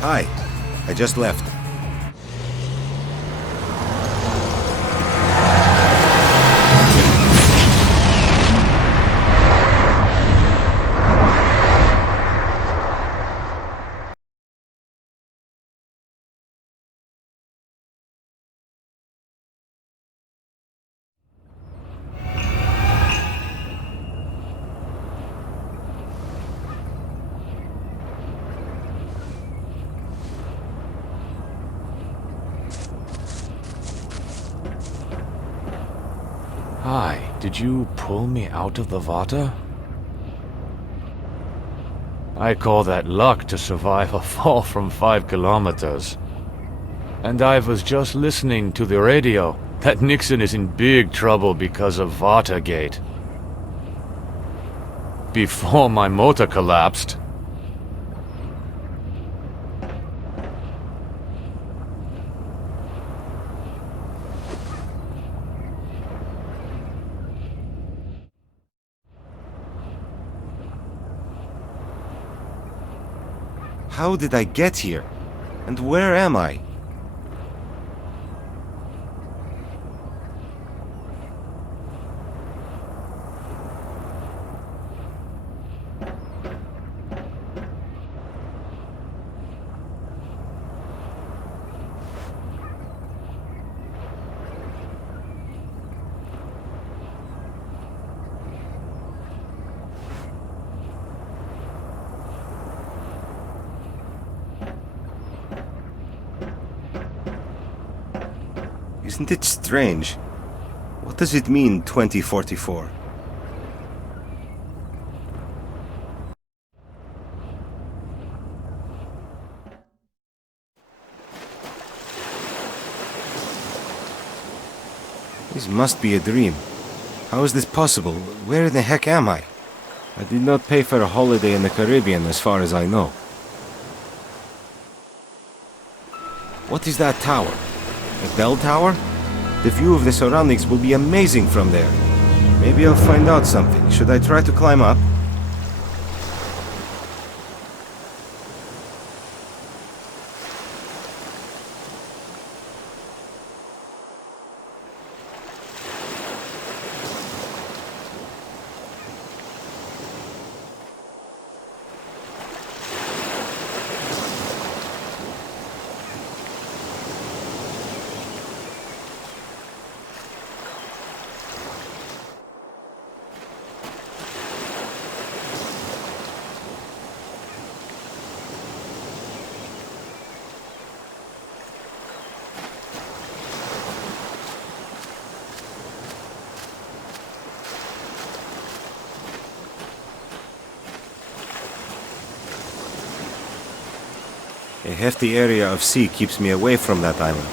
Hi. I just left. Hi, did you pull me out of the water? I call that luck to survive a fall from 5 kilometers. And I was just listening to the radio that Nixon is in big trouble because of Watergate. Before my motor collapsed. How did I get here? And where am I? Isn't it strange? What does it mean, 2044? This must be a dream. How is this possible? Where in the heck am I? I did not pay for a holiday in the Caribbean as far as I know. What is that tower? A bell tower? The view of the surroundings will be amazing from there. Maybe I'll find out something. Should I try to climb up? A hefty area of sea keeps me away from that island.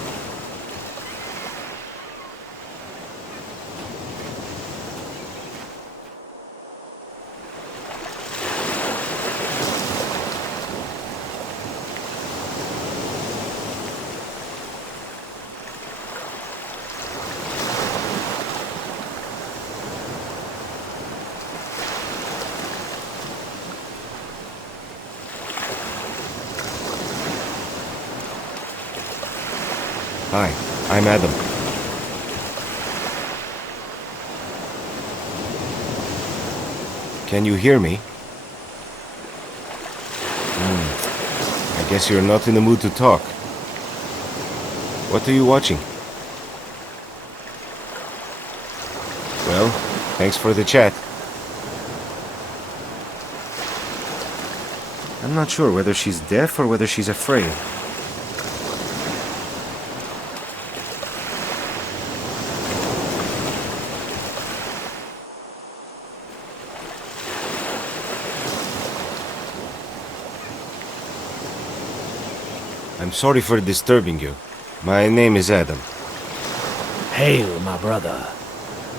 Hi, I'm Adam. Can you hear me? I guess you're not in the mood to talk. What are you watching? Well, thanks for the chat. I'm not sure whether she's deaf or whether she's afraid. I'm sorry for disturbing you. My name is Adam. Hail, my brother.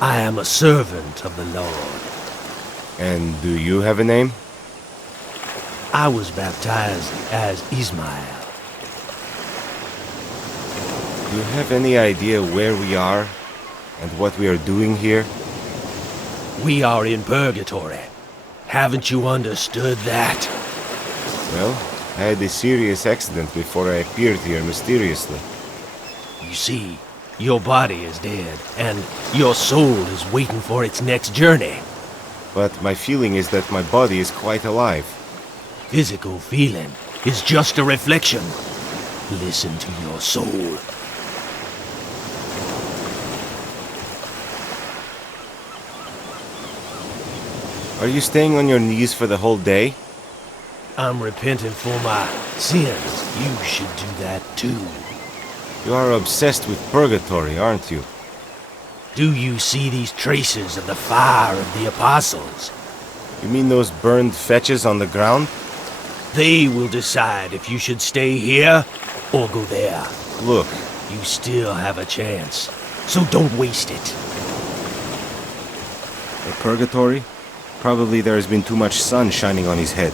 I am a servant of the Lord. And do you have a name? I was baptized as Ismail. Do you have any idea where we are and what we are doing here? We are in purgatory. Haven't you understood that? Well, I had a serious accident before I appeared here mysteriously. You see, your body is dead, and your soul is waiting for its next journey. But my feeling is that my body is quite alive. Physical feeling is just a reflection. Listen to your soul. Are you staying on your knees for the whole day? I'm repenting for my sins. You should do that too. You are obsessed with purgatory, aren't you? Do you see these traces of the fire of the apostles? You mean those burned fetches on the ground? They will decide if you should stay here or go there. Look, You still have a chance, so don't waste it. a purgatory? Probably there has been too much sun shining on his head.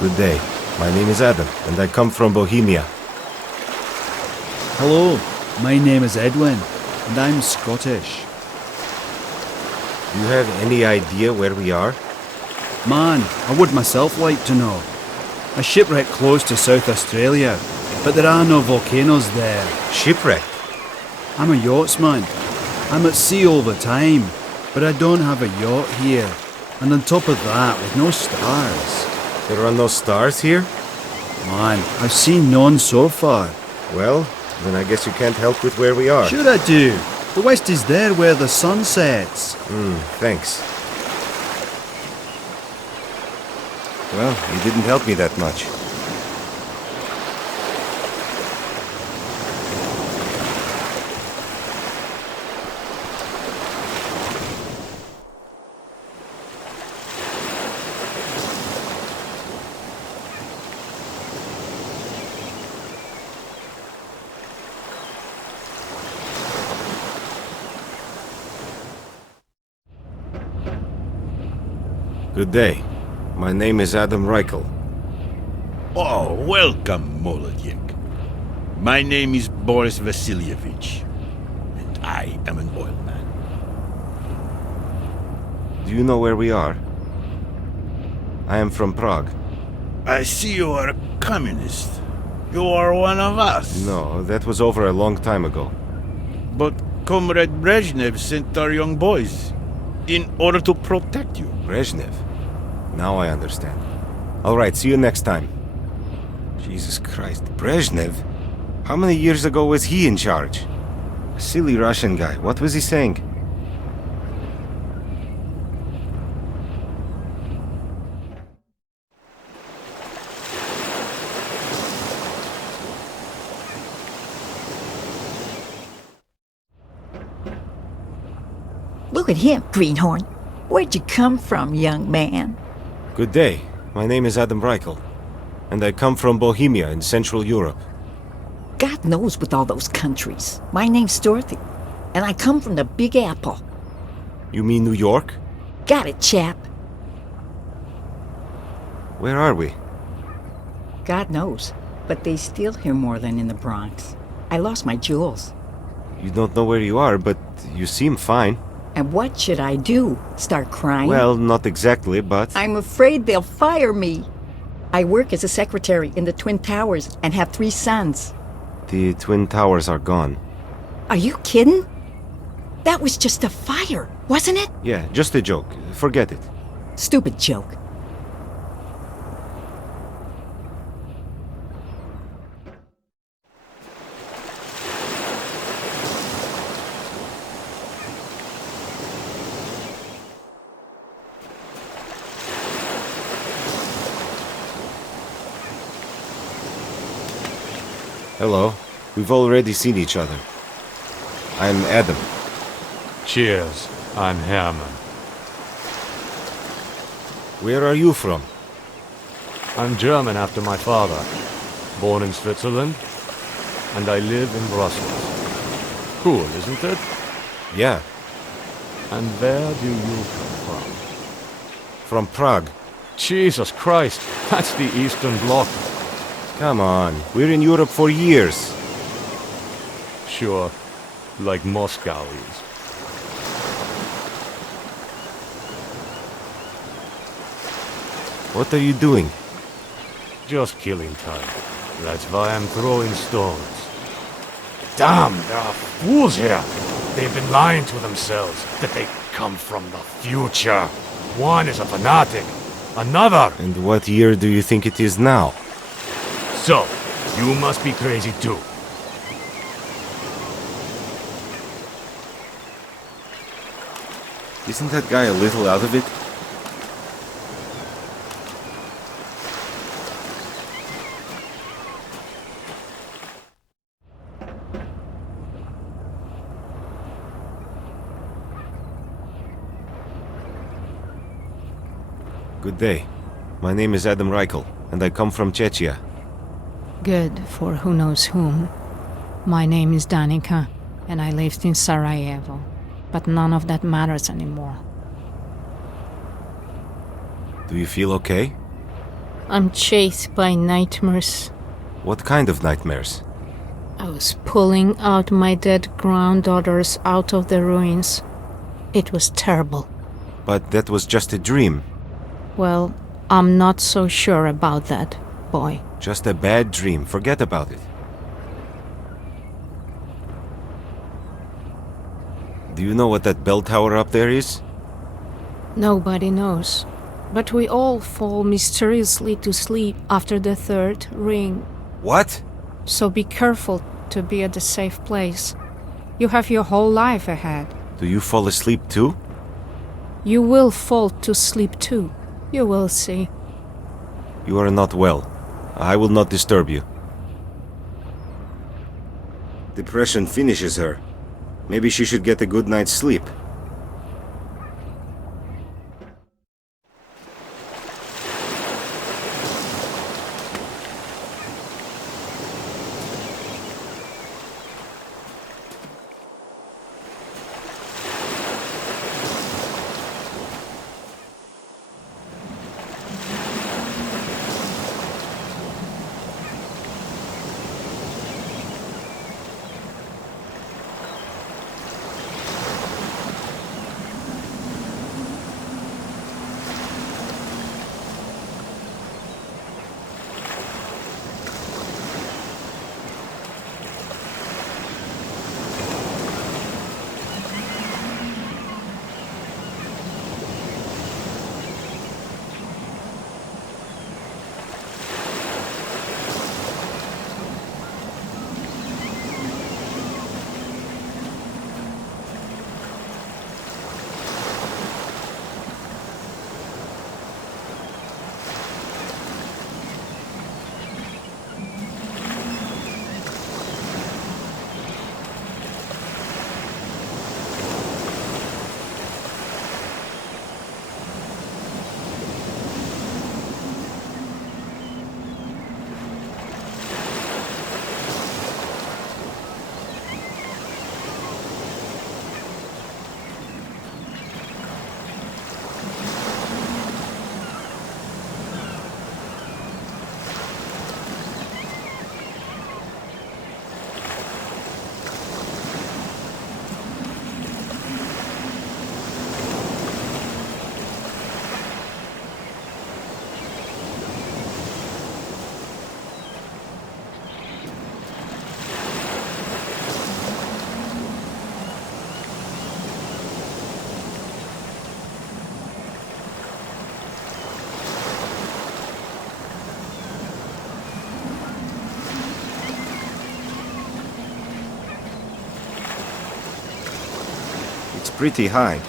Good day. My name is Adam, and I come from Bohemia. Hello, my name is Edwin, and I'm Scottish. Do you have any idea where we are? Man, I would myself like to know. I shipwrecked close to South Australia, but there are no volcanoes there. Shipwrecked? I'm a yachtsman. I'm at sea all the time, but I don't have a yacht here. And on top of that, with no stars. There are no stars here? Man, I've seen none so far. Well, then I guess you can't help with where we are. Sure I do. The west is there where the sun sets. Thanks. Well, you didn't help me that much. Good day. My name is Adam Reichel. Oh, welcome, Molodnik. My name is Boris Vasilyevich, and I am an oil man. Do you know where we are? I am from Prague. I see you are a communist. You are one of us. No, that was over a long time ago. But Comrade Brezhnev sent our young boys in order to protect you. Brezhnev? Now I understand. All right, see you next time. Jesus Christ, Brezhnev? How many years ago was he in charge? A silly Russian guy. What was he saying? Look at him, Greenhorn. Where'd you come from, young man? Good day. My name is Adam Reichel, and I come from Bohemia in Central Europe. God knows with all those countries. My name's Dorothy, and I come from the Big Apple. You mean New York? Got it, chap. Where are we? God knows, but they steal here more than in the Bronx. I lost my jewels. You don't know where you are, but you seem fine. And what should I do? Start crying? Well, not exactly, but... I'm afraid they'll fire me. I work as a secretary in the Twin Towers and have 3 sons. The Twin Towers are gone. Are you kidding? That was just a fire, wasn't it? Yeah, just a joke. Forget it. Stupid joke. Hello. We've already seen each other. I'm Adam. Cheers. I'm Herman. Where are you from? I'm German after my father. Born in Switzerland, and I live in Brussels. Cool, isn't it? Yeah, And where do you come from? from Prague. Jesus Christ, that's the Eastern Bloc. Come on, we're in Europe for years. Sure, like Moscow is. What are you doing? Just killing time. That's why I'm throwing stones. Damn, there are fools here. They've been lying to themselves that they come from the future. One is a fanatic, another. And what year do you think it is now? So, you must be crazy too. Isn't that guy a little out of it? Good day. My name is Adam Reichel, and I come from Czechia. Good for who knows whom. My name is Danica, and I lived in Sarajevo, but none of that matters anymore. Do you feel okay? I'm chased by nightmares. What kind of nightmares? I was pulling out my dead granddaughters out of the ruins. It was terrible. But that was just a dream. Well, I'm not so sure about that, boy. Just a bad dream. Forget about it. Do you know what that bell tower up there is? Nobody knows. But we all fall mysteriously to sleep after the third ring. What? So be careful to be at a safe place. You have your whole life ahead. Do you fall asleep too? You will fall to sleep too. You will see. You are not well. I will not disturb you. Depression finishes her. Maybe she should get a good night's sleep. It's pretty high.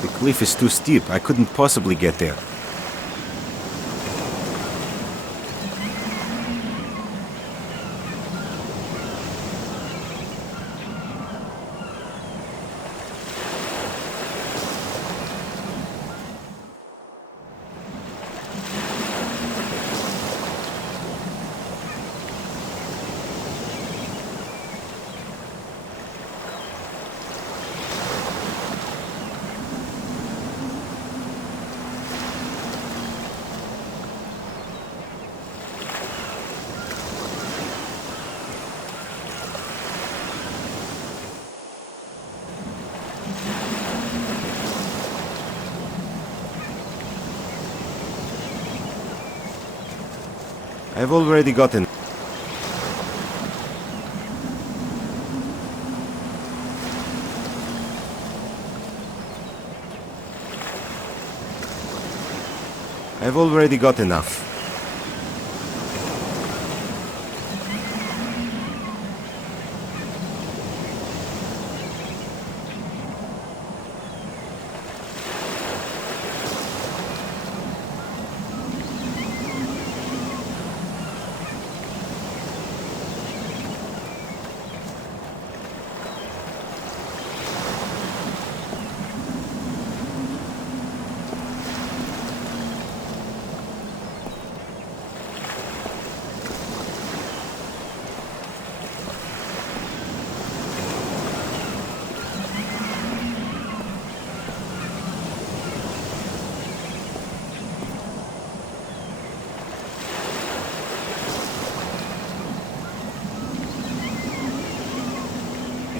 The cliff is too steep. I couldn't possibly get there. I've already gotten... I've already got enough.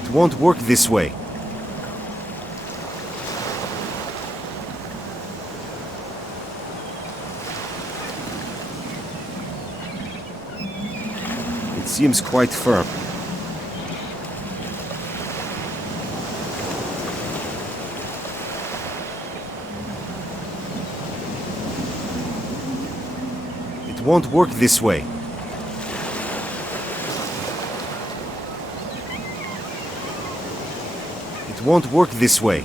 It won't work this way. It seems quite firm. It won't work this way. It won't work this way.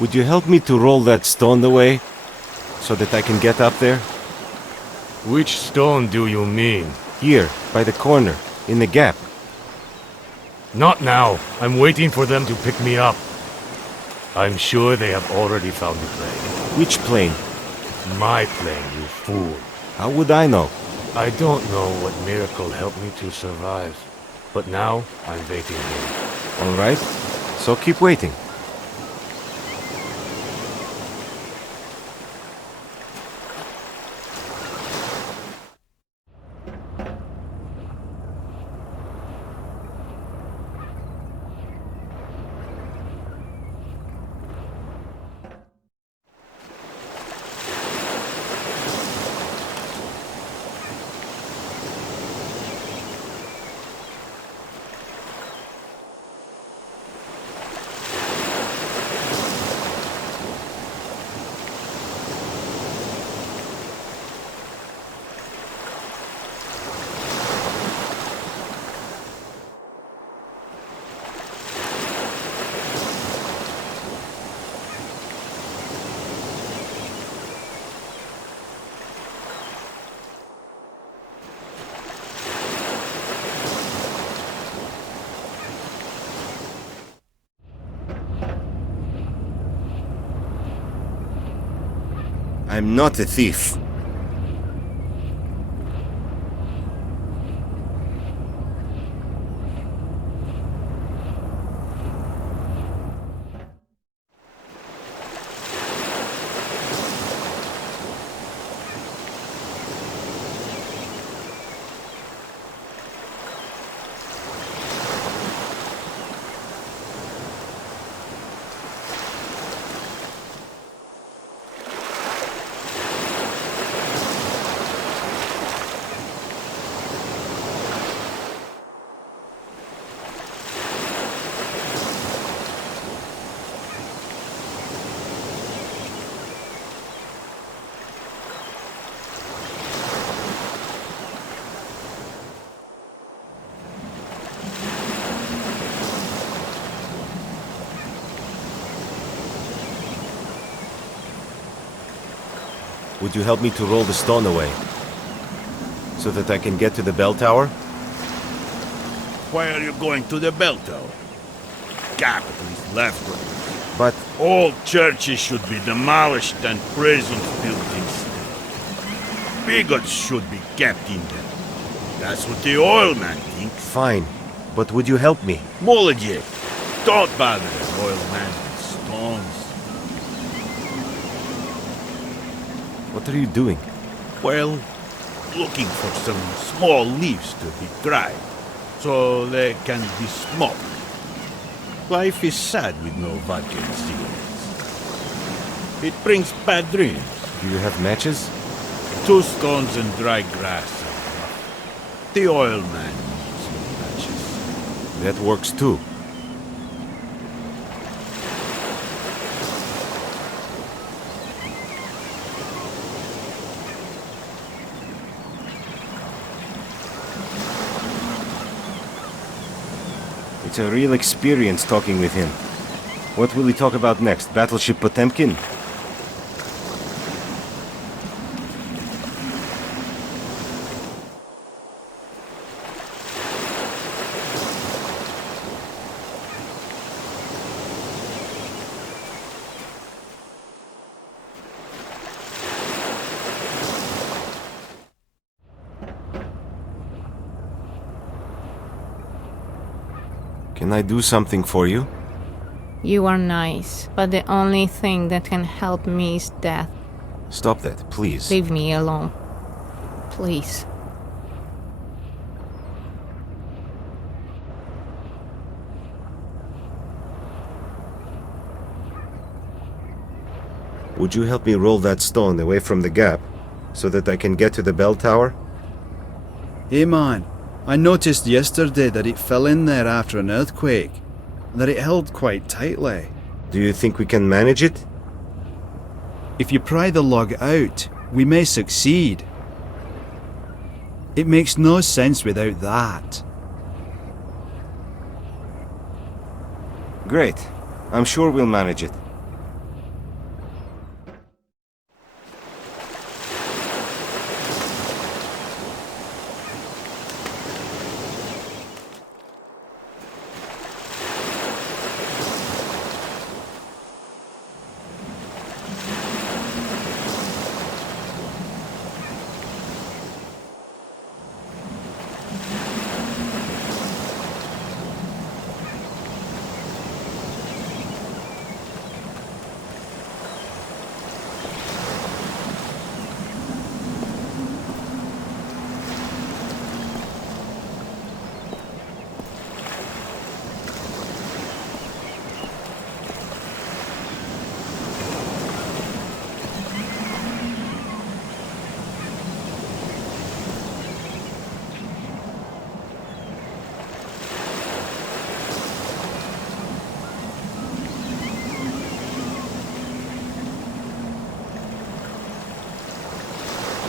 Would you help me to roll that stone away, so that I can get up there? Which stone do you mean? Here, by the corner, in the gap. Not now. I'm waiting for them to pick me up. I'm sure they have already found the plane. Which plane? My plane, you fool. How would I know? I don't know what miracle helped me to survive. But now, I'm waiting here. Alright, so keep waiting. I'm not a thief. Would you help me to roll the stone away? So that I can get to the bell tower? Why are you going to the bell tower? Capitalist leftovers. But All churches should be demolished and prisons built instead. Bigots should be kept in them. That's what the oil man thinks. fine. But would you help me? Molodek, don't bother the oil man with stones. What are you doing? Well, looking for some small leaves to be dried, so they can be smoked. Life is sad with no vodka and cigarettes. It brings bad dreams. Do you have matches? 2 stones and dry grass are enough. The oil man needs no matches. That works too. It's a real experience talking with him. What will he talk about next? Battleship Potemkin? Can I do something for you? You are nice, but the only thing that can help me is death. Stop that, please. Leave me alone. Please. Would you help me roll that stone away from the gap, so that I can get to the bell tower? Hey man, I noticed yesterday that it fell in there after an earthquake, and that it held quite tightly. Do you think we can manage it? If you pry the log out, we may succeed. It makes no sense without that. Great. I'm sure we'll manage it.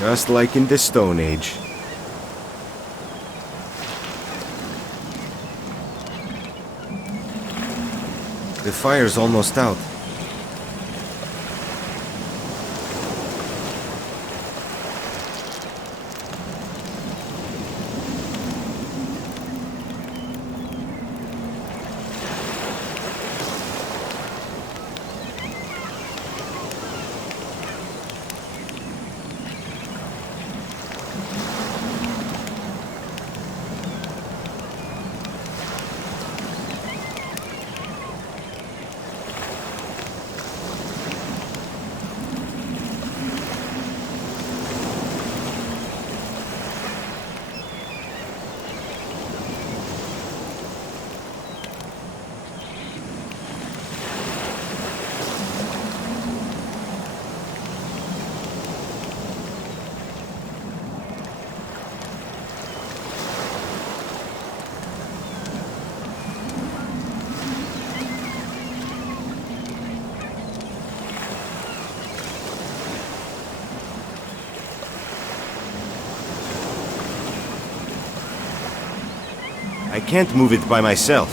Just like in the Stone Age. The fire's almost out. I can't move it by myself.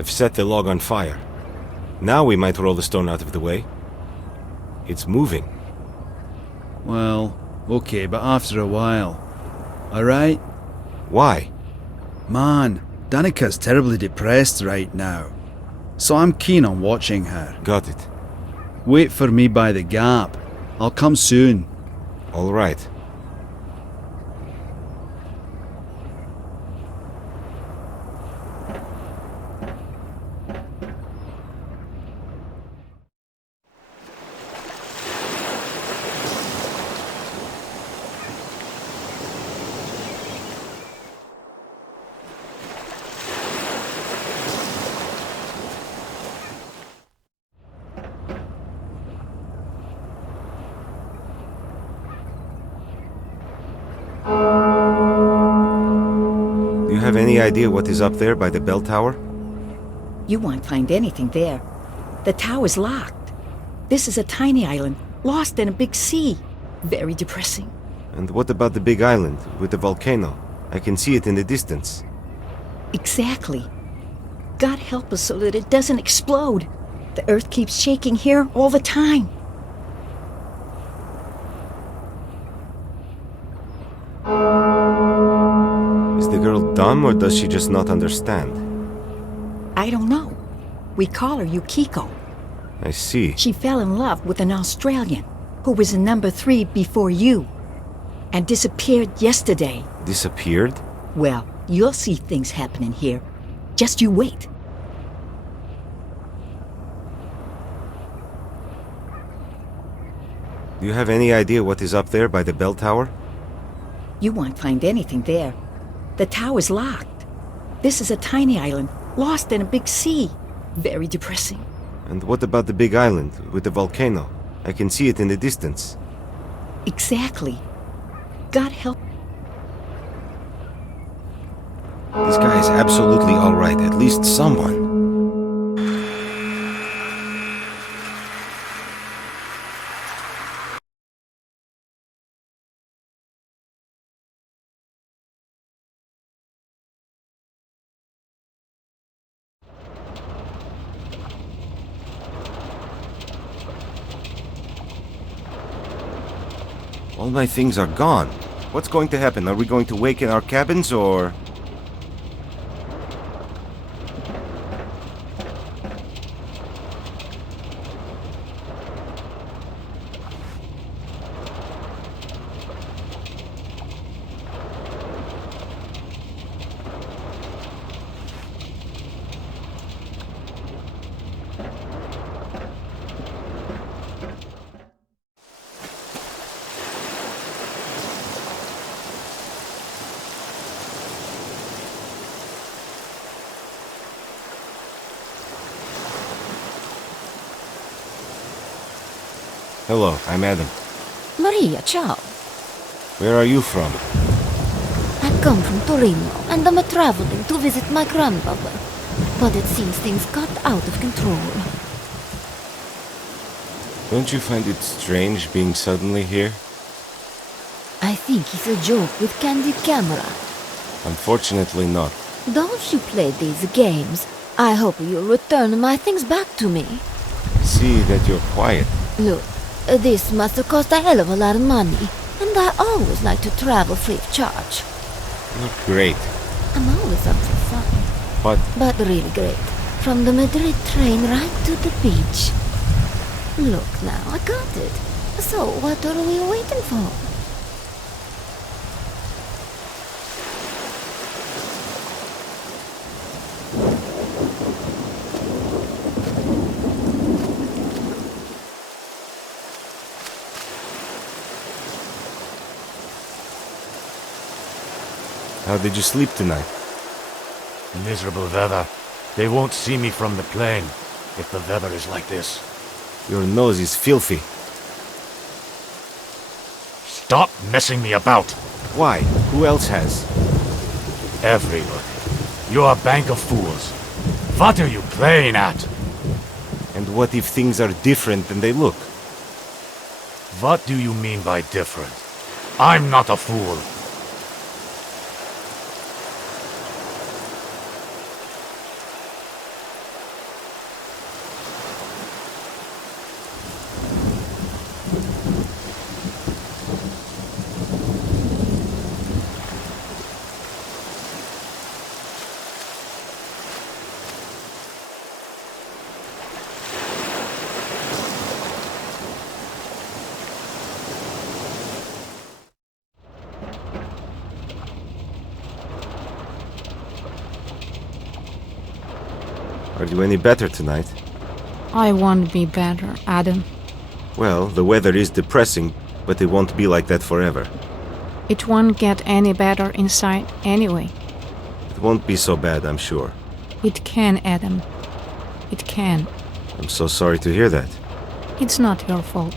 I've set the log on fire. Now we might roll the stone out of the way. It's moving. Well, okay, but after a while. Alright? Why? Man, Danica's terribly depressed right now. So I'm keen on watching her. Got it. Wait for me by the gap. I'll come soon. All right. Do you have any idea what is up there by the bell tower? You won't find anything there. The tower's locked. This is a tiny island, lost in a big sea. Very depressing. And what about the big island with the volcano? I can see it in the distance. Exactly. God help us so that it doesn't explode. The earth keeps shaking here all the time. Is the girl dumb or does she just not understand? I don't know. We call her Yukiko. I see. She fell in love with an Australian who was in number 3 before you and disappeared yesterday. Disappeared? Well, you'll see things happening here. Just you wait. Do you have any idea what is up there by the bell tower? You won't find anything there. The tower's locked. This is a tiny island, lost in a big sea. Very depressing. And what about the big island with the volcano? I can see it in the distance. Exactly. God help. This guy is absolutely all right. At least someone. All my things are gone. What's going to happen? Are we going to wake in our cabins, or...? Hello, I'm Adam. Maria, ciao. Where are you from? I come from Torino, and I'm traveling to visit my grandmother. But it seems things got out of control. Don't you find it strange being suddenly here? I think it's a joke with candid camera. Unfortunately not. Don't you play these games? I hope you'll return my things back to me. See that you're quiet. Look, this must have cost a hell of a lot of money, and I always like to travel free of charge. You're great. I'm always up for fun. But really great. From the Madrid train right to the beach. Look now, I got it. So what are we waiting for? How did you sleep tonight? Miserable weather. They won't see me from the plane if the weather is like this. Your nose is filthy. Stop messing me about. Why? Who else has? Everyone. You're a bank of fools. What are you playing at? And what if things are different than they look? What do you mean by different? I'm not a fool. Are you any better tonight? I won't be better, Adam. Well, the weather is depressing, but it won't be like that forever. It won't get any better inside anyway. It won't be so bad, I'm sure. It can, Adam. It can. I'm so sorry to hear that. It's not your fault.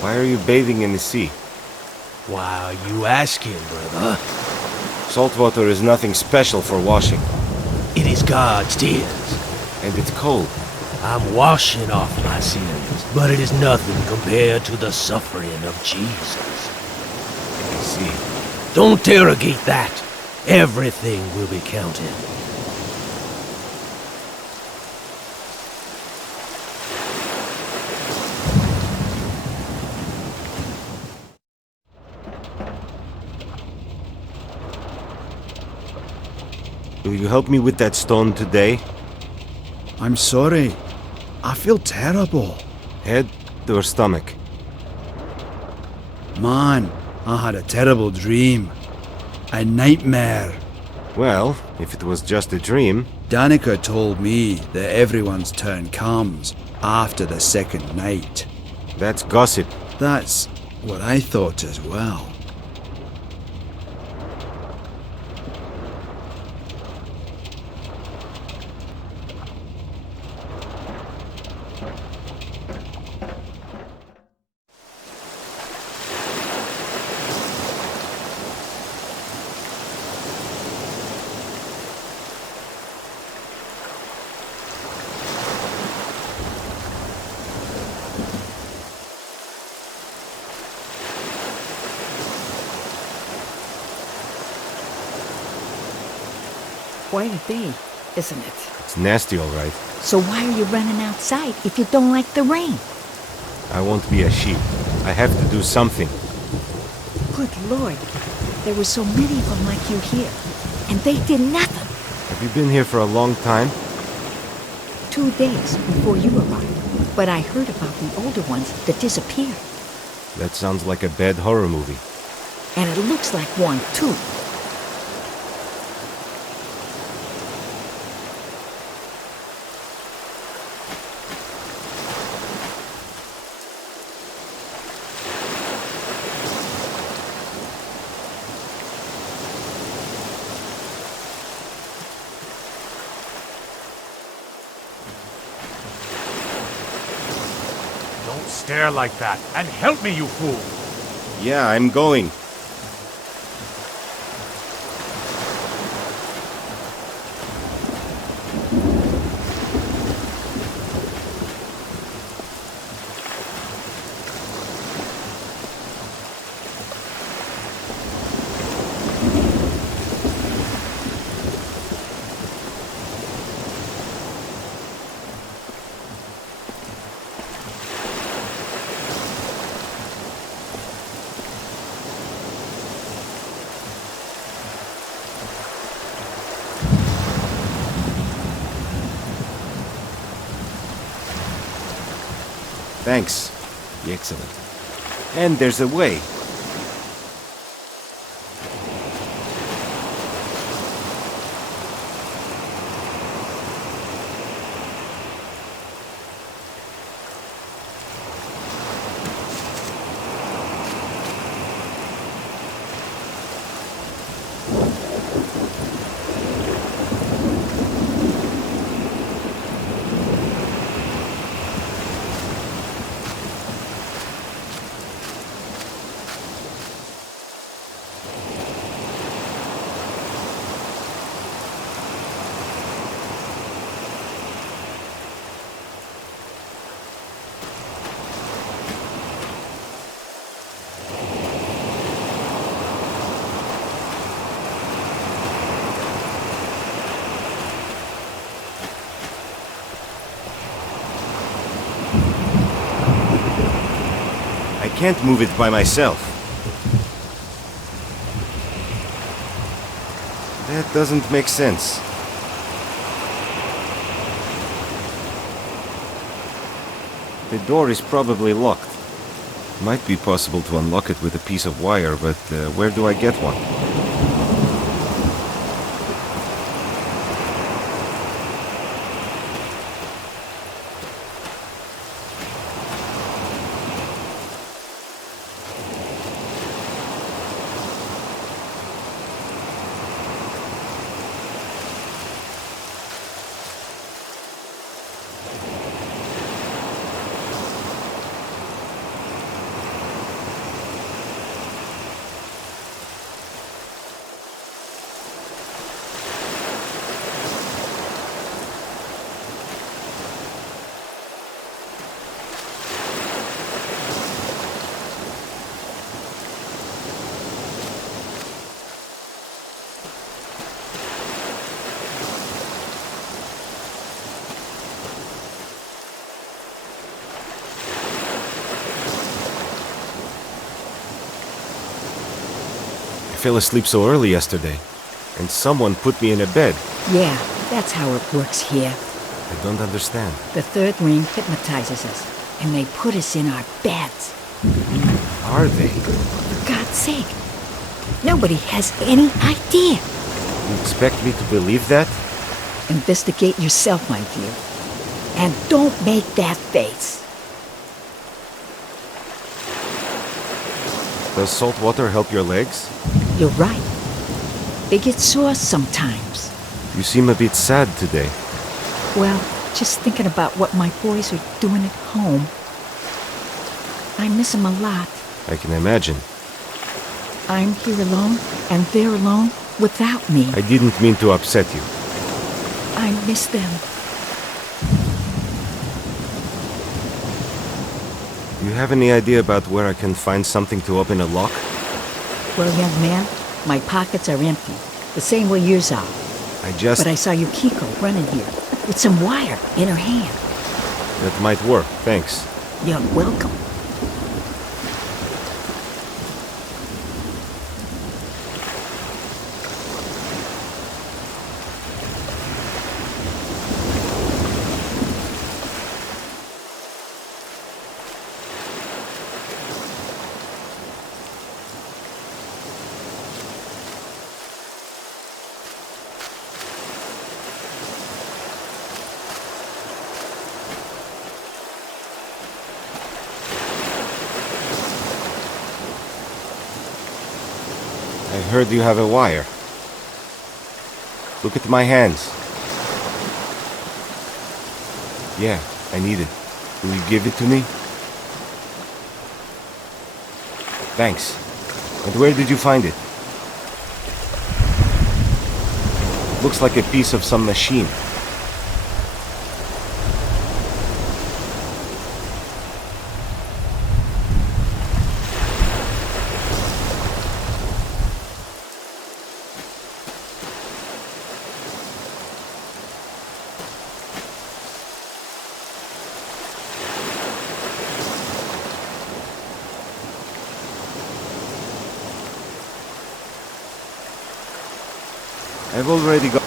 Why are you bathing in the sea? Why are you asking, brother? Salt water is nothing special for washing. It is God's tears. And it's cold. I'm washing off my sins, but it is nothing compared to the suffering of Jesus. I see. Don't interrogate that. Everything will be counted. Will you help me with that stone today? I'm sorry. I feel terrible. Head or stomach? Man, I had a terrible dream. A nightmare. Well, if it was just a dream... Danica told me that everyone's turn comes after the second night. That's gossip. That's what I thought as well. Quite a day, isn't it? It's nasty, all right. So why are you running outside if you don't like the rain? I won't be a sheep. I have to do something. Good Lord, there were so many of them like you here, and they did nothing. Have you been here for a long time? 2 days before you arrived, but I heard about the older ones that disappeared. That sounds like a bad horror movie. And it looks like one, too. Don't stare like that, and help me, you fool! Yeah, I'm going. Thanks. Excellent. And there's a way. I can't move it by myself. That doesn't make sense. The door is probably locked. Might be possible to unlock it with a piece of wire, but where do I get one? I fell asleep so early yesterday, and someone put me in a bed. Yeah, that's how it works here. I don't understand. The third ring hypnotizes us, and they put us in our beds. Are they? For God's sake, nobody has any idea. You expect me to believe that? Investigate yourself, my dear. And don't make that face. Does salt water help your legs? You're right. They get sore sometimes. You seem a bit sad today. Well, just thinking about what my boys are doing at home. I miss them a lot. I can imagine. I'm here alone, and they're alone without me. I didn't mean to upset you. I miss them. You have any idea about where I can find something to open a lock? Well, young man, my pockets are empty, the same way yours are. But I saw Yukiko running here, with some wire in her hand. That might work, thanks. You're welcome. I heard you have a wire. Look at my hands. Yeah, I need it. Will you give it to me? Thanks. And where did you find it? Looks like a piece of some machine. I've already got...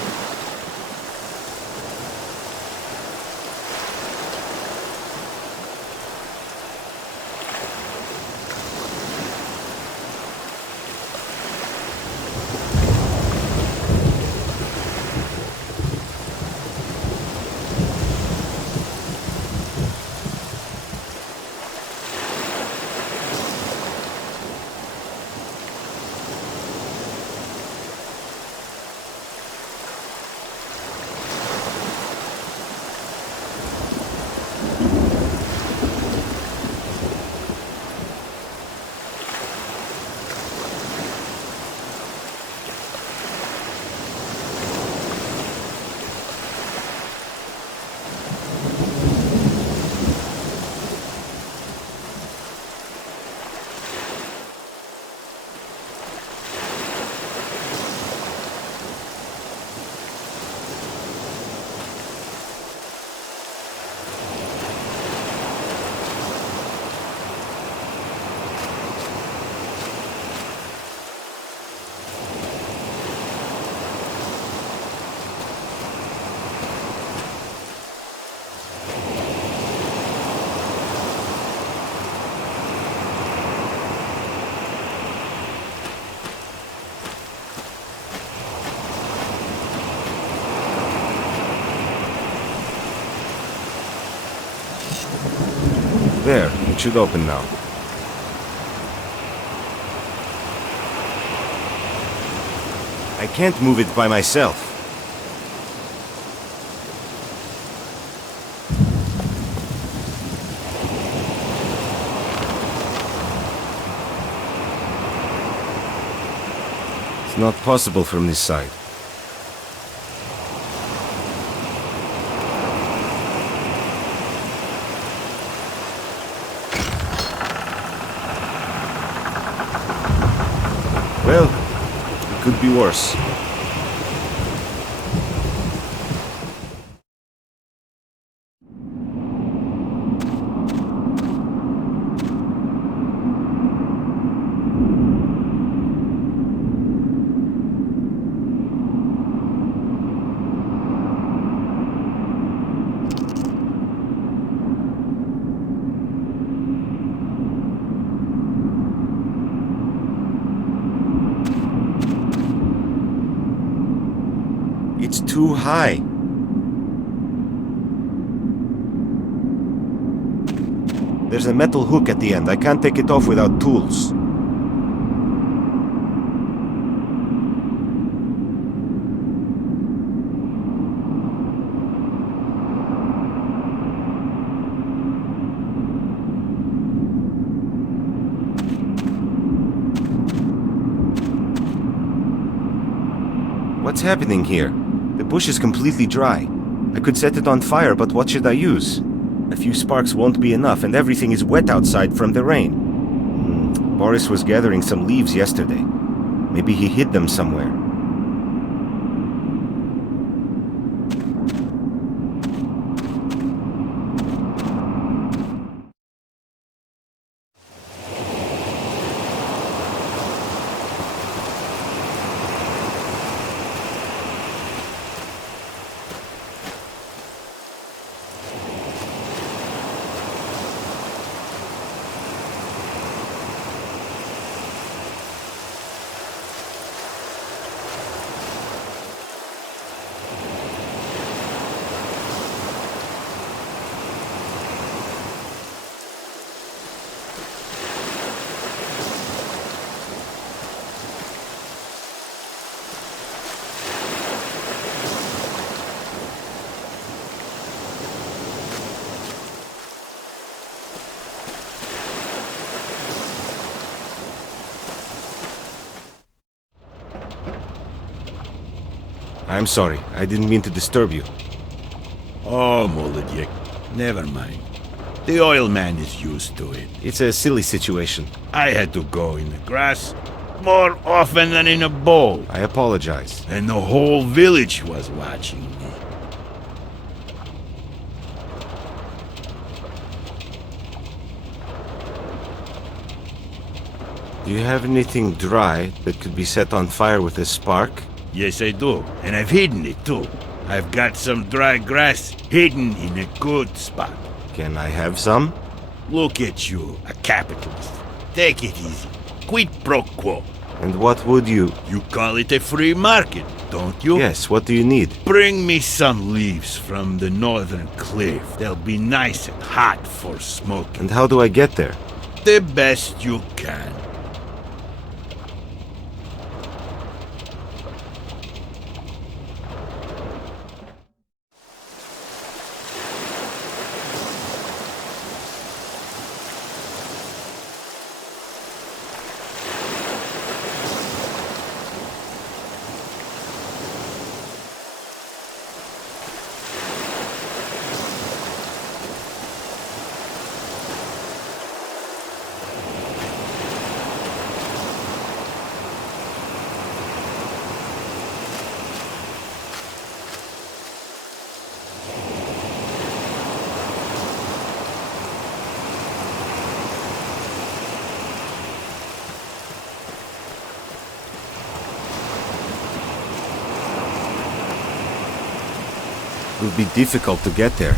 There, it should open now. I can't move it by myself. It's not possible from this side. Well, it could be worse. It's too high. There's a metal hook at the end. I can't take it off without tools. What's happening here? The bush is completely dry. I could set it on fire, but what should I use? A few sparks won't be enough, and everything is wet outside from the rain. Boris was gathering some leaves yesterday. Maybe he hid them somewhere. I'm sorry. I didn't mean to disturb you. Oh, Molodek, never mind. The oil man is used to it. It's a silly situation. I had to go in the grass more often than in a bowl. I apologize. And the whole village was watching me. Do you have anything dry that could be set on fire with a spark? Yes, I do. And I've hidden it too. I've got some dry grass hidden in a good spot. Can I have some? Look at you, a capitalist. Take it easy. Quid pro quo. And what would you? You call it a free market, don't you? Yes, what do you need? Bring me some leaves from the northern cliff. They'll be nice and hot for smoking. And how do I get there? The best you can. It will be difficult to get there.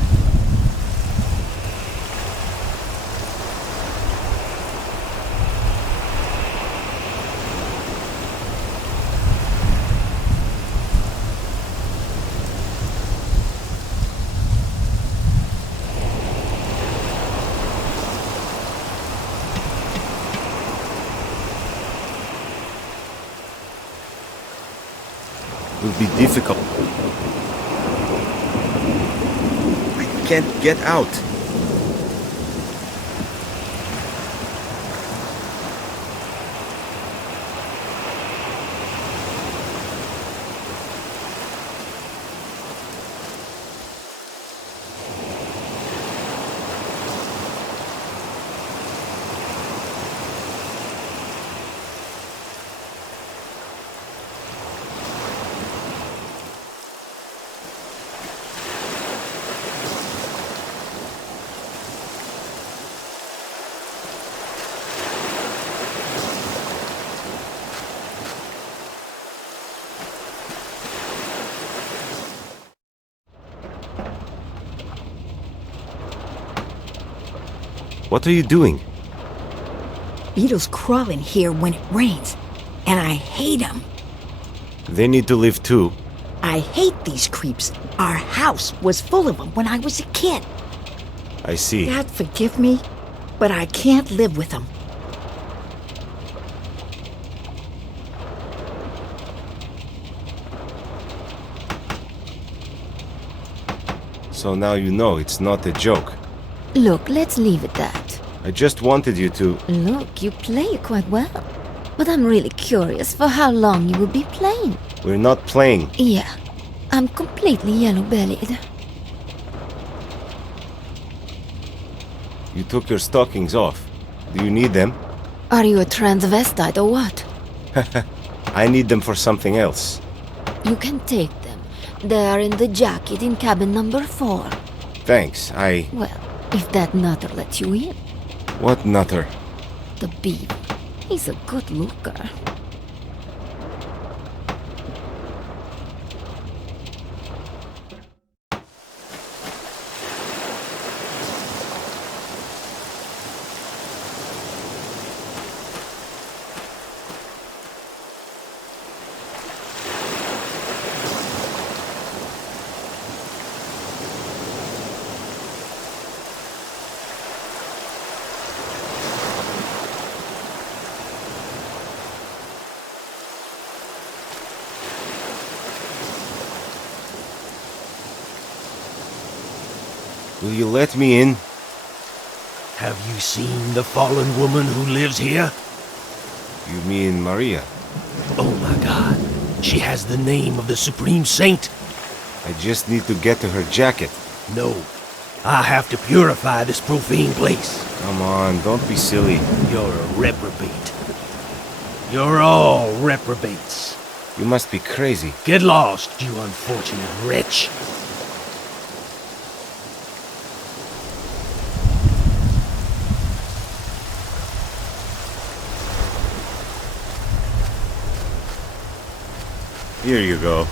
It will be difficult. I can't get out. What are you doing? Beetles crawl in here when it rains, and I hate them. They need to live too. I hate these creeps. Our house was full of them when I was a kid. I see. God forgive me, but I can't live with them. So now you know it's not a joke. Look, let's leave it that. I just wanted you to... Look, you play quite well. But I'm really curious for how long you will be playing. We're not playing. Yeah, I'm completely yellow-bellied. You took your stockings off. Do you need them? Are you a transvestite or what? I need them for something else. You can take them. They are in the jacket in cabin number 4. Thanks, Well, if that nutter lets you in. What nutter? The beaver. He's a good looker. Will you let me in? Have you seen the fallen woman who lives here? You mean Maria? Oh my god. She has the name of the Supreme Saint. I just need to get to her jacket. No. I have to purify this profane place. Come on, don't be silly. You're a reprobate. You're all reprobates. You must be crazy. Get lost, you unfortunate wretch. Here you go.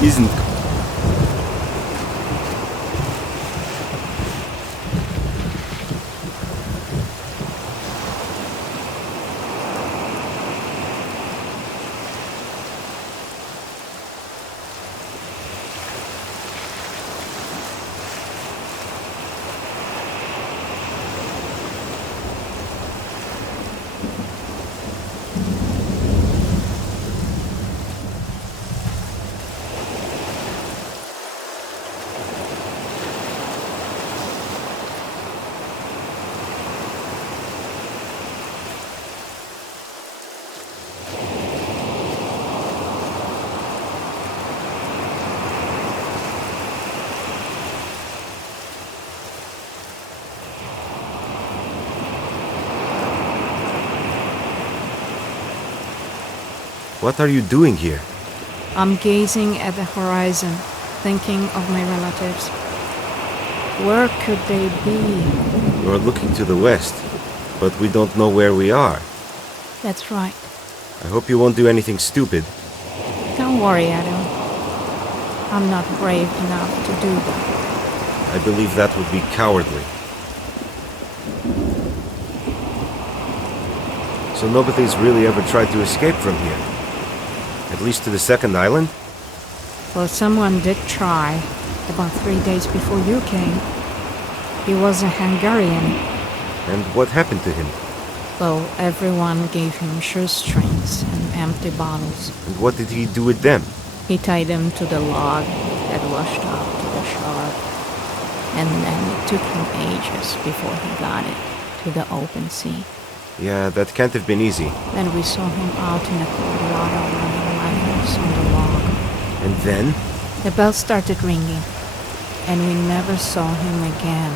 Isn't. What are you doing here? I'm gazing at the horizon, thinking of my relatives. Where could they be? You're looking to the west, but we don't know where we are. That's right. I hope you won't do anything stupid. Don't worry, Adam. I'm not brave enough to do that. I believe that would be cowardly. So nobody's really ever tried to escape from here? At least to the second island? Well, someone did try, about 3 days before you came. He was a Hungarian. And what happened to him? Well, everyone gave him shoestrings and empty bottles. And what did he do with them? He tied them to the log that washed up to the shore. And then it took him ages before he got it to the open sea. Yeah, that can't have been easy. Then we saw him out in the cold water running lines on the log. And then? The bell started ringing, and we never saw him again.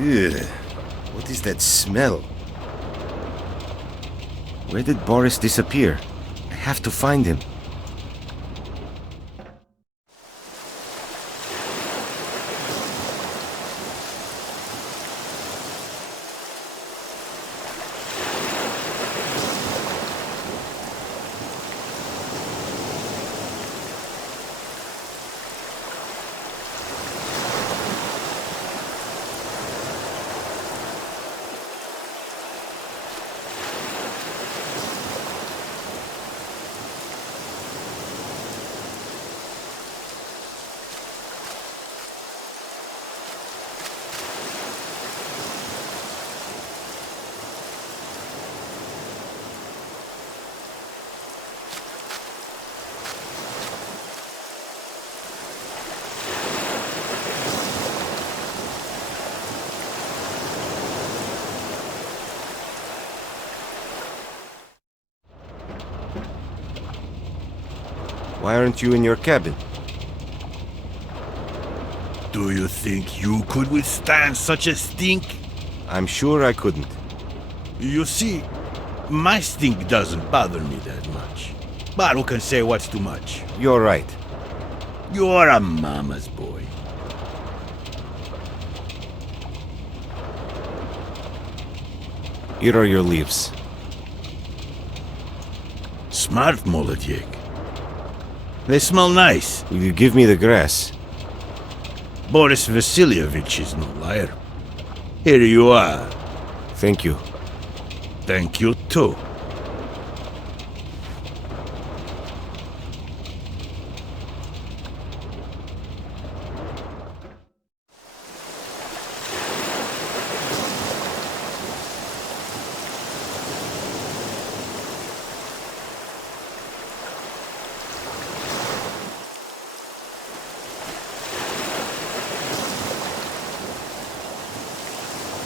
Ugh. What is that smell? Where did Boris disappear? I have to find him. Why aren't you in your cabin? Do you think you could withstand such a stink? I'm sure I couldn't. You see, my stink doesn't bother me that much. But who can say what's too much? You're right. You're a mama's boy. Here are your leaves. Smart, Molodek. They smell nice. Will you give me the grass? Boris Vasilievich is no liar. Here you are. Thank you. Thank you, too.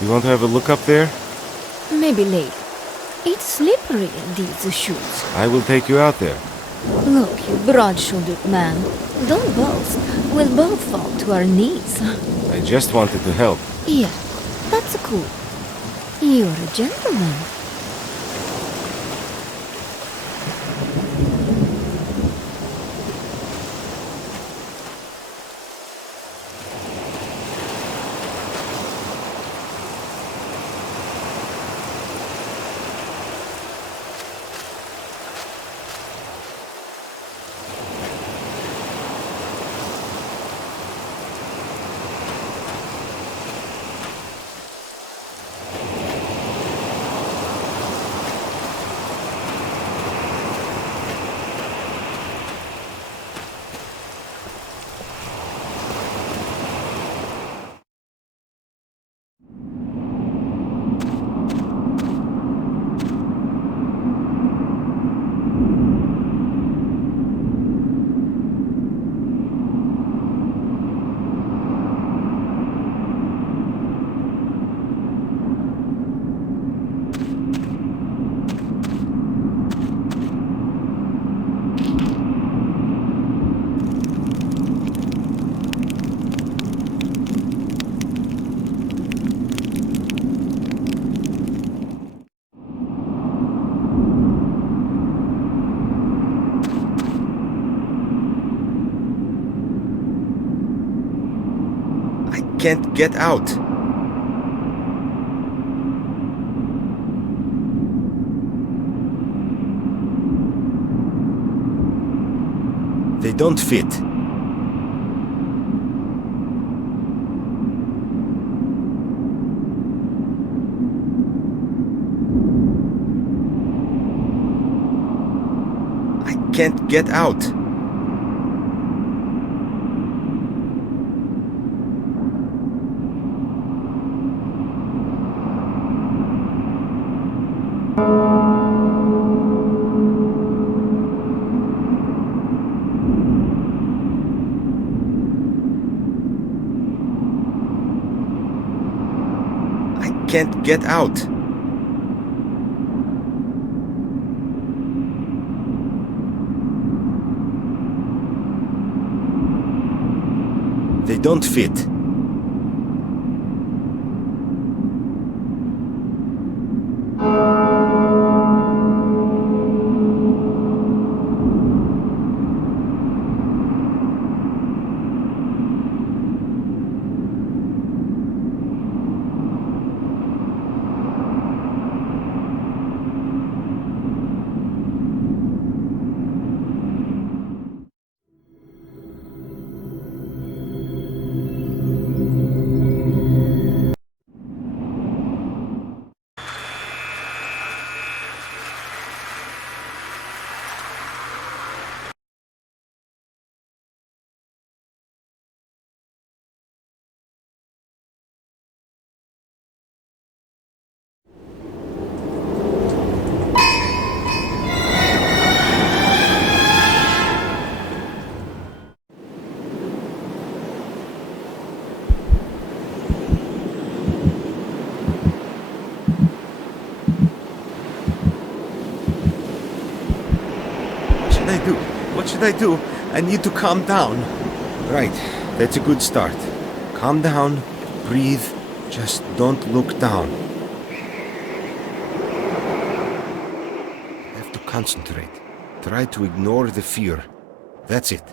You want to have a look up there? Maybe later. It's slippery in these shoes. I will take you out there. Look, you broad-shouldered man. Don't boast. We'll both fall to our knees. I just wanted to help. Yeah, that's cool. You're a gentleman. Can't get out. They don't fit. I can't get out. Can't get out. They don't fit. should I do? I need to calm down. Right, that's a good start. Calm down, breathe, just don't look down. I have to concentrate. Try to ignore the fear. That's it.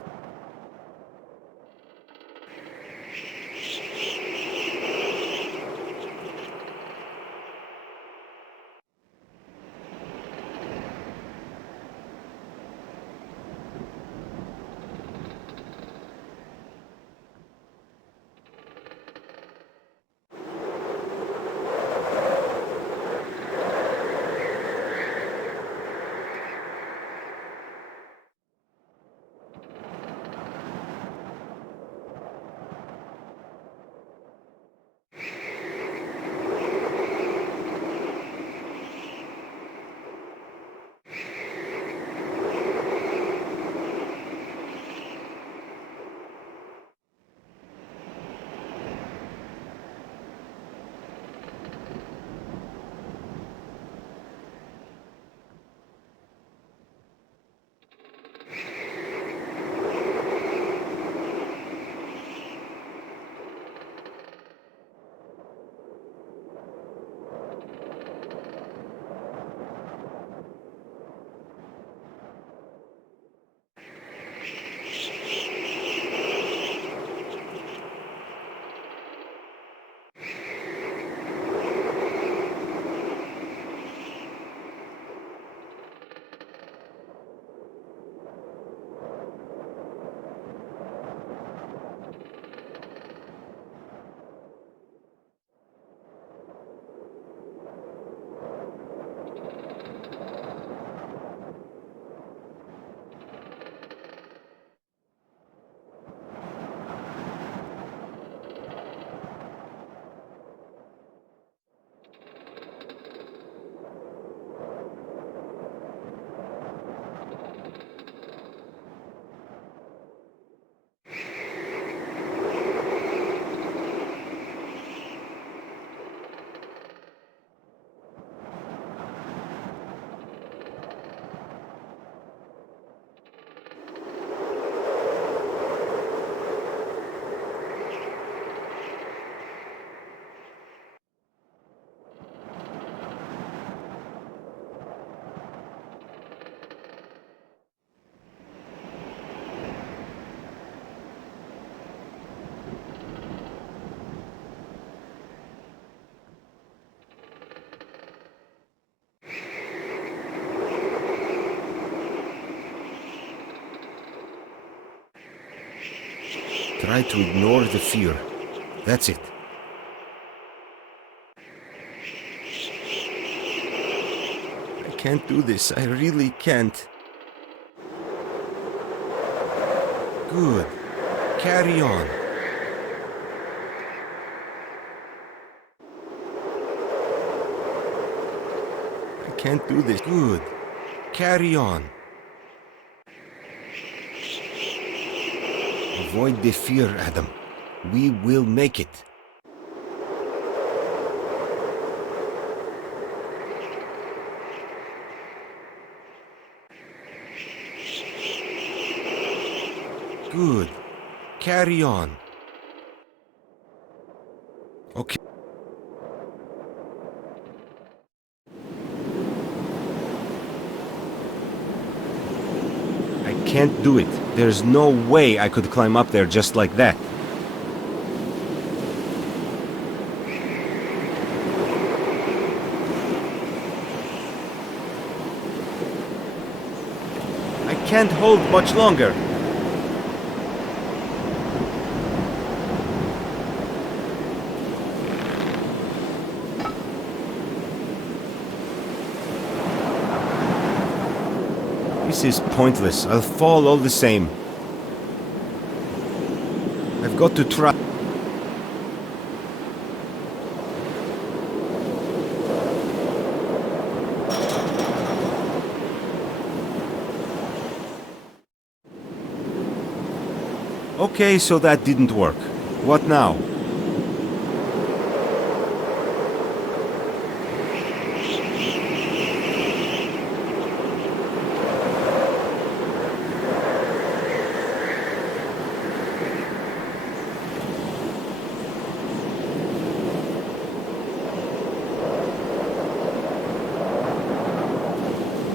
Try to ignore the fear. That's it. I can't do this. I really can't. Good. Carry on. I can't do this. Good. Carry on. Avoid the fear, Adam. We will make it. Good. Carry on. Okay. I can't do it. There's no way I could climb up there just like that. I can't hold much longer. This is pointless. I'll fall all the same. I've got to try. Okay, so that didn't work. What now?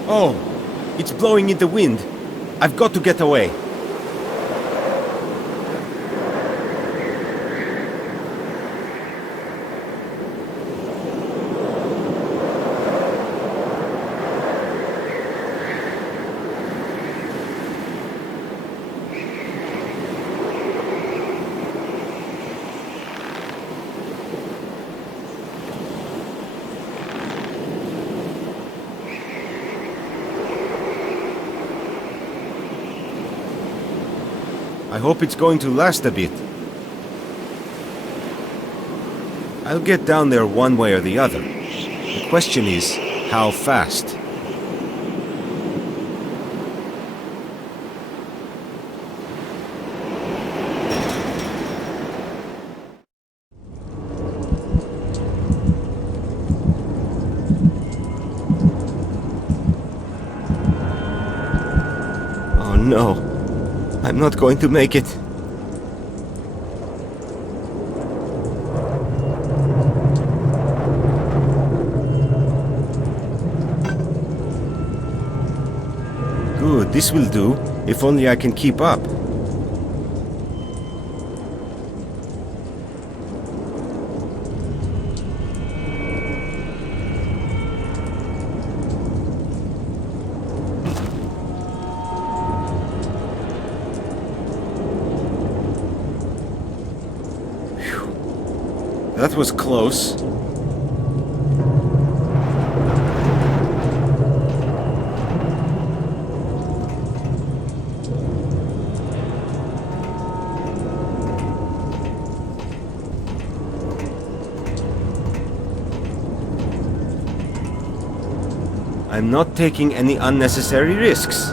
Oh, it's blowing in the wind. I've got to get away. I hope it's going to last a bit. I'll get down there one way or the other. The question is, how fast? Oh no. I'm not going to make it. Good, this will do, if only I can keep up. That was close. I'm not taking any unnecessary risks.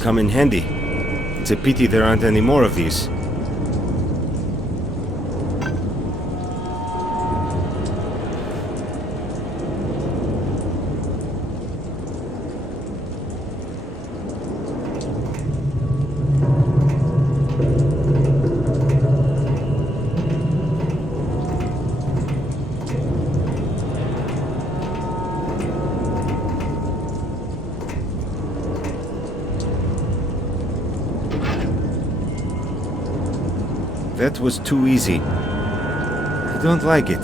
Come in handy. It's a pity there aren't any more of these. That was too easy. I don't like it.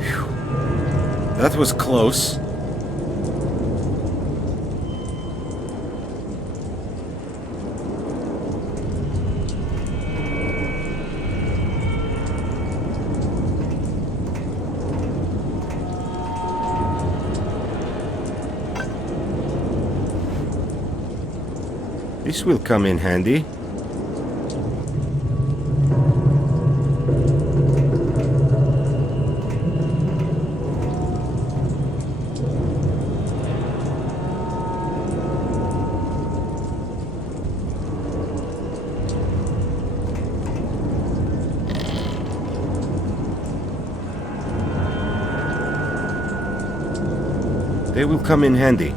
Phew. That was close. This will come in handy. They will come in handy.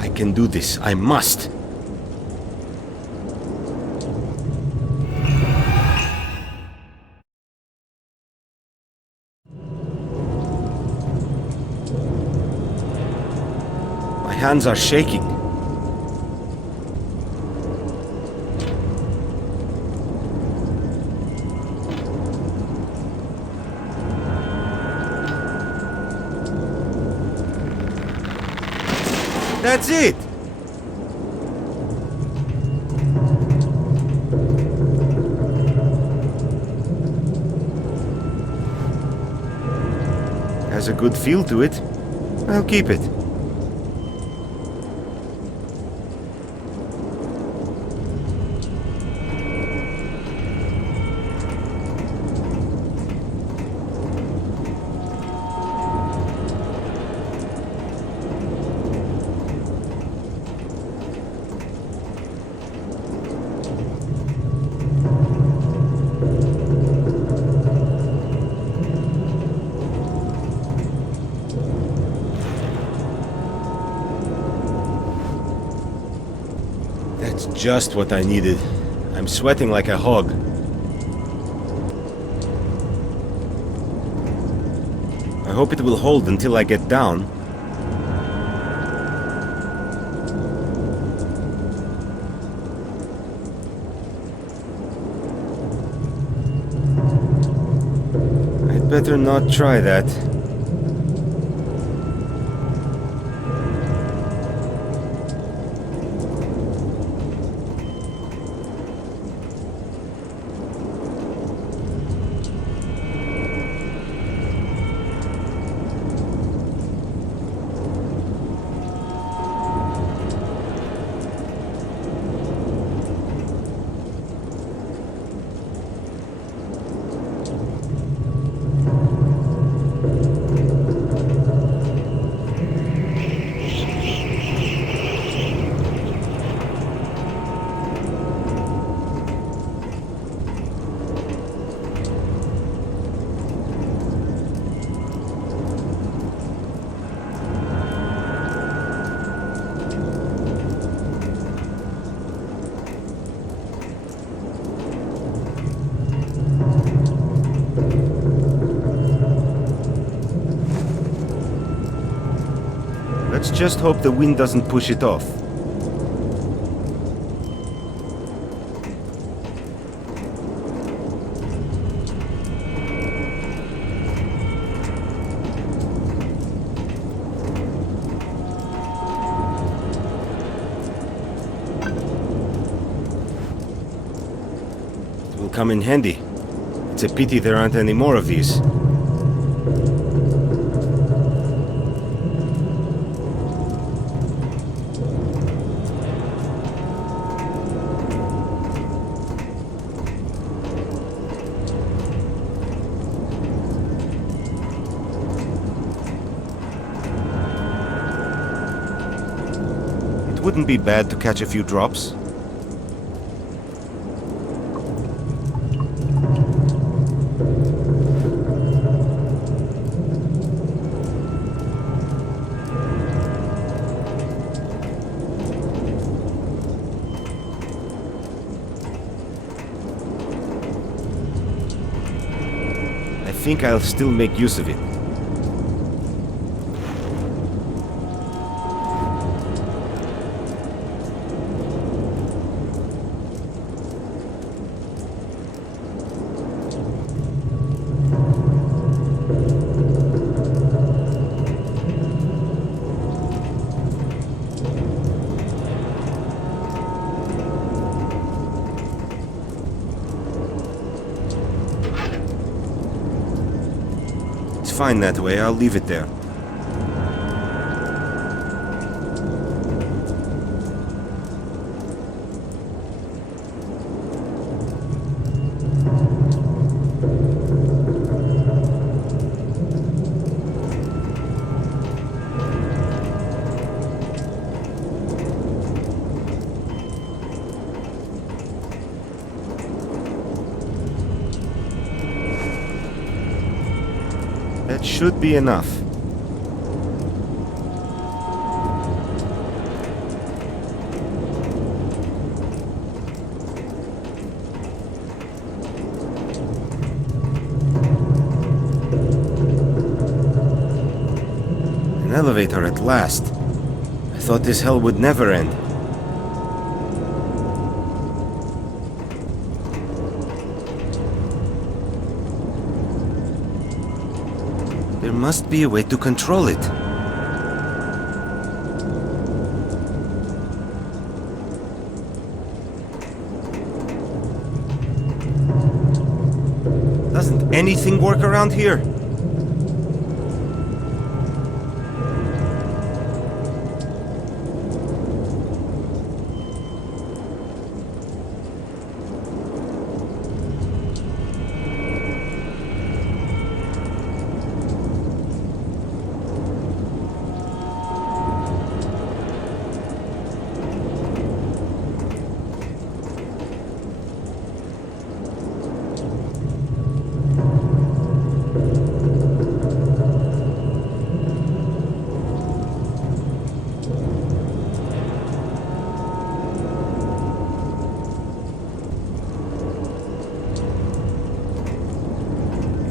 I can do this. I must. My hands are shaking. That's it! Has a good feel to it. I'll keep it. That's just what I needed. I'm sweating like a hog. I hope it will hold until I get down. I'd better not try that. Let's just hope the wind doesn't push it off. It will come in handy. It's a pity there aren't any more of these. It wouldn't be bad to catch a few drops. I think I'll still make use of it. Fine that way, I'll leave it there. That should be enough. An elevator at last. I thought this hell would never end. There must be a way to control it. anything work around here?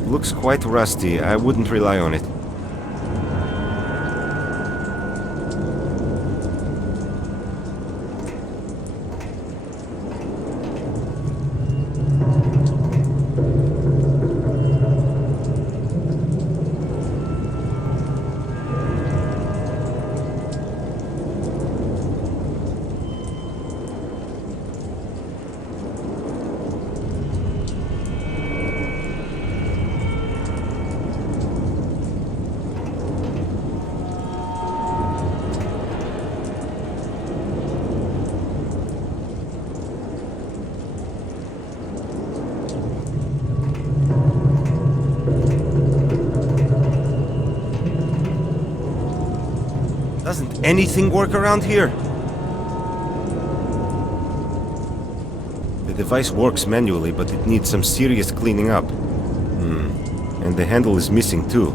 Looks quite rusty. I wouldn't rely on it. Doesn't anything work around here? The device works manually, but it needs some serious cleaning up. And the handle is missing too.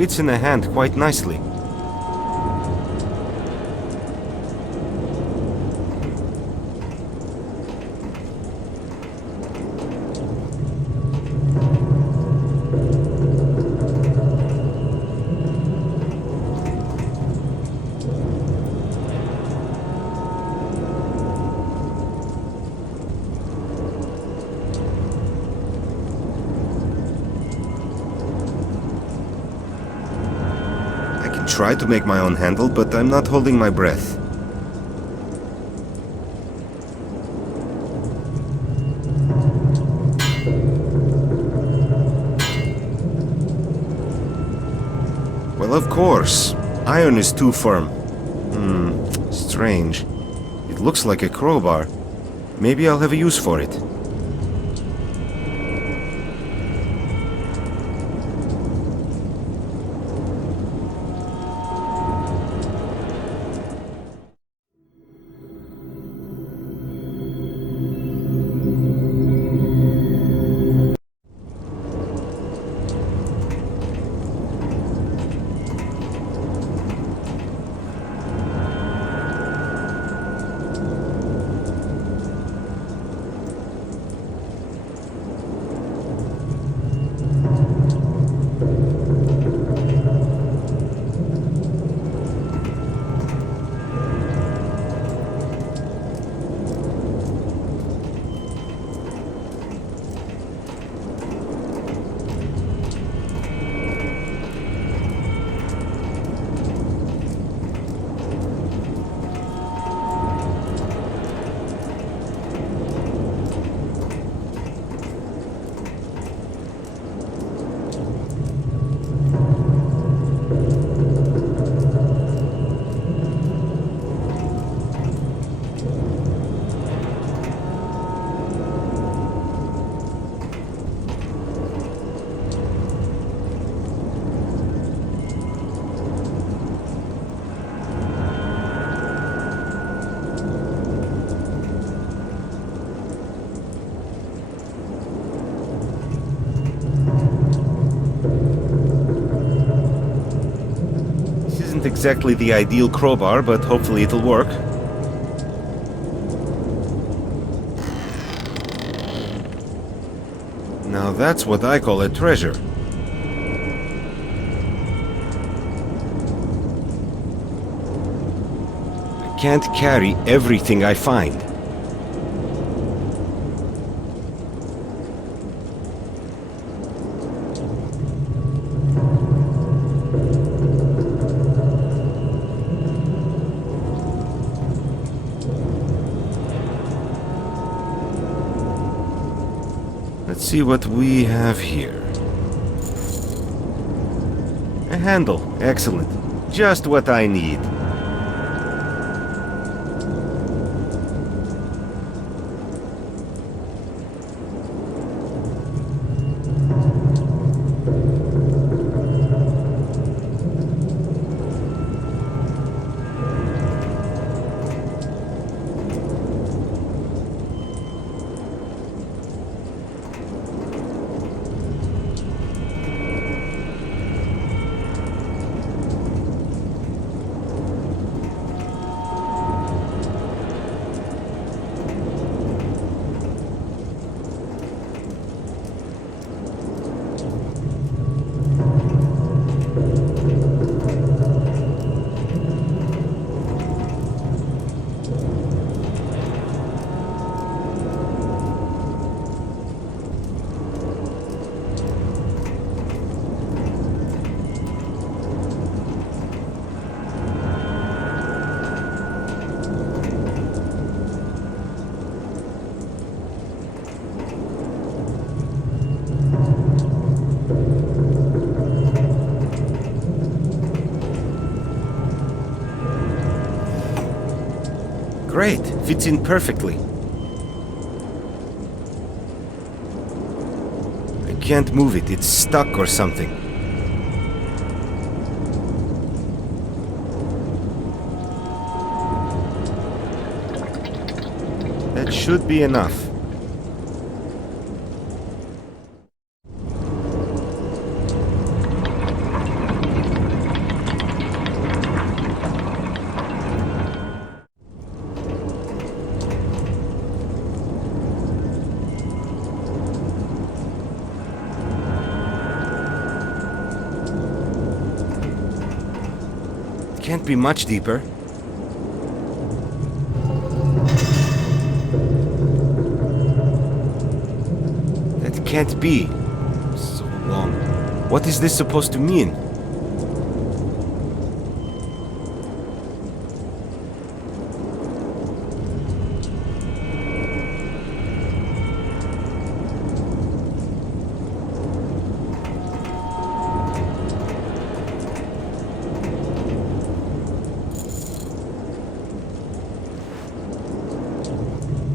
Fits in the hand quite nicely. Try to make my own handle, but I'm not holding my breath. Well, of course. Iron is too firm. Strange. It looks like a crowbar. Maybe I'll have a use for it. Isn't exactly the ideal crowbar, but hopefully it'll work. Now that's what I call a treasure. I can't carry everything I find. Let's see what we have here. A handle. Excellent. Just what I need. Great, fits in perfectly. I can't move it, it's stuck or something. That should be enough. Can't be much deeper. That can't be. So long. What is this supposed to mean?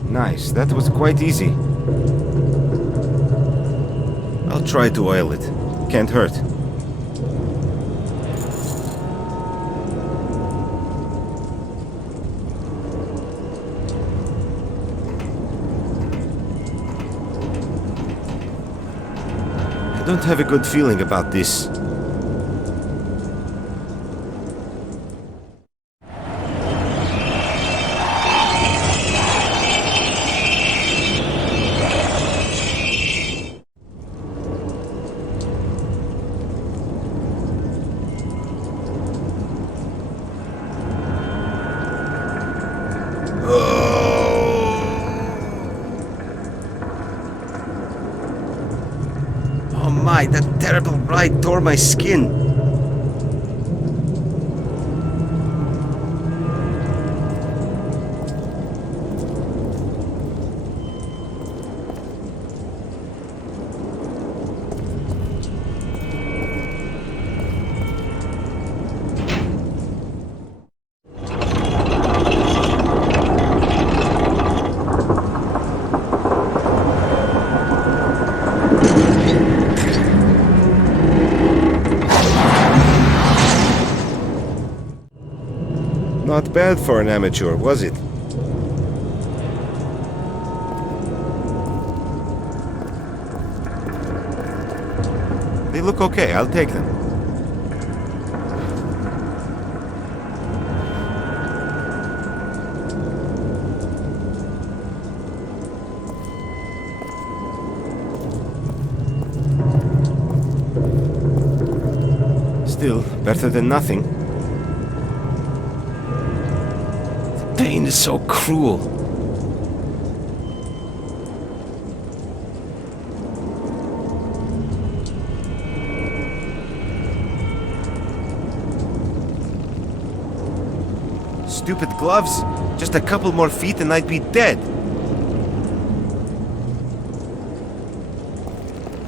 Nice, that was quite easy. I'll try to oil it. Can't hurt. I don't have a good feeling about this. Oh my, that terrible ride tore my skin. Not bad for an amateur, was it? They look okay, I'll take them. Still, better than nothing. The pain is so cruel. Stupid gloves. Just a couple more feet and I'd be dead.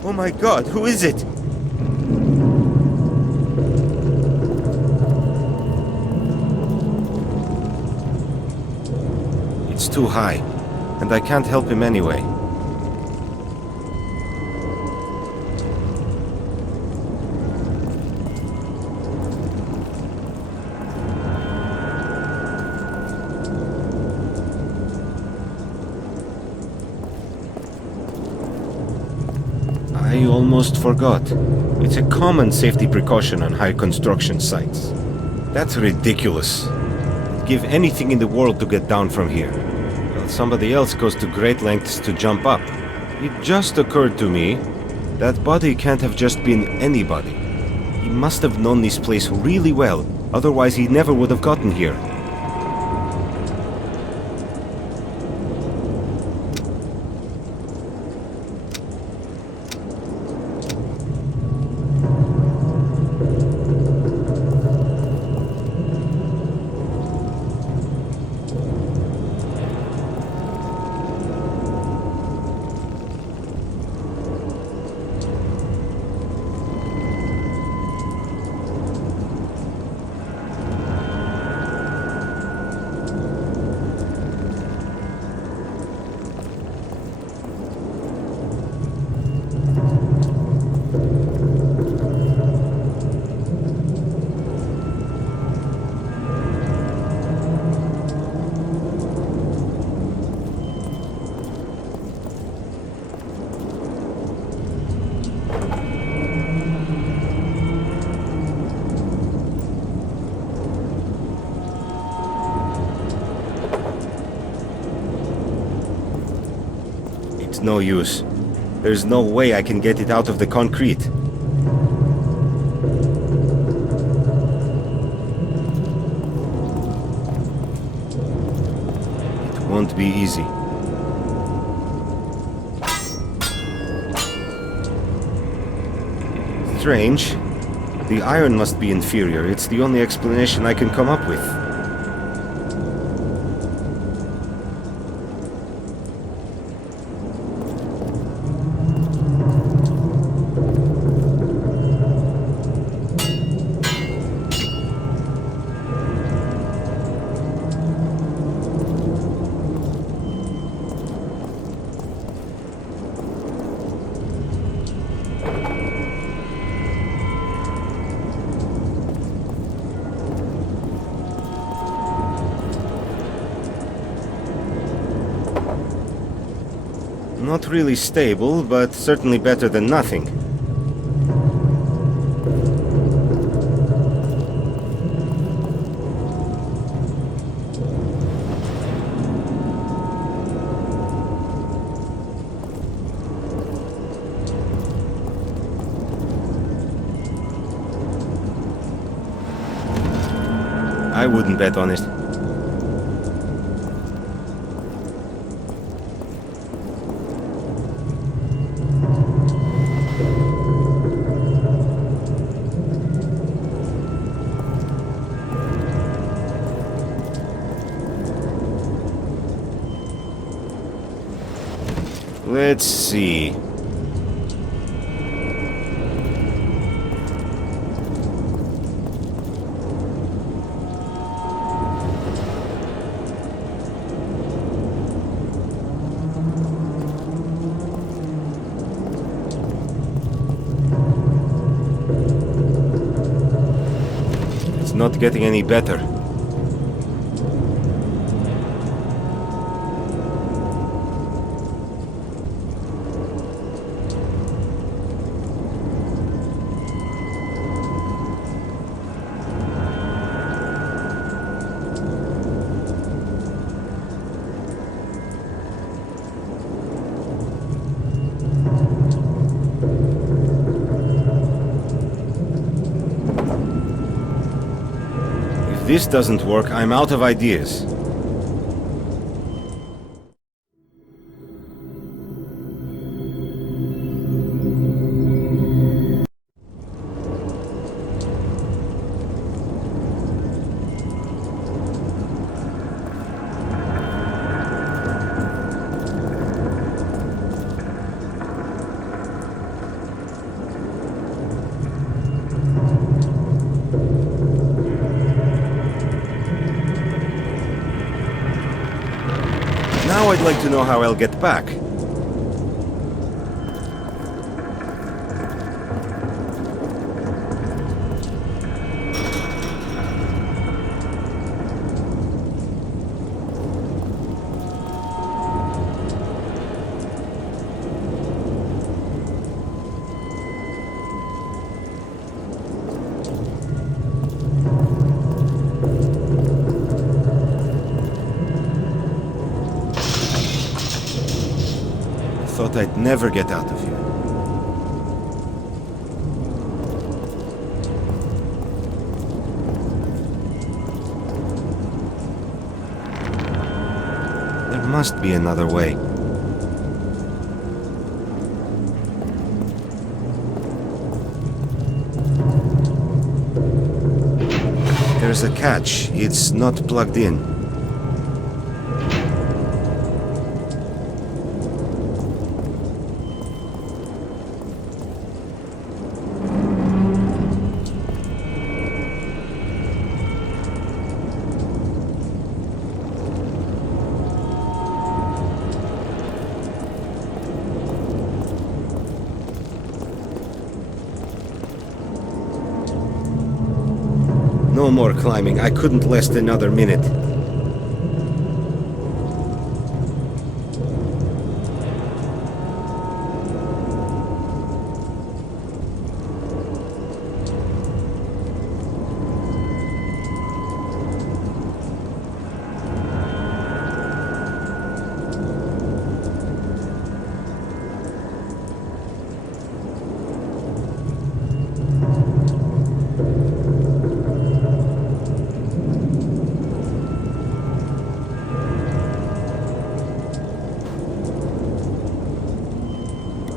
Oh my god, who is it? It's too high, and I can't help him anyway. I almost forgot. It's a common safety precaution on high construction sites. That's ridiculous. I'd give anything in the world to get down from here. While somebody else goes to great lengths to jump up. It just occurred to me, that body can't have just been anybody. He must have known this place really well, otherwise he never would have gotten here. It's no use. There's no way I can get it out of the concrete. It won't be easy. Strange. The iron must be inferior. It's the only explanation I can come up with. Not really stable, but certainly better than nothing. I wouldn't bet on it. Let's see. It's not getting any better. this doesn't work, I'm out of ideas. Now I'd like to know how I'll get back. Thought I'd never get out of here. There must be another way. There's a catch. It's not plugged in. No more climbing. I couldn't last another minute.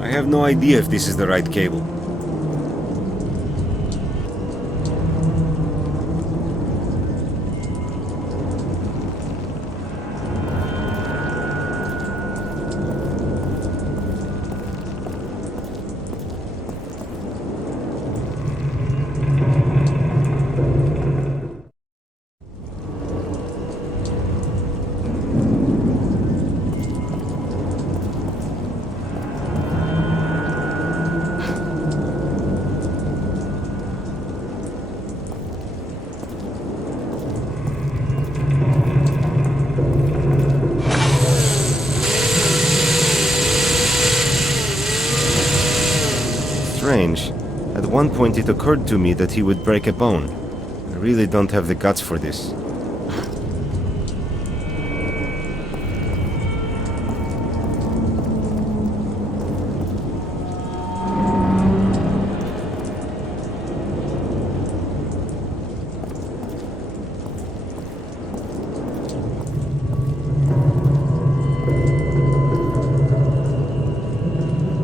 I have no idea if this is the right cable. Strange. At one point it occurred to me that he would break a bone. I really don't have the guts for this.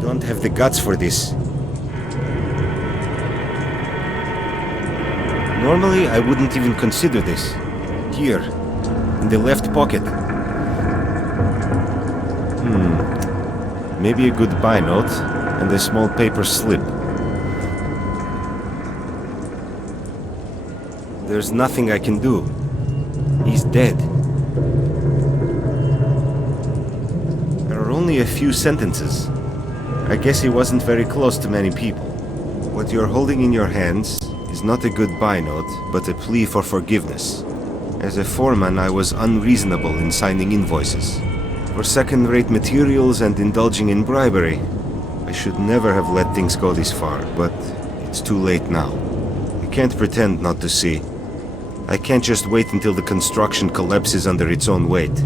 Don't have the guts for this. Normally, I wouldn't even consider this. Here, in the left pocket. Maybe a goodbye note and a small paper slip. There's nothing I can do. He's dead. There are only a few sentences. I guess he wasn't very close to many people. What you're holding in your hands is not a goodbye note, but a plea for forgiveness. As a foreman, I was unreasonable in signing invoices for second-rate materials and indulging in bribery. I should never have let things go this far, but it's too late now. I can't pretend not to see. I can't just wait until the construction collapses under its own weight,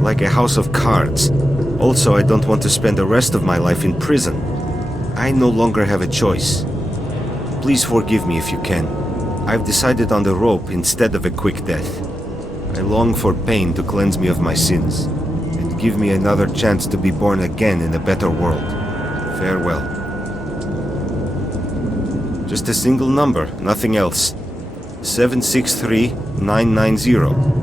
like a house of cards. Also, I don't want to spend the rest of my life in prison. I no longer have a choice. Please forgive me if you can. I've decided on the rope instead of a quick death. I long for pain to cleanse me of my sins, and give me another chance to be born again in a better world. Farewell. Just a single number, nothing else. 763990.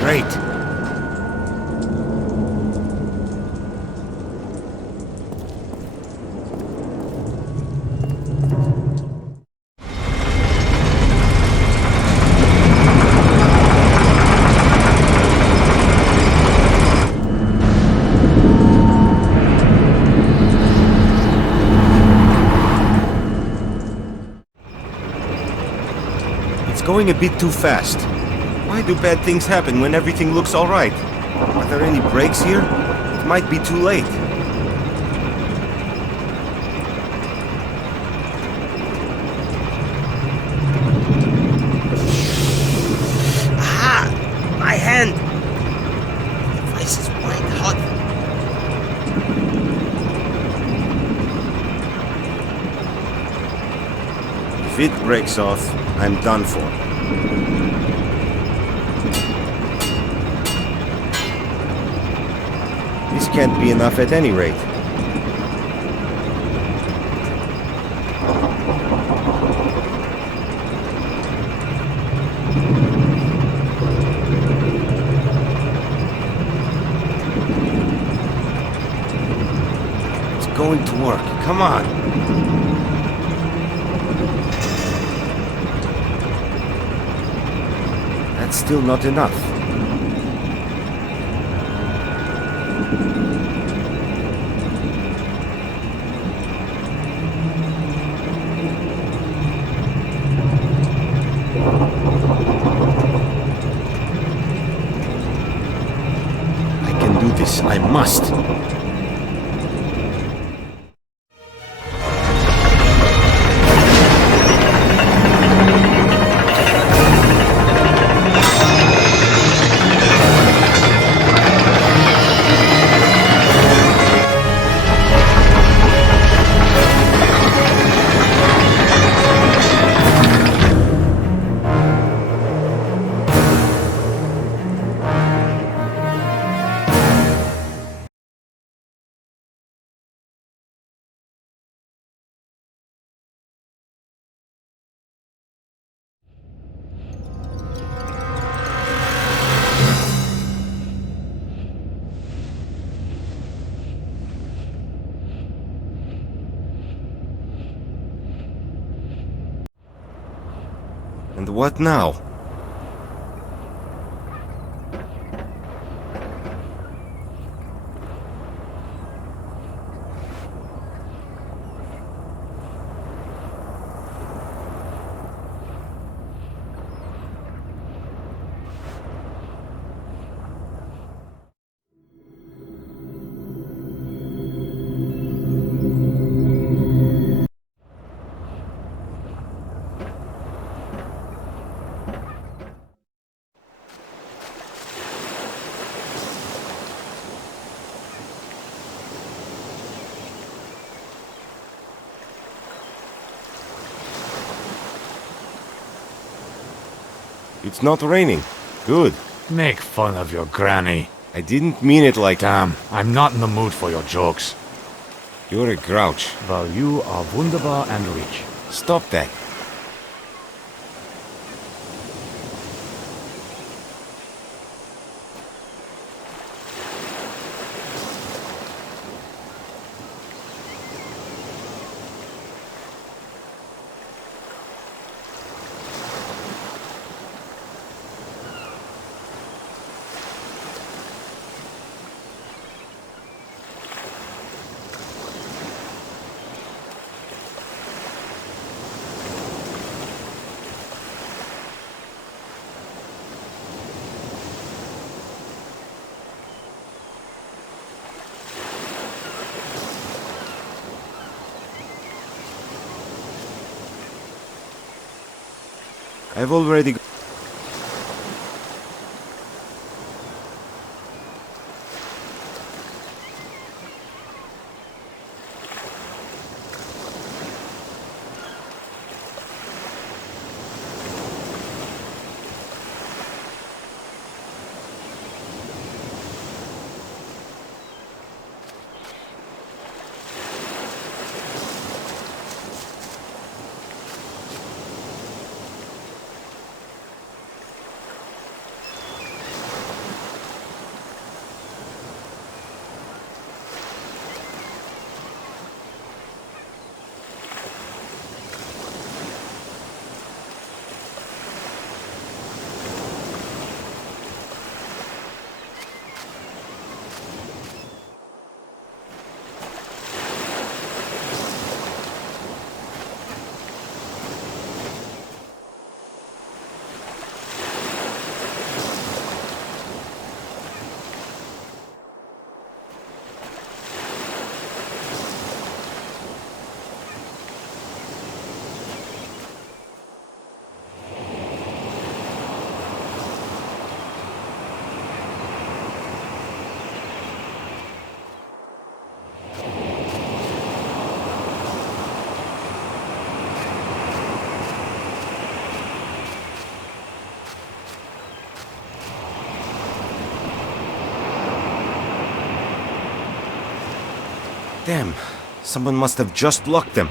Great. It's going a bit too fast. Why do bad things happen when everything looks alright? Are there any brakes here? It might be too late. Aha! My hand! The device is white hot. If it breaks off, I'm done for. This can't be enough at any rate. It's going to work. Come on. That's still not enough. I must. And what now? It's not raining. Good. Make fun of your granny. I didn't mean it like... Damn, I'm not in the mood for your jokes. You're a grouch. Well, you are wunderbar and rich. Stop that. I've already... Damn, someone must have just locked them.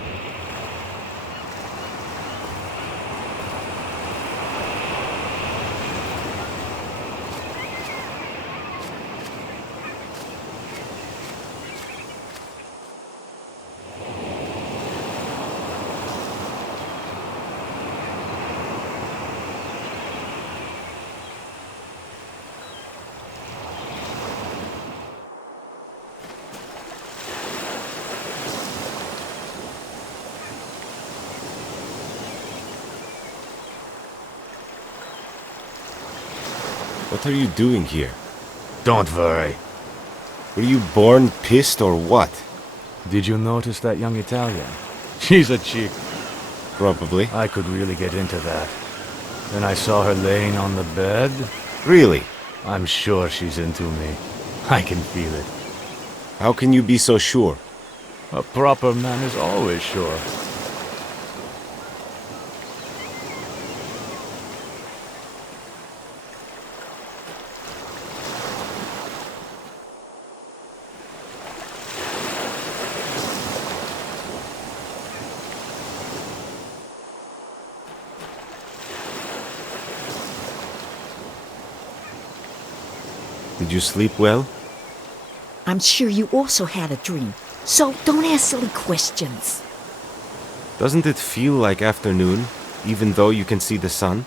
What are you doing here? Don't worry. Were you born pissed or what? Did you notice that young Italian? She's a chick. Probably. I could really get into that. Then I saw her laying on the bed. Really? I'm sure she's into me. I can feel it. How can you be so sure? A proper man is always sure. Did you sleep well? I'm sure you also had a dream, so don't ask silly questions. Doesn't it feel like afternoon, even though you can see the sun?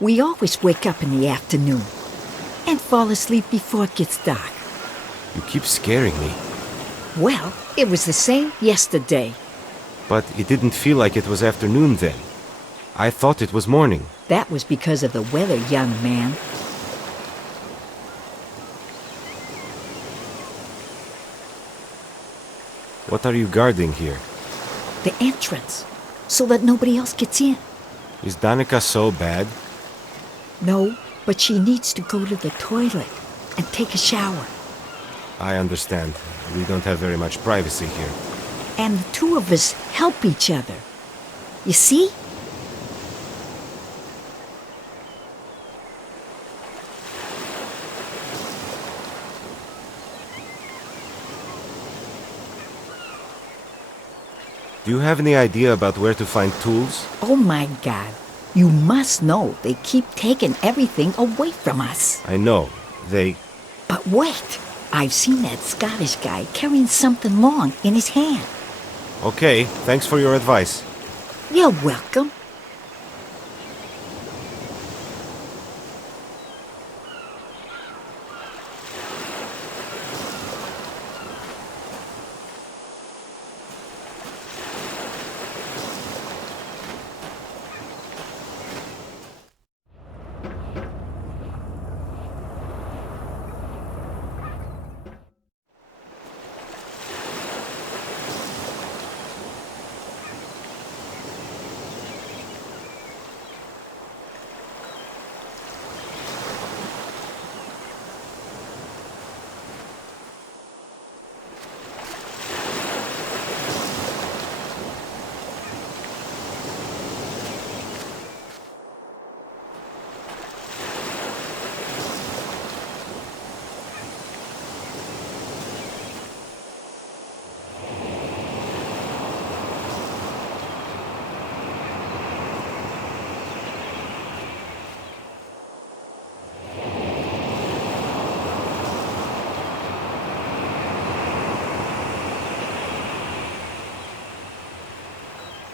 We always wake up in the afternoon and fall asleep before it gets dark. You keep scaring me. Well, it was the same yesterday. But it didn't feel like it was afternoon then. I thought it was morning. That was because of the weather, young man. What are you guarding here? The entrance, so that nobody else gets in. Is Danica so bad? No, but she needs to go to the toilet and take a shower. I understand. We don't have very much privacy here. And the two of us help each other. You see? Do you have any idea about where to find tools? Oh my God. You must know they keep taking everything away from us. I know. They... But wait. I've seen that Scottish guy carrying something long in his hand. Okay, thanks for your advice. You're welcome.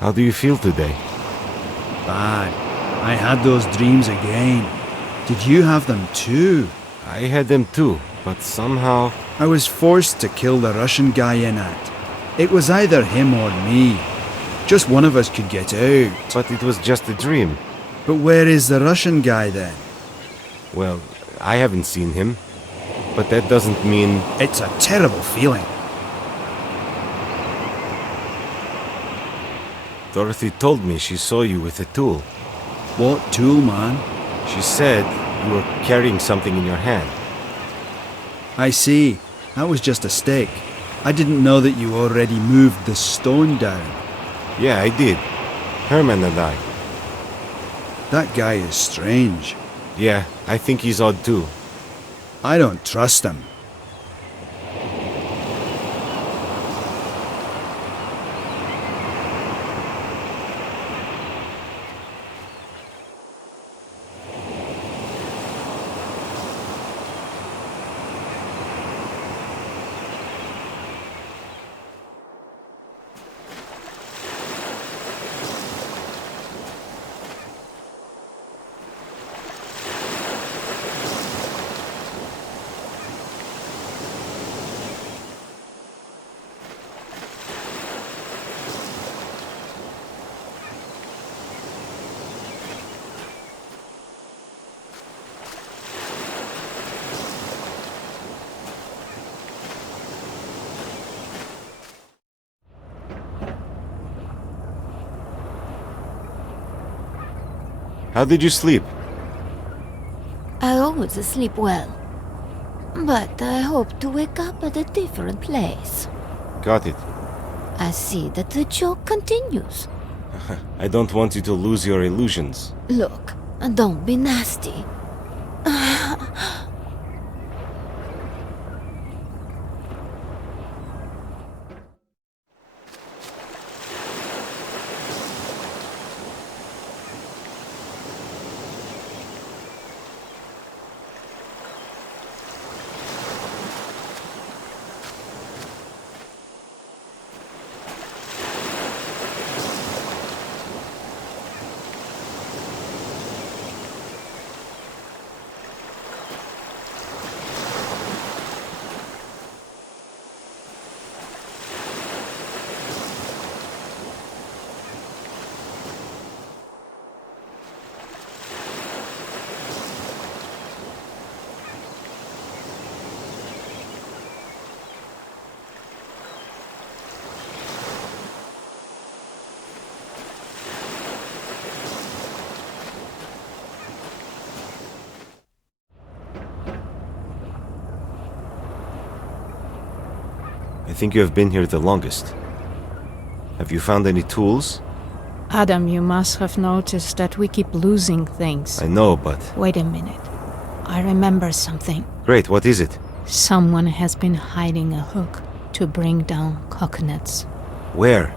How do you feel today? Bad. I had those dreams again. Did you have them too? I had them too, but somehow... I was forced to kill the Russian guy in it. It was either him or me. Just one of us could get out. But it was just a dream. But where is the Russian guy then? Well, I haven't seen him. But that doesn't mean... It's a terrible feeling. Dorothy told me she saw you with a tool. What tool, man? She said you were carrying something in your hand. I see. That was just a stick. I didn't know that you already moved the stone down. Yeah, I did. Herman and I. That guy is strange. Yeah, I think he's odd too. I don't trust him. How did you sleep? I always sleep well. But I hope to wake up at a different place. Got it. I see that the joke continues. I don't want you to lose your illusions. Look, don't be nasty. I think you have been here the longest. Have you found any tools? Adam, you must have noticed that we keep losing things. I know, but... Wait a minute. I remember something. Great, what is it? Someone has been hiding a hook to bring down coconuts. Where?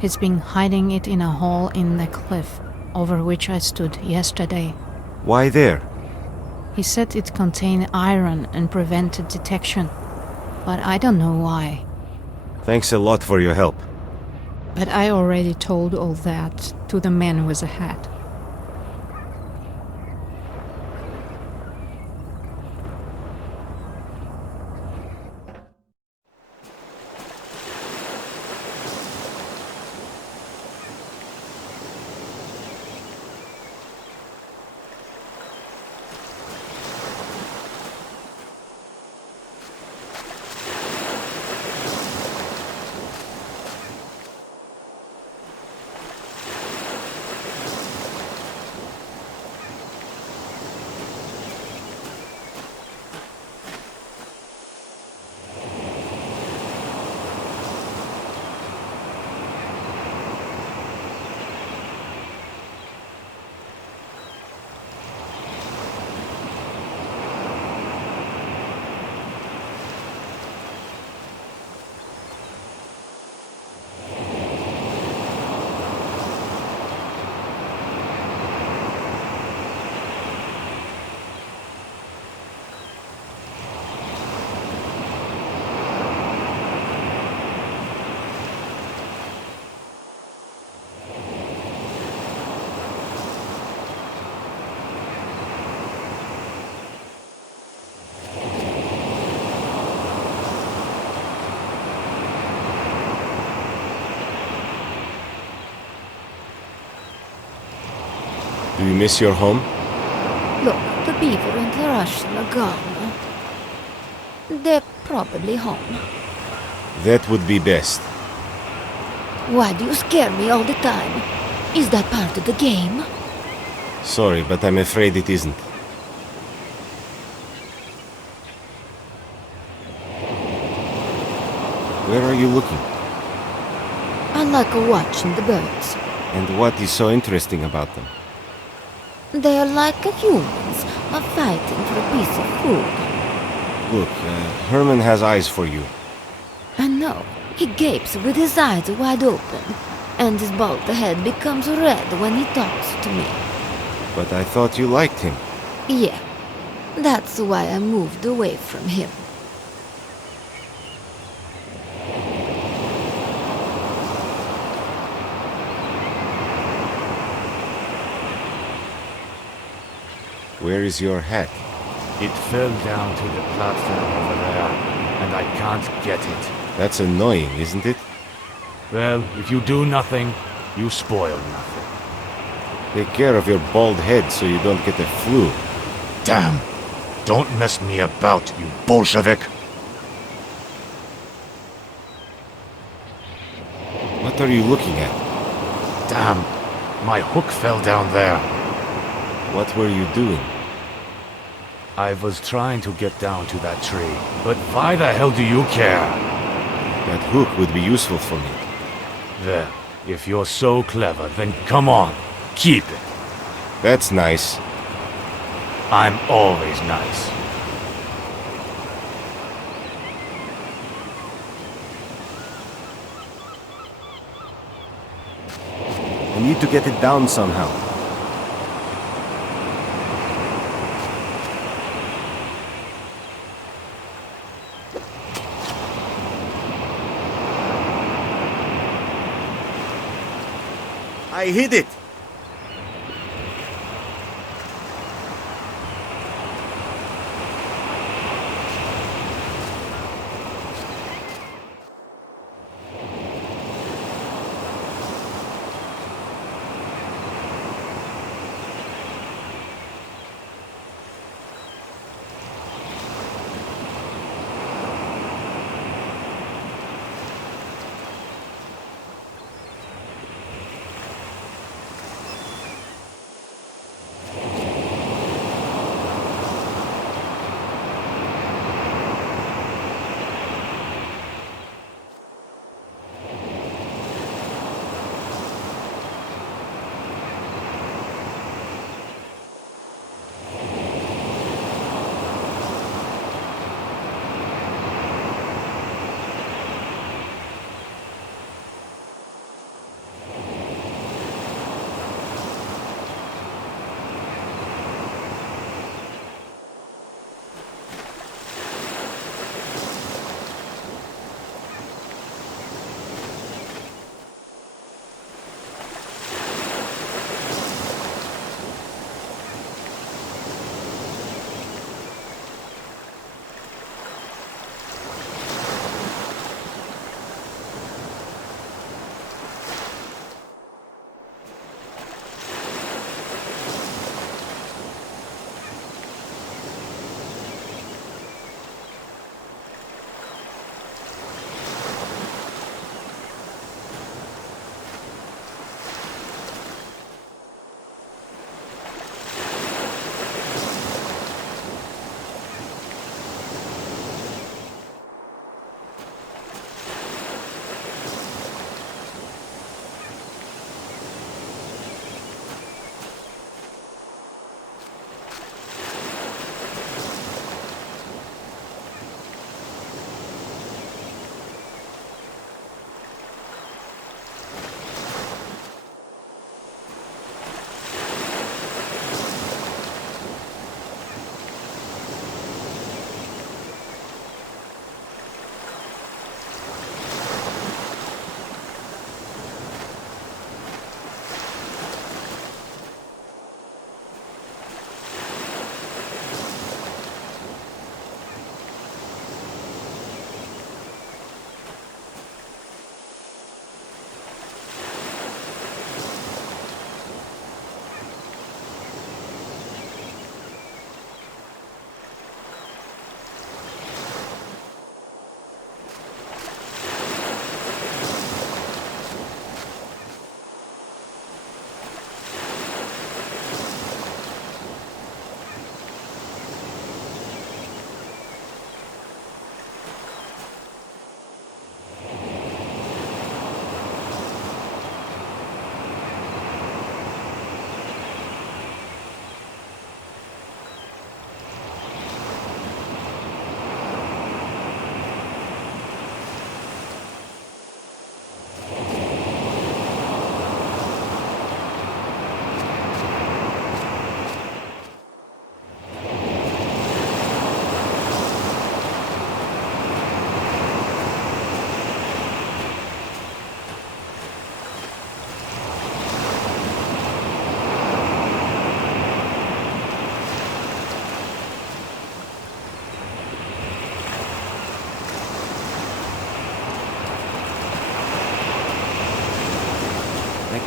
He's been hiding it in a hole in the cliff over which I stood yesterday. Why there? He said it contained iron and prevented detection, but I don't know why. Thanks a lot for your help. But I already told all that to the man with a hat. Do you miss your home? Look, the beaver and the Russian are gone. They're probably home. That would be best. Why do you scare me all the time? Is that part of the game? Sorry, but I'm afraid it isn't. Where are you looking? I like watching the birds. And what is so interesting about them? They're like humans, are fighting for a piece of food. Look, Herman has eyes for you. I know. He gapes with his eyes wide open, and his bald head becomes red when he talks to me. But I thought you liked him. Yeah, that's why I moved away from him. Where is your hat? It fell down to the platform over there, and I can't get it. That's annoying, isn't it? Well, if you do nothing, you spoil nothing. Take care of your bald head so you don't get the flu. Damn! Don't mess me about, you Bolshevik! What are you looking at? Damn! My hook fell down there. What were you doing? I was trying to get down to that tree, but why the hell do you care? That hook would be useful for me. Well, if you're so clever, then come on, keep it. That's nice. I'm always nice. I need to get it down somehow. I hit it!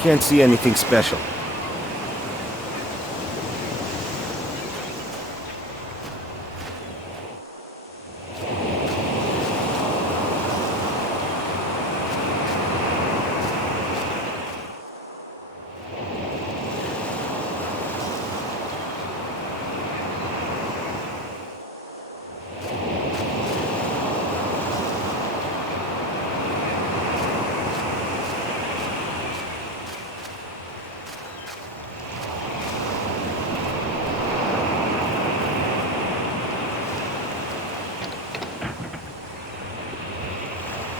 Can't see anything special.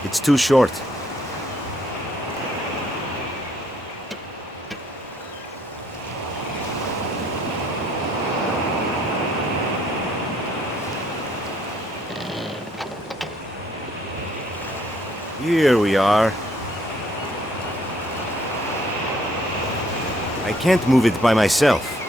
It's too short. Here we are. I can't move it by myself.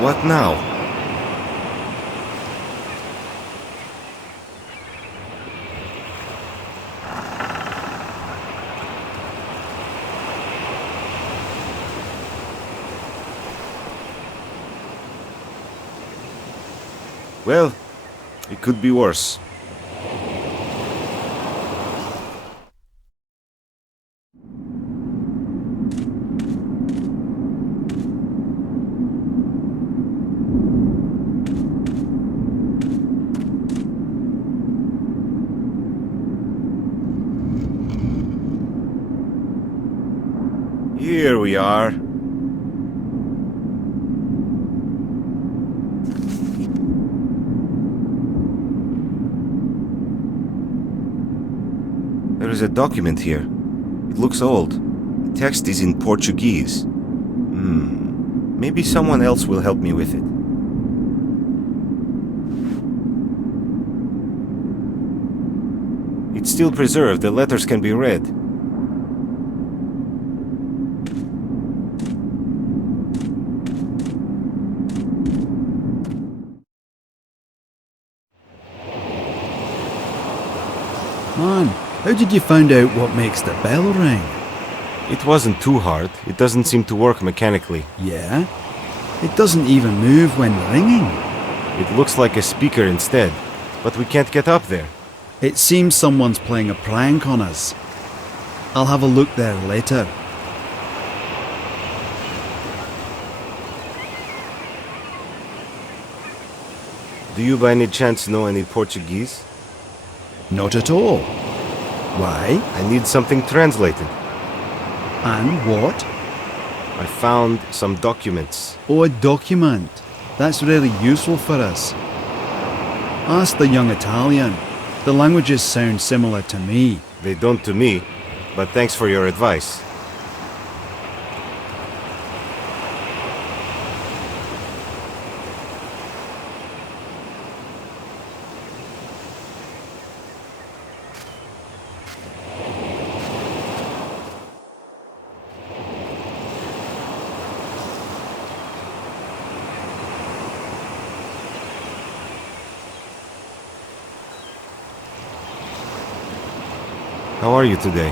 What now? Well, it could be worse. Here we are. There is a document here. It looks old. The text is in Portuguese. Maybe someone else will help me with it. It's still preserved. The letters can be read. Man, how did you find out what makes the bell ring? It wasn't too hard. It doesn't seem to work mechanically. Yeah? It doesn't even move when ringing. It looks like a speaker instead, but we can't get up there. It seems someone's playing a prank on us. I'll have a look there later. Do you by any chance know any Portuguese? Not at all. Why? I need something translated. And what? I found some documents. Oh, a document. That's really useful for us. Ask the young Italian. The languages sound similar to me. They don't to me, but thanks for your advice. How are you today?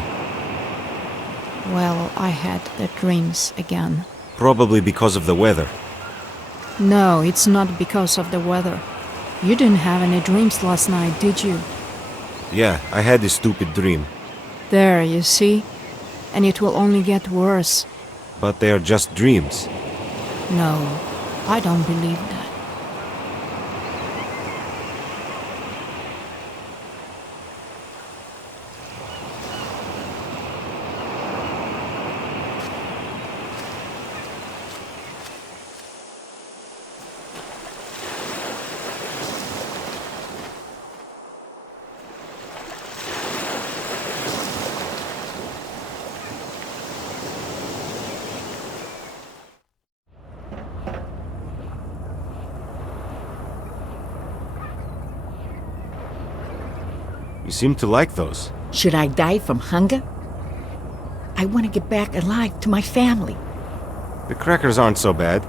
Well, I had the dreams again. Probably because of the weather. No, it's not because of the weather. You didn't have any dreams last night, did you? Yeah, I had this stupid dream. There, you see? And it will only get worse. But they are just dreams. No, I don't believe that. You seem to like those. Should I die from hunger? I want to get back alive to my family. The crackers aren't so bad.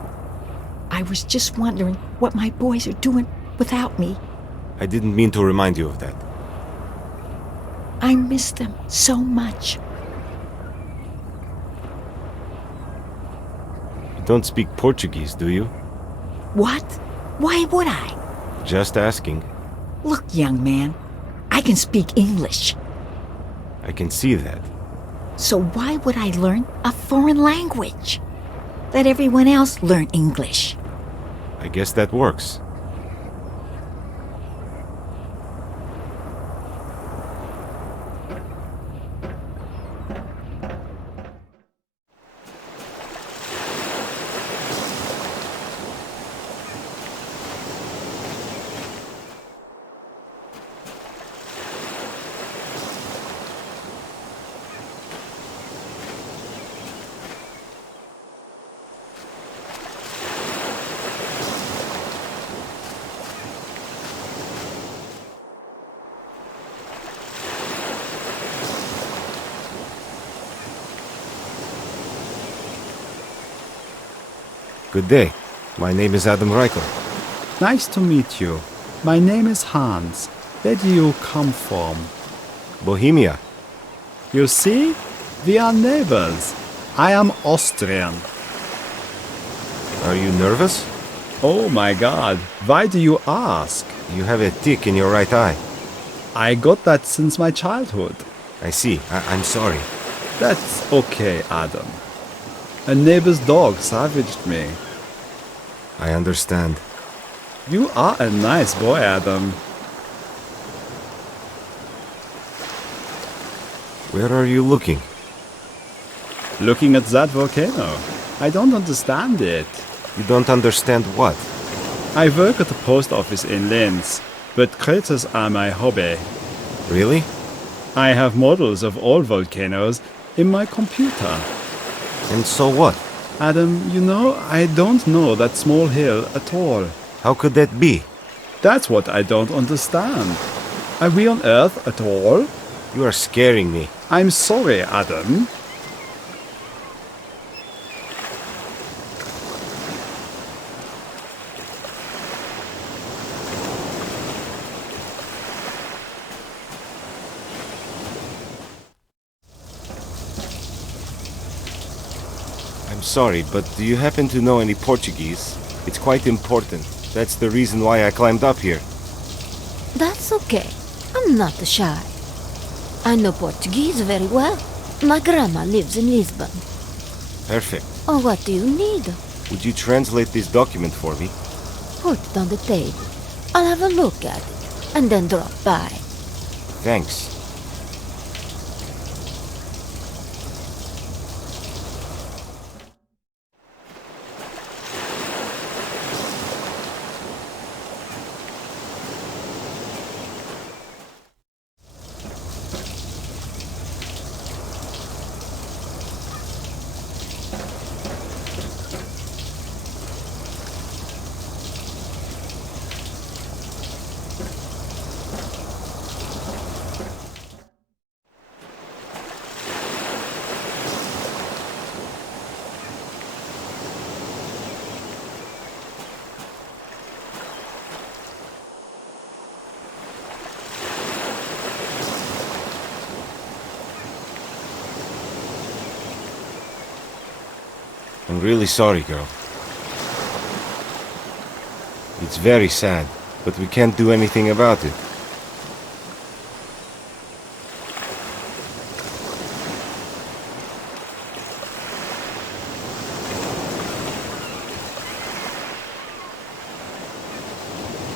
I was just wondering what my boys are doing without me. I didn't mean to remind you of that. I miss them so much. You don't speak Portuguese, do you? What? Why would I? Just asking. Look, young man, I can speak English. I can see that. So why would I learn a foreign language? Let everyone else learn English. I guess that works. Good day. My name is Adam Reichel. Nice to meet you. My name is Hans. Where do you come from? Bohemia. You see? We are neighbors. I am Austrian. Are you nervous? Oh my god, why do you ask? You have a tick in your right eye. I got that since my childhood. I see. I'm sorry. That's okay, Adam. A neighbor's dog savaged me. I understand. You are a nice boy, Adam. Where are you looking? Looking at that volcano. I don't understand it. You don't understand what? I work at the post office in Linz, but craters are my hobby. Really? I have models of all volcanoes in my computer. And so what? Adam, you know, I don't know that small hill at all. How could that be? That's what I don't understand. Are we on Earth at all? You are scaring me. I'm sorry, Adam. I'm sorry, but do you happen to know any Portuguese? It's quite important. That's the reason why I climbed up here. That's okay. I'm not shy. I know Portuguese very well. My grandma lives in Lisbon. Perfect. Oh, what do you need? Would you translate this document for me? Put it on the table. I'll have a look at it, and then drop by. Thanks. I'm really sorry, girl. It's very sad, but we can't do anything about it.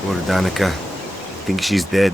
Poor Danica. I think she's dead.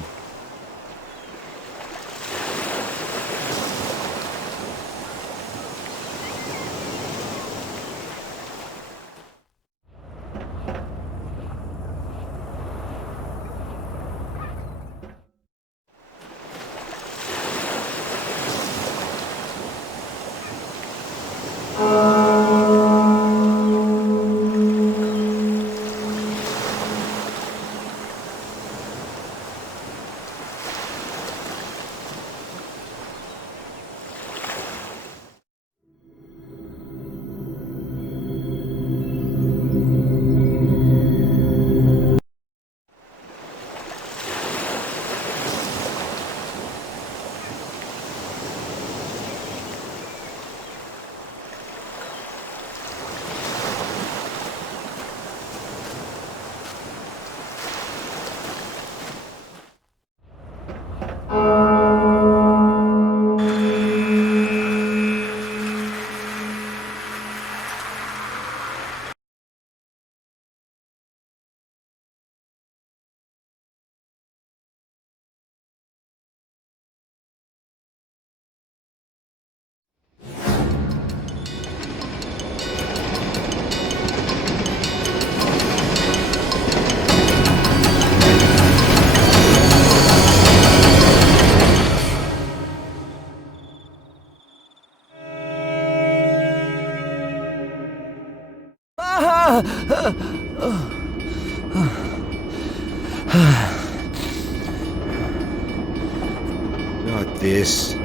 Not this.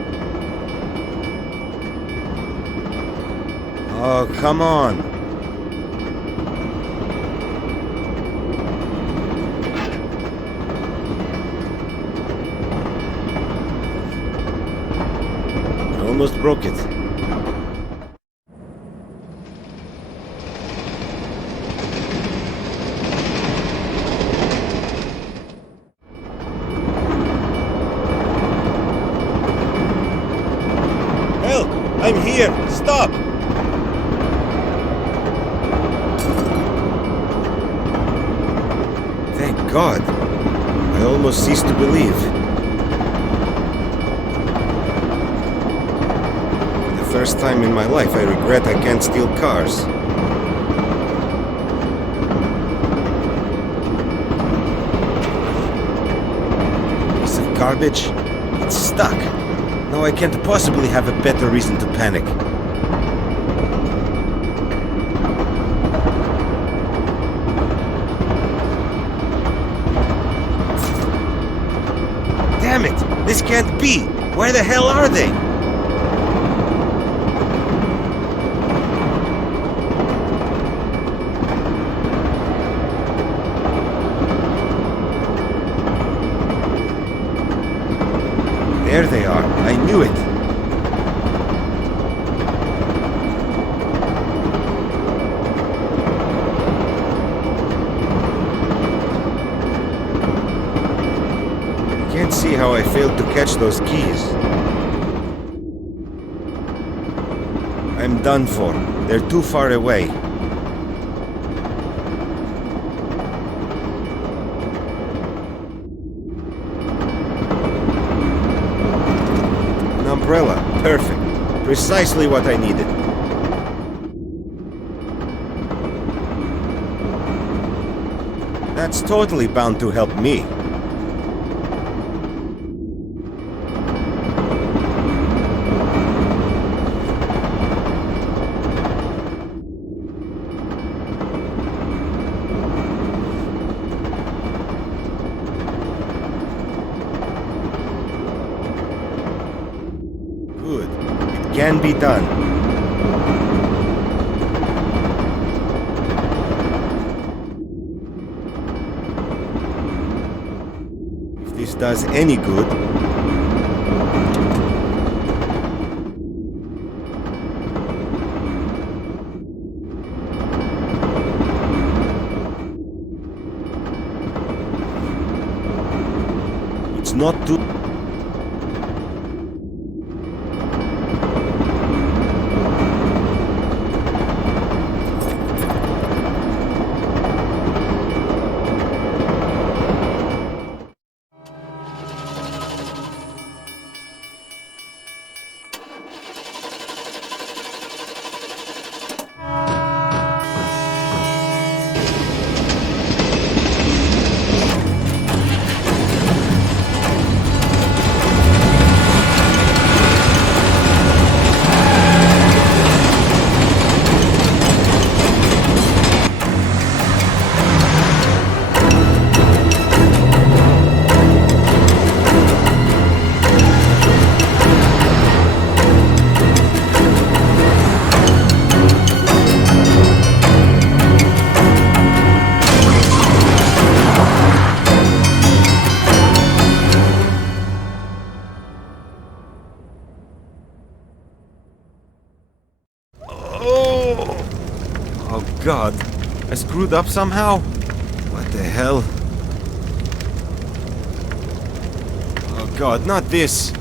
Oh, come on. I almost broke it. Help! I'm here! Stop! Thank God. I almost ceased to believe. For the first time in my life, I regret I can't steal cars. Piece of garbage? It's stuck. Now I can't possibly have a better reason to panic. Damn it! This can't be! Where the hell are they? There they are. I knew it. I can't see how I failed to catch those keys. I'm done for. They're too far away. An umbrella. Perfect. Precisely what I needed. That's totally bound to help me. Good. It can be done. If this does any good... It's not too... Oh God, I screwed up somehow? What the hell? Oh God, not this!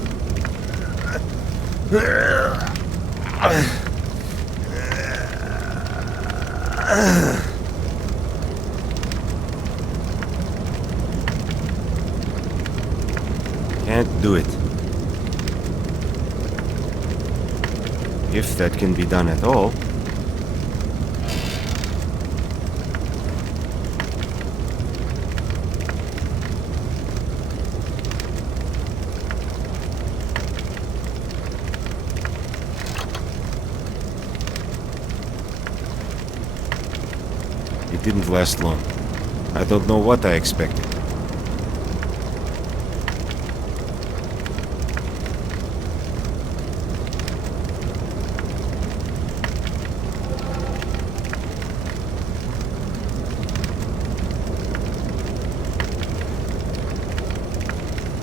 Can't do it. If that can be done at all. It didn't last long. I don't know what I expected.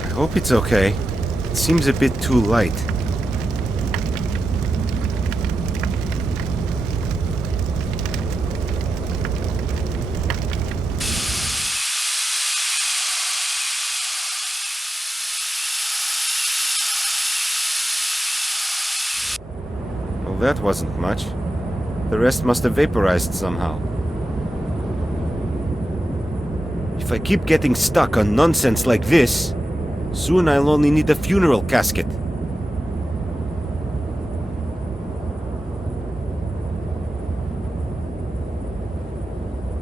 I hope it's okay. It seems a bit too light. Well, that wasn't much. The rest must have vaporized somehow. If I keep getting stuck on nonsense like this, soon I'll only need a funeral casket.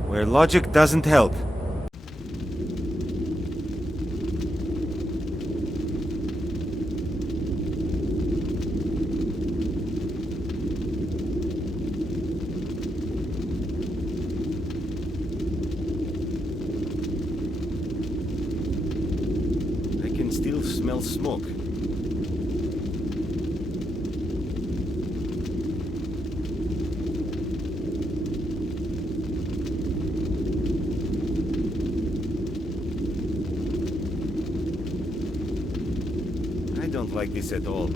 Where logic doesn't help. I can still smell smoke. I don't like this at all.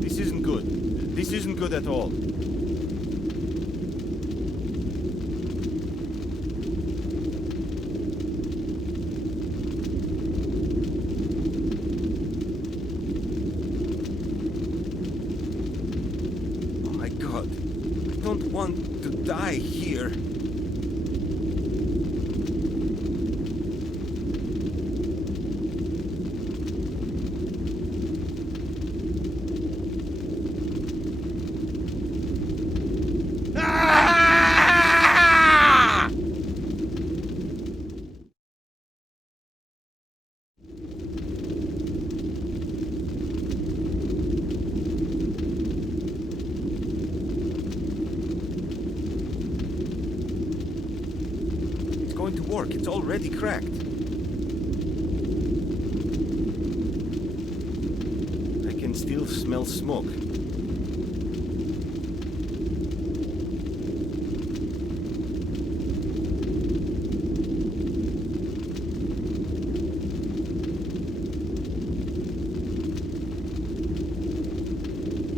This isn't good. This isn't good at all. Oh my god. I don't want to die here. It's going to work. It's already cracked. I can still smell smoke.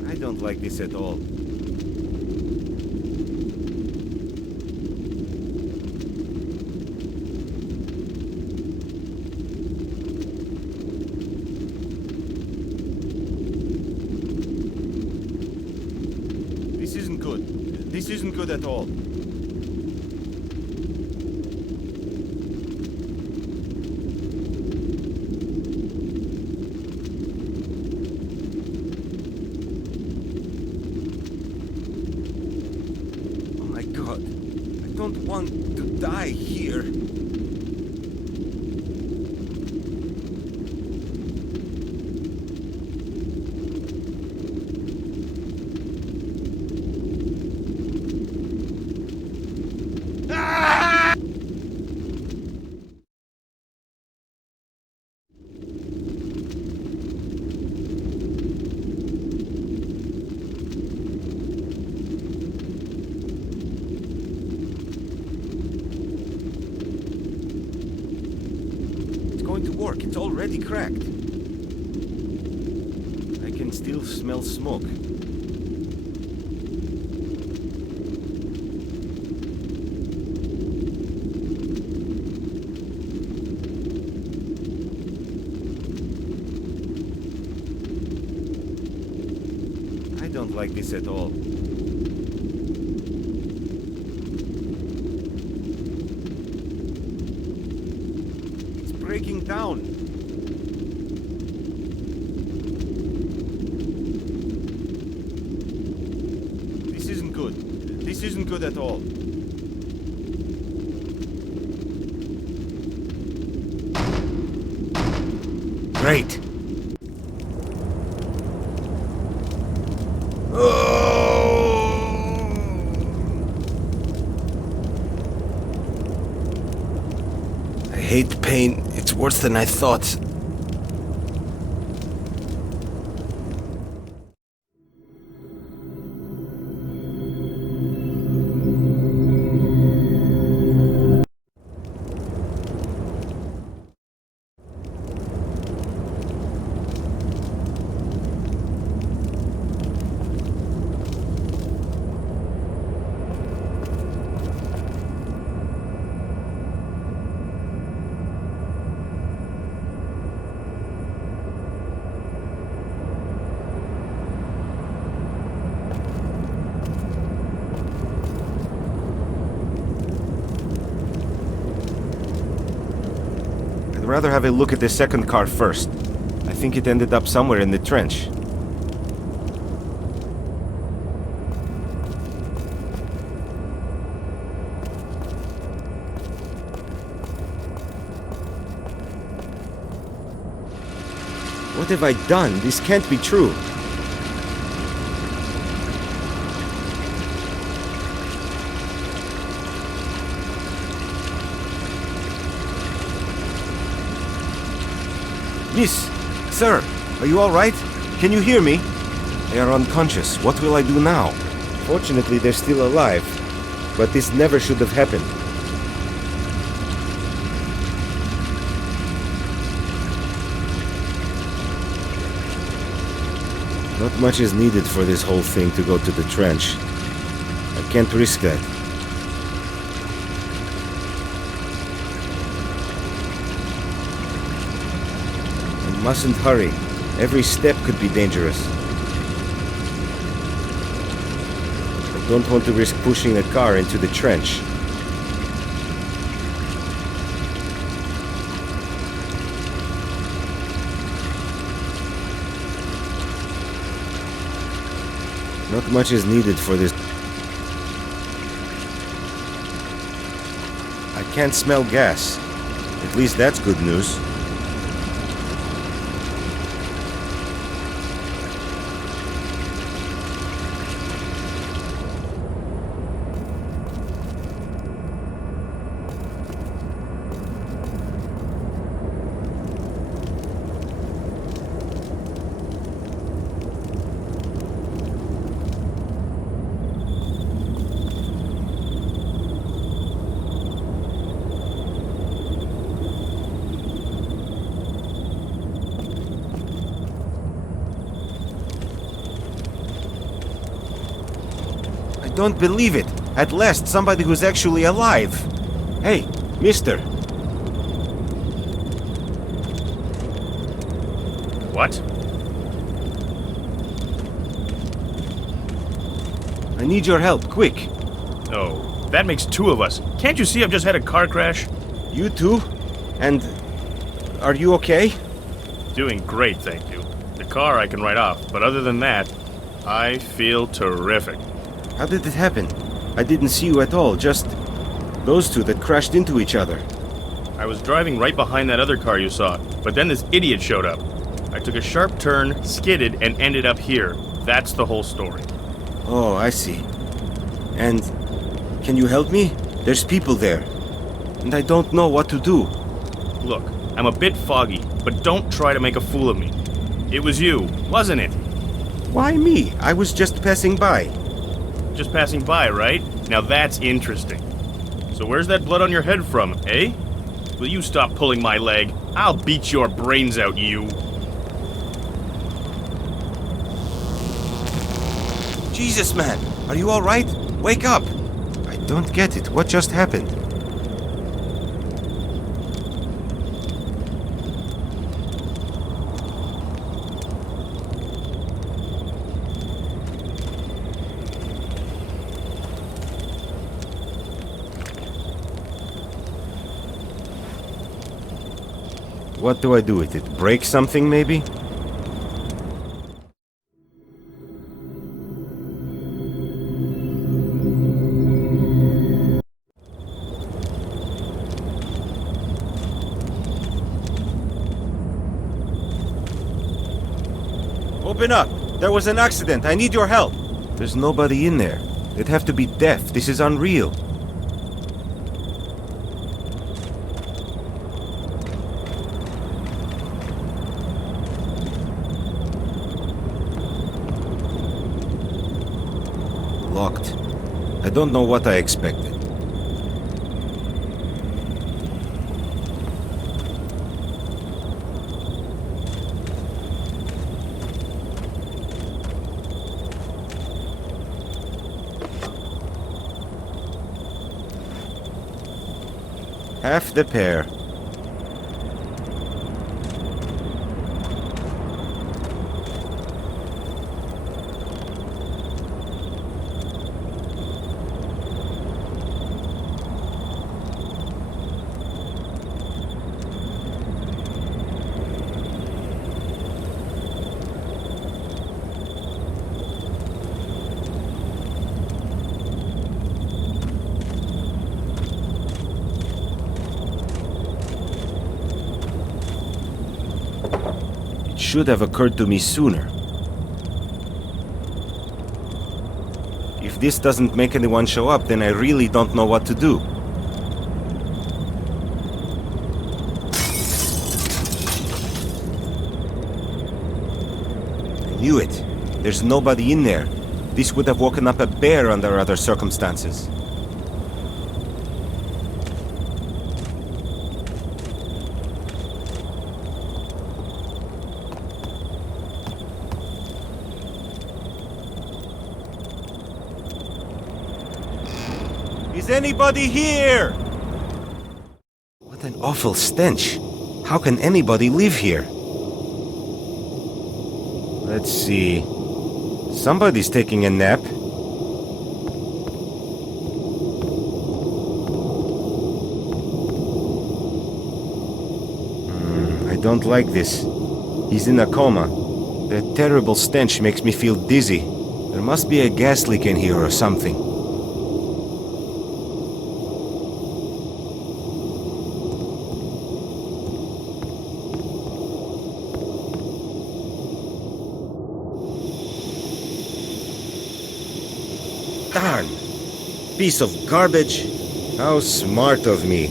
I don't like this at all. This isn't good. This isn't good at all. Oh my god. I don't want to die here. It's going to work. It's already cracked. I can still smell smoke. I don't like this at all. It's breaking down. This isn't good. This isn't good at all. Great. Oh! I hate pain. It's worse than I thought. I'd rather have a look at the second car first. I think it ended up somewhere in the trench. What have I done? This can't be true. Miss, sir, are you all right? Can you hear me? They are unconscious. What will I do now? Fortunately, they're still alive. But this never should have happened. Not much is needed for this whole thing to go to the trench. I can't risk that. I mustn't hurry. Every step could be dangerous. I don't want to risk pushing a car into the trench. Not much is needed for this. I can't smell gas. At least that's good news. Don't believe it. At last, somebody who's actually alive. Hey, mister. What? I need your help, quick. Oh, that makes two of us. Can't you see I've just had a car crash? You too? And are you okay? Doing great, thank you. The car I can write off, but other than that, I feel terrific. How did it happen? I didn't see you at all, just those two that crashed into each other. I was driving right behind that other car you saw, but then this idiot showed up. I took a sharp turn, skidded, and ended up here. That's the whole story. Oh, I see. And can you help me? There's people there. And I don't know what to do. Look, I'm a bit foggy, but don't try to make a fool of me. It was you, wasn't it? Why me? I was just passing by. Just passing by, right? Now that's interesting. So where's that blood on your head from, eh? Will you stop pulling my leg? I'll beat your brains out, you. Jesus, man! Are you all right? Wake up! I don't get it. What just happened? What do I do with it? Break something, maybe? Open up! There was an accident. I need your help. There's nobody in there. They'd have to be deaf. This is unreal. Locked. I don't know what I expected. Half the pair. Should have occurred to me sooner. If this doesn't make anyone show up, then I really don't know what to do. I knew it. There's nobody in there. This would have woken up a bear under other circumstances. Is anybody here? What an awful stench. How can anybody live here? Let's see. Somebody's taking a nap. I don't like this. He's in a coma. The terrible stench makes me feel dizzy. There must be a gas leak in here or something. Darn! Piece of garbage! How smart of me!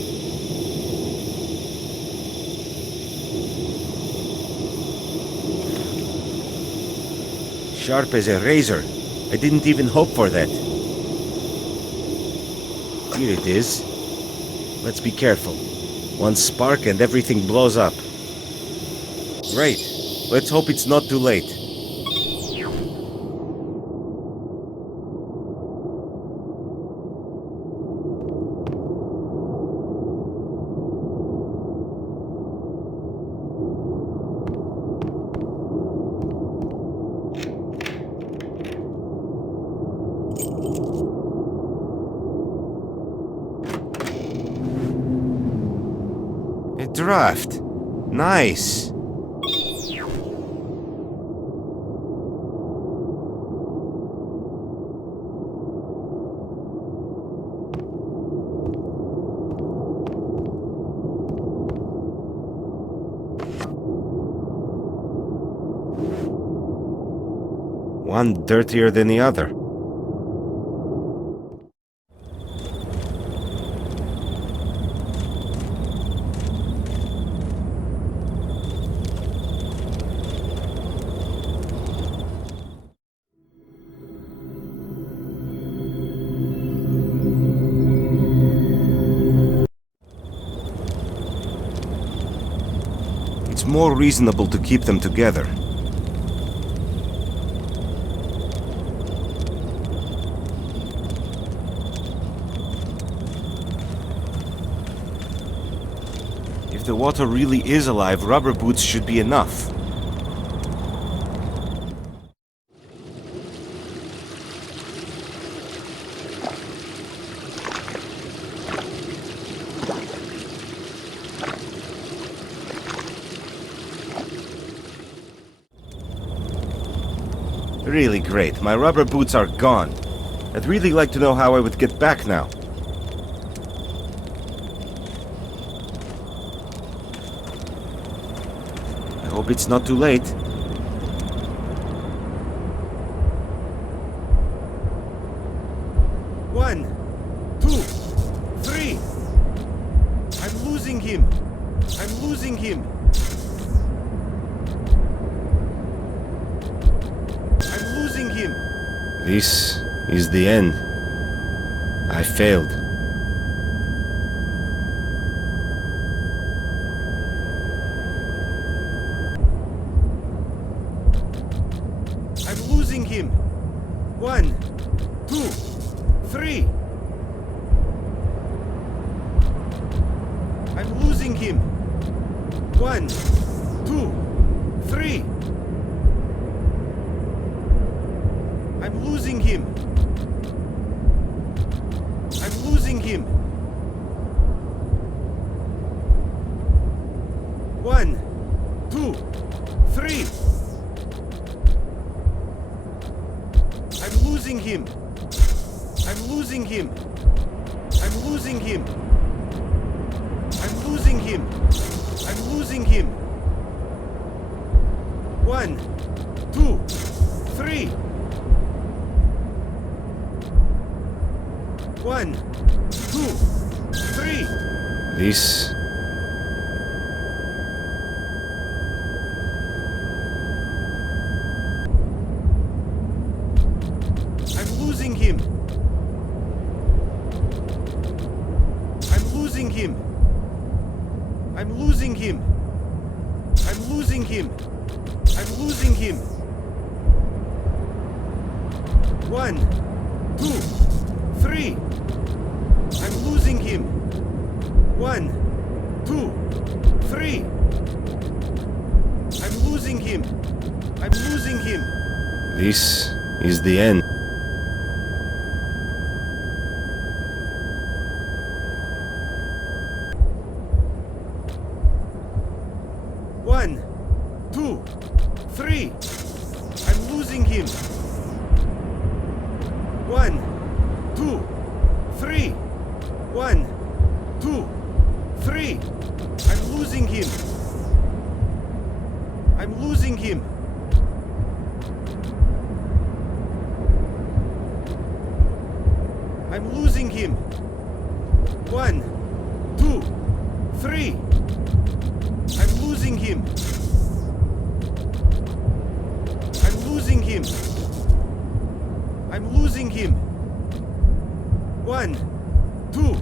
Sharp as a razor. I didn't even hope for that. Here it is. Let's be careful. One spark and everything blows up. Great. Let's hope it's not too late. Draft. Nice. One dirtier than the other. It's more reasonable to keep them together. If the water really is alive, rubber boots should be enough. Really great. My rubber boots are gone. I'd really like to know how I would get back now. I hope it's not too late. him! I'm losing him! I'm losing him! This is the end. I failed. I'm losing him! 1, 2, 3! I'm losing him! 1, 2, 3! I'm losing him! I'm losing him! 1, 2, 3! I'm losing him! I'm losing him! I'm losing him! I'm losing him! I'm losing him! 1, 2, 3! 1, 2, 3! This... I'm losing him! I'm losing him! I'm losing him! I'm losing him! I'm losing him! 1, 2, 3! I'm losing him! 1, 2, 3! I'm losing him! I'm losing him! This is the end. One, 2, 3! I'm losing him! 1, 2, 3! 1, 2, 3! I'm losing him! I'm losing him! I'm losing him! 1, 2, 3! I'm losing him! I'm losing him! I'm losing him! 1, 2,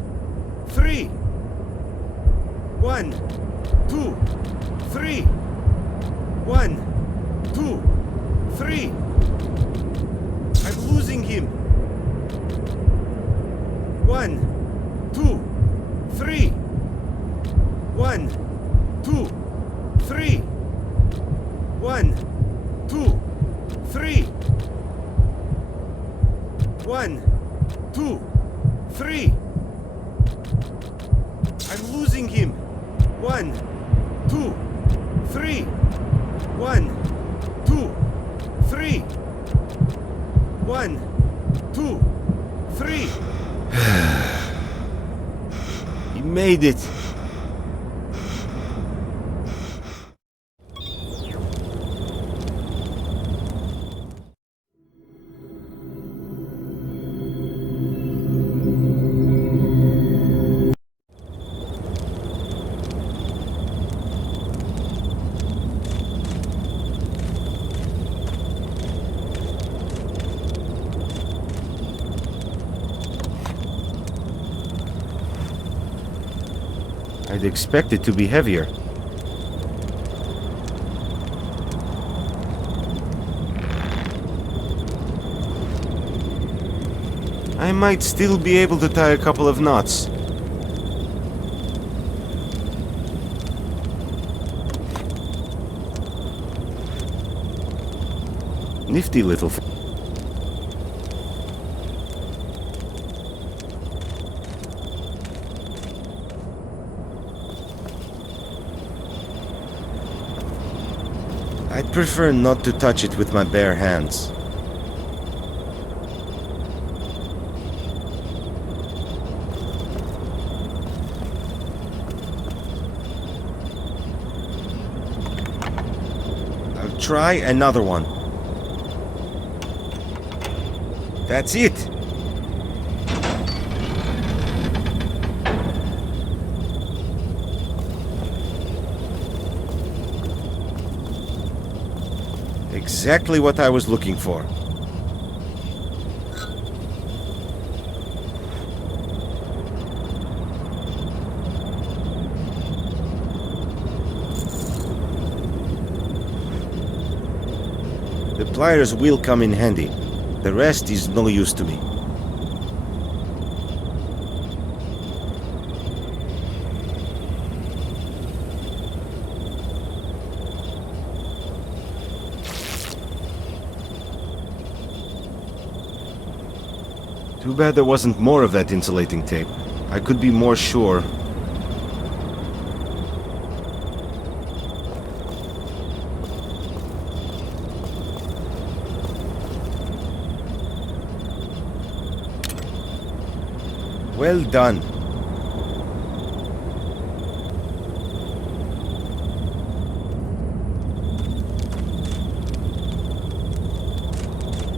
3! 1, 2, 3! 1, 2, 3! I'm losing him! 1, 2, 3! 1, 2, 3! 1, 2, 3! 1, 2, 3! I'm losing him! 1, 2, 3! 1, 2, 3! 1, 2, 3! He made it! I'd expect it to be heavier. I might still be able to tie a couple of knots. Nifty little thing. I'd prefer not to touch it with my bare hands. I'll try another one. That's it! Exactly what I was looking for. The pliers will come in handy. The rest is no use to me. Too bad there wasn't more of that insulating tape. I could be more sure. Well done.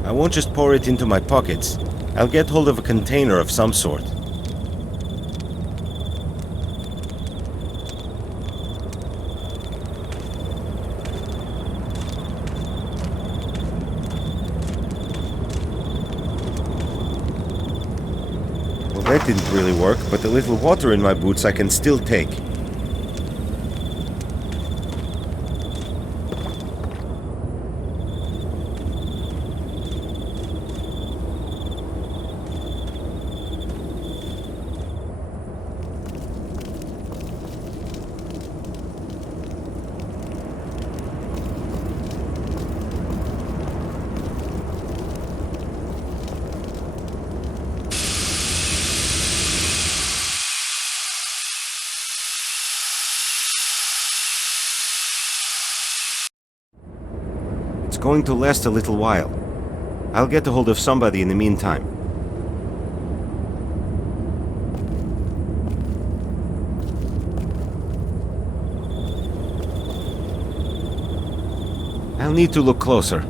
I won't just pour it into my pockets. I'll get hold of a container of some sort. Well, that didn't really work, but the little water in my boots I can still take. It's going to last a little while. I'll get a hold of somebody in the meantime. I'll need to look closer.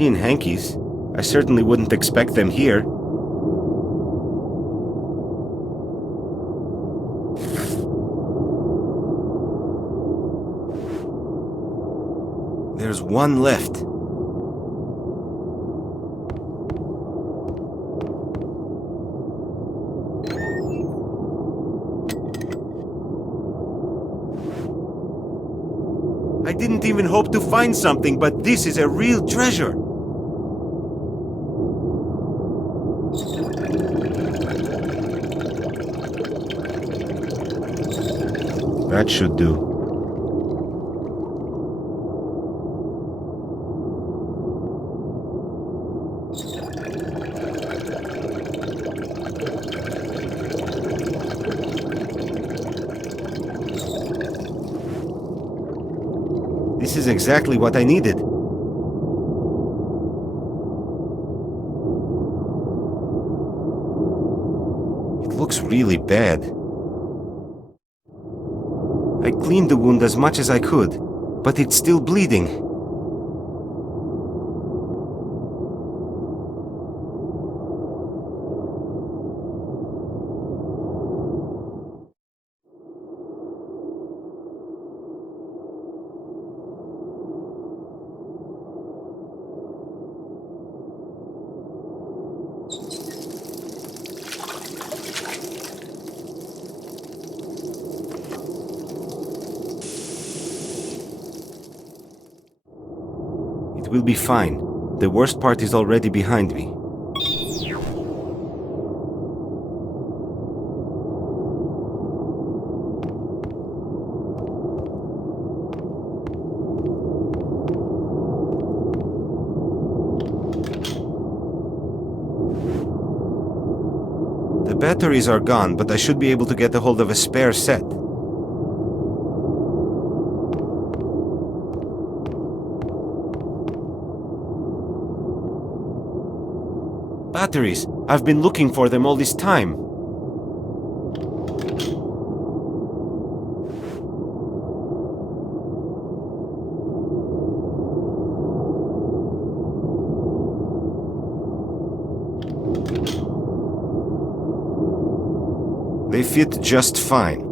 Clean hankies. I certainly wouldn't expect them here. There's one left. I didn't even hope to find something, but this is a real treasure. That should do. This is exactly what I needed. It looks really bad. I cleaned the wound as much as I could, but it's still bleeding. We'll be fine. The worst part is already behind me. The batteries are gone, but I should be able to get a hold of a spare set. batteries. I've been looking for them all this time. They fit just fine.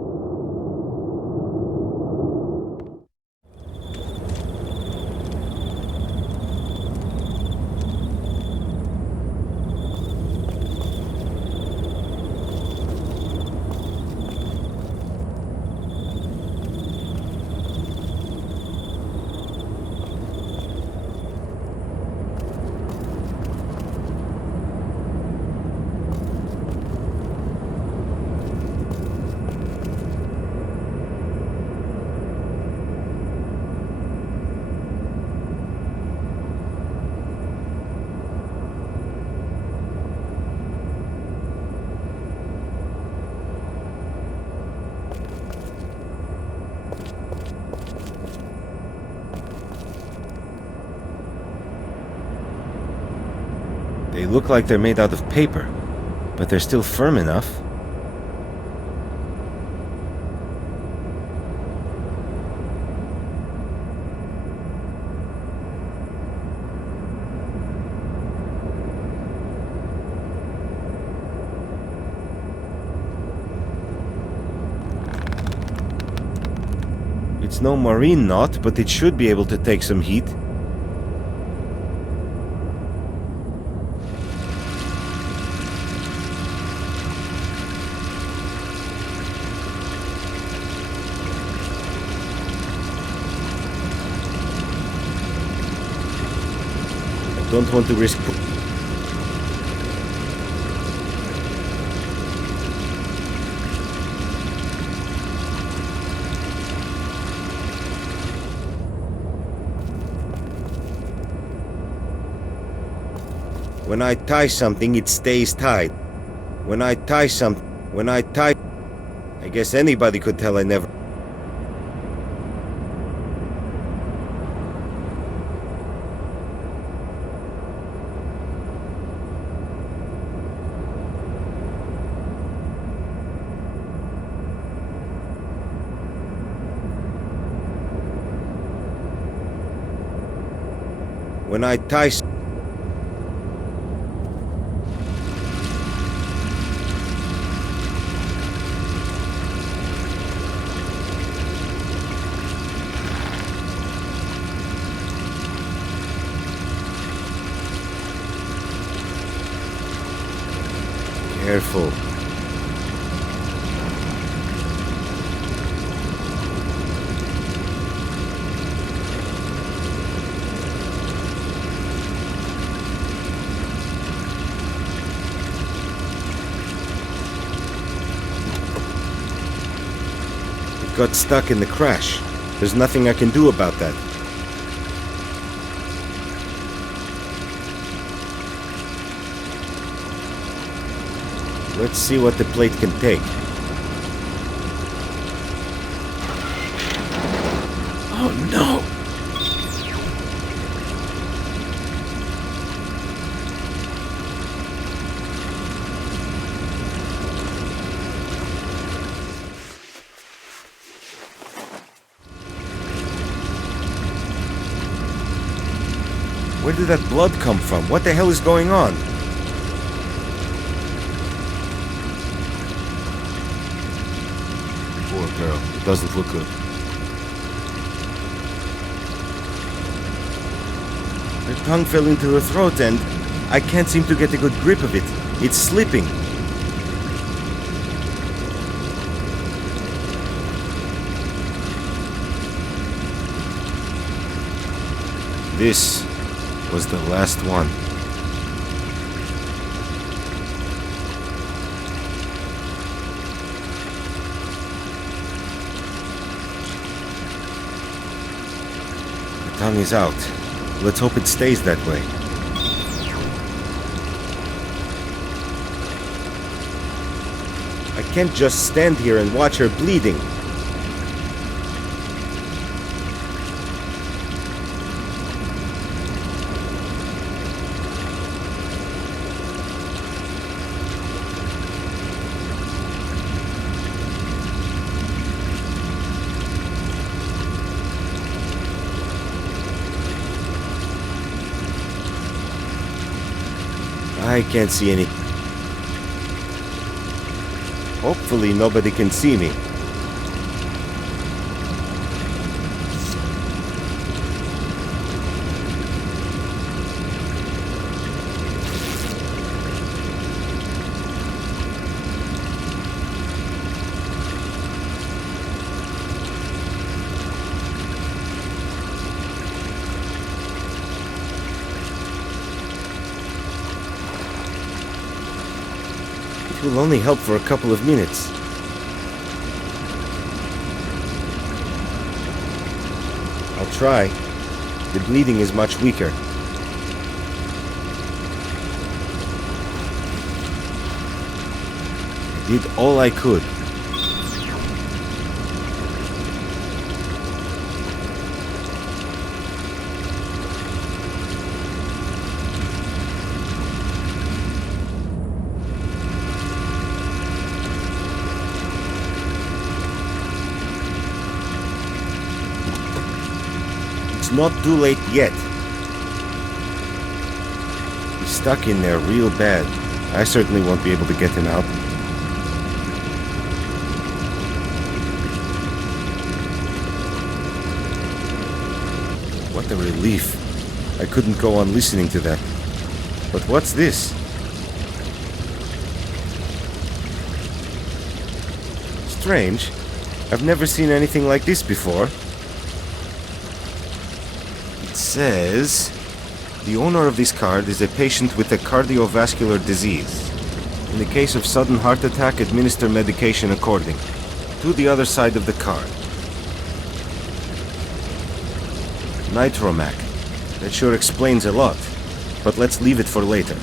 They look like they're made out of paper, but they're still firm enough. It's no marine knot, but it should be able to take some heat. Don't want to risk. When I tie something, it stays tied. When I tie, I guess anybody could tell I never. When I tie... Careful. Got stuck in the crash. There's nothing I can do about that. Let's see what the plate can take. Oh no! Where did that blood come from? What the hell is going on? Poor girl. It doesn't look good. Her tongue fell into her throat and I can't seem to get a good grip of it. It's slipping. This was the last one. The tongue is out. Let's hope it stays that way. I can't just stand here and watch her bleeding. I can't see any. Hopefully nobody can see me. It will only help for a couple of minutes. I'll try. The bleeding is much weaker. I did all I could. It's not too late yet. He's stuck in there real bad. I certainly won't be able to get him out. What a relief. I couldn't go on listening to that. But what's this? Strange. I've never seen anything like this before. It says, the owner of this card is a patient with a cardiovascular disease. In the case of sudden heart attack, administer medication according. To the other side of the card. Nitromac. That sure explains a lot. But let's leave it for later.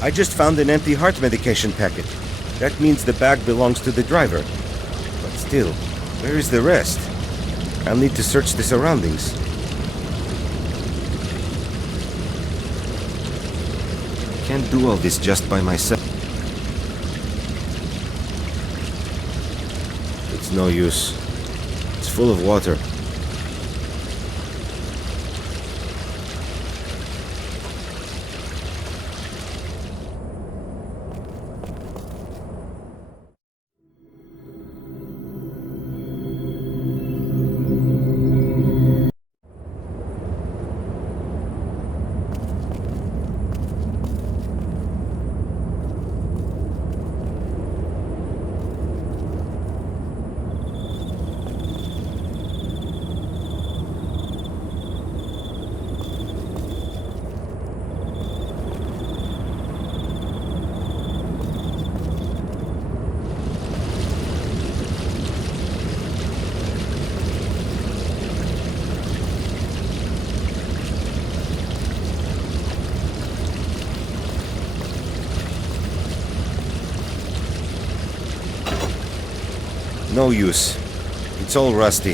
I just found an empty heart medication packet. That means the bag belongs to the driver. But still, where is the rest? I'll need to search the surroundings. I can't do all this just by myself. It's no use. It's full of water. No use. It's all rusty.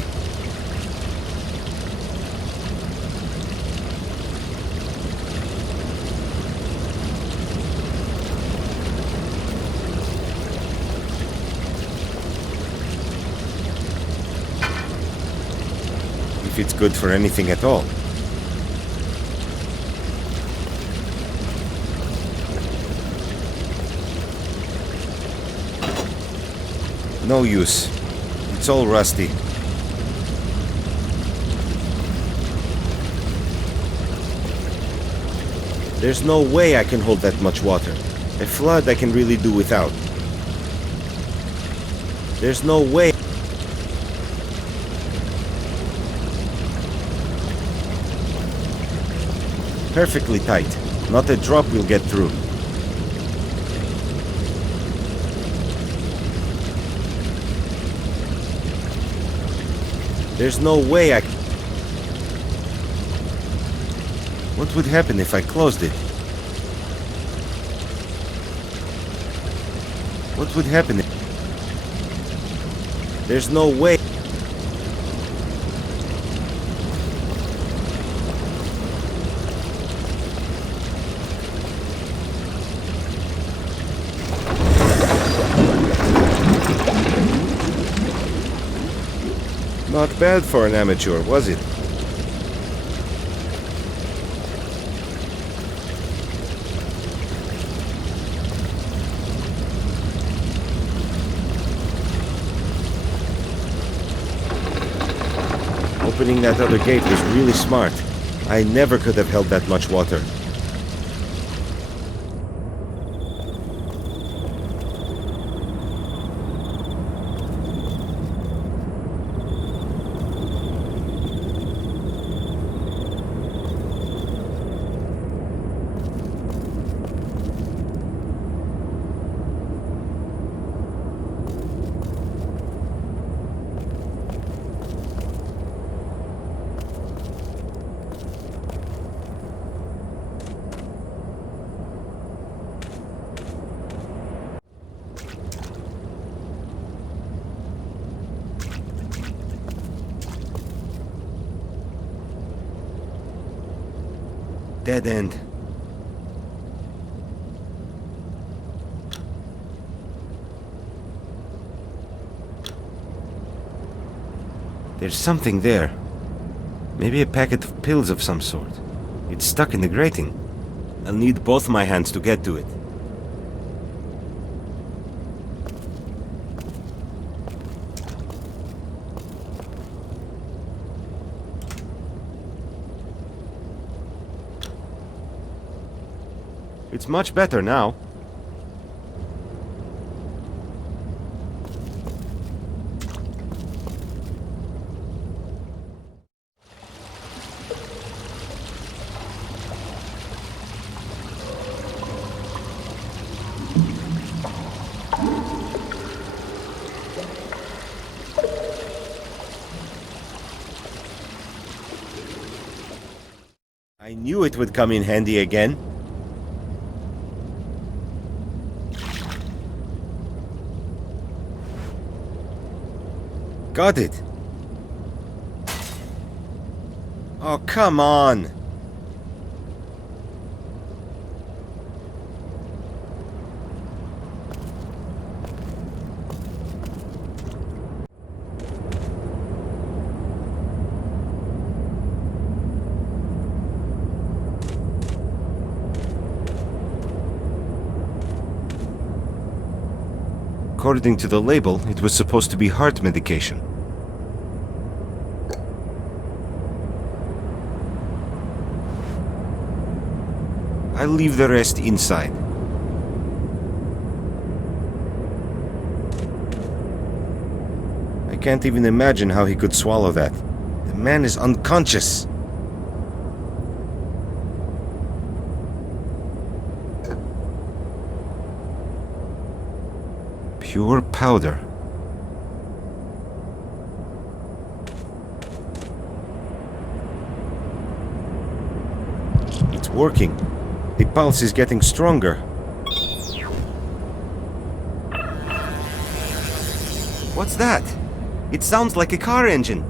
If it's good for anything at all. No use. It's all rusty. There's no way I can hold that much water. A flood I can really do without. There's no way. Perfectly tight. Not a drop will get through. There's no way I... What would happen if I closed it? What would happen if... There's no way... Not bad for an amateur, was it? Opening that other gate was really smart. I never could have held that much water. Dead end. There's something there. Maybe a packet of pills of some sort. It's stuck in the grating. I'll need both my hands to get to it. It's much better now. I knew it would come in handy again. Got it. Oh, come on. According to the label, it was supposed to be heart medication. I'll leave the rest inside. I can't even imagine how he could swallow that. The man is unconscious. Pure powder. It's working. The pulse is getting stronger. What's that? It sounds like a car engine.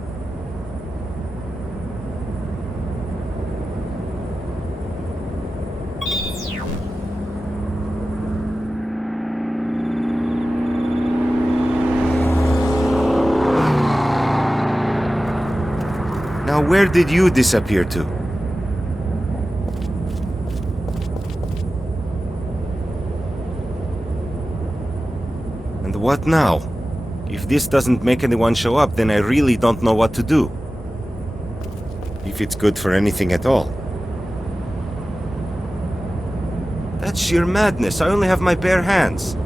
Now where did you disappear to? And what now? If this doesn't make anyone show up, then I really don't know what to do. If it's good for anything at all. That's sheer madness. I only have my bare hands.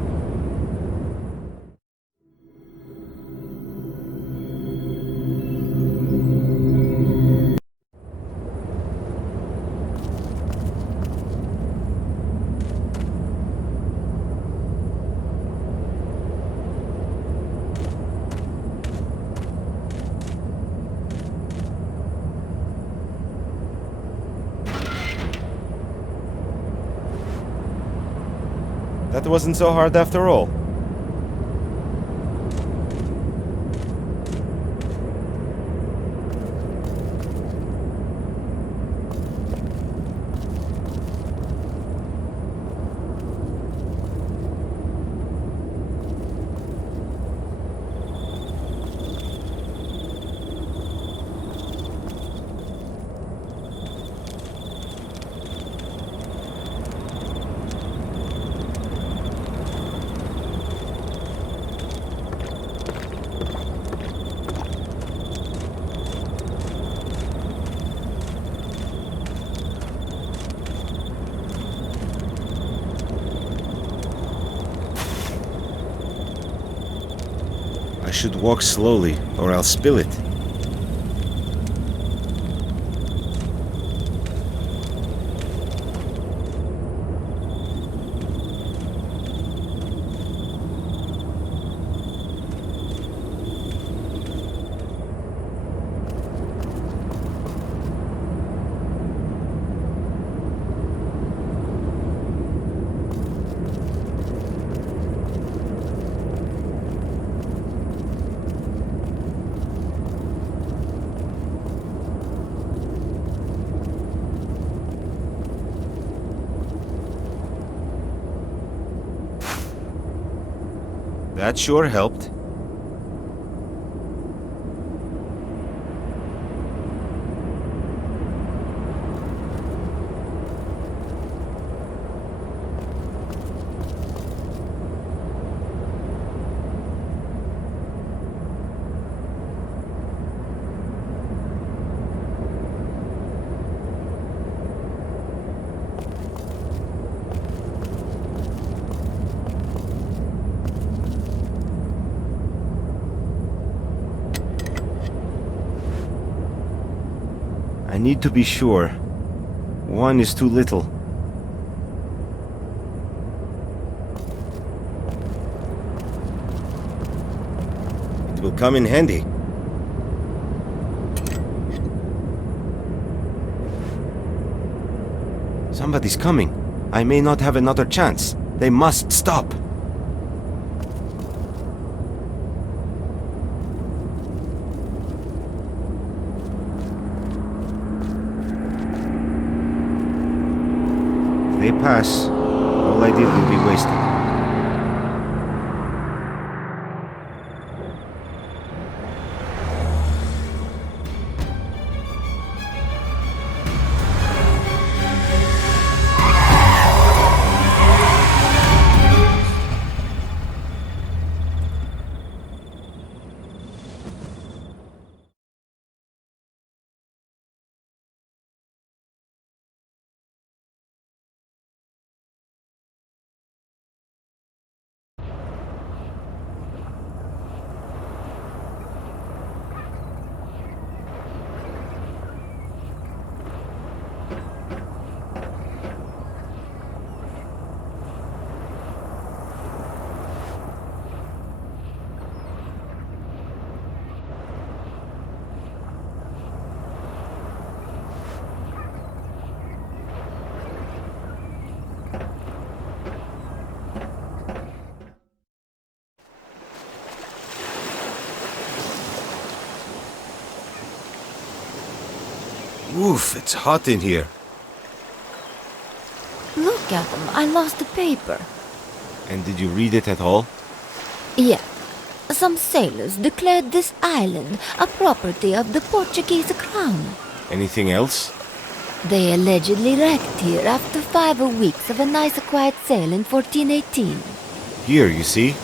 That wasn't so hard after all. I should walk slowly, or I'll spill it. That sure helped. I need to be sure. One is too little. It will come in handy. Somebody's coming. I may not have another chance. They must stop. If they pass, all I did will be wasted. Oof, it's hot in here. Look at them. I lost the paper. And did you read it at all? Yeah. Some sailors declared this island a property of the Portuguese crown. Anything else? They allegedly wrecked here after 5 weeks of a nice quiet sail in 1418. Here, you see?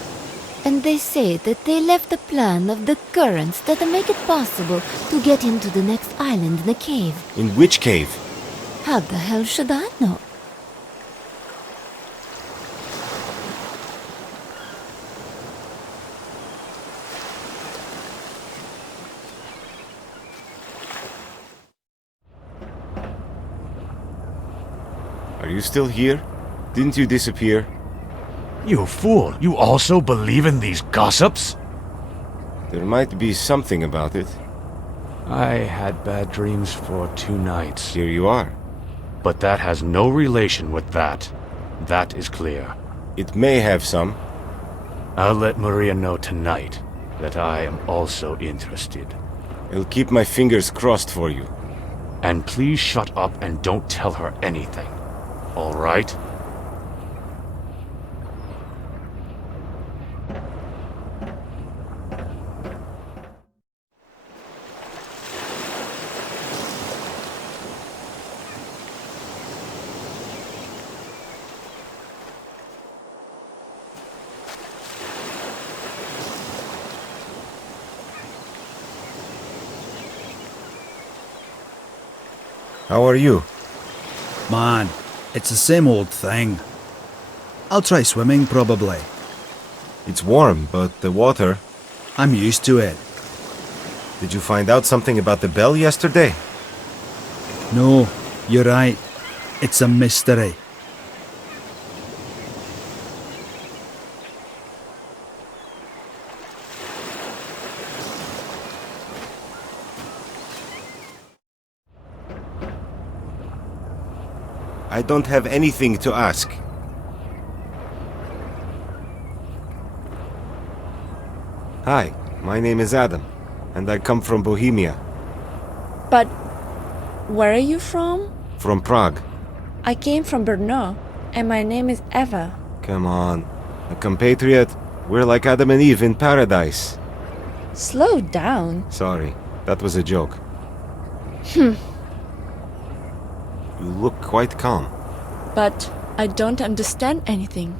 And they say that they left a plan of the currents that make it possible to get into the next island in a cave. In which cave? How the hell should I know? Are you still here? Didn't you disappear? You fool! You also believe in these gossips? There might be something about it. I had bad dreams for 2 nights. Here you are. But that has no relation with that. That is clear. It may have some. I'll let Maria know tonight that I am also interested. I'll keep my fingers crossed for you. And please shut up and don't tell her anything. All right? How are you? Man, it's the same old thing. I'll try swimming, probably. It's warm, but the water... I'm used to it. Did you find out something about the bell yesterday? No, you're right. It's a mystery. I don't have anything to ask. Hi, my name is Adam, and I come from Bohemia. But where are you from? From Prague. I came from Brno, and my name is Eva. Come on. A compatriot? We're like Adam and Eve in paradise. Slow down. Sorry, that was a joke. You look quite calm. But I don't understand anything.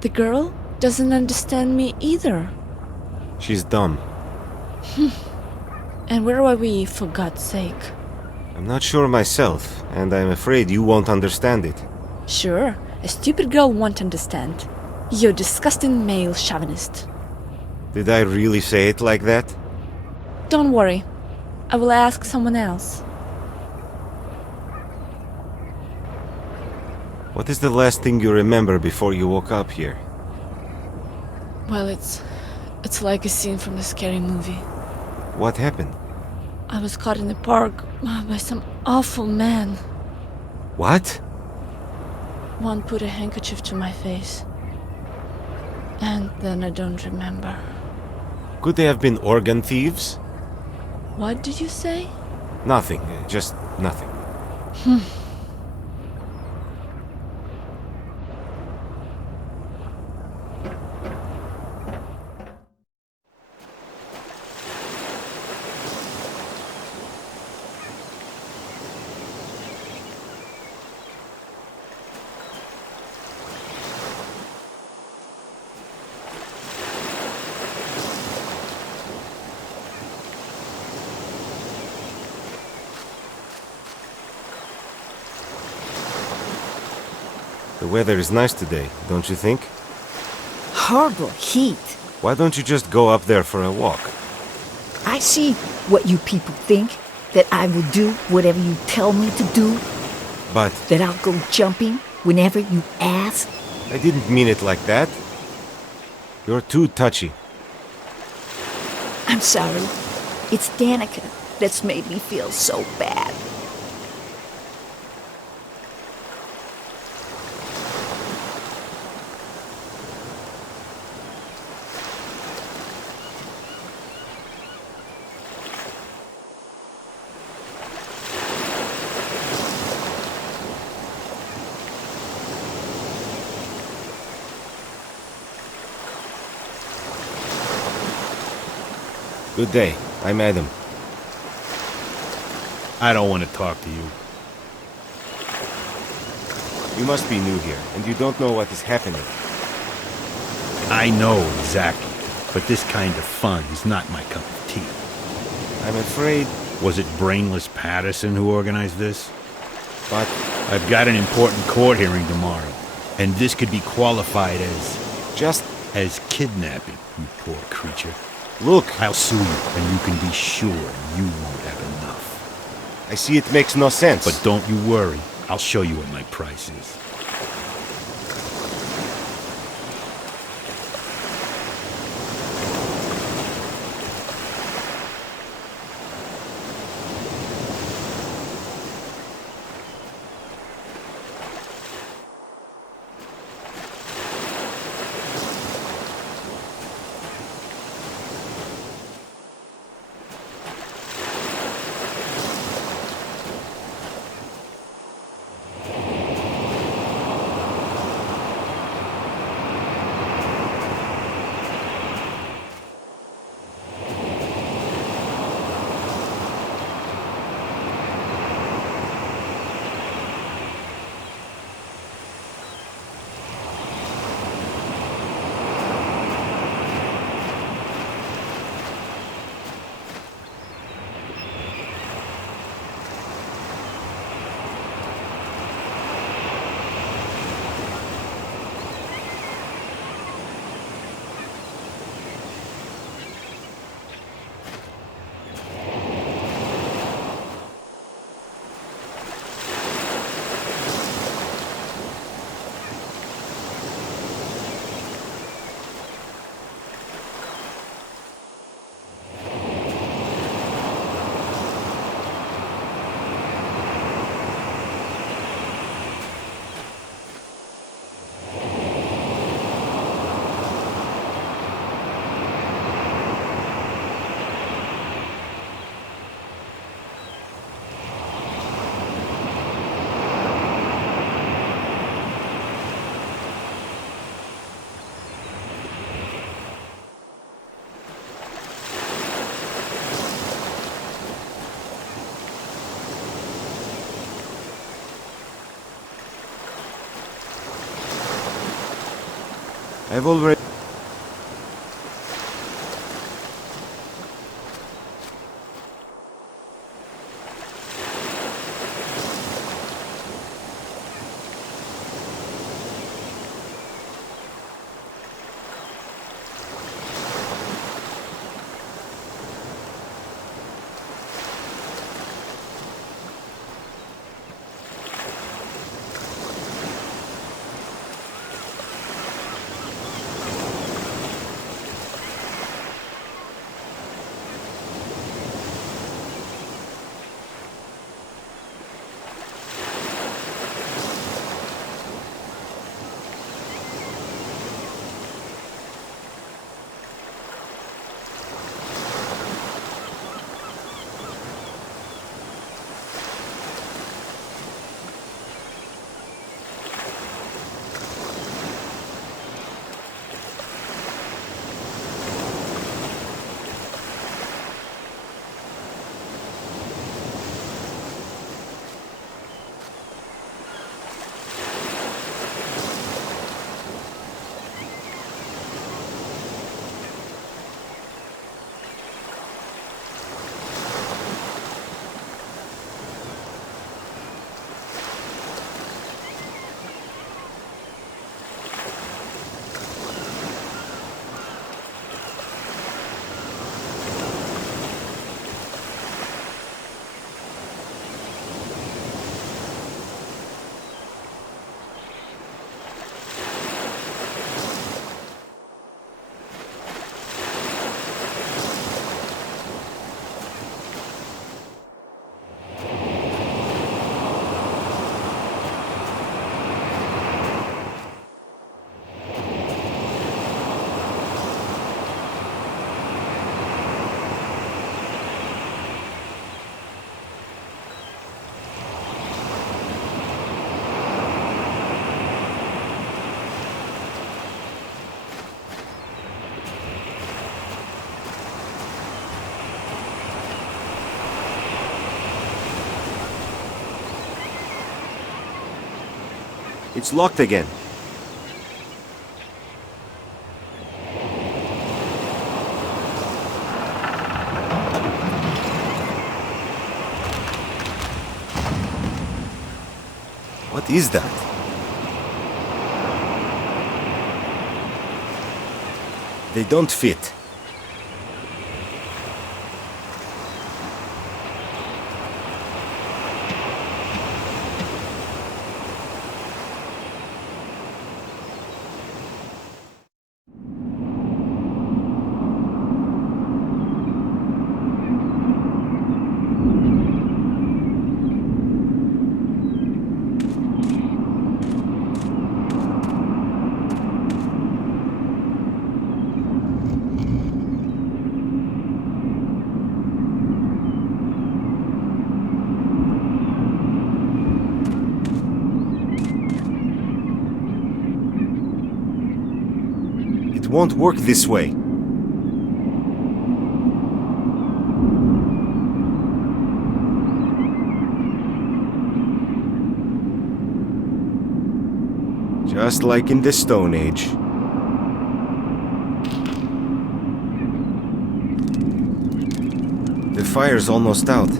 The girl doesn't understand me either. She's dumb. And where are we, for God's sake? I'm not sure myself, and I'm afraid you won't understand it. Sure, a stupid girl won't understand. You disgusting male chauvinist. Did I really say it like that? Don't worry. I will ask someone else. What is the last thing you remember before you woke up here? Well, it's like a scene from a scary movie. What happened? I was caught in the park by some awful man. What? One put a handkerchief to my face. And then I don't remember. Could they have been organ thieves? What did you say? Nothing, just nothing. The weather is nice today, don't you think? Horrible heat. Why don't you just go up there for a walk? I see what you people think. That I will do whatever you tell me to do. But That I'll go jumping whenever you ask. I didn't mean it like that. You're too touchy. I'm sorry. It's Danica that's made me feel so bad. Good day. I'm Adam. I don't want to talk to you. You must be new here, and you don't know what is happening. I know exactly, but this kind of fun is not my cup of tea. I'm afraid... Was it brainless Patterson who organized this? But I've got an important court hearing tomorrow, and this could be qualified as... just... as kidnapping, you poor creature. Look, I'll sue you, and you can be sure you won't have enough. I see it makes no sense. But don't you worry. I'll show you what my price is. I've already... It's locked again. What is that? They don't fit. It won't work this way. Just like in the Stone Age. The fire's almost out.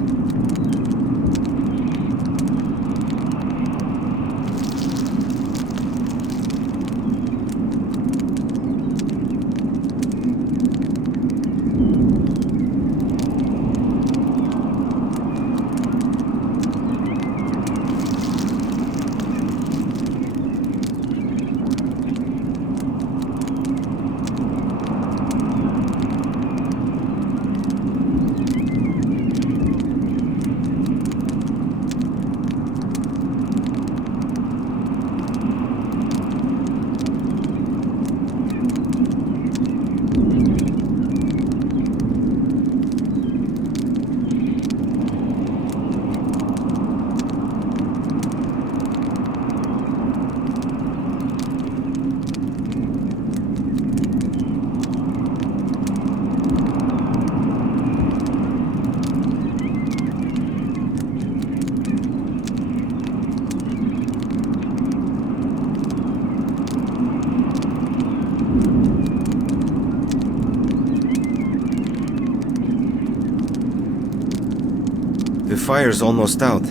fire's almost out.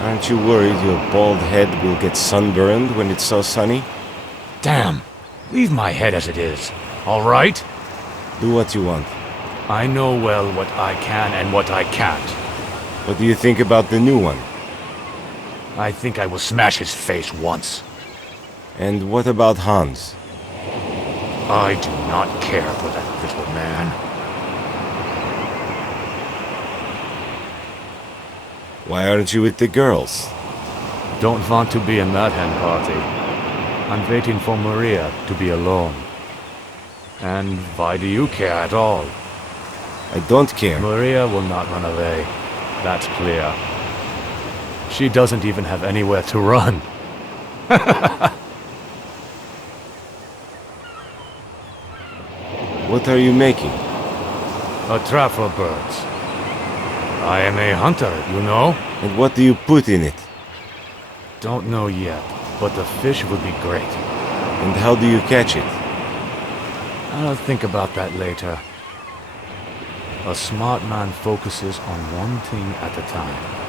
Aren't you worried your bald head will get sunburned when it's so sunny? Damn! Leave my head as it is, alright? Do what you want. I know well what I can and what I can't. What do you think about the new one? I think I will smash his face once. And what about Hans? I do not care for that little man. Why aren't you with the girls? Don't want to be in that hen party. I'm waiting for Maria to be alone. And why do you care at all? I don't care. Maria will not run away. That's clear. She doesn't even have anywhere to run. What are you making? A trap for birds. I am a hunter, you know? And what do you put in it? Don't know yet, but the fish would be great. And how do you catch it? I'll think about that later. A smart man focuses on one thing at a time.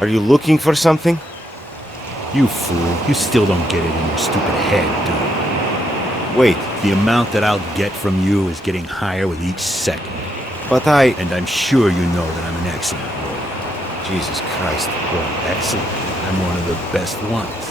Are you looking for something? You fool. You still don't get it in your stupid head, dude. Wait. The amount that I'll get from you is getting higher with each second. But And I'm sure you know that I'm an excellent lawyer. Jesus Christ. Well, excellent. I'm one of the best ones.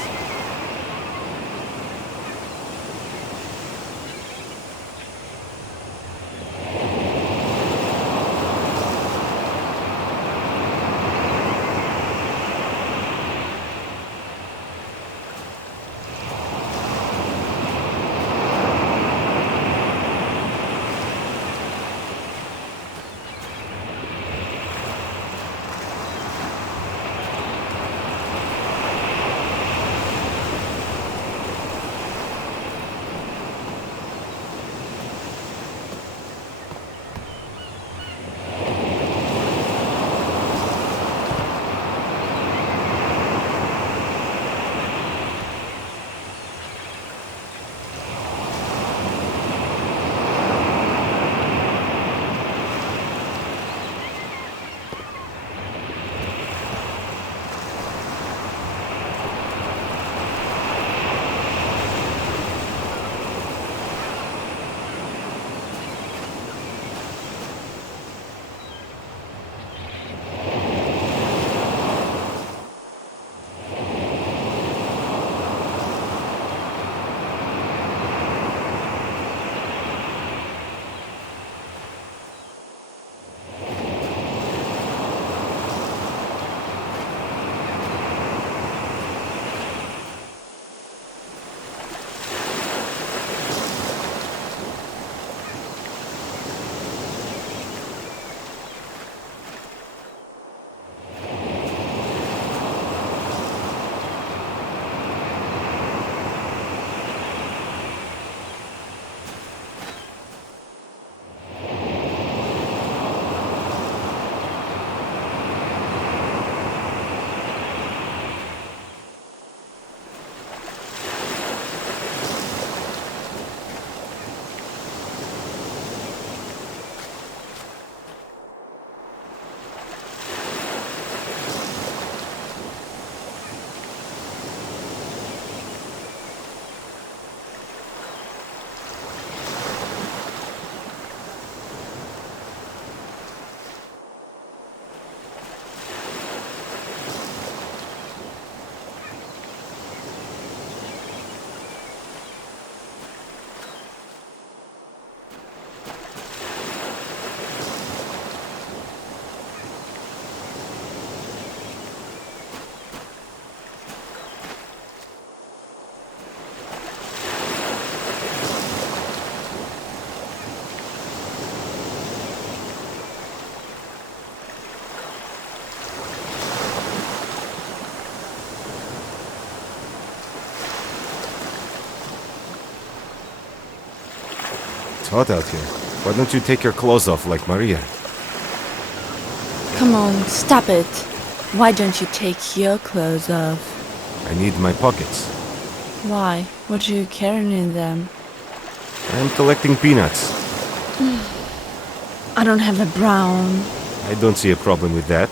hot out here. Why don't you take your clothes off like Maria? Come on, stop it. Why don't you take your clothes off? I need my pockets. Why? What are you carrying in them? I'm collecting peanuts. I don't have a brown. I don't see a problem with that.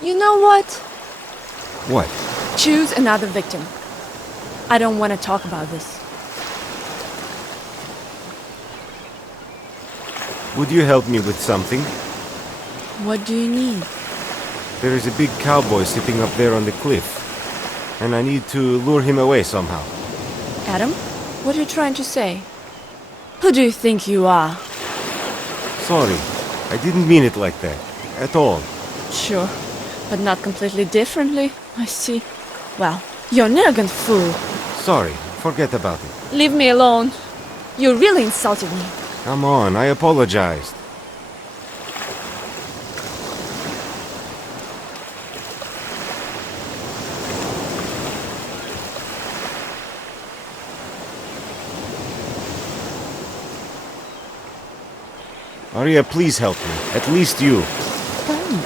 You know what? What? Choose another victim. I don't want to talk about this. Would you help me with something? What do you need? There is a big cowboy sitting up there on the cliff, and I need to lure him away somehow. Adam? What are you trying to say? Who do you think you are? Sorry, I didn't mean it like that. At all. Sure, but not completely differently, I see. Well, you're an arrogant fool. Sorry, forget about it. Leave me alone. You really insulted me. Come on, I apologized. Maria, please help me. At least you. Tell me,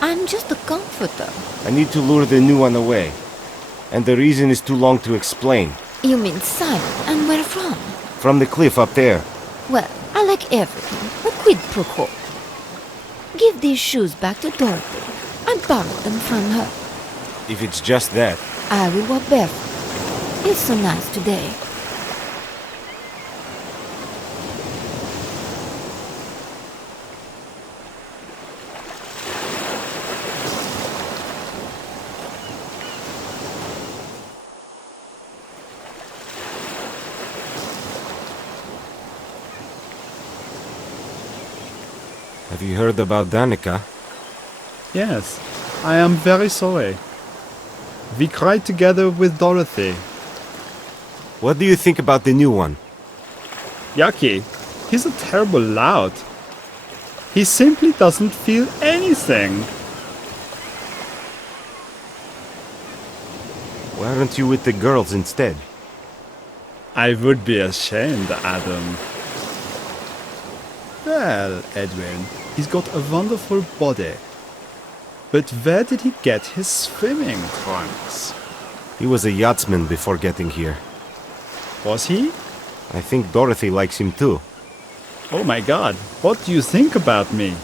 I'm just a comforter. I need to lure the new one away. And the reason is too long to explain. You mean Simon, and where from? From the cliff up there. Well, I like everything, a quid pro quo. Give these shoes back to Dorothy. I borrowed them from her. If it's just that. I will walk barefoot. It's so nice today. Have you heard about Danica? Yes, I am very sorry. We cried together with Dorothy. What do you think about the new one? Yucky, he's a terrible lout. He simply doesn't feel anything. Why aren't you with the girls instead? I would be ashamed, Adam. Well, Edwin, he's got a wonderful body. But where did he get his swimming trunks? He was a yachtsman before getting here. Was he? I think Dorothy likes him too. Oh my god, what do you think about me?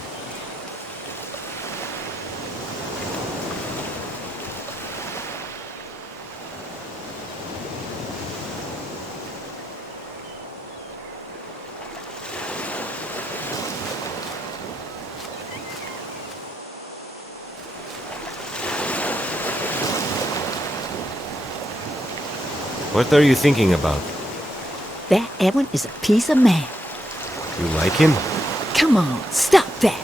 What are you thinking about? That Edwin is a piece of man. You like him? Come on, stop that.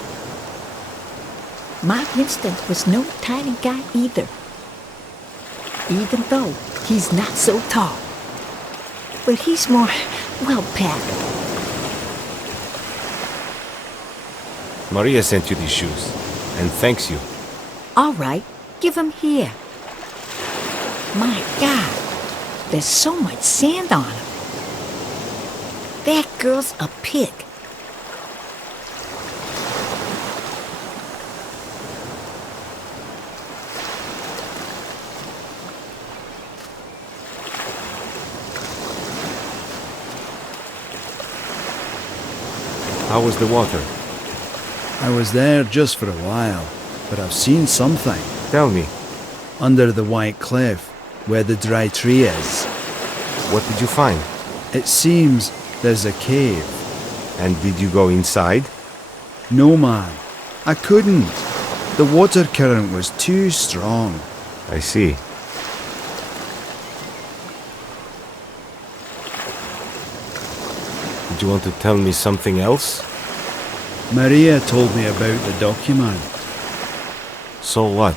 Mark Winston was no tiny guy either. Even though he's not so tall. But he's more well-packed. Maria sent you these shoes, and thanks you. All right, give him here. My God, there's so much sand on him. That girl's a pig. How was the water? I was there just for a while, but I've seen something. Tell me. Under the white cliff, where the dry tree is. What did you find? It seems there's a cave. And did you go inside? No, man. I couldn't. The water current was too strong. I see. Did you want to tell me something else? Maria told me about the document. So what?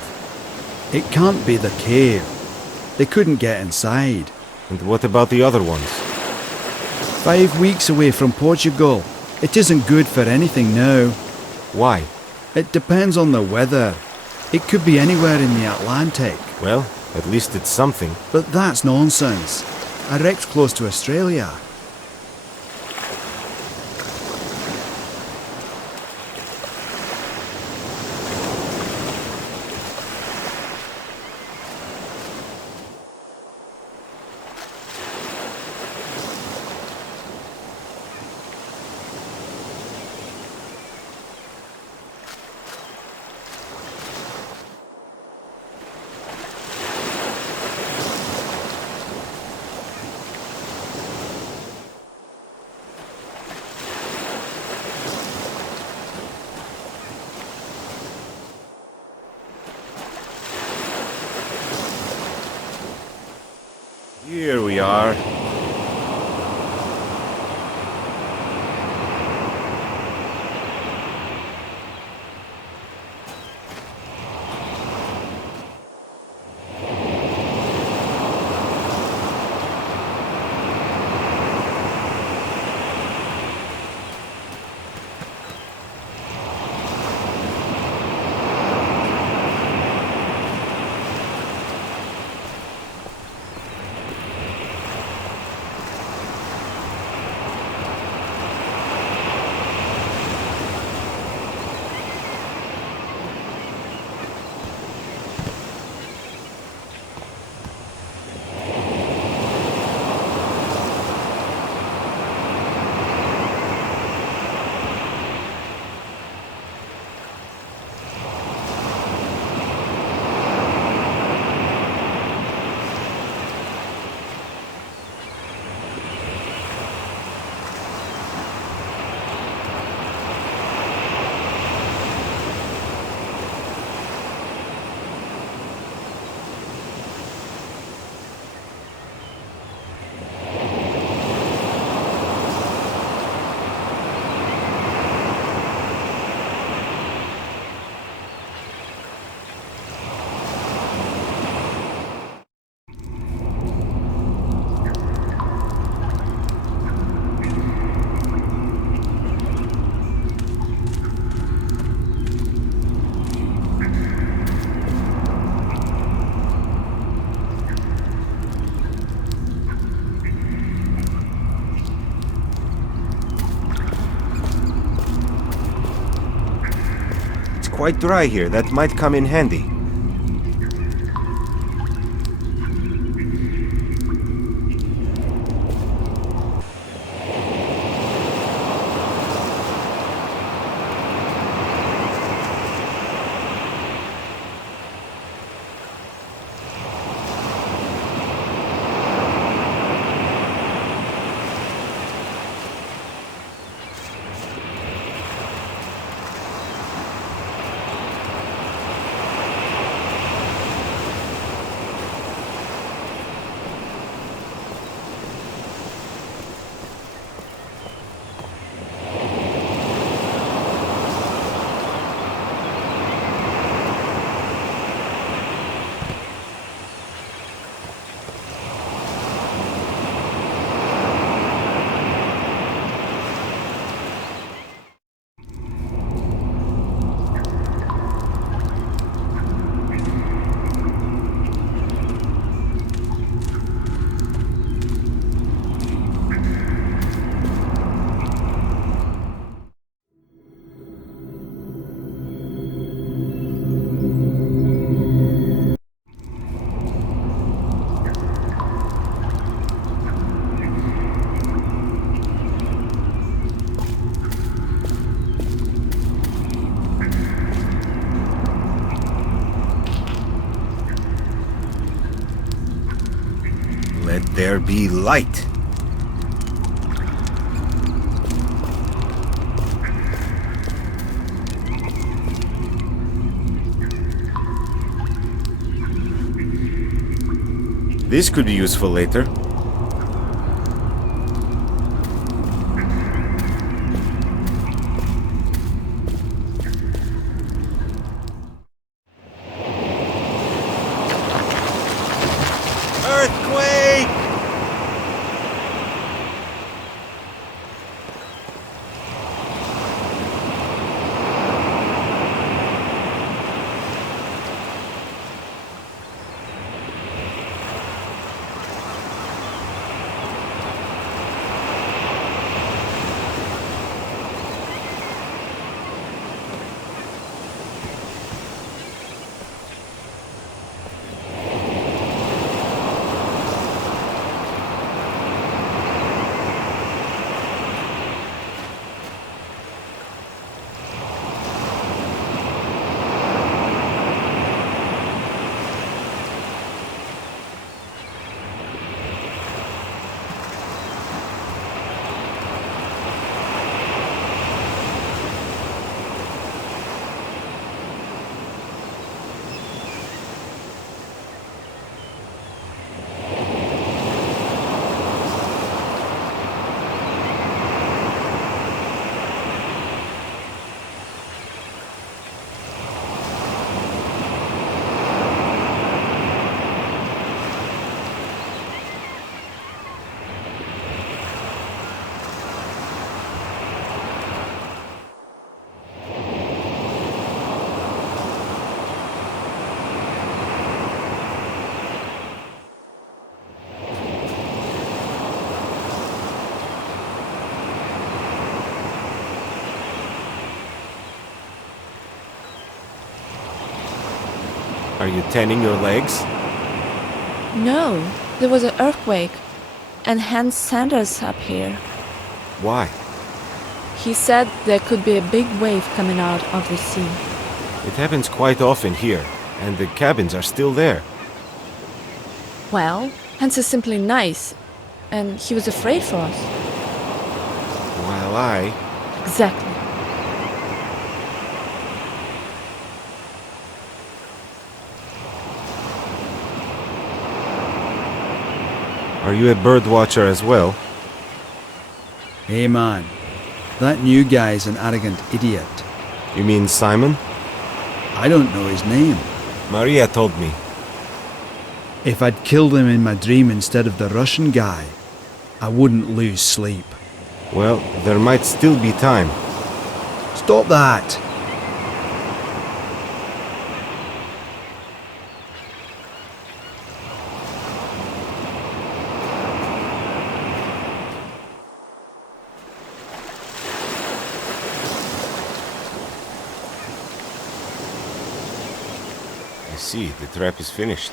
It can't be the cave. They couldn't get inside. And what about the other ones? 5 weeks away from Portugal. It isn't good for anything now. Why? It depends on the weather. It could be anywhere in the Atlantic. Well, at least it's something. But that's nonsense. I wrecked close to Australia. Here we are. Quite dry here. That might come in handy. Let there be light. This could be useful later. Earthquake! Are you tanning your legs? No, there was an earthquake, and Hans sent us up here. Why? He said there could be a big wave coming out of the sea. It happens quite often here, and the cabins are still there. Well, Hans is simply nice, and he was afraid for us. While I... Exactly. Are you a bird watcher as well? Hey man, that new guy's an arrogant idiot. You mean Simon? I don't know his name. Maria told me. If I'd killed him in my dream instead of the Russian guy, I wouldn't lose sleep. Well, there might still be time. Stop that! I see, the trap is finished.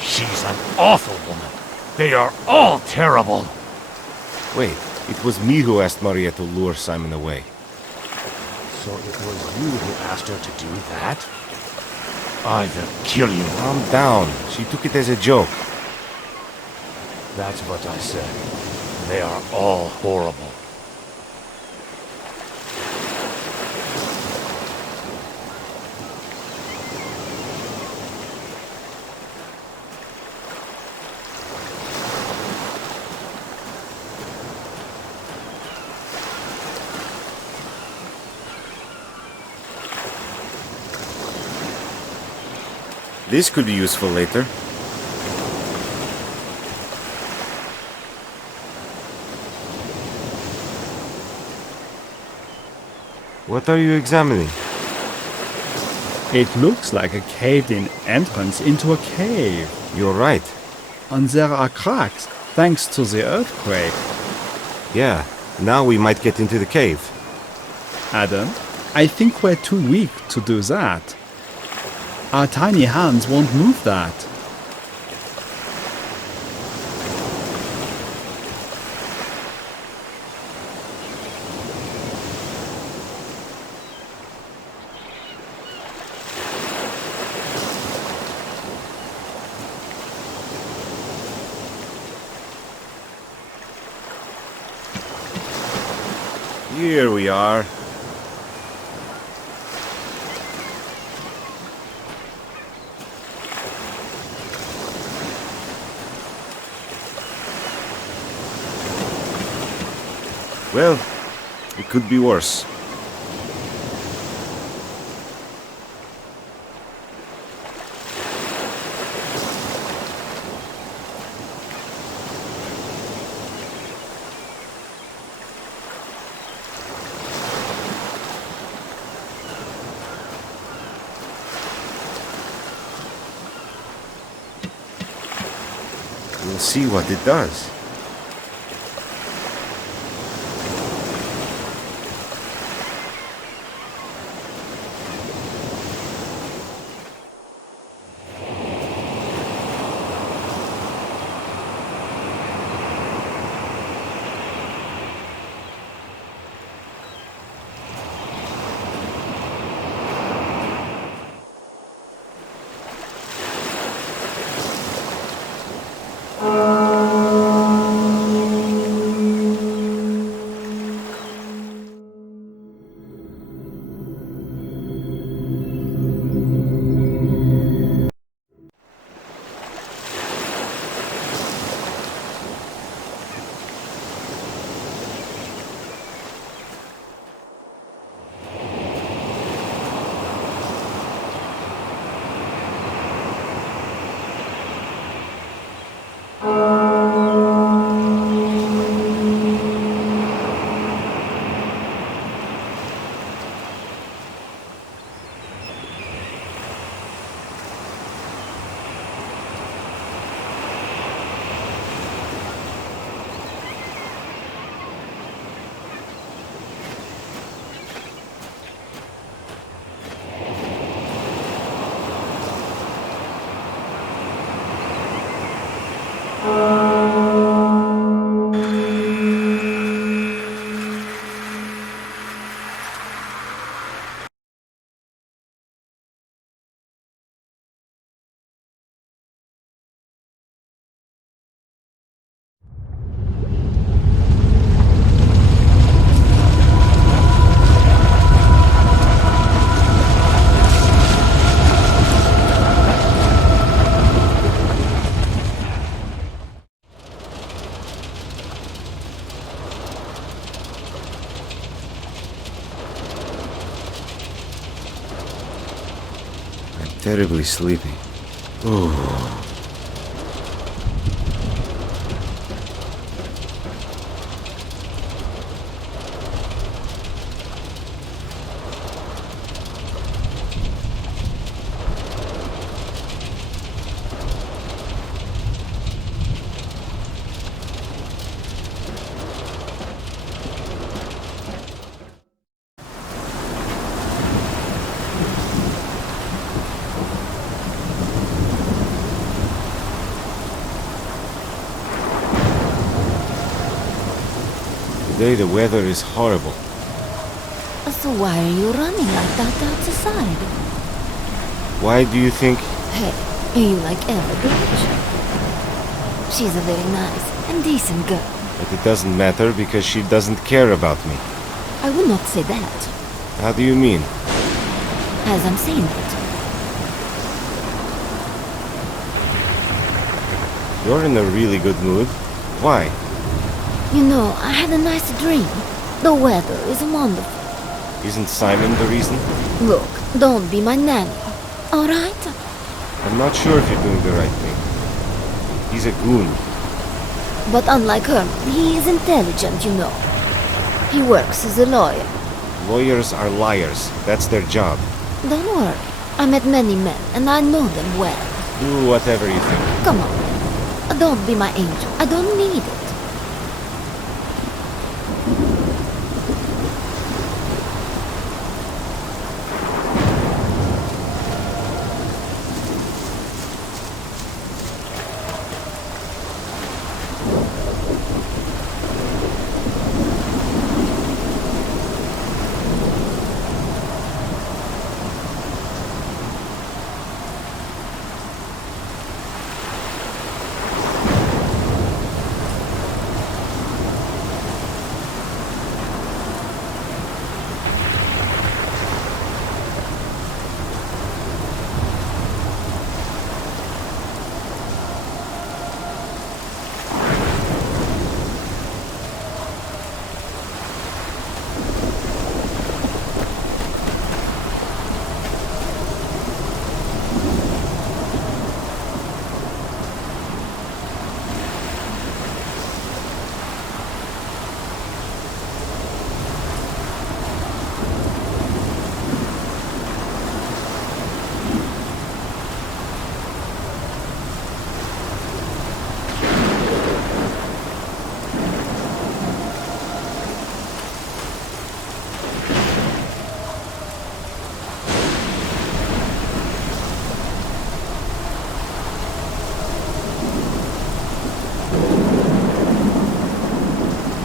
She's an awful woman. They are all terrible. Wait, it was me who asked Maria to lure Simon away. So it was you who asked her to do that? I will kill you. Calm down. She took it as a joke. That's what I said. They are all horrible. This could be useful later. What are you examining? It looks like a caved-in entrance into a cave. You're right. And there are cracks, thanks to the earthquake. Yeah, now we might get into the cave. Adam, I think we're too weak to do that. Our tiny hands won't move that. Here we are. Well, it could be worse. We'll see what it does. terribly sleepy. Ooh. Today the weather is horrible. So why are you running like that outside? Why do you think... Hey, you like Everbridge? She's a very nice and decent girl. But it doesn't matter because she doesn't care about me. I would not say that, How do you mean? as I'm saying it. You're in a really good mood. Why? You know, I had a nice dream. The weather is wonderful. Isn't Simon the reason? Look, don't be my nanny, alright? I'm not sure if you're doing the right thing. He's a goon. But unlike her, he is intelligent, you know. He works as a lawyer. Lawyers are liars. That's their job. Don't worry, I met many men and I know them well. Do whatever you think. Come on, don't be my angel. I don't need it.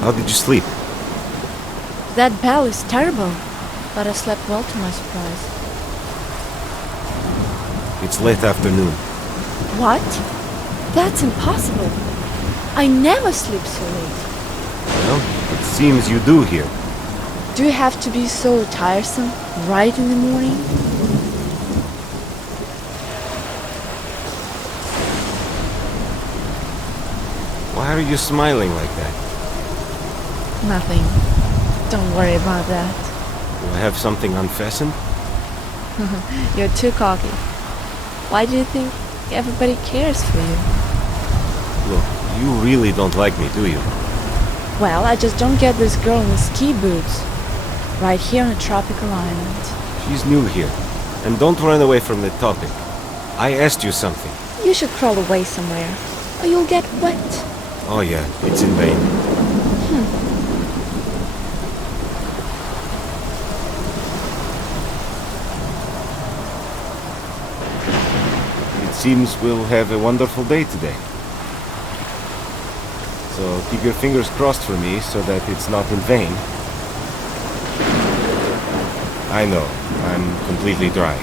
How did you sleep? That bell is terrible, but I slept well to my surprise. It's late afternoon. What? That's impossible. I never sleep so late. Well, it seems you do here. Do you have to be so tiresome right in the morning? Why are you smiling like that? Nothing. Don't worry about that. Do I have something unfastened? You're too cocky. Why do you think everybody cares for you? Look, you really don't like me, do you? Well, I just don't get this girl in the ski boots. Right here on a tropical island. She's new here. And don't run away from the topic. I asked you something. You should crawl away somewhere, or you'll get wet. Oh yeah, it's in vain. It seems we'll have a wonderful day today. So keep your fingers crossed for me so that it's not in vain. I know, I'm completely dry.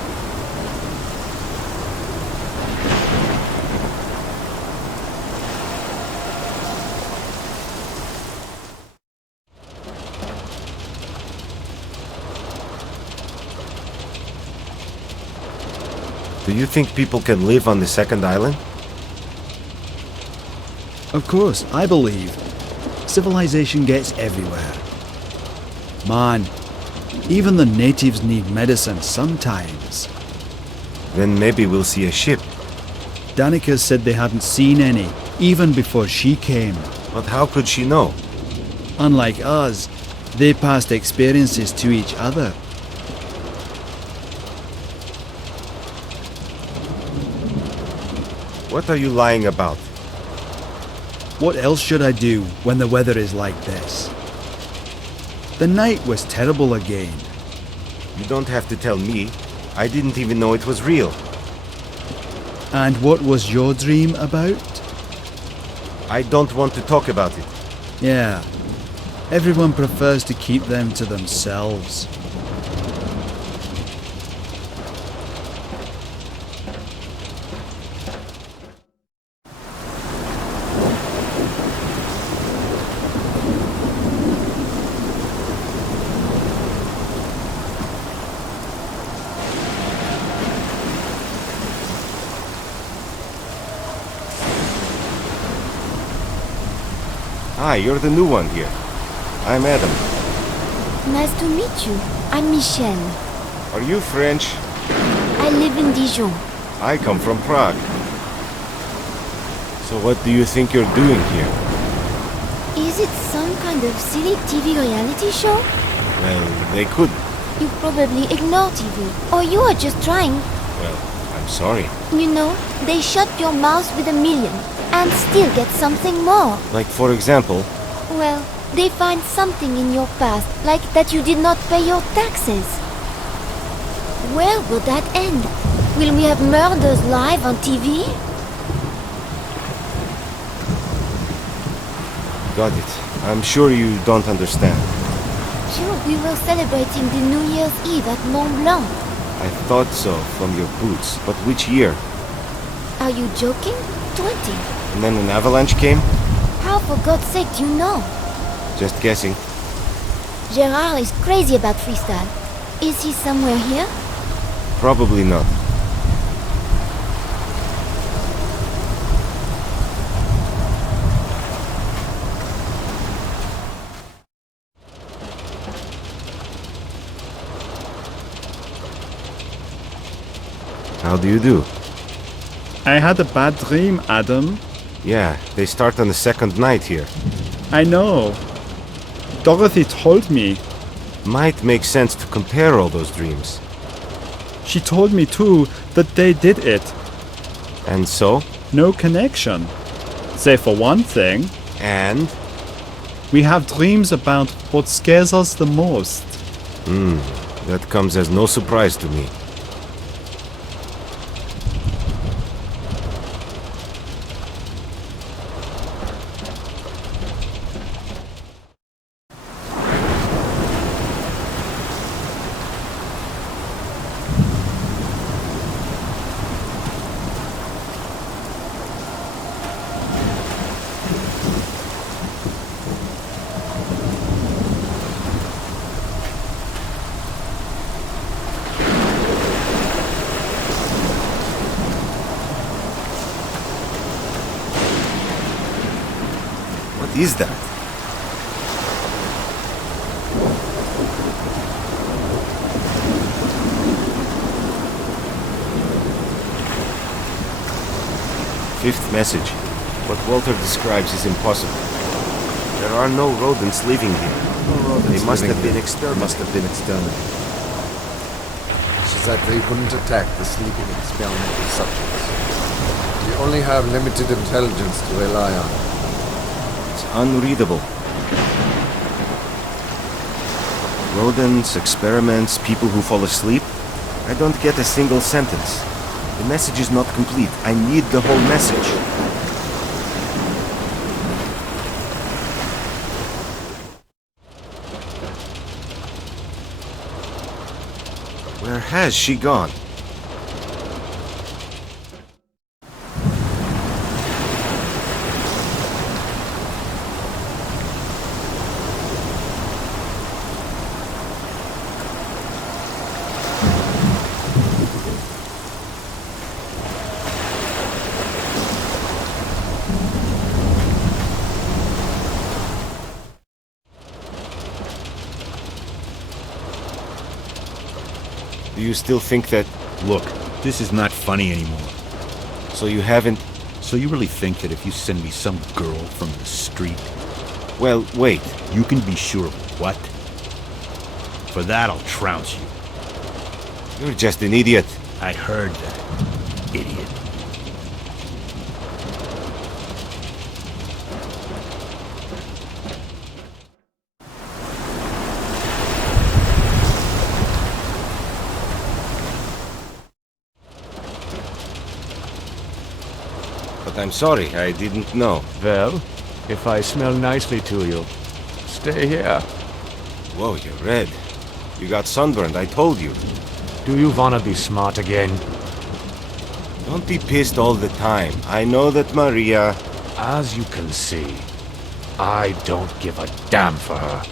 Do you think people can live on the second island? Of course, I believe. Civilization gets everywhere. Man, even the natives need medicine sometimes. Then maybe we'll see a ship. Danica said they hadn't seen any, even before she came. But how could she know? Unlike us, they passed experiences to each other. What are you lying about? What else should I do when the weather is like this? The night was terrible again. You don't have to tell me. I didn't even know it was real. And what was your dream about? I don't want to talk about it. Yeah, everyone prefers to keep them to themselves. Hi, you're the new one here. I'm Adam. Nice to meet you. I'm Michelle. Are you French? I live in Dijon. I come from Prague. So what do you think you're doing here? Is it some kind of silly TV reality show? Well, they could. You probably ignore TV. Or you are just trying. Well, I'm sorry. You know, they shut your mouth with 1 million and still get something more. Like, for example? Well, they find something in your past, like that you did not pay your taxes. Where will that end? Will we have murders live on TV? Got it. I'm sure you don't understand. Sure, we were celebrating the New Year's Eve at Mont Blanc. I thought so from your boots, but which year? Are you joking? 20. And then an avalanche came? How, for God's sake, do you know? Just guessing. Gerard is crazy about freestyle. Is he somewhere here? Probably not. How do you do? I had a bad dream, Adam. Yeah, they start on the second night here. I know. Dorothy told me. Might make sense to compare all those dreams. She told me too that they did it. And so? No connection. Say for one thing. And? We have dreams about what scares us the most. That comes as no surprise to me. What is that? Fifth message. What Walter describes is impossible. There are no rodents living here. They must have been exterminated. She said they couldn't attack the sleeping experimental subjects. They only have limited intelligence to rely on. It's unreadable. Rodents, experiments, people who fall asleep. I don't get a single sentence. The message is not complete. I need the whole message. Where has she gone? Do you still think that... Look, This is not funny anymore. So you haven't... So you really think that if you send me some girl from the street... Well, wait. You can be sure of what? For that, I'll trounce you. You're just an idiot. I heard that. Idiot. But I'm sorry, I didn't know. Well, if I smell nicely to you, stay here. Whoa, you're red. You got sunburned, I told you. Do you wanna be smart again? Don't be pissed all the time. I know that Maria... As you can see, I don't give a damn for her.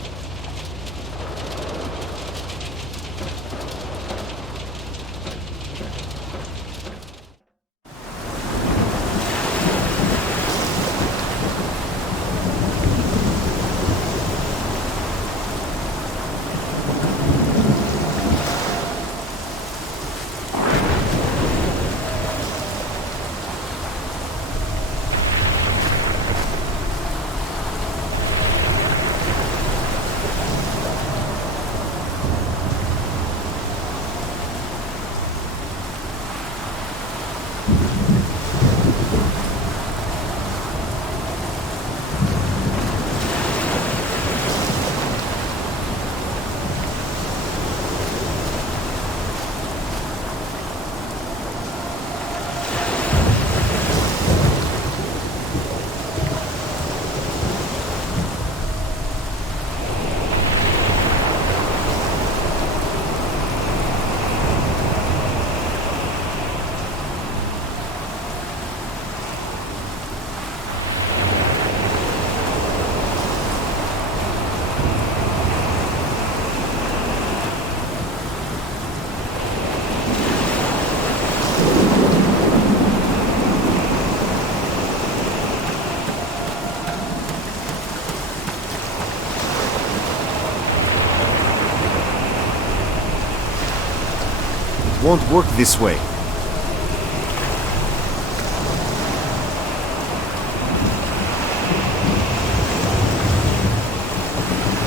Won't work this way.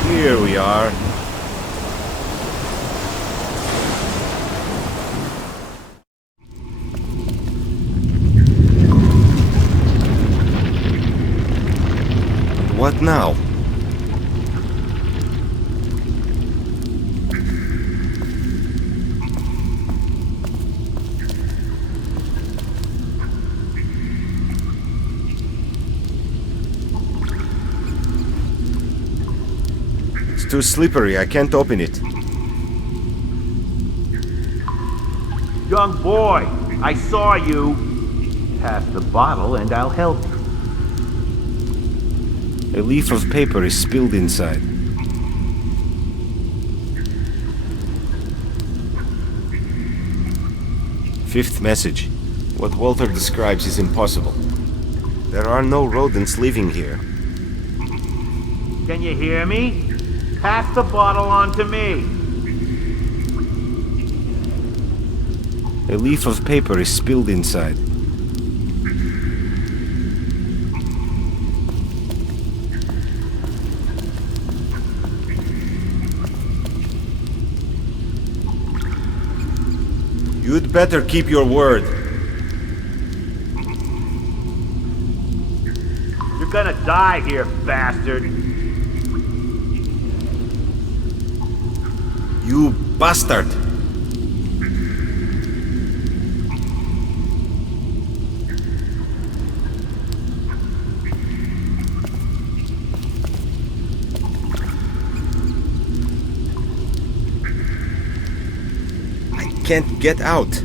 Here we are. What now? Too slippery, I can't open it. Young boy, I saw you. Pass the bottle and I'll help you. A leaf of paper is spilled inside. Fifth message. What Walter describes is impossible. There are no rodents living here. Can you hear me? Pass the bottle on to me. A leaf of paper is spilled inside. You'd better keep your word. You're gonna die here, bastard. You bastard! I can't get out.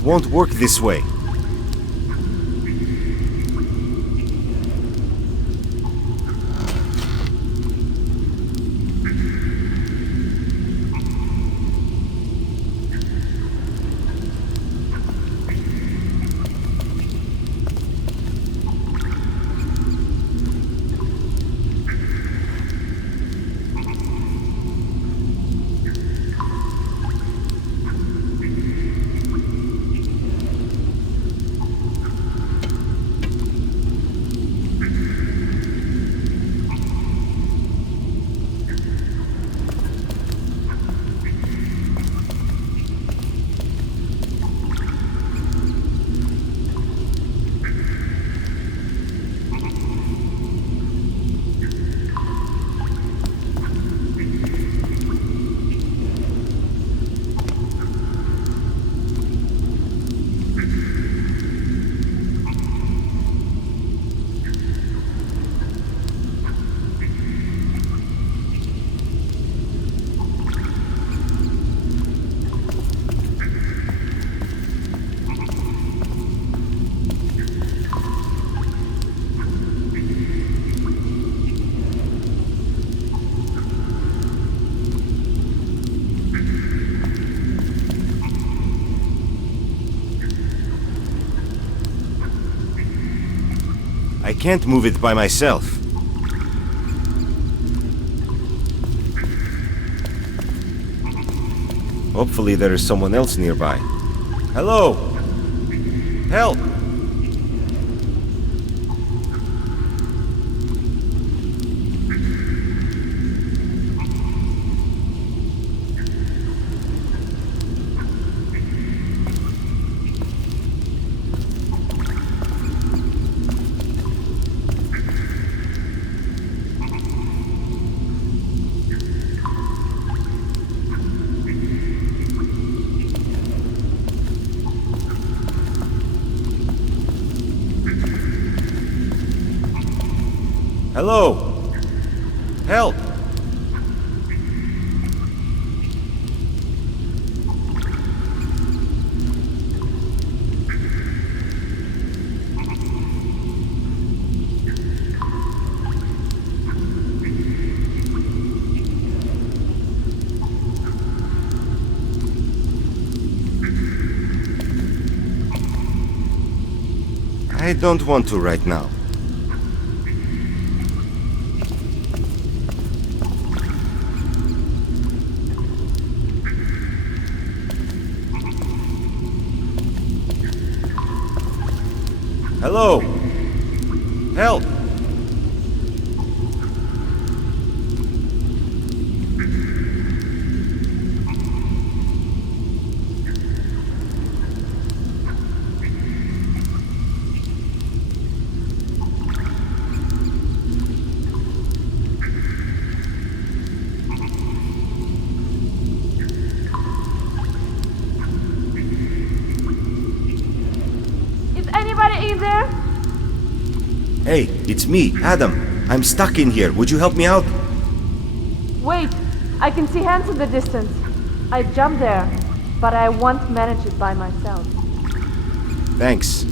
It won't work this way. I can't move it by myself. Hopefully there is someone else nearby. Hello! Help! Hello! Help! I don't want to right now. Hello! Help! Hey, it's me, Adam. I'm stuck in here. Would you help me out? Wait! I can see hands in the distance. I jumped there, but I won't manage it by myself. Thanks.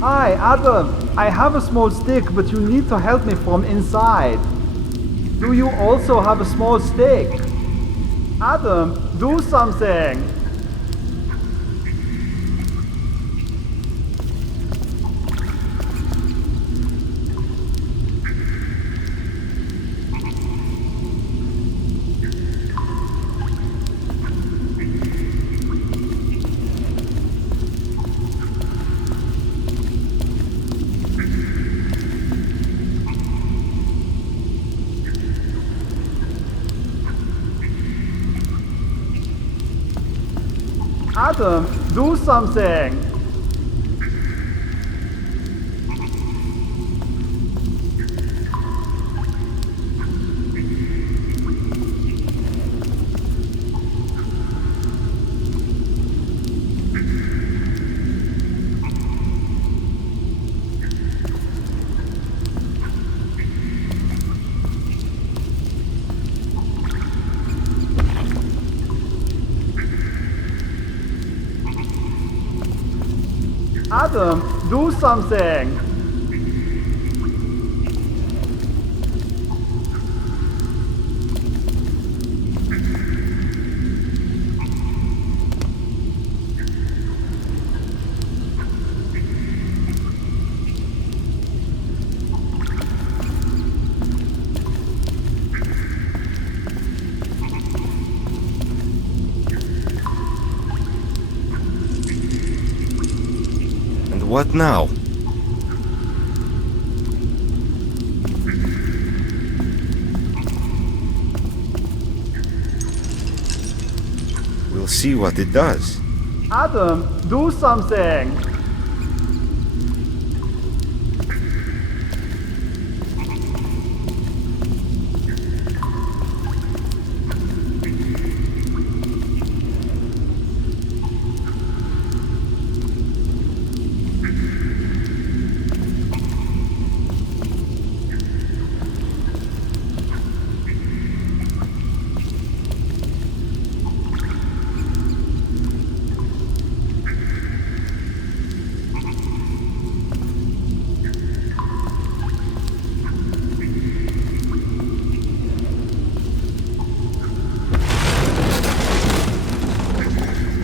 Hi, Adam. I have a small stick, but you need to help me from inside. Do you also have a small stick? Adam, do something! Adam, do something! Adam, do something! What now? We'll see what it does. Adam, do something!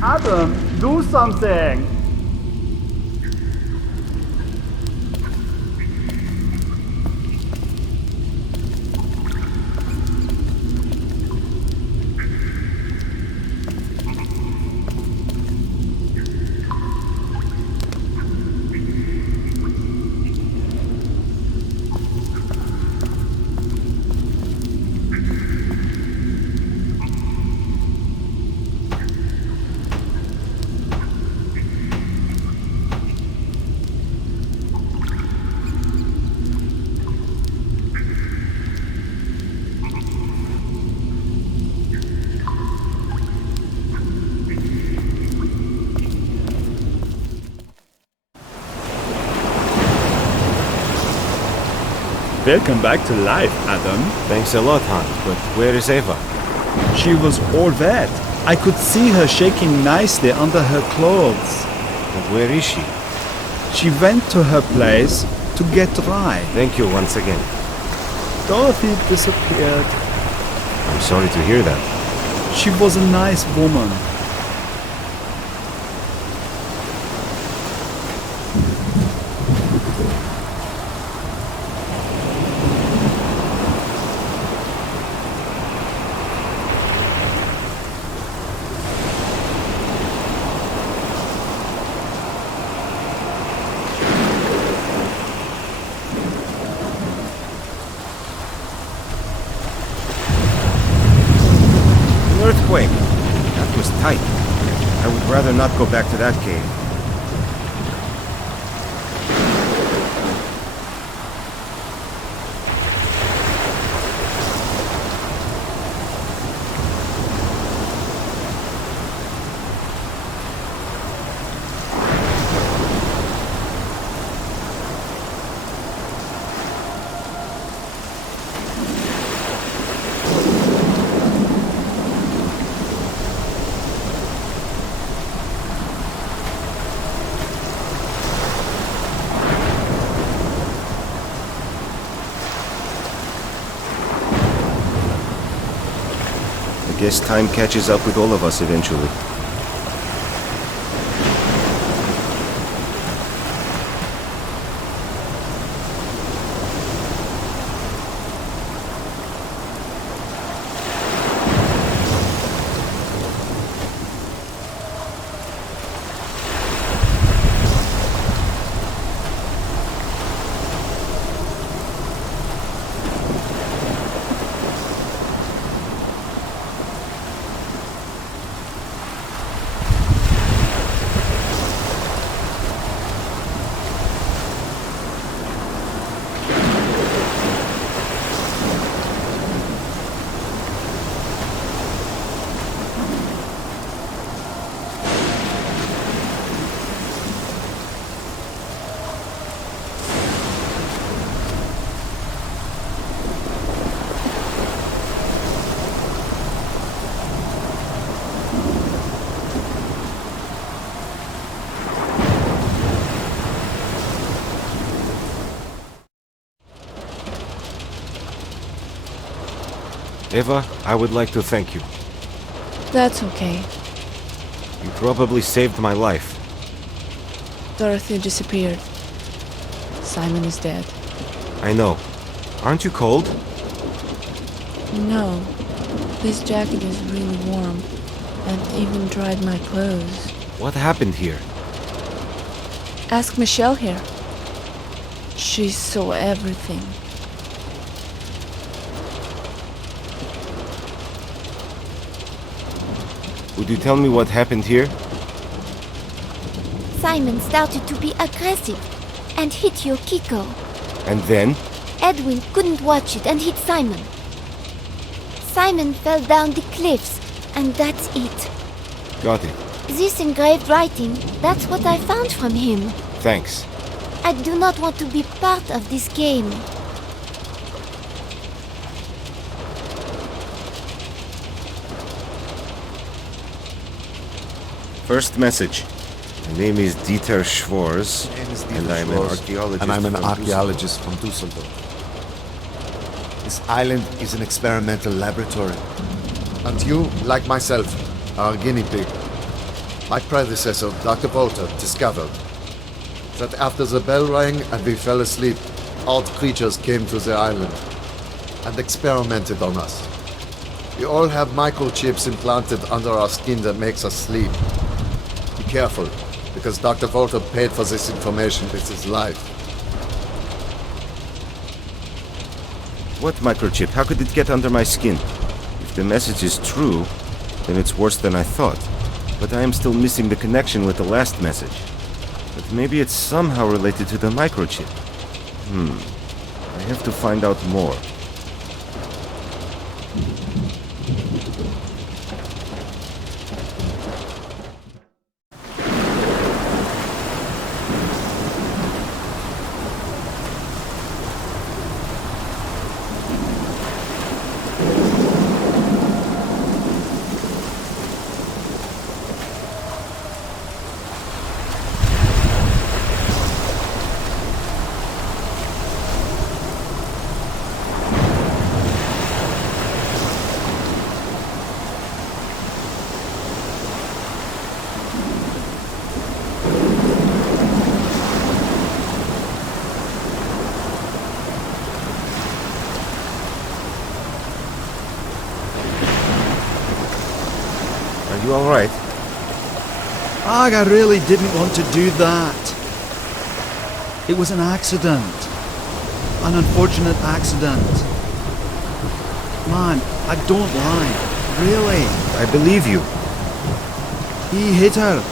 Adam, do something! Welcome back to life, Adam. Thanks a lot, Han, but where is Eva? She was all wet. I could see her shaking nicely under her clothes. But where is she? She went to her place to get dry. Thank you once again. Dorothy disappeared. I'm sorry to hear that. She was a nice woman. Earthquake! That was tight. I would rather not go back to that cave. I guess time catches up with all of us eventually. Eva, I would like to thank you. That's okay. You probably saved my life. Dorothy disappeared. Simon is dead. I know. Aren't you cold? No. This jacket is really warm. I've even dried my clothes. What happened here? Ask Michelle here. She saw everything. Would you tell me what happened here? Simon started to be aggressive and hit your Kiko. And then? Edwin couldn't watch it and hit Simon. Simon fell down the cliffs, and that's it. Got it. This engraved writing, that's what I found from him. Thanks. I do not want to be part of this game. First message. My name is Dieter Schwarz, and I'm an archaeologist. And I'm an from archaeologist from Düsseldorf. This island is an experimental laboratory. And you, like myself, are a guinea pig. My predecessor, Dr. Volter, discovered that after the bell rang and we fell asleep, odd creatures came to the island and experimented on us. We all have microchips implanted under our skin that makes us sleep. Be careful, because Dr. Volter paid for this information with his life. What microchip? How could it get under my skin? If the message is true, then it's worse than I thought. But I am still missing the connection with the last message. But maybe it's somehow related to the microchip. I have to find out more. Are you alright? I really didn't want to do that. It was an accident. An unfortunate accident. Man, I don't lie. Really. I believe you. He hit her.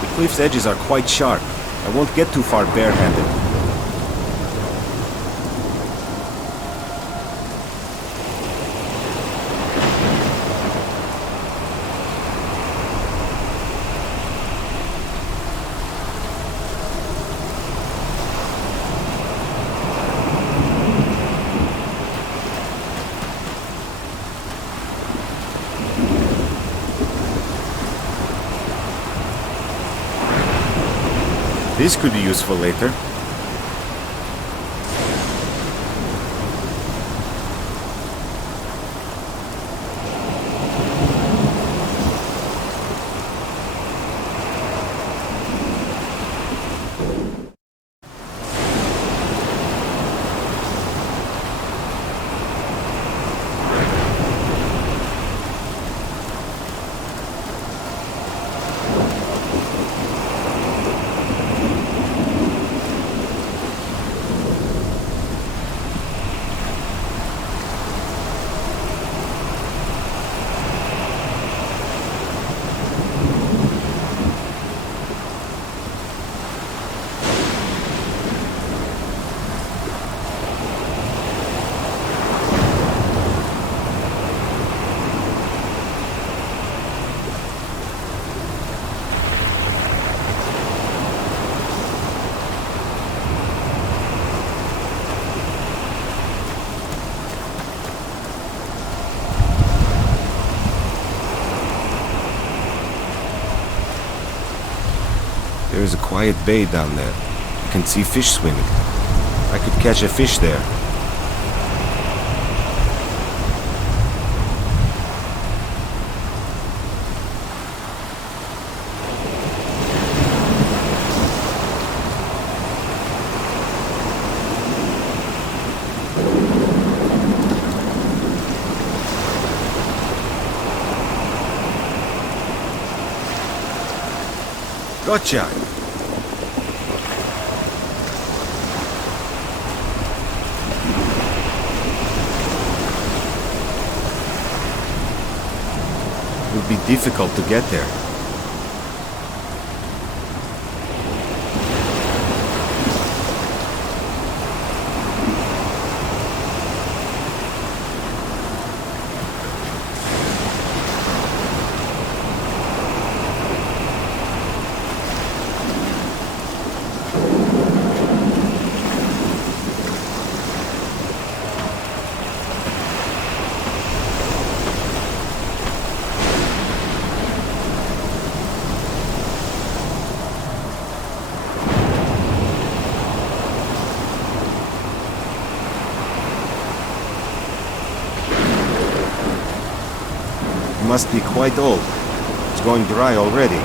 The cliff's edges are quite sharp. I won't get too far barehanded. This could be useful later. There is a quiet bay down there. You can see fish swimming. I could catch a fish there. Gotcha! It would be difficult to get there. Must be quite old. It's going dry already.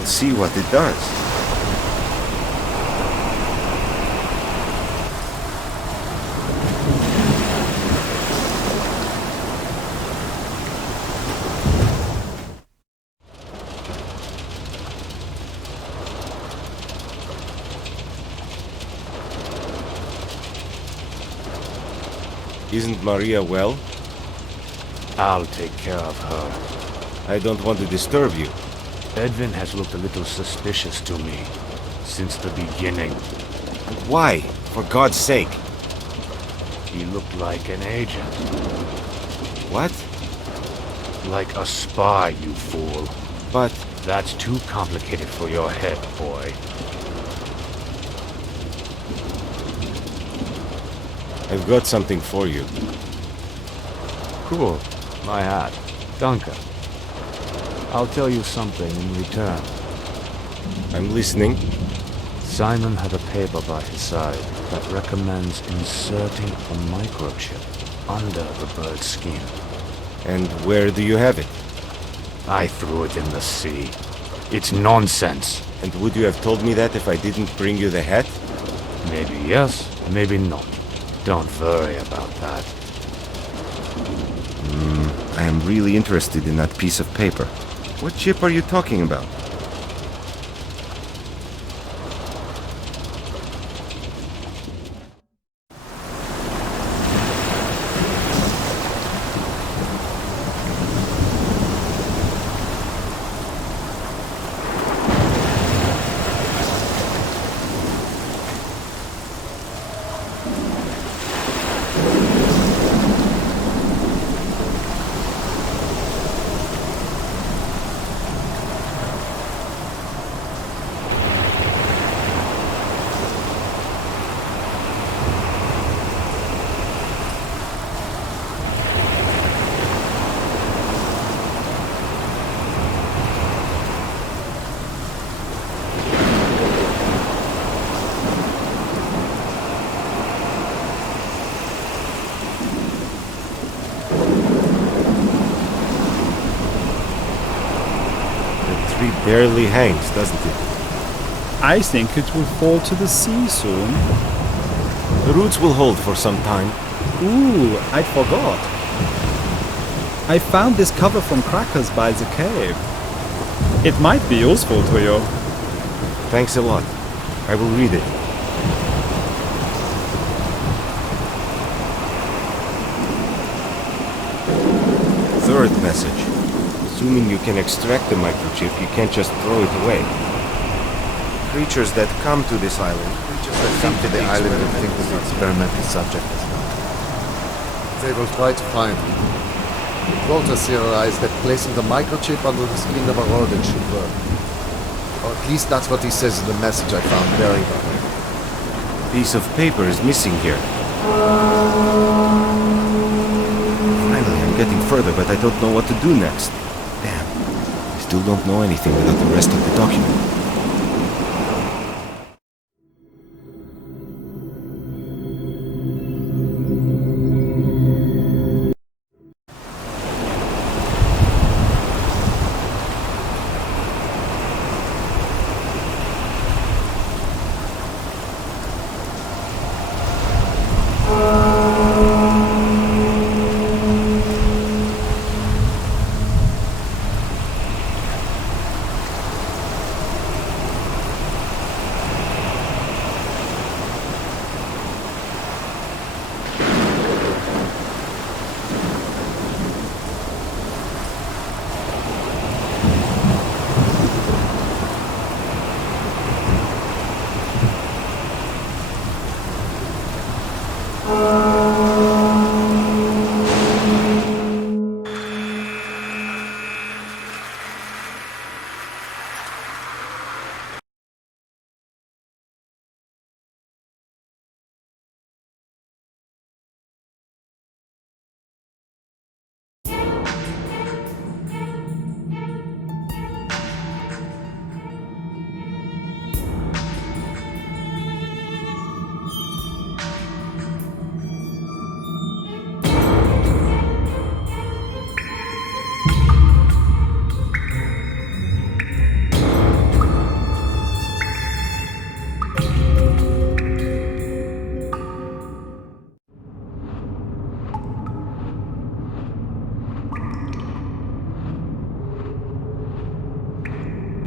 We'll see what it does. Isn't Maria well? I'll take care of her. I don't want to disturb you. Edwin has looked a little suspicious to me since the beginning. Why? For God's sake. He looked like an agent. What? Like a spy, you fool. But... That's too complicated for your head, boy. I've got something for you. Cool. My hat. Danke. I'll tell you something in return. I'm listening. Simon had a paper by his side that recommends inserting a microchip under the bird's skin. And where do you have it? I threw it in the sea. It's nonsense. And would you have told me that if I didn't bring you the hat? Maybe yes, maybe not. Don't worry about that. I am really interested in that piece of paper. What chip are you talking about? Barely hangs, doesn't it? I think it will fall to the sea soon. The roots will hold for some time. Ooh, I forgot. I found this cover from Crackers by the cave. It might be useful to you. Thanks a lot. I will read it. Third message. Assuming you can extract the microchip, you can't just throw it away. Creatures that come to this island... Creatures that come to the island and think that the experimental subject is not. They will try to find me. Walter theorized that placing the microchip under the skin of a rodent should work. Or at least that's what he says in the message I found buried on him. A piece of paper is missing here. Finally, I'm getting further, but I don't know what to do next. Damn. I still don't know anything without the rest of the document.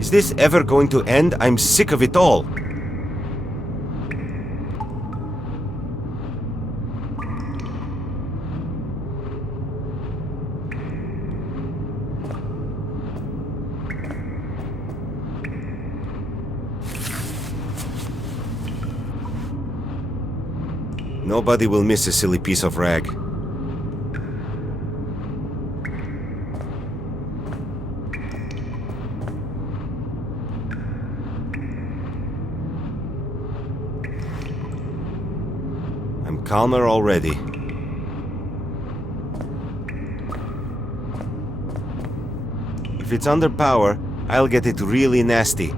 Is this ever going to end? I'm sick of it all. Nobody will miss a silly piece of rag. I'm calmer already. If it's under power, I'll get it really nasty.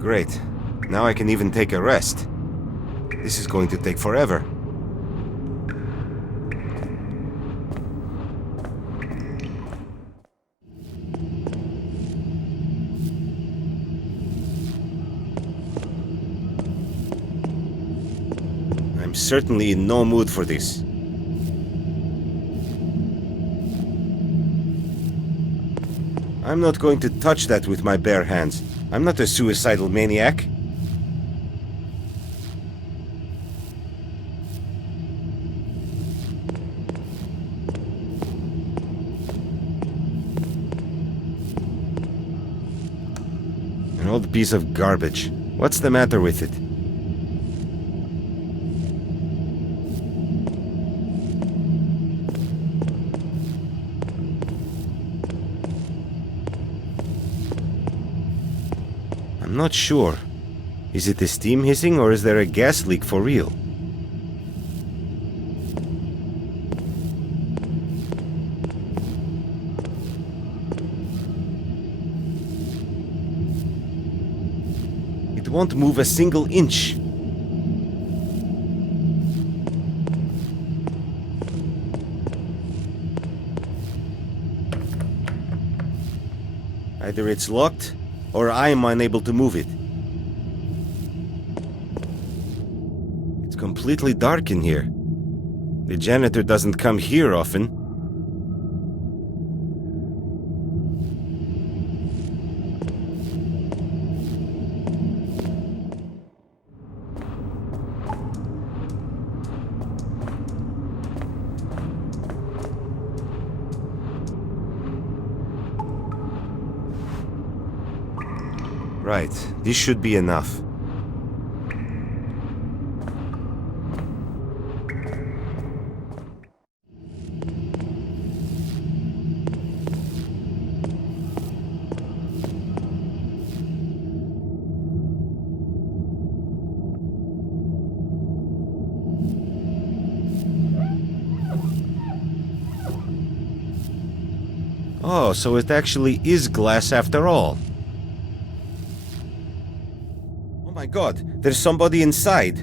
Great. Now I can even take a rest. This is going to take forever. I'm certainly in no mood for this. I'm not going to touch that with my bare hands. I'm not a suicidal maniac. An old piece of garbage. What's the matter with it? I'm not sure. Is it the steam hissing or is there a gas leak for real? It won't move a single inch. Either it's locked, or I am unable to move it. It's completely dark in here. The janitor doesn't come here often. Right, this should be enough. Oh, so it actually is glass after all. Oh my god, there's somebody inside.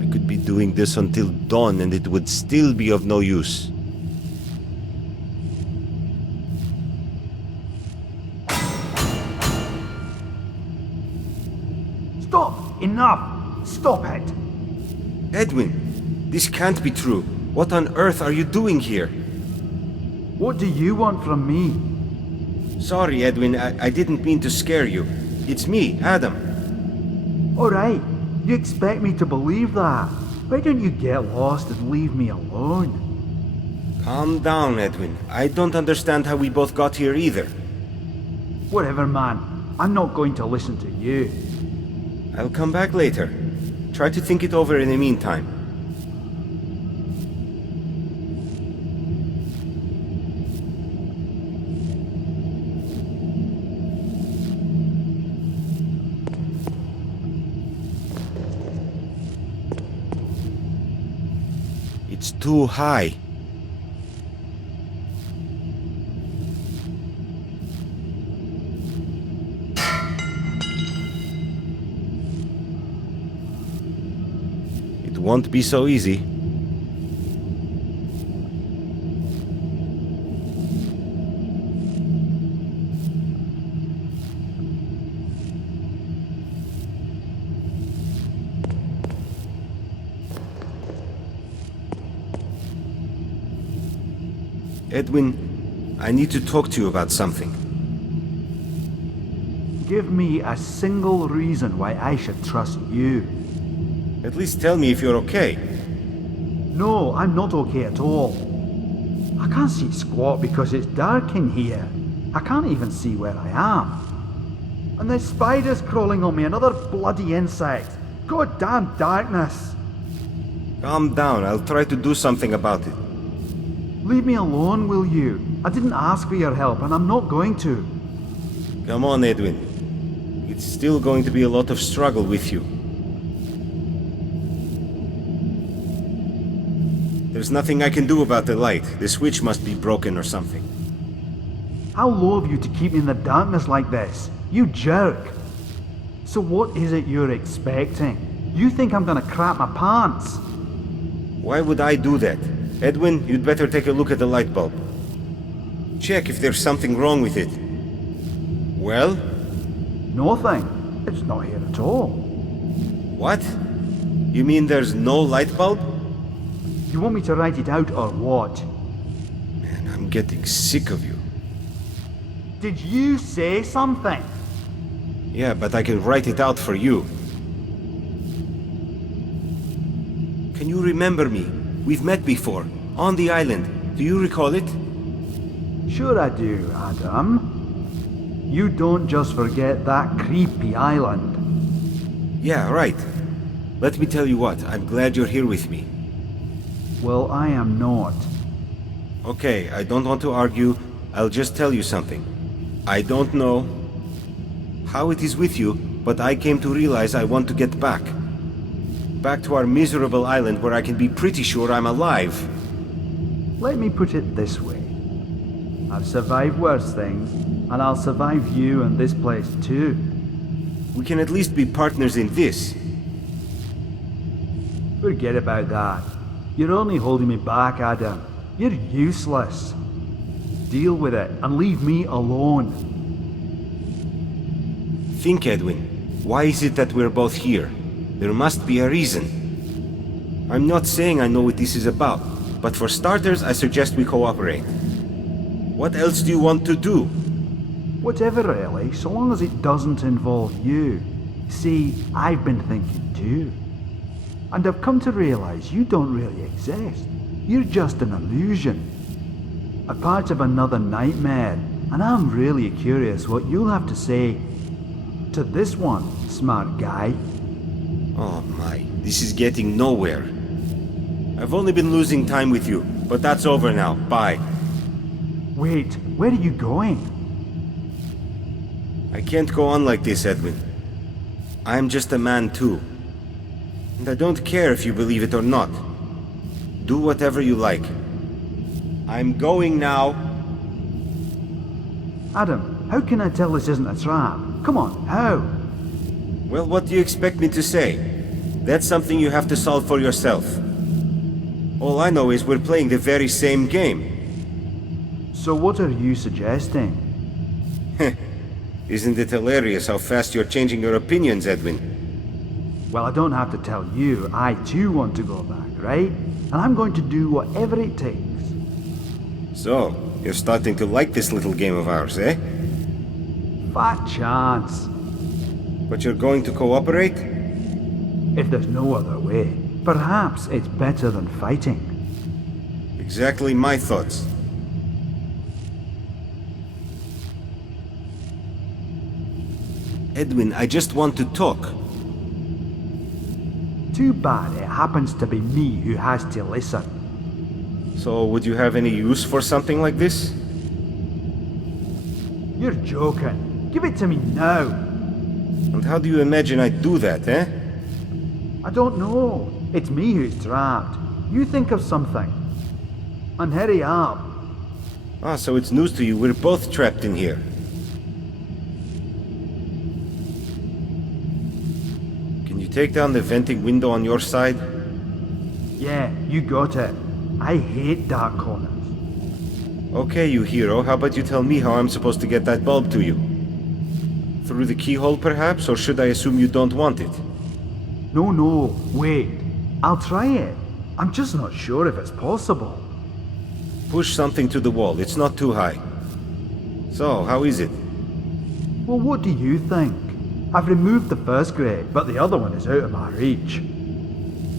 I could be doing this until dawn and it would still be of no use. Stop! Enough! Stop it! Edwin, this can't be true. What on earth are you doing here? What do you want from me? Sorry, Edwin, I didn't mean to scare you. It's me, Adam. Alright, you expect me to believe that. Why don't you get lost and leave me alone? Calm down, Edwin. I don't understand how we both got here either. Whatever, man. I'm not going to listen to you. I'll come back later. Try to think it over in the meantime. It's too high. won't be so easy. Edwin, I need to talk to you about something. Give me a single reason why I should trust you. At least tell me if you're okay. No, I'm not okay at all. I can't see squat because it's dark in here. I can't even see where I am. And there's spiders crawling on me, another bloody insect. Goddamn darkness. Calm down, I'll try to do something about it. Leave me alone, will you? I didn't ask for your help, and I'm not going to. Come on, Edwin. It's still going to be a lot of struggle with you. There's nothing I can do about the light. The switch must be broken or something. How low of you to keep me in the darkness like this? You jerk! So what is it you're expecting? You think I'm gonna crap my pants? Why would I do that? Edwin, you'd better take a look at the light bulb. Check if there's something wrong with it. Well? Nothing. It's not here at all. What? You mean there's no light bulb? You want me to write it out or what? Man, I'm getting sick of you. Did you say something? Yeah, but I can write it out for you. Can you remember me? We've met before, on the island. Do you recall it? Sure I do, Adam. You don't just forget that creepy island. Yeah, right. Let me tell you what, I'm glad you're here with me. Well, I am not. Okay, I don't want to argue. I'll just tell you something. I don't know how it is with you, but I came to realize I want to get back. Back to our miserable island where I can be pretty sure I'm alive. Let me put it this way. I've survived worse things, and I'll survive you and this place too. We can at least be partners in this. Forget about that. You're only holding me back, Adam. You're useless. Deal with it and leave me alone. Think, Edwin. Why is it that we're both here? There must be a reason. I'm not saying I know what this is about, but for starters, I suggest we cooperate. What else do you want to do? Whatever, really, so long as it doesn't involve you. See, I've been thinking too. And I've come to realize you don't really exist. You're just an illusion. A part of another nightmare, and I'm really curious what you'll have to say to this one, smart guy. Oh my, this is getting nowhere. I've only been losing time with you, but that's over now. Bye. Wait, where are you going? I can't go on like this, Edwin. I'm just a man too. And I don't care if you believe it or not. Do whatever you like. I'm going now. Adam, how can I tell this isn't a trap? Come on, how? Well, what do you expect me to say? That's something you have to solve for yourself. All I know is we're playing the very same game. So what are you suggesting? Isn't it hilarious how fast you're changing your opinions, Edwin? Well, I don't have to tell you. I too want to go back, right? And I'm going to do whatever it takes. So, you're starting to like this little game of ours, eh? Fat chance. But you're going to cooperate? If there's no other way, perhaps it's better than fighting. Exactly my thoughts. Edwin, I just want to talk. Too bad it happens to be me who has to listen. So, would you have any use for something like this? You're joking. Give it to me now. And how do you imagine I'd do that, eh? I don't know. It's me who's trapped. You think of something. And hurry up. Ah, so it's news to you. We're both trapped in here. Can you take down the venting window on your side? Yeah, you got it. I hate dark corners. Okay, you hero, how about you tell me how I'm supposed to get that bulb to you? Through the keyhole, perhaps, or should I assume you don't want it? No, wait. I'll try it. I'm just not sure if it's possible. Push something to the wall, it's not too high. So, how is it? Well, what do you think? I've removed the first grate, but the other one is out of my reach.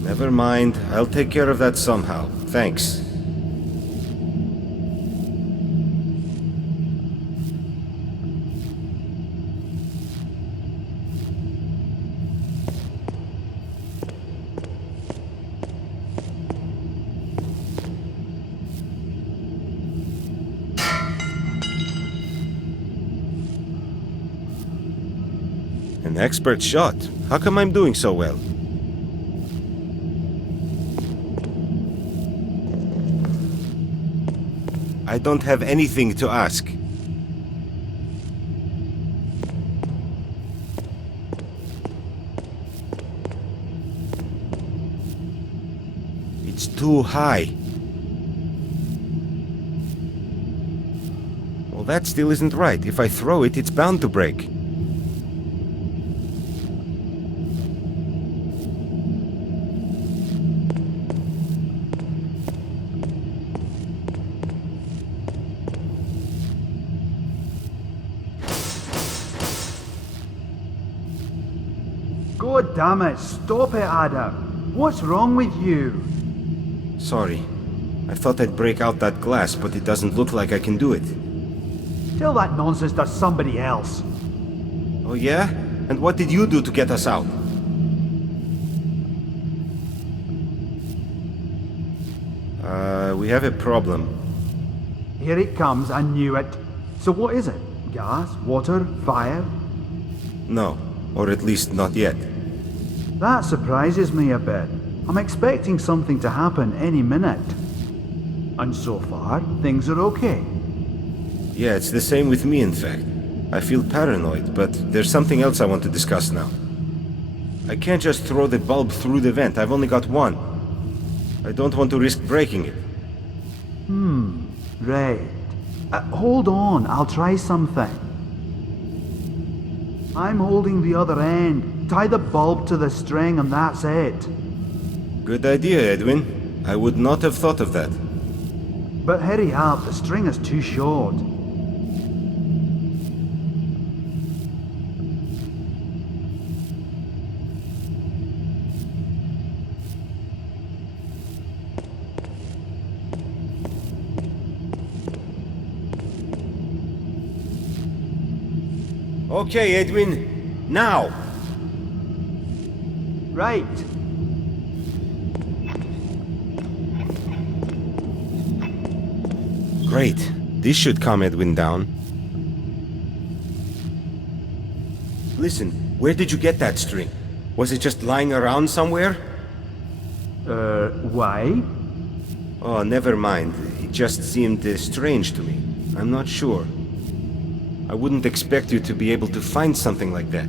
Never mind, I'll take care of that somehow. Thanks. An expert shot. How come I'm doing so well? I don't have anything to ask. It's too high. Well, that still isn't right. If I throw it, it's bound to break. God damn it, stop it, Adam. What's wrong with you? Sorry. I thought I'd break out that glass, but it doesn't look like I can do it. Tell that nonsense to somebody else. Oh yeah? And what did you do to get us out? We have a problem. Here it comes, I knew it. So what is it? Gas? Water? Fire? No, or at least not yet. That surprises me a bit. I'm expecting something to happen any minute. And so far, things are okay. Yeah, it's the same with me, in fact. I feel paranoid, but there's something else I want to discuss now. I can't just throw the bulb through the vent. I've only got one. I don't want to risk breaking it. Right. Hold on, I'll try something. I'm holding the other end. Tie the bulb to the string and that's it. Good idea, Edwin. I would not have thought of that. But hurry up, the string is too short. Okay, Edwin. Now! Right. Great. This should calm Edwin down. Listen, where did you get that string? Was it just lying around somewhere? Why? Oh, never mind. It just seemed strange to me. I'm not sure. I wouldn't expect you to be able to find something like that.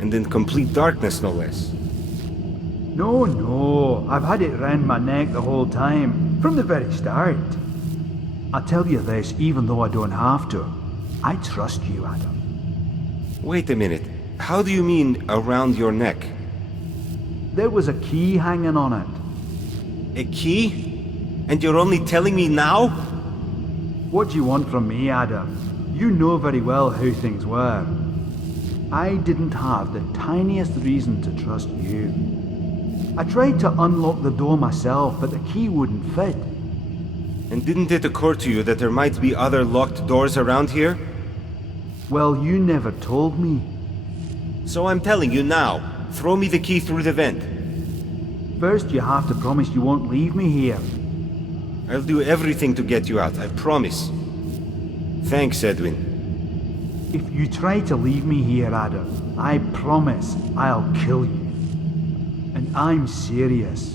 And in complete darkness, no less. No. I've had it round my neck the whole time. From the very start. I'll tell you this, even though I don't have to. I trust you, Adam. Wait a minute. How do you mean, around your neck? There was a key hanging on it. A key? And you're only telling me now? What do you want from me, Adam? You know very well how things were. I didn't have the tiniest reason to trust you. I tried to unlock the door myself, but the key wouldn't fit. And didn't it occur to you that there might be other locked doors around here? Well, you never told me. So I'm telling you now. Throw me the key through the vent. First, you have to promise you won't leave me here. I'll do everything to get you out, I promise. Thanks, Edwin. If you try to leave me here, Adam, I promise I'll kill you. And I'm serious.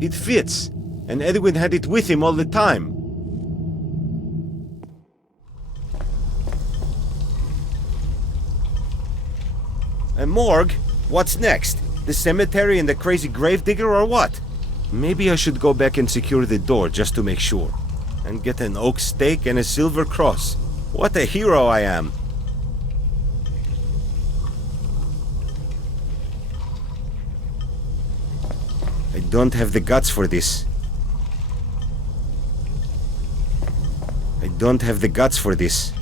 It fits, and Edwin had it with him all the time. A morgue? What's next? The cemetery and the crazy gravedigger or what? Maybe I should go back and secure the door just to make sure. And get an oak stake and a silver cross. What a hero I am! I don't have the guts for this. I don't have the guts for this.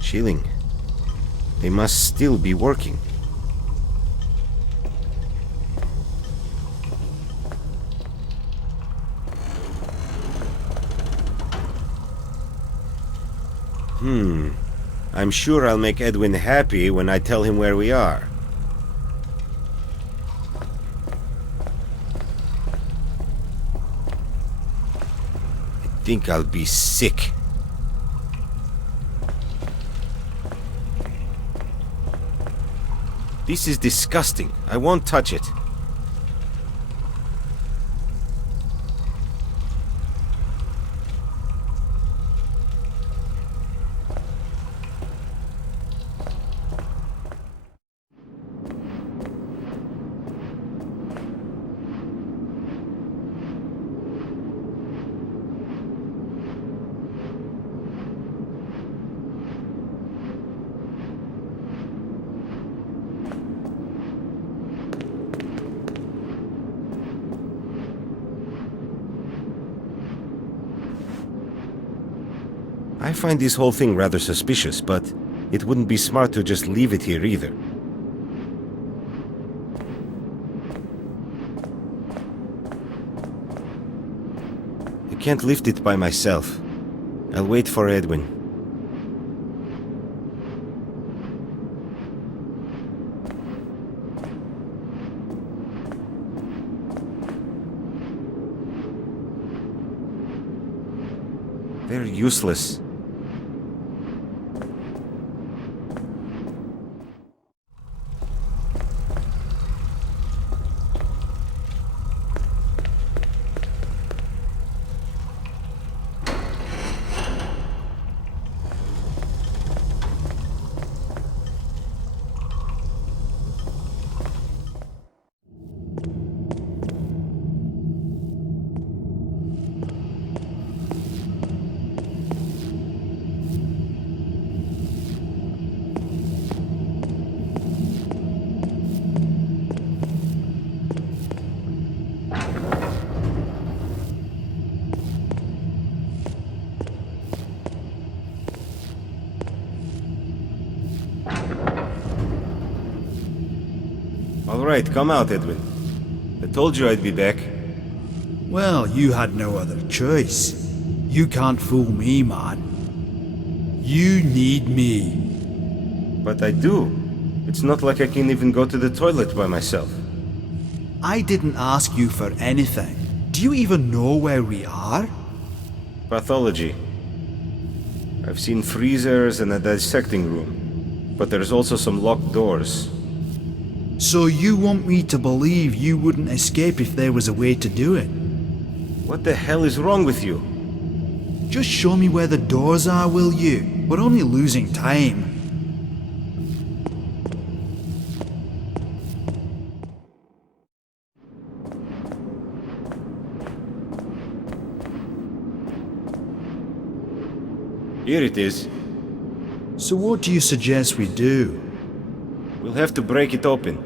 Chilling. They must still be working. I'm sure I'll make Edwin happy when I tell him where we are. I think I'll be sick. This is disgusting. I won't touch it. I find this whole thing rather suspicious, but it wouldn't be smart to just leave it here either. I can't lift it by myself. I'll wait for Edwin. They're useless. Alright, come out, Edwin. I told you I'd be back. Well, you had no other choice. You can't fool me, man. You need me. But I do. It's not like I can even go to the toilet by myself. I didn't ask you for anything. Do you even know where we are? Pathology. I've seen freezers and a dissecting room. But there's also some locked doors. So you want me to believe you wouldn't escape if there was a way to do it? What the hell is wrong with you? Just show me where the doors are, will you? We're only losing time. Here it is. So what do you suggest we do? We'll have to break it open.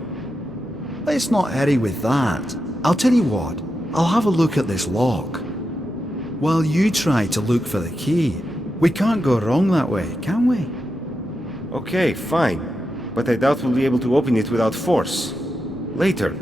Let's not hurry with that. I'll tell you what, I'll have a look at this lock. While you try to look for the key. We can't go wrong that way, can we? Okay, fine. But I doubt we'll be able to open it without force. Later.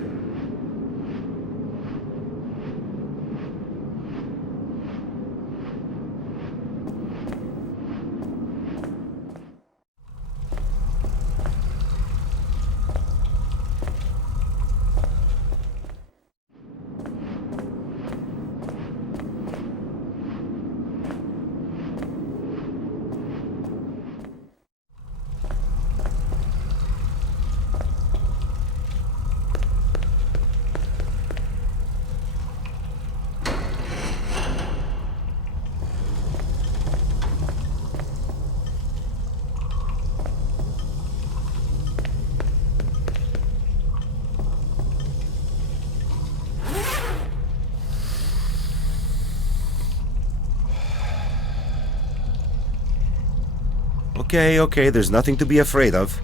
Okay, there's nothing to be afraid of.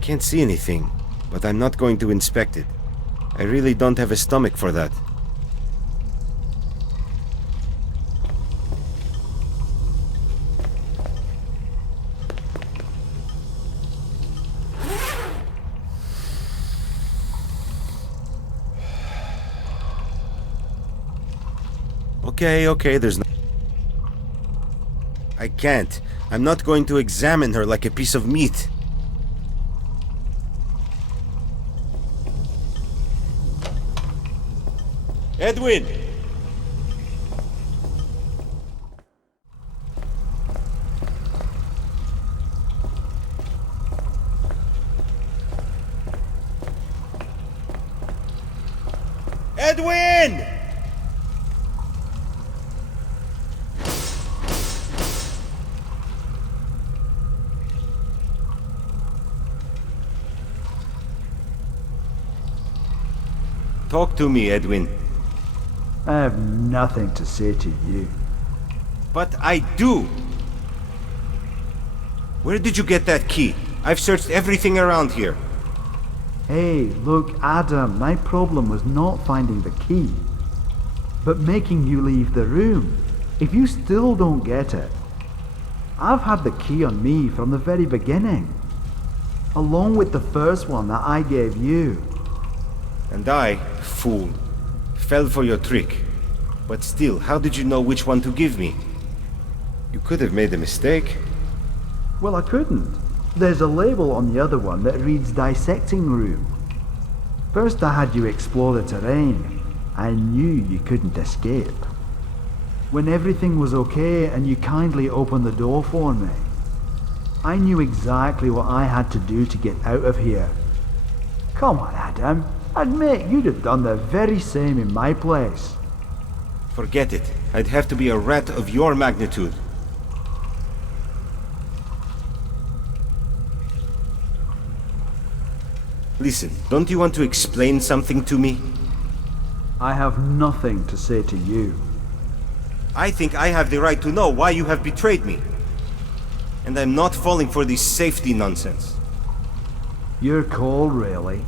Can't see anything, but I'm not going to inspect it. I really don't have a stomach for that. Okay, there's no... I can't. I'm not going to examine her like a piece of meat. Edwin! Edwin! Talk to me, Edwin. I have nothing to say to you. But I do! Where did you get that key? I've searched everything around here. Hey, look, Adam, my problem was not finding the key, but making you leave the room. If you still don't get it, I've had the key on me from the very beginning, along with the first one that I gave you. And I, fool, fell for your trick. But still, how did you know which one to give me? You could have made a mistake. Well, I couldn't. There's a label on the other one that reads Dissecting Room. First I had you explore the terrain. I knew you couldn't escape. When everything was okay and you kindly opened the door for me, I knew exactly what I had to do to get out of here. Come on, Adam. Admit you'd have done the very same in my place. Forget it. I'd have to be a rat of your magnitude. Listen, don't you want to explain something to me? I have nothing to say to you. I think I have the right to know why you have betrayed me. And I'm not falling for this safety nonsense. Your call, really.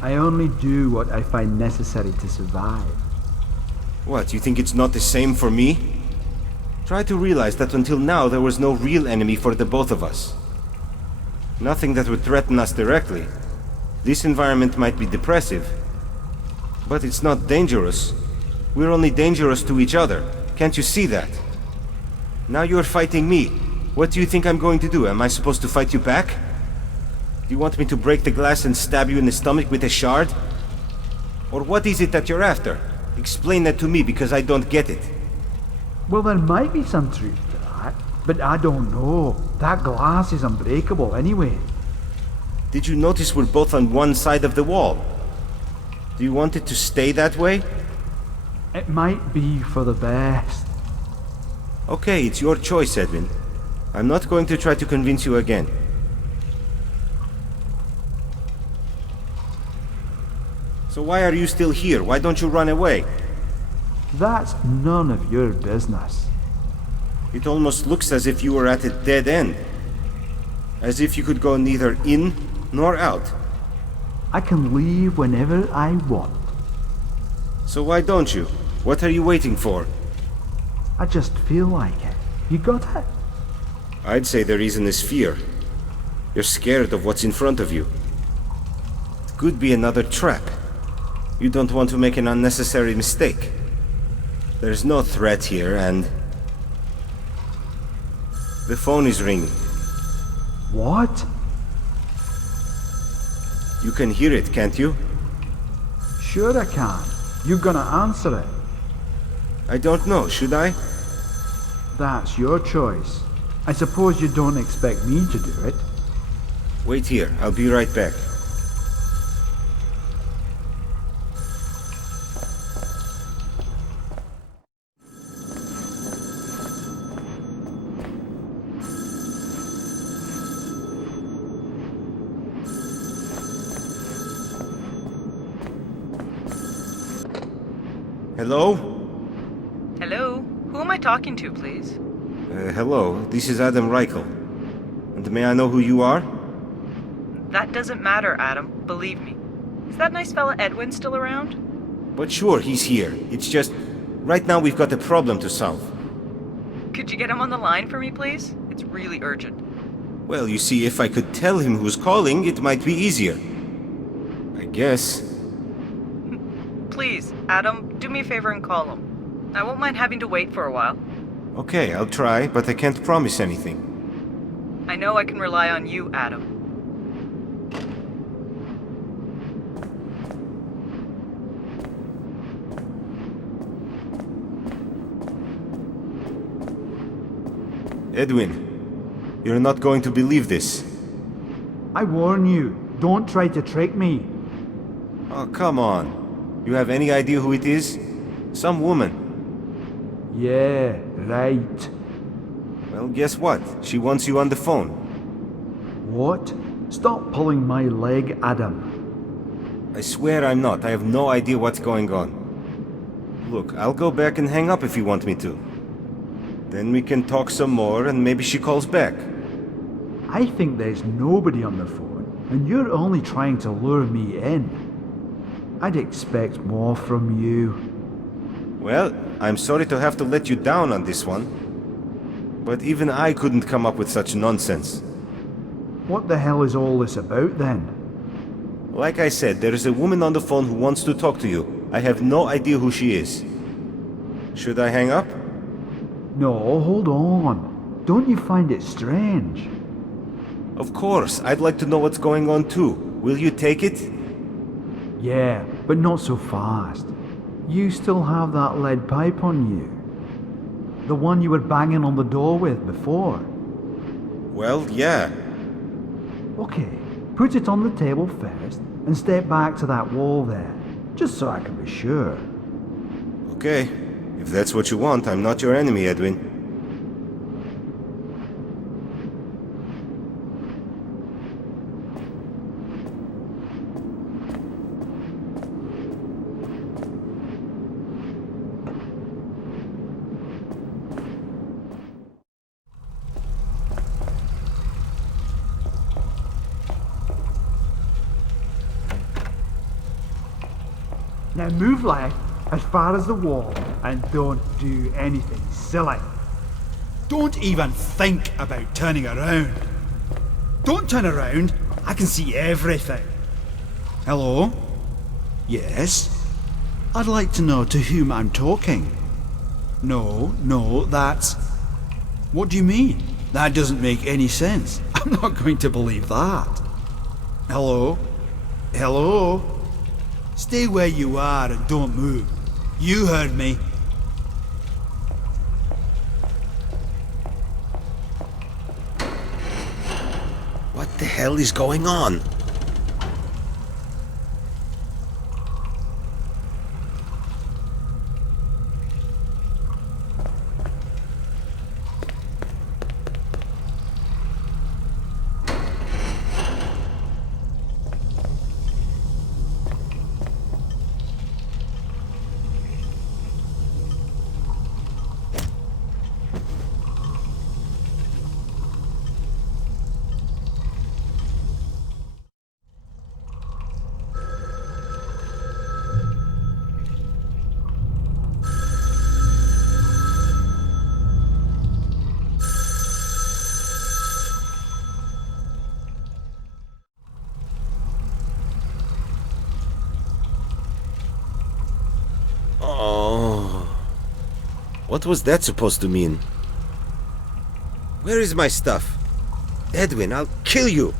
I only do what I find necessary to survive. What, you think it's not the same for me? Try to realize that until now there was no real enemy for the both of us. Nothing that would threaten us directly. This environment might be depressive, but it's not dangerous. We're only dangerous to each other. Can't you see that? Now you're fighting me. What do you think I'm going to do? Am I supposed to fight you back? Do you want me to break the glass and stab you in the stomach with a shard? Or what is it that you're after? Explain that to me, because I don't get it. Well, there might be some truth to that, but I don't know. That glass is unbreakable anyway. Did you notice we're both on one side of the wall? Do you want it to stay that way? It might be for the best. Okay, it's your choice, Edwin. I'm not going to try to convince you again. So why are you still here? Why don't you run away? That's none of your business. It almost looks as if you were at a dead end. As if you could go neither in nor out. I can leave whenever I want. So why don't you? What are you waiting for? I just feel like it. You got it? I'd say the reason is fear. You're scared of what's in front of you. It could be another trap. You don't want to make an unnecessary mistake. There's no threat here, and... the phone is ringing. What? You can hear it, can't you? Sure I can. You're gonna answer it. I don't know, should I? That's your choice. I suppose you don't expect me to do it. Wait here, I'll be right back. Hello? Hello? Who am I talking to, please? Hello, this is Adam Reichel. And may I know who you are? That doesn't matter, Adam. Believe me. Is that nice fella Edwin still around? But sure, he's here. It's just... right now we've got a problem to solve. Could you get him on the line for me, please? It's really urgent. Well, you see, if I could tell him who's calling, it might be easier. I guess. Please, Adam, do me a favor and call him. I won't mind having to wait for a while. Okay, I'll try, but I can't promise anything. I know I can rely on you, Adam. Edwin, you're not going to believe this. I warn you, don't try to trick me. Oh, come on. You have any idea who it is? Some woman. Yeah, right. Well, guess what? She wants you on the phone. What? Stop pulling my leg, Adam. I swear I'm not. I have no idea what's going on. Look, I'll go back and hang up if you want me to. Then we can talk some more and maybe she calls back. I think there's nobody on the phone, and you're only trying to lure me in. I'd expect more from you. Well, I'm sorry to have to let you down on this one. But even I couldn't come up with such nonsense. What the hell is all this about then? Like I said, there is a woman on the phone who wants to talk to you. I have no idea who she is. Should I hang up? No, hold on. Don't you find it strange? Of course, I'd like to know what's going on too. Will you take it? Yeah, but not so fast. You still have that lead pipe on you. The one you were banging on the door with before. Well, yeah. Okay, put it on the table first and step back to that wall there, just so I can be sure. Okay. If that's what you want, I'm not your enemy, Edwin. Now move left as far as the wall and don't do anything silly. Don't even think about turning around. Don't turn around. I can see everything. Hello? Yes? I'd like to know to whom I'm talking. No, that's... What do you mean? That doesn't make any sense. I'm not going to believe that. Hello? Hello? Stay where you are and don't move. You heard me. What the hell is going on? What was that supposed to mean? Where is my stuff? Edwin, I'll kill you!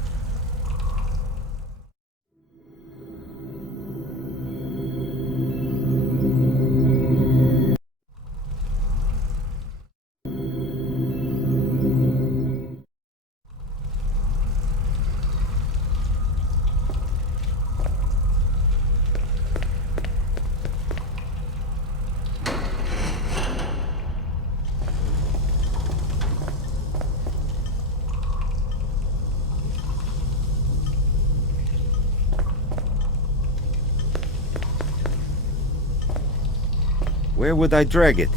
Where would I drag it?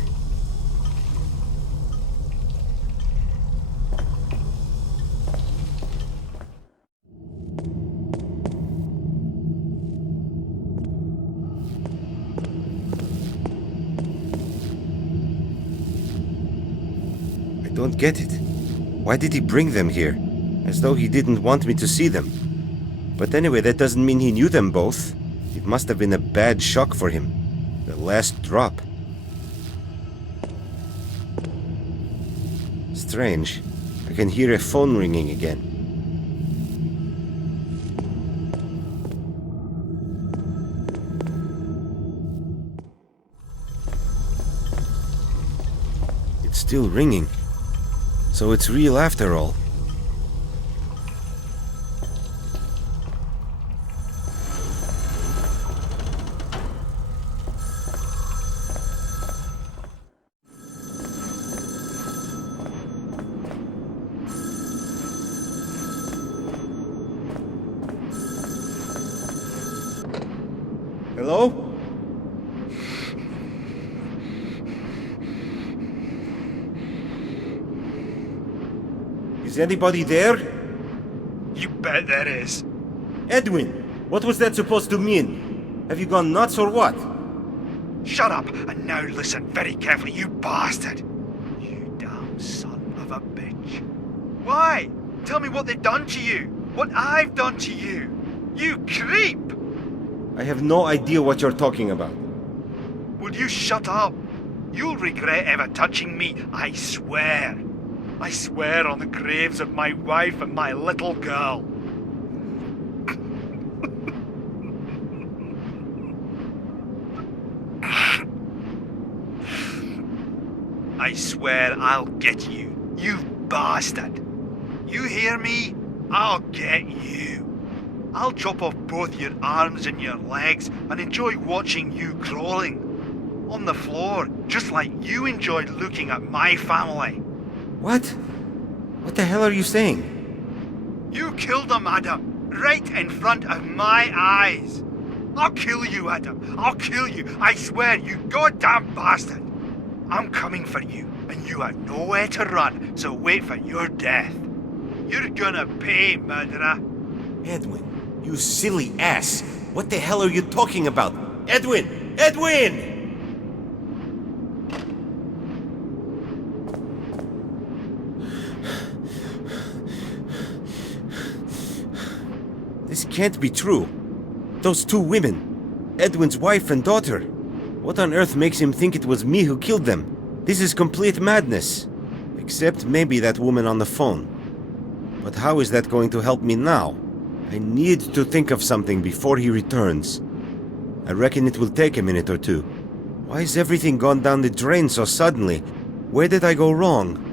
don't get it. Why did he bring them here? As though he didn't want me to see them. But anyway, that doesn't mean he knew them both. It must have been a bad shock for him. The last drop. Strange. I can hear a phone ringing again. It's still ringing. So it's real after all. Hello? Is anybody there? You bet there is. Edwin, what was that supposed to mean? Have you gone nuts or what? Shut up, and now listen very carefully, you bastard! You damn son of a bitch. Why? Tell me what they've done to you. What I've done to you. You creep! I have no idea what you're talking about. Will you shut up? You'll regret ever touching me, I swear. I swear on the graves of my wife and my little girl. I swear I'll get you, you bastard. You hear me? I'll get you. I'll chop off both your arms and your legs and enjoy watching you crawling. On the floor, just like you enjoyed looking at my family. What? What the hell are you saying? You killed them, Adam, right in front of my eyes. I'll kill you, Adam. I'll kill you. I swear, you goddamn bastard. I'm coming for you, and you have nowhere to run, so wait for your death. You're gonna pay, murderer. Edwin, you silly ass. What the hell are you talking about? Edwin! Edwin! This can't be true. Those two women, Edwin's wife and daughter. What on earth makes him think it was me who killed them? This is complete madness. Except maybe that woman on the phone. But how is that going to help me now? I need to think of something before he returns. I reckon it will take a minute or two. Why has everything gone down the drain so suddenly? Where did I go wrong?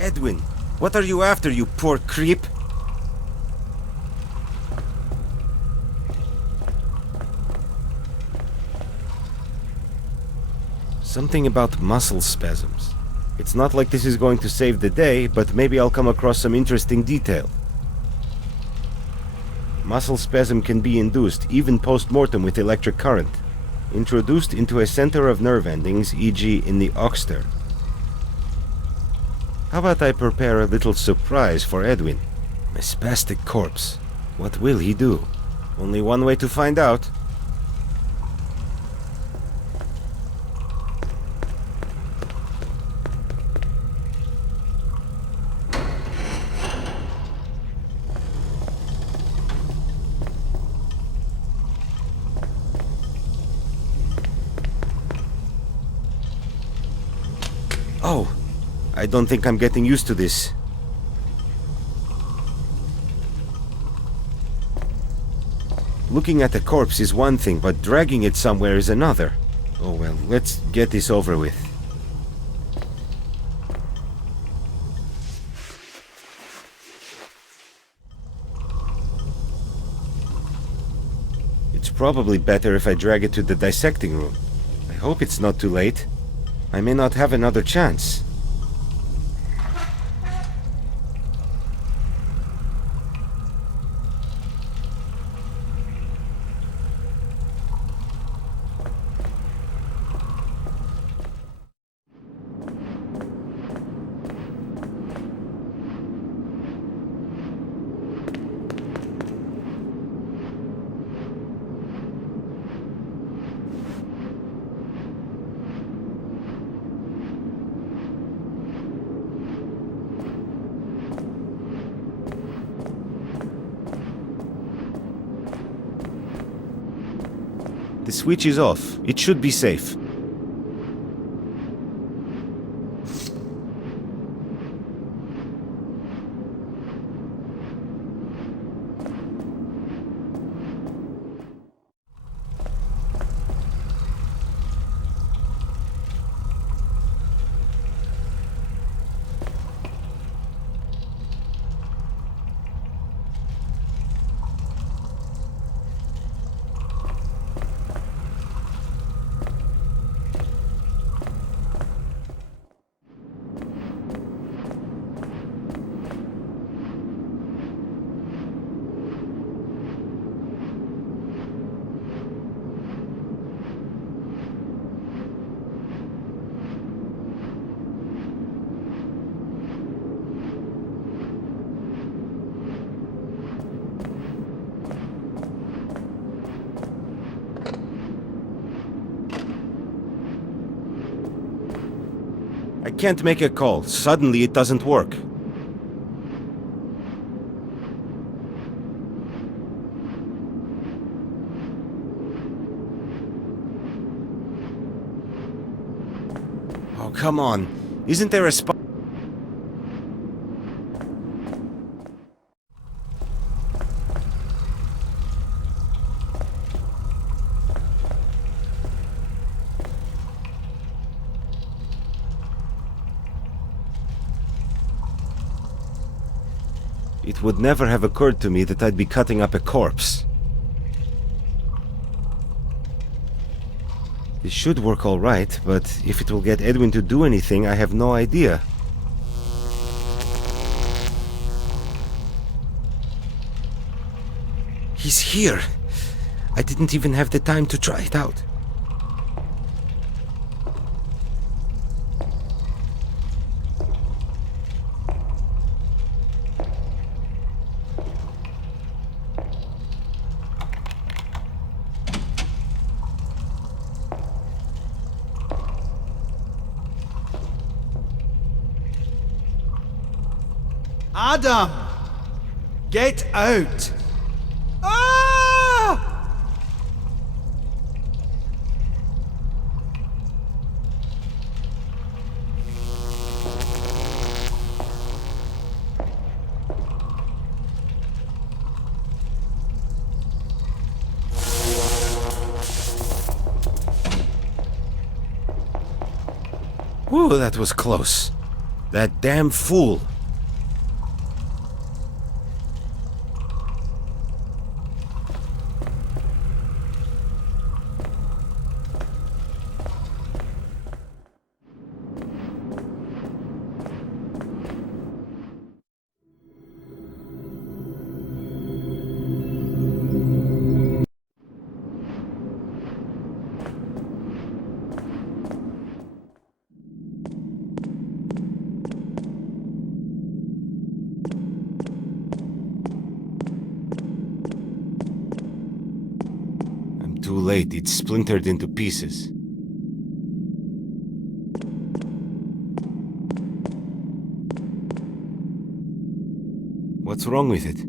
Edwin, what are you after, you poor creep? Something about muscle spasms. It's not like this is going to save the day, but maybe I'll come across some interesting detail. Muscle spasm can be induced, even post-mortem, with electric current. Introduced into a center of nerve endings, e.g. in the oxter. How about I prepare a little surprise for Edwin? A spastic corpse. What will he do? Only one way to find out. Oh, I don't think I'm getting used to this. Looking at the corpse is one thing, but dragging it somewhere is another. Oh well, let's get this over with. It's probably better if I drag it to the dissecting room. I hope it's not too late. I may not have another chance. switch is off. It should be safe. I can't make a call. Suddenly it doesn't work. Oh, come on. Isn't there a spot? It would never have occurred to me that I'd be cutting up a corpse. This should work all right, but if it will get Edwin to do anything, I have no idea. He's here. I didn't even have the time to try it out. Adam! Get out! Ah! Whew, that was close. That damn fool. Too late, it's splintered into pieces. What's wrong with it?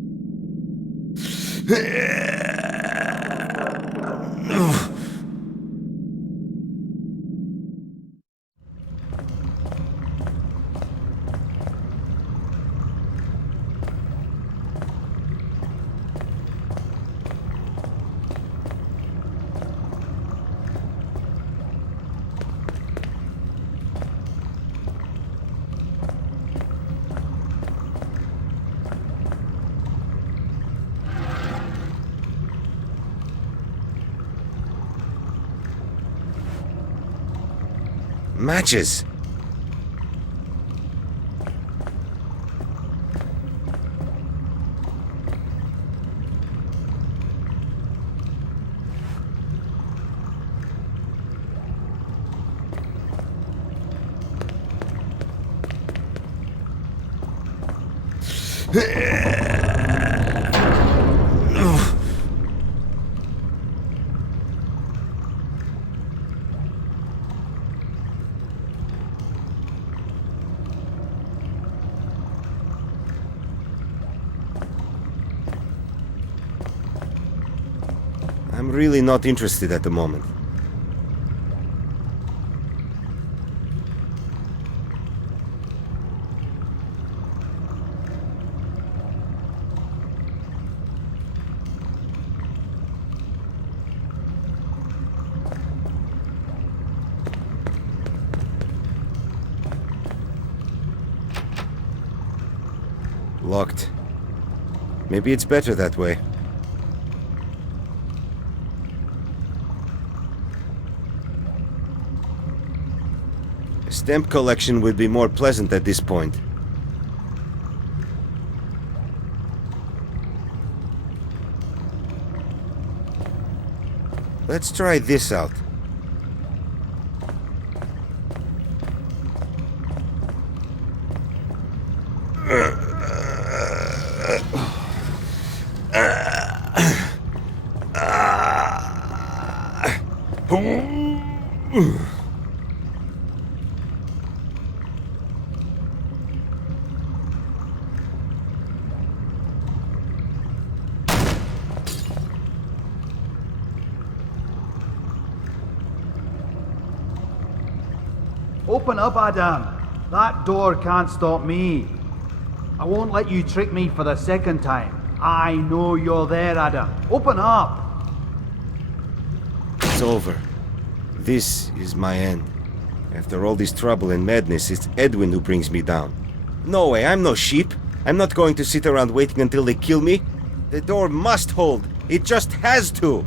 Matches! I'm really not interested at the moment. Locked. Maybe it's better that way. A stamp collection would be more pleasant at this point. Let's try this out. Open up, Adam. That door can't stop me. I won't let you trick me for the second time. I know you're there, Adam. Open up! It's over. This is my end. After all this trouble and madness, it's Edwin who brings me down. No way, I'm no sheep. I'm not going to sit around waiting until they kill me. The door must hold. It just has to.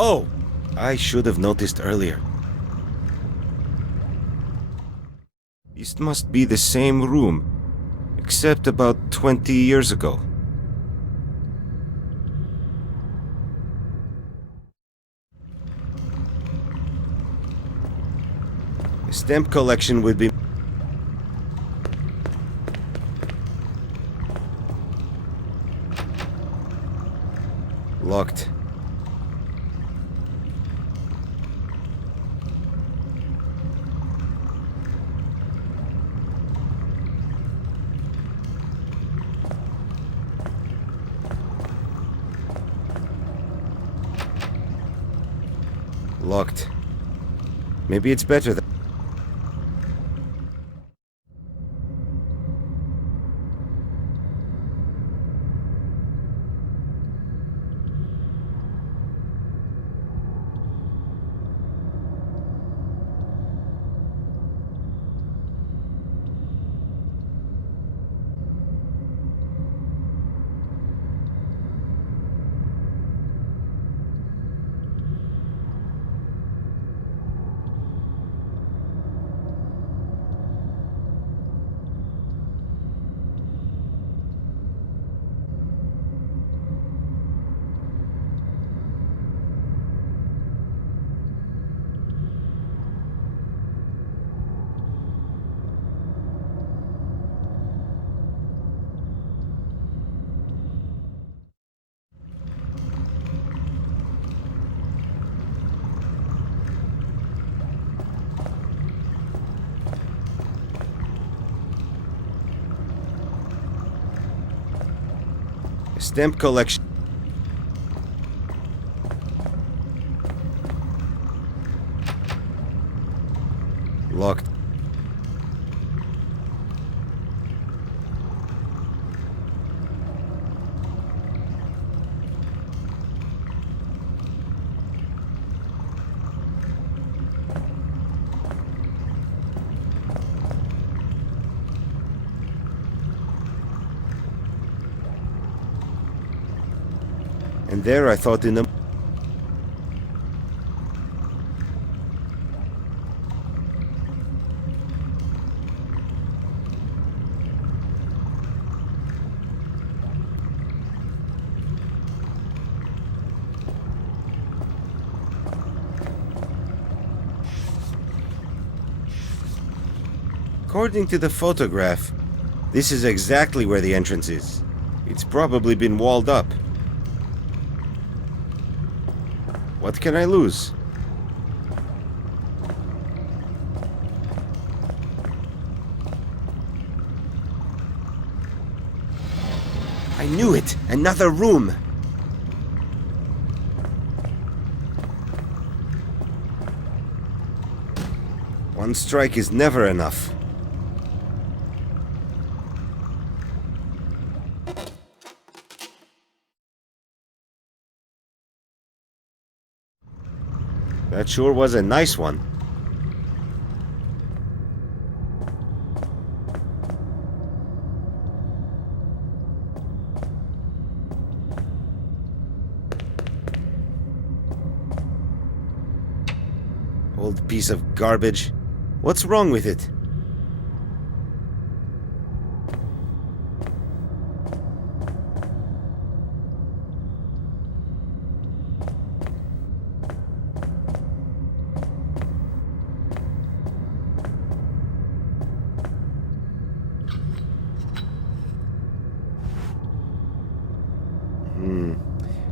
Oh, I should have noticed earlier. This must be the same room, except about 20 years ago. A stamp collection would be... Locked. Locked. Maybe it's better that... A stamp collection... Locked. And there I thought in the... According to the photograph, this is exactly where the entrance is. It's probably been walled up. What can I lose? knew it! Another room! One strike is never enough. That sure was a nice one. Old piece of garbage. What's wrong with it?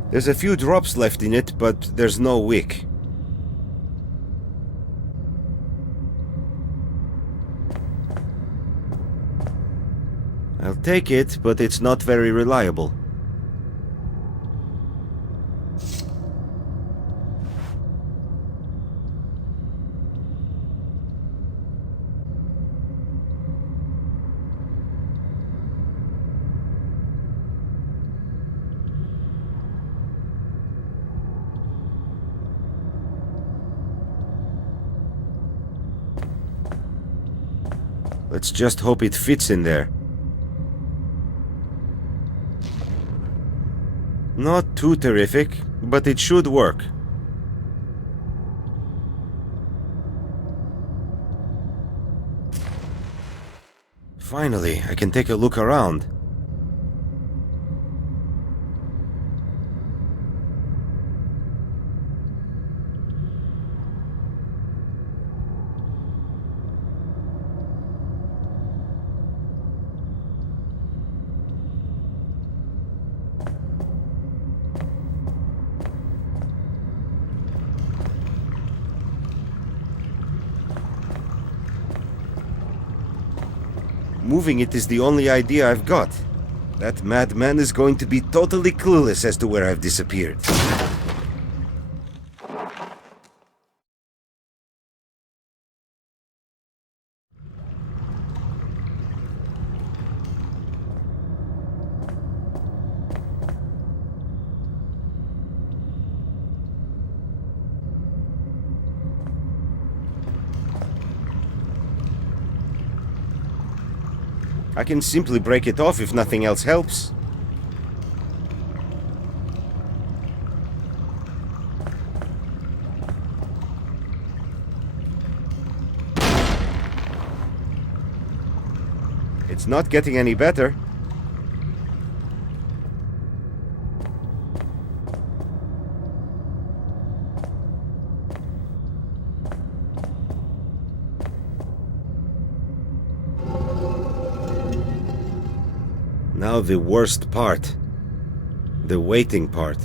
There's a few drops left in it, but there's no wick. I'll take it, but it's not very reliable. Let's just hope it fits in there. Not too terrific, but it should work. Finally, I can take a look around. Moving it is the only idea I've got. That madman is going to be totally clueless as to where I've disappeared. I can simply break it off if nothing else helps. It's not getting any better. Now the worst part. The waiting part.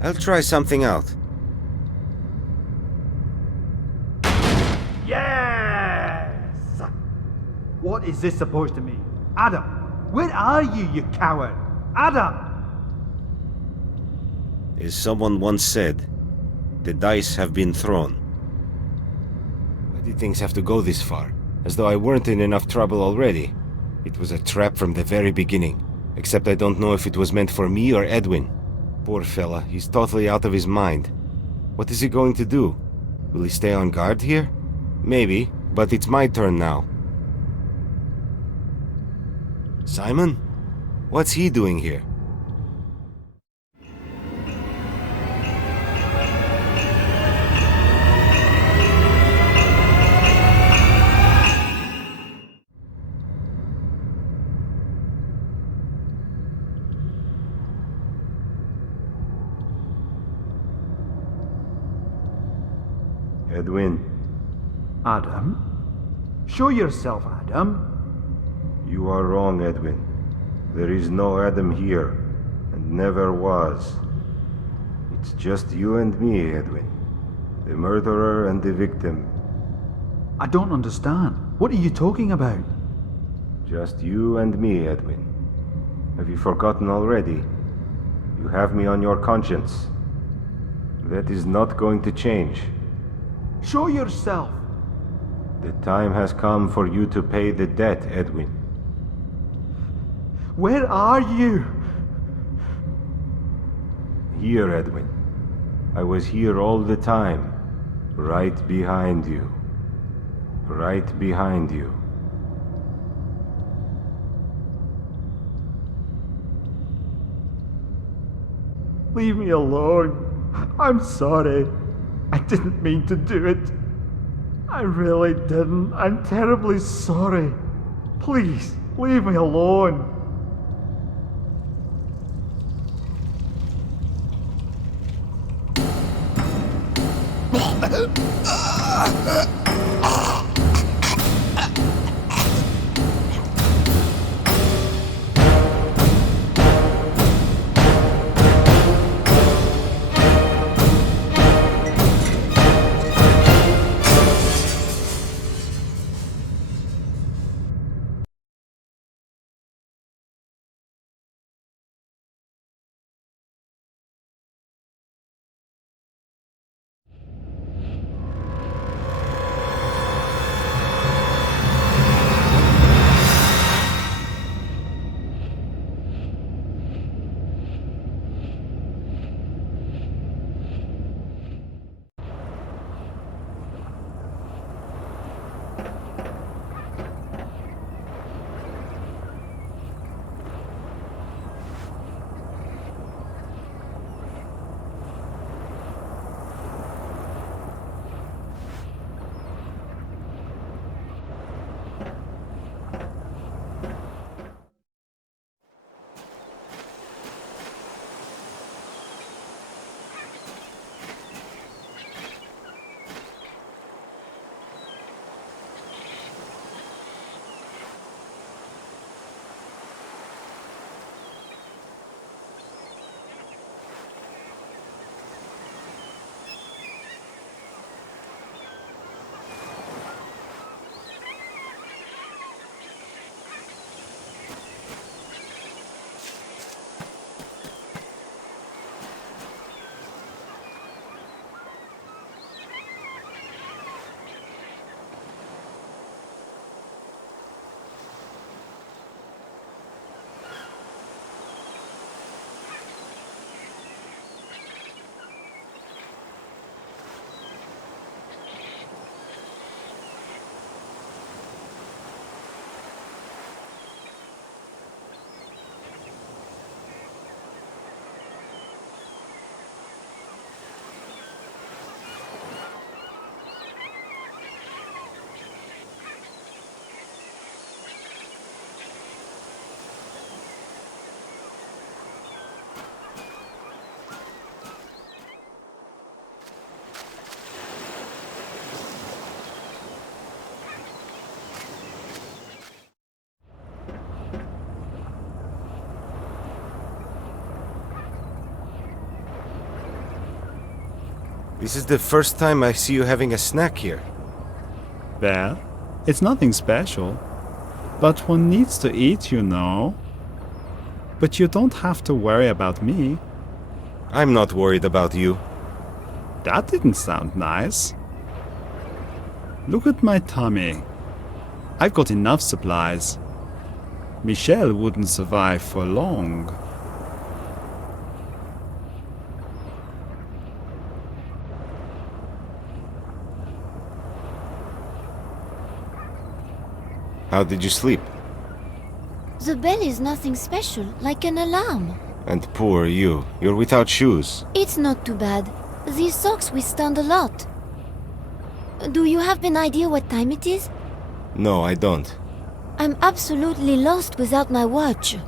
I'll try something out. Yes! What is this supposed to mean? Adam, where are you, you coward? Adam! As someone once said, the dice have been thrown. Why did things have to go this far? As though I weren't in enough trouble already. It was a trap from the very beginning. Except I don't know if it was meant for me or Edwin. Poor fella, he's totally out of his mind. What is he going to do? Will he stay on guard here? Maybe, but it's my turn now. Simon? What's he doing here? Edwin. Adam? Show yourself, Adam. You are wrong, Edwin. There is no Adam here, and never was. It's just you and me, Edwin. The murderer and the victim. I don't understand. What are you talking about? Just you and me, Edwin. Have you forgotten already? You have me on your conscience. That is not going to change. Show yourself! The time has come for you to pay the debt, Edwin. Where are you? Here, Edwin. I was here all the time. Right behind you. Right behind you. Leave me alone. I'm sorry. I didn't mean to do it. I really didn't. I'm terribly sorry. Please, leave me alone. This is the first time I see you having a snack here. Well, it's nothing special. But one needs to eat, you know. But you don't have to worry about me. I'm not worried about you. That didn't sound nice. Look at my tummy. I've got enough supplies. Michelle wouldn't survive for long. How did you sleep? The bell is nothing special, like an alarm. And poor you. You're without shoes. It's not too bad. These socks withstand a lot. Do you have an idea what time it is? No, I don't. I'm absolutely lost without my watch.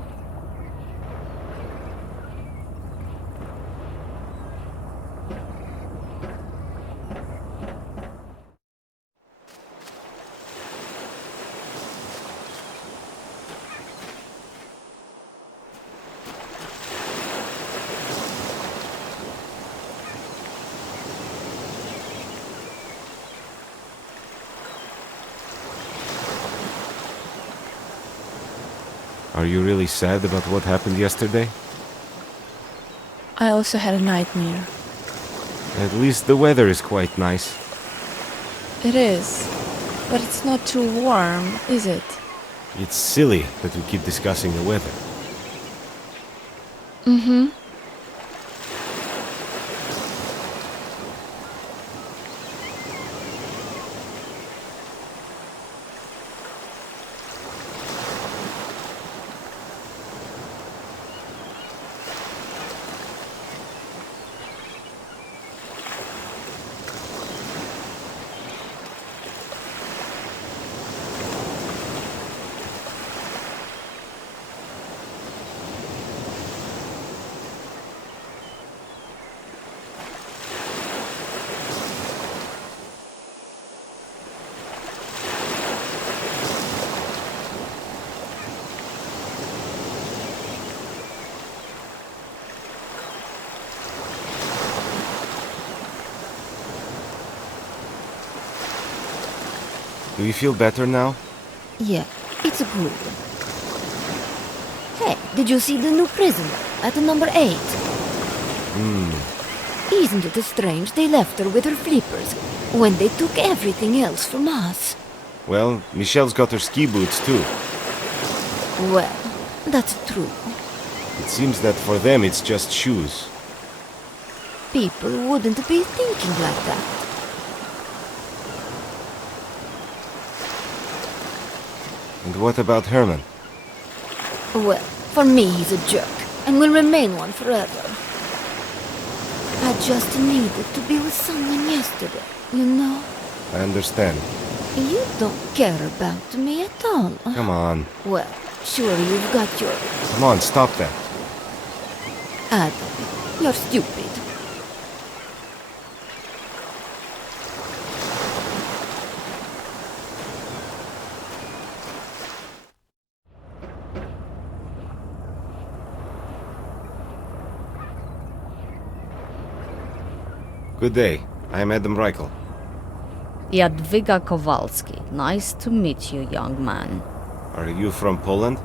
Are you really sad about what happened yesterday? I also had a nightmare. At least the weather is quite nice. It is, but it's not too warm, is it? It's silly that we keep discussing the weather. Mm-hmm. Do you feel better now? Yeah, it's good. Hey, did you see the new prisoner at number 8? Isn't it strange they left her with her flippers when they took everything else from us? Well, Michelle's got her ski boots too. Well, that's true. It seems that for them it's just shoes. People wouldn't be thinking like that. And what about Herman? Well, for me he's a jerk, and will remain one forever. I just needed to be with someone yesterday, you know? I understand. You don't care about me at all. Come on. Well, sure you've got your... Come on, stop that. Adam, you're stupid. Good day. I am Adam Reichel. Jadwiga Kowalski. Nice to meet you, young man. Are you from Poland?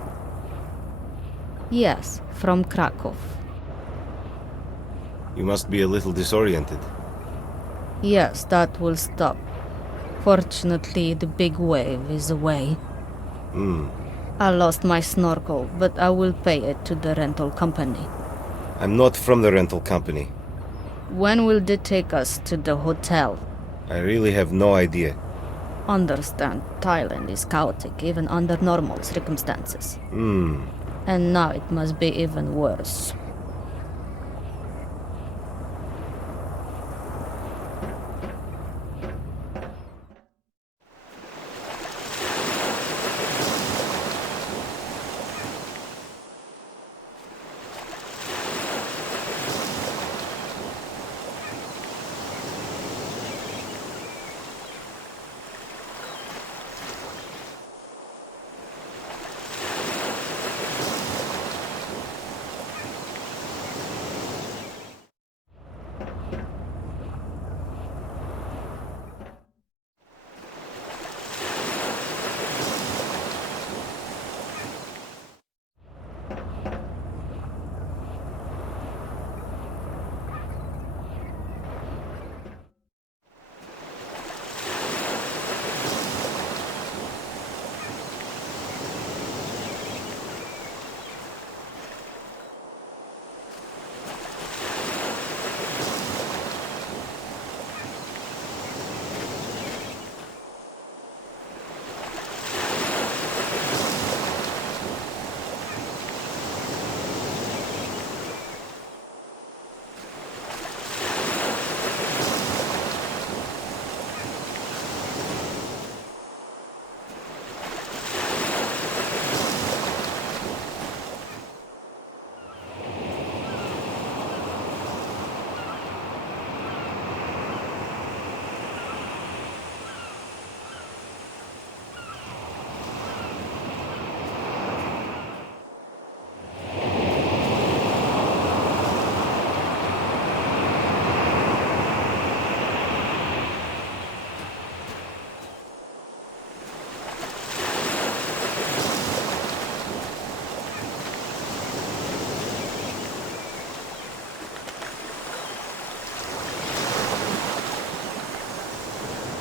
Yes, from Krakow. You must be a little disoriented. Yes, that will stop. Fortunately, the big wave is away. I lost my snorkel, but I will pay it to the rental company. I'm not from the rental company. When will they take us to the hotel? I really have no idea. Understand, Thailand is chaotic even under normal circumstances. And now it must be even worse.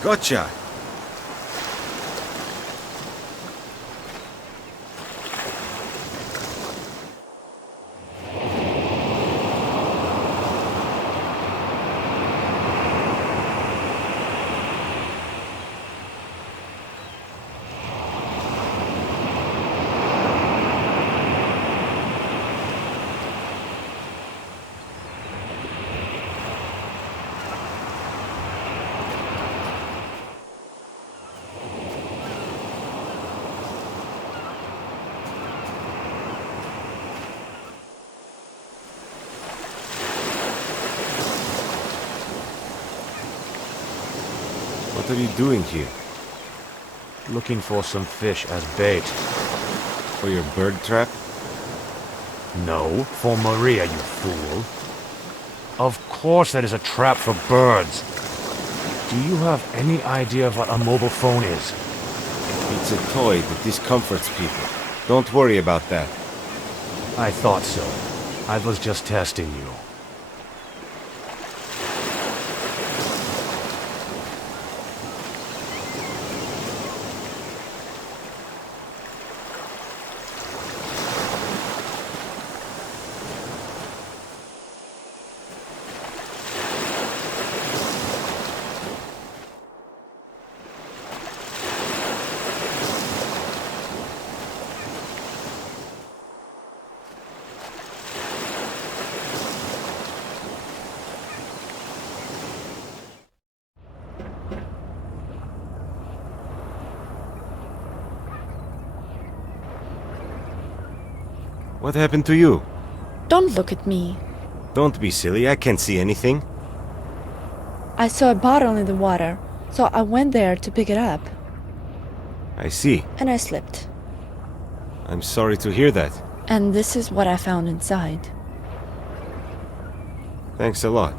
Gotcha! What are you doing here? Looking for some fish as bait. For your bird trap? No, for Maria, you fool. Of course that is a trap for birds. Do you have any idea what a mobile phone is? It's a toy that discomforts people. Don't worry about that. I thought so. I was just testing you. What happened to you? Don't look at me. Don't be silly, I can't see anything. I saw a bottle in the water, so I went there to pick it up. I see. And I slipped. I'm sorry to hear that. And this is what I found inside. Thanks a lot.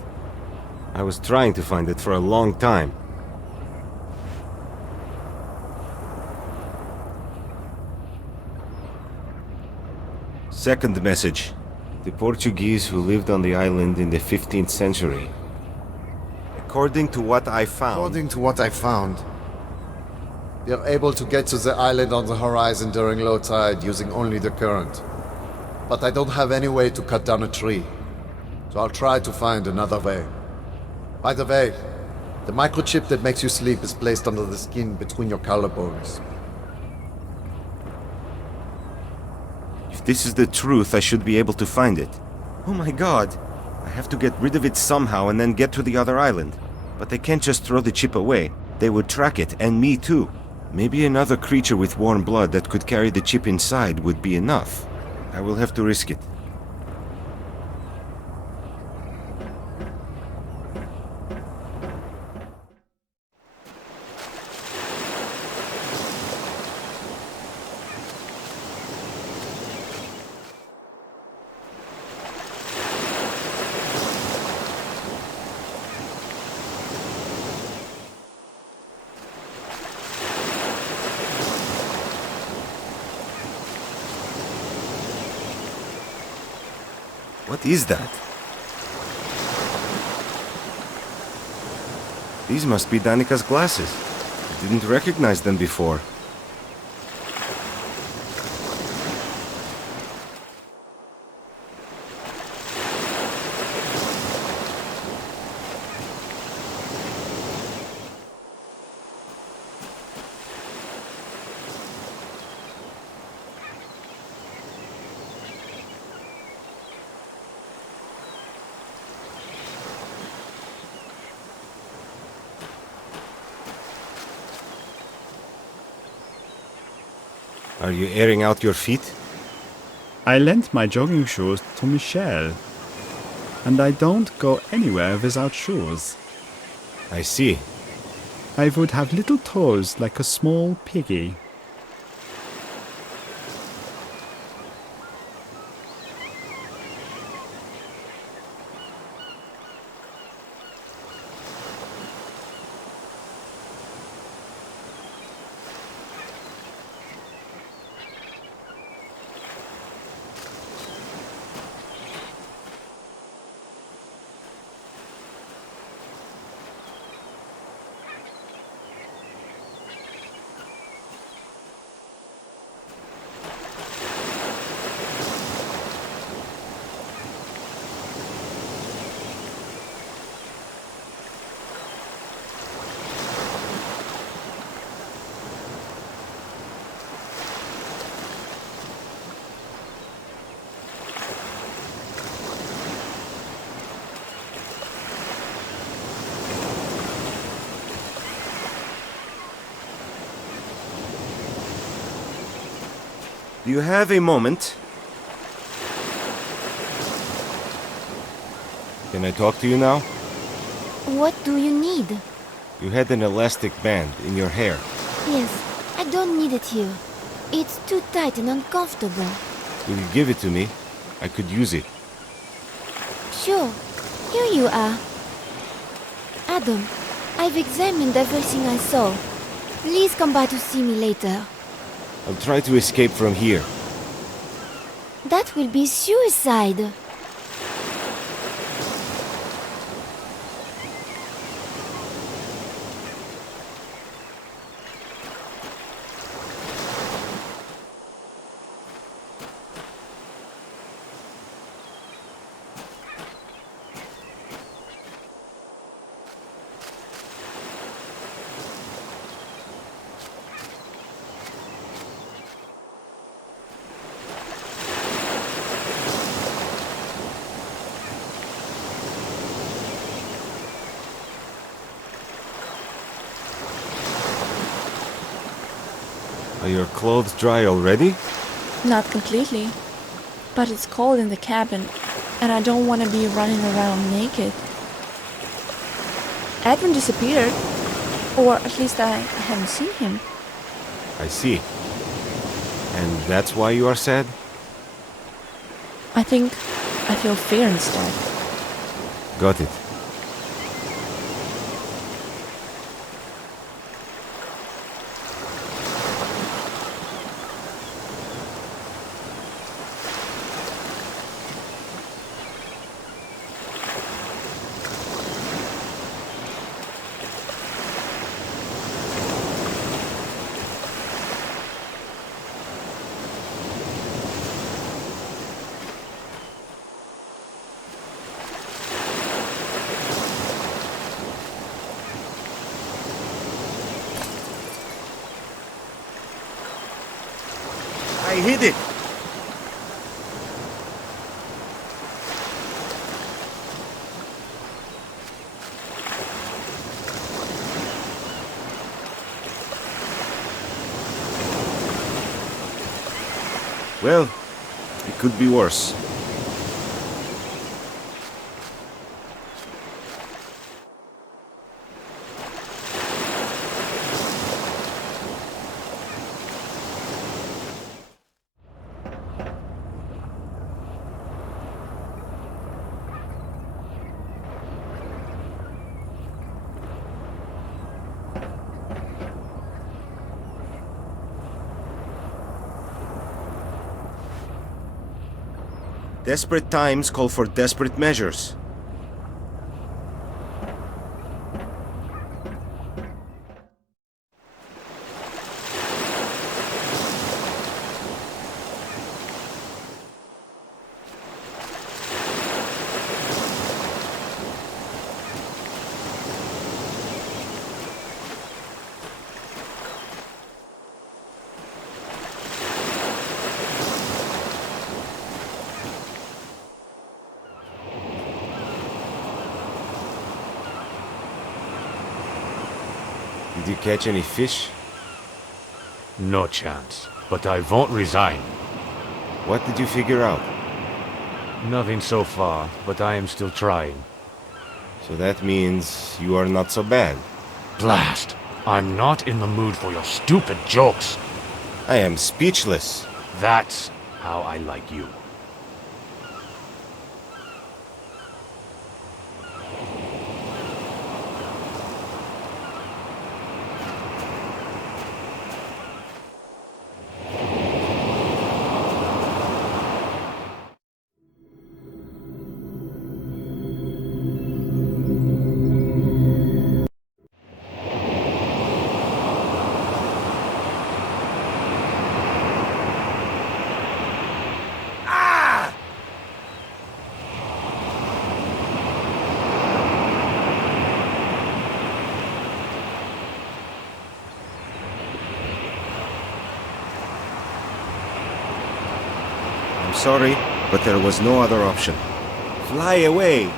I was trying to find it for a long time. Second message. The Portuguese who lived on the island in the 15th century. According to what I found... they're able to get to the island on the horizon during low tide using only the current. But I don't have any way to cut down a tree, so I'll try to find another way. By the way, the microchip that makes you sleep is placed under the skin between your collarbones. If this is the truth, I should be able to find it. Oh my god! I have to get rid of it somehow and then get to the other island. But they can't just throw the chip away. They would track it, and me too. Maybe another creature with warm blood that could carry the chip inside would be enough. I will have to risk it. What is that? These must be Danika's glasses. I didn't recognize them before. Are you airing out your feet? I lent my jogging shoes to Michelle, and I don't go anywhere without shoes. I see. I would have little toes like a small piggy. Do you have a moment? Can I talk to you now? What do you need? You had an elastic band in your hair. Yes, I don't need it here. It's too tight and uncomfortable. Will you give it to me? I could use it. Sure. Here you are. Adam, I've examined everything I saw. Please come by to see me later. I'll try to escape from here. That will be suicide. Are your clothes dry already? Not completely. But it's cold in the cabin, and I don't want to be running around naked. Edwin disappeared. Or at least I haven't seen him. I see. And that's why you are sad? I think I feel fear instead. Got it. I hit it! Well, it could be worse. Desperate times call for desperate measures. Did you catch any fish? No chance. But I won't resign. What did you figure out? Nothing so far, but I am still trying. So that means you are not so bad. Blast! I'm not in the mood for your stupid jokes. I am speechless. That's how I like you. Sorry, but there was no other option. Fly away!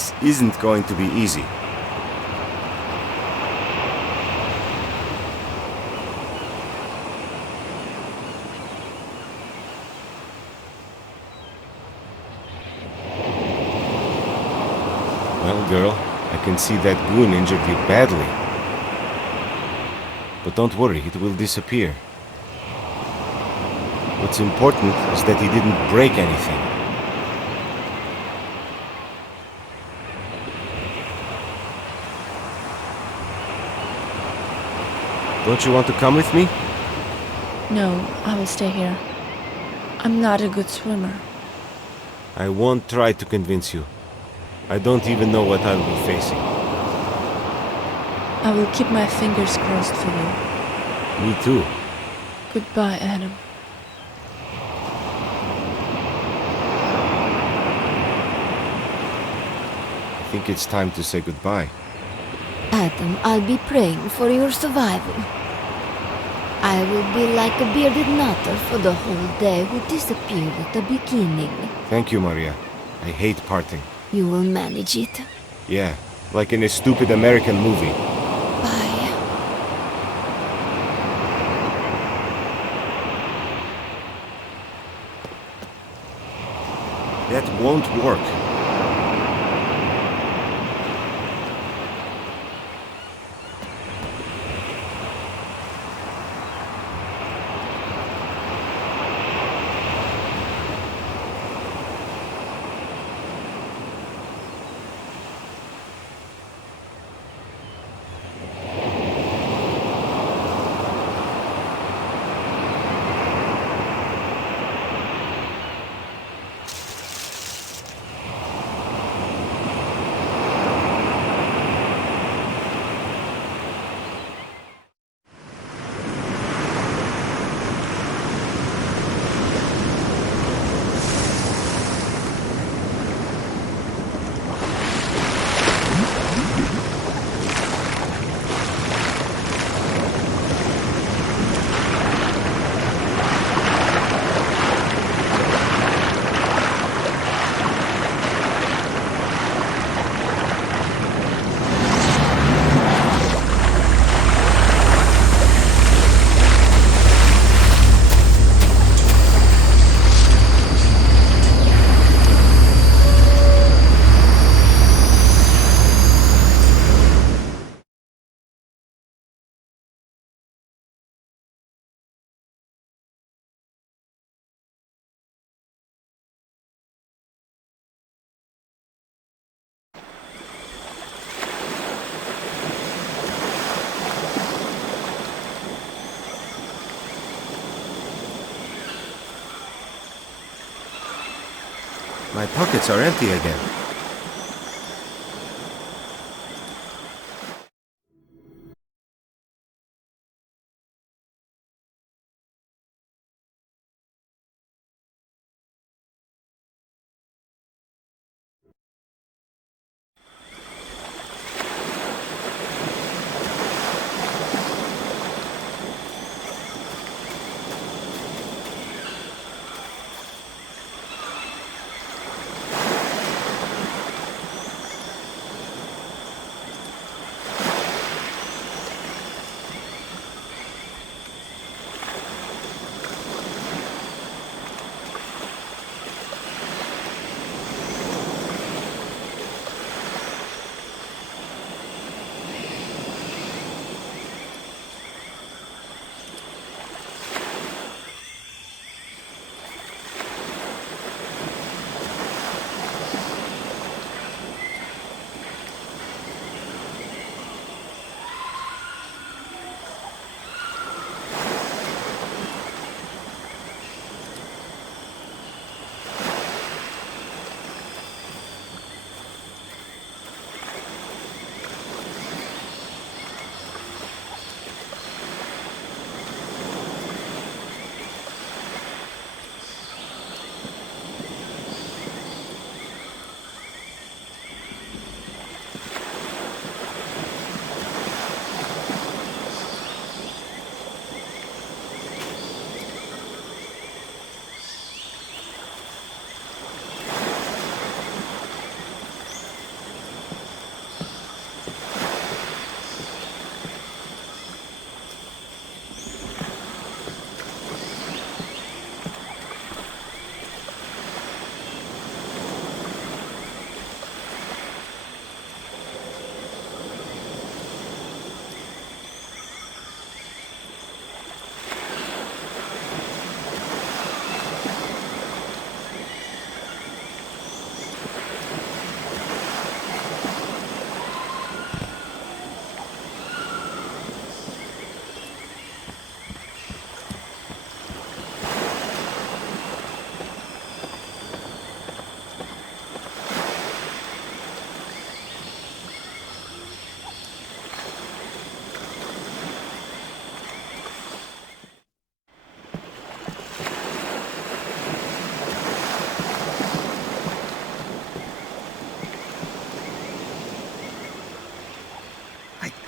This isn't going to be easy. Well, girl, I can see that goon injured you badly. But don't worry, it will disappear. What's important is that he didn't break anything. Don't you want to come with me? No, I will stay here. I'm not a good swimmer. I won't try to convince you. I don't even know what I'll be facing. I will keep my fingers crossed for you. Me too. Goodbye, Adam. I think it's time to say goodbye. Adam, I'll be praying for your survival. I will be like a bearded nutter for the whole day who disappeared at the beginning. Thank you, Maria. I hate parting. You will manage it. Yeah, like in a stupid American movie. Bye. That won't work. My pockets are empty again.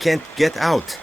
can't get out.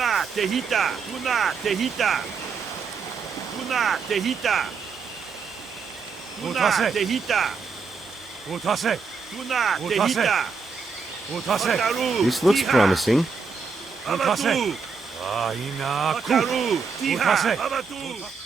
Tuna, Tehita! Tuna, Tehita! Tuna, Tehita! Tuna, Tehita! Utase! Tuna, Tehita! Wataru, This looks Tiha! promising. Abatu! Wataru, Tiha! Abatu!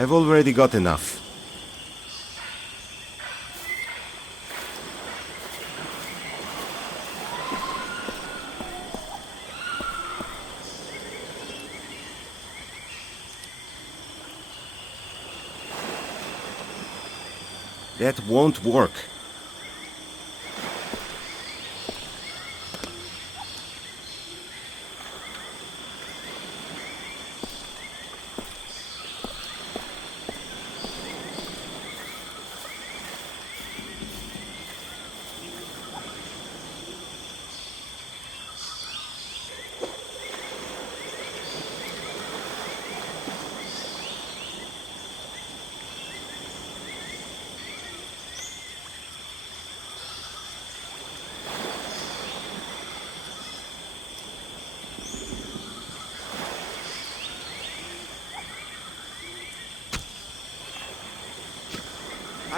I've already got enough. That won't work.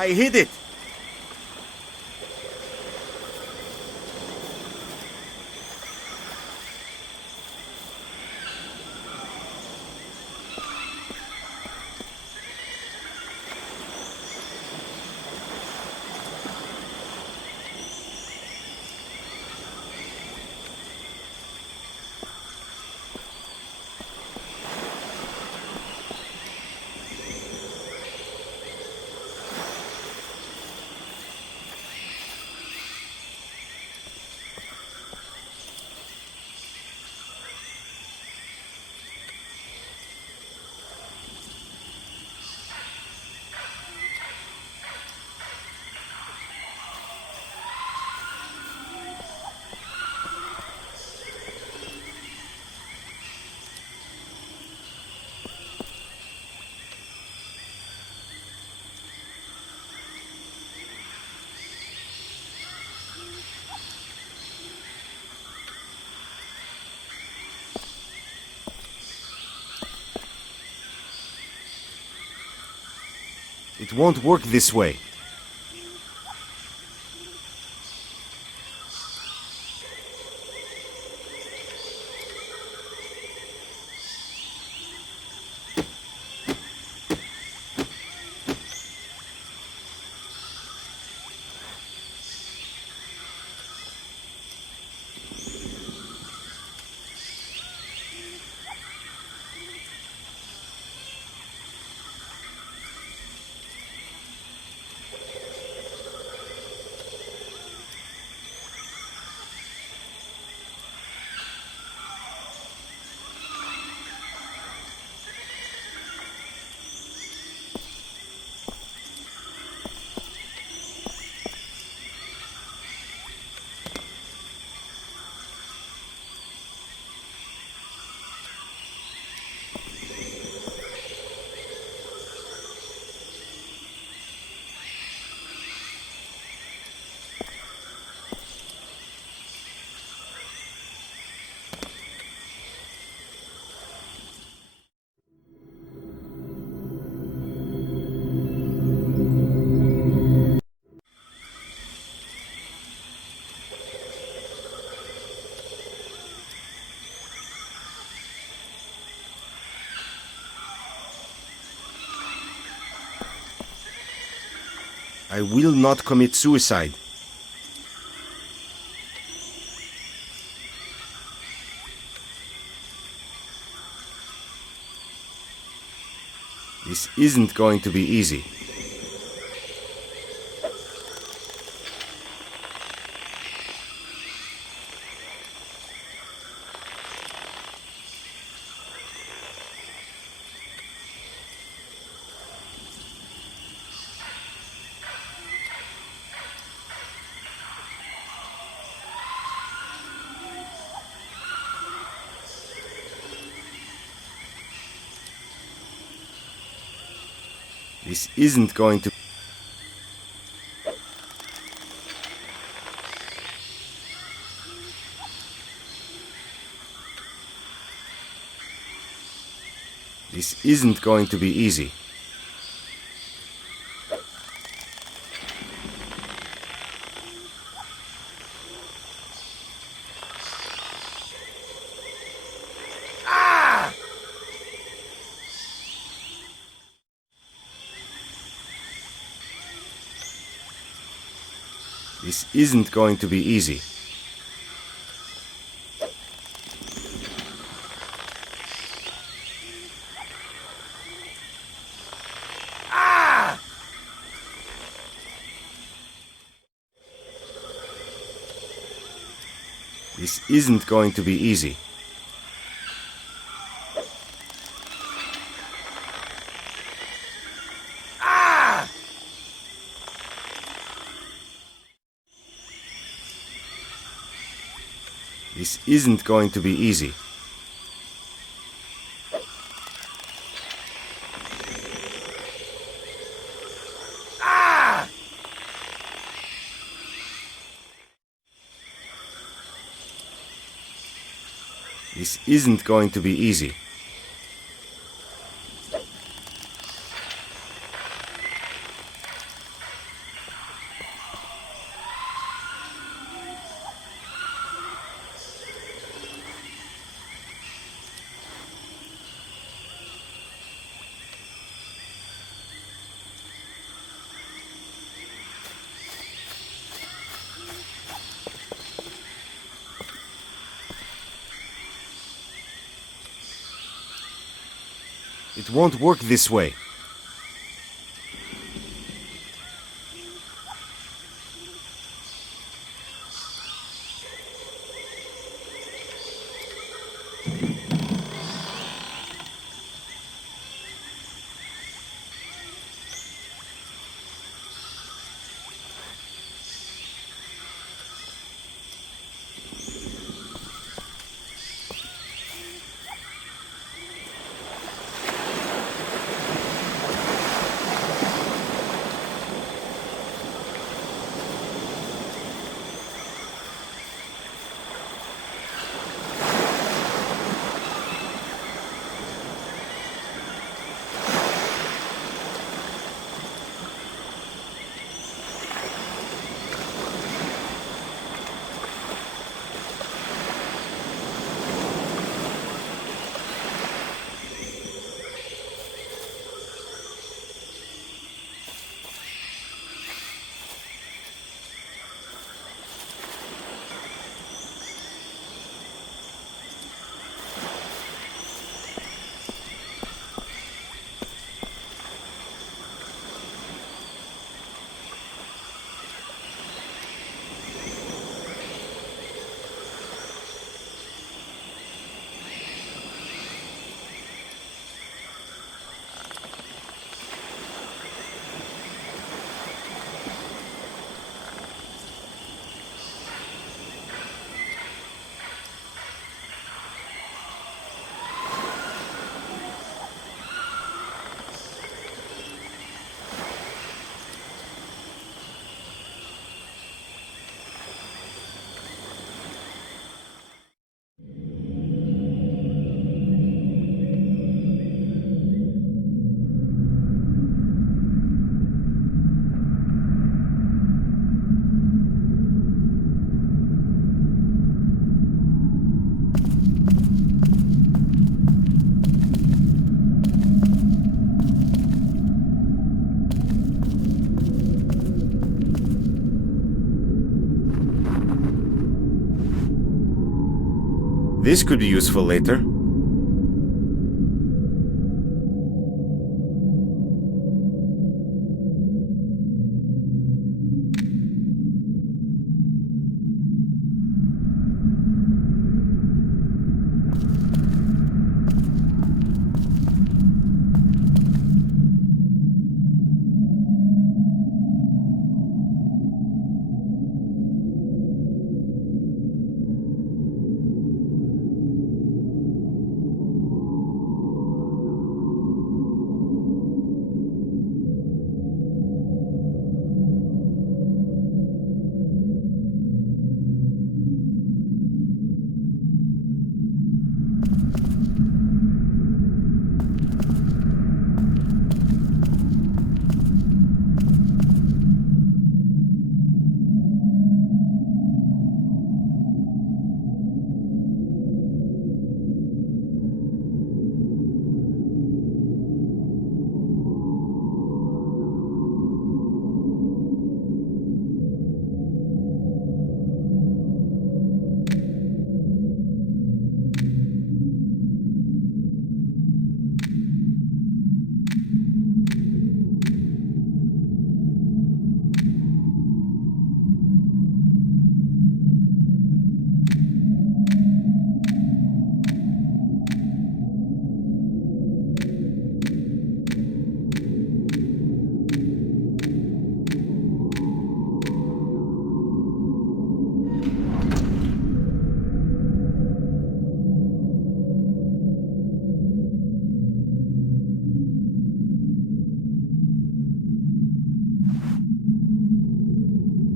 I hit it! It won't work this way. I will not commit suicide. This isn't going to be easy. This isn't going to... This isn't going to be easy. This isn't going to be easy. This isn't going to be easy. This isn't going to be easy. This isn't going to be easy. It won't work this way. This could be useful later.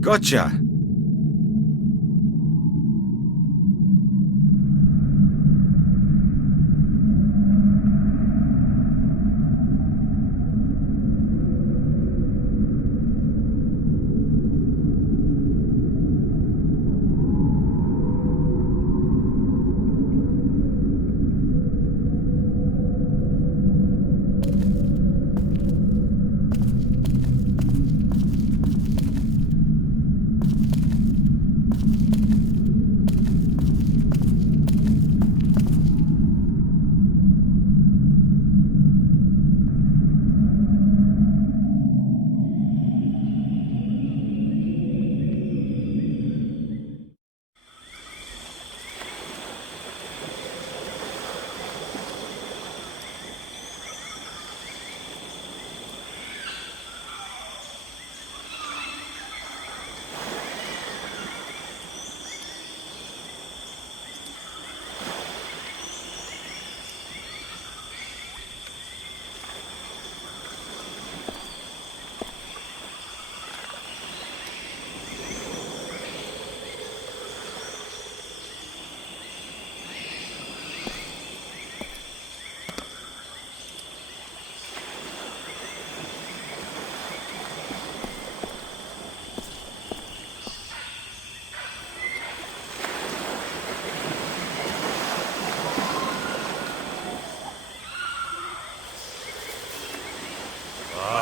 Gotcha!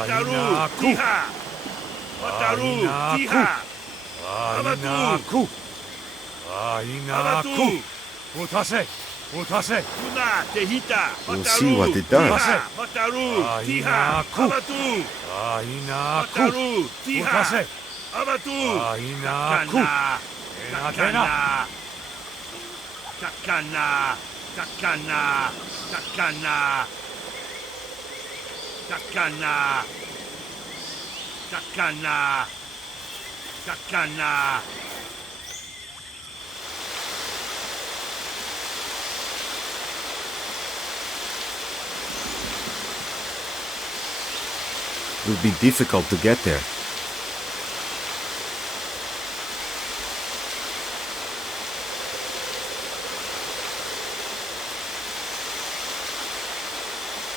Wataru, Tiha! Wataru, Tiha! Abatu! Abatu! Utase! Utase! Kuna, Tehita! We'll see what it does. Wataru, Tiha! Abatu! Wataru, Tiha! Abatu! Takana! Takana! Takana! Takana! Takana! Takana! Takana! It will be difficult to get there.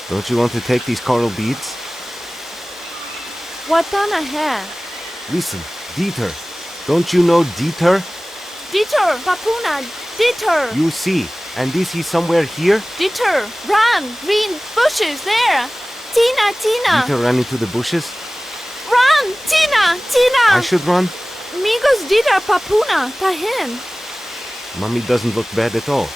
Don't you want to take these coral beads? Watana hair. Listen, Dieter. Don't you know Dieter? Dieter, Papuna, Dieter. You see. And is he somewhere here? Dieter, run! Green bushes there! Tina, Tina! Dieter ran into the bushes? Run! Tina, Tina! I should run? Migos Dieter, Papuna, Tahin. Mommy doesn't look bad at all.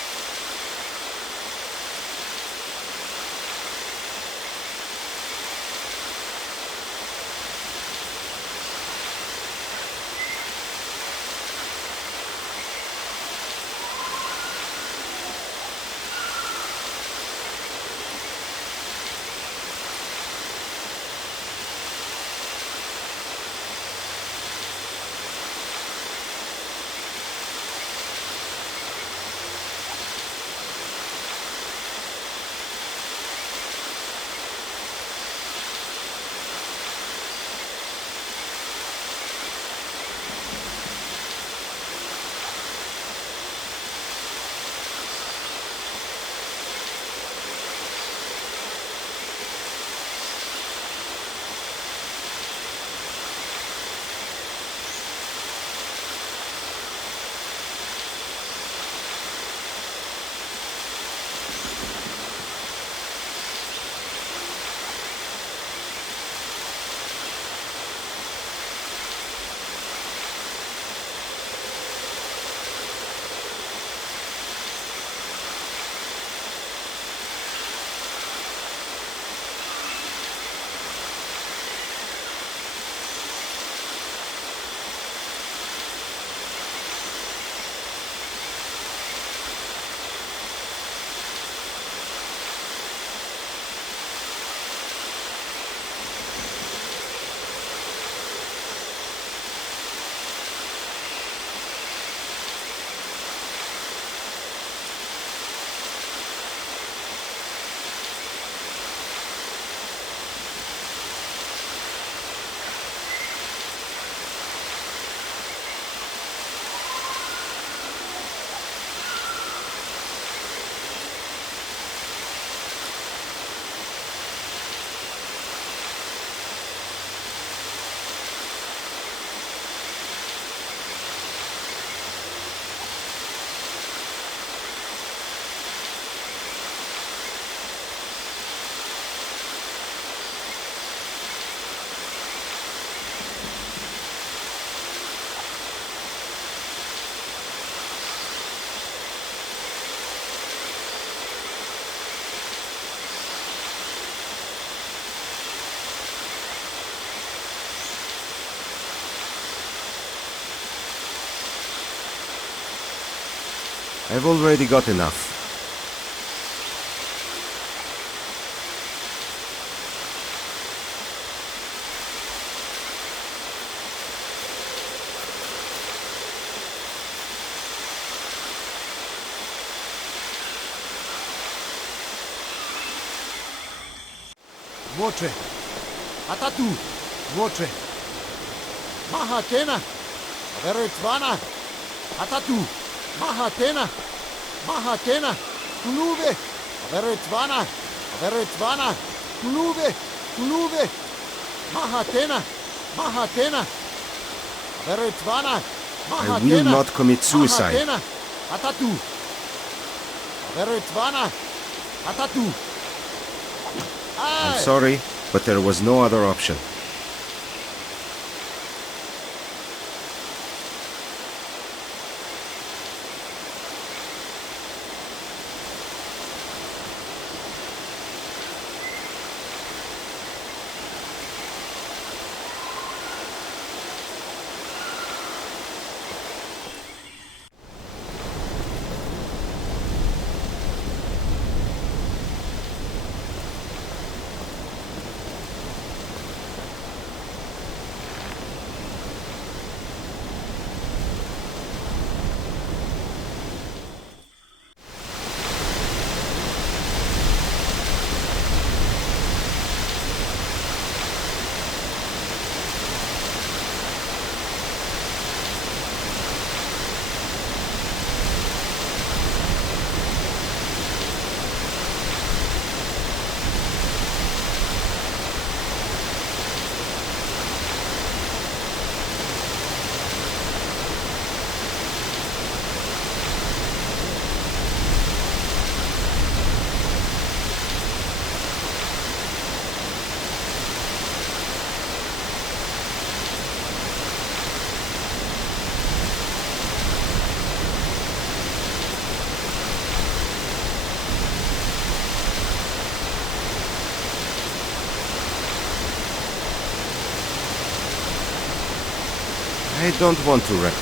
I've already got enough. Motre. Atatu. Motre. Mahatena. Averetvana. Atatu. Mahatena. Mahatena. Tuluve. Averetvana. Averetvana. Tuluve. Tuluve. Mahatena. Mahatena. Averetvana. Mahatena. I will not commit suicide. Mahatena. Atatu. Averetvana. Atatu. I'm sorry, but there was no other option. I don't want to wreck.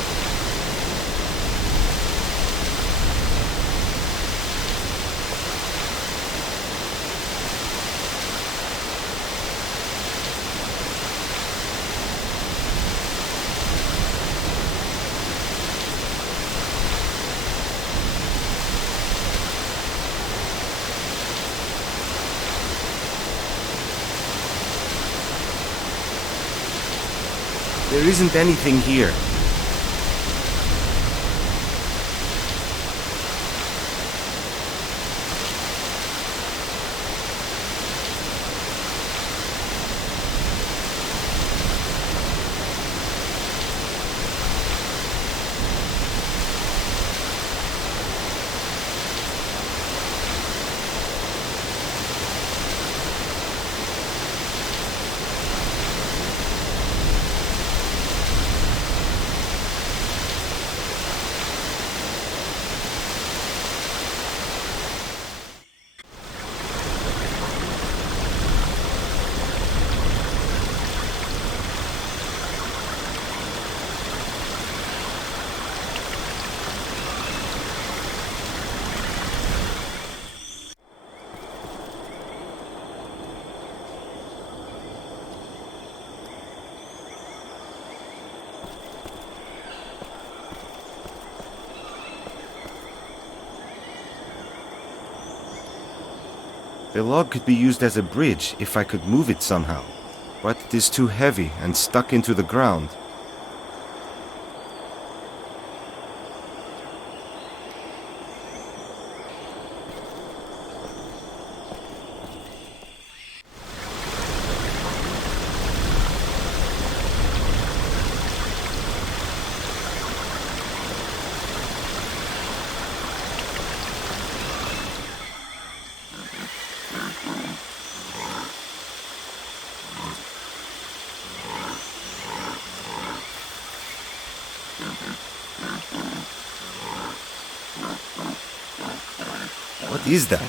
There isn't anything here. The log could be used as a bridge if I could move it somehow, but it is too heavy and stuck into the ground. What is that?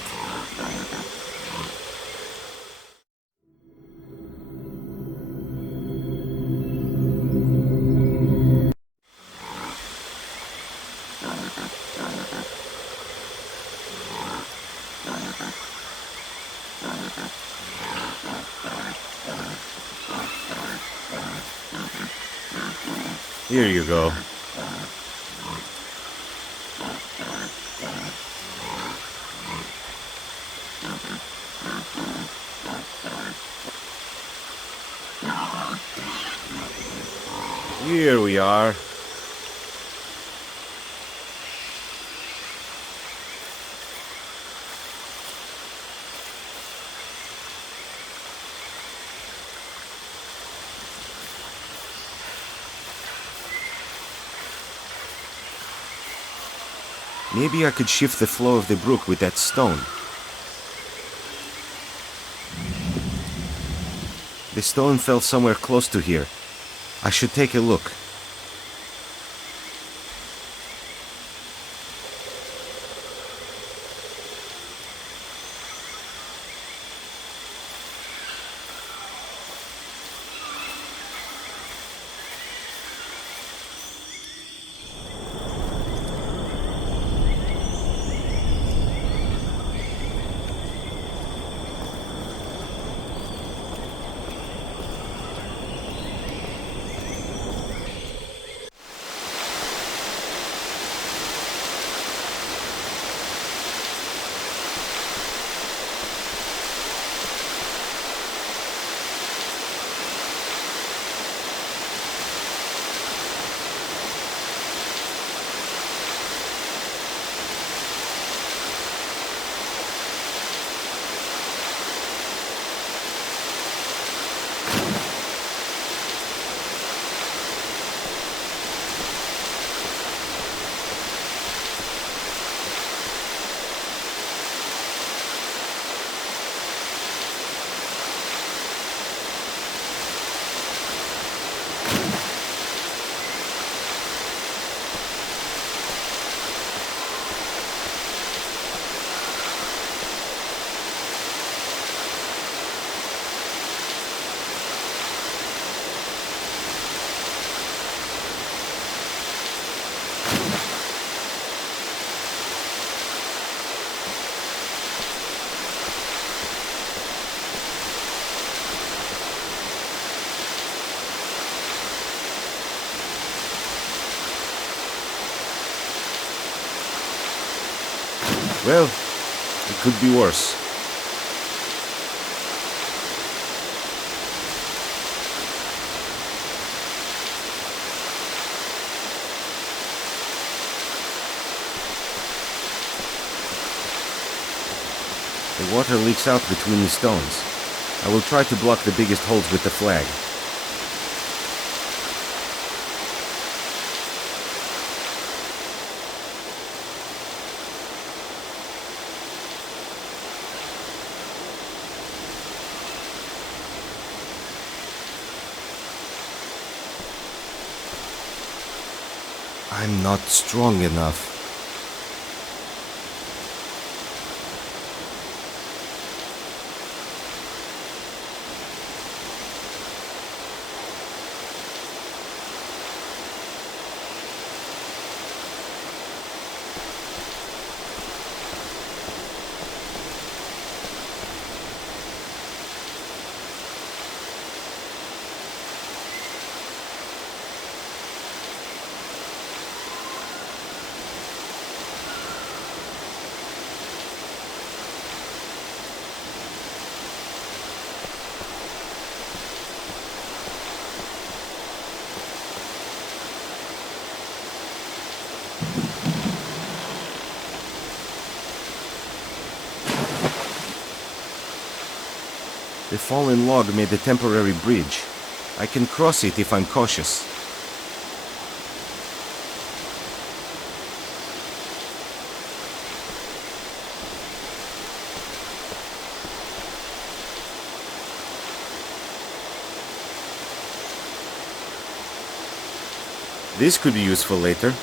Here you go. Here we are. Maybe I could shift the flow of the brook with that stone. The stone fell somewhere close to here. I should take a look. Well, it could be worse. The water leaks out between the stones. I will try to block the biggest holes with the flag. I'm not strong enough. The fallen log made a temporary bridge. I can cross it if I'm cautious. This could be useful later.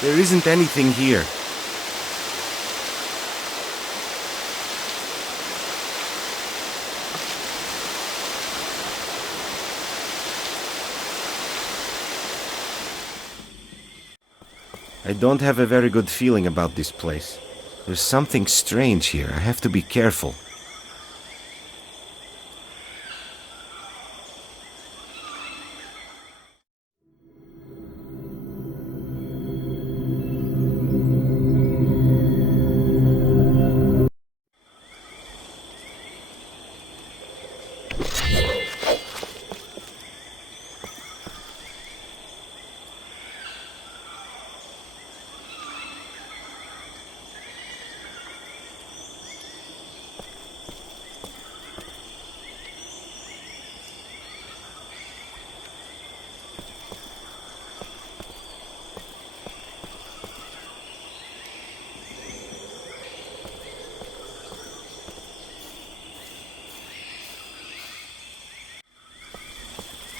There isn't anything here. I don't have a very good feeling about this place. There's something strange here. I have to be careful.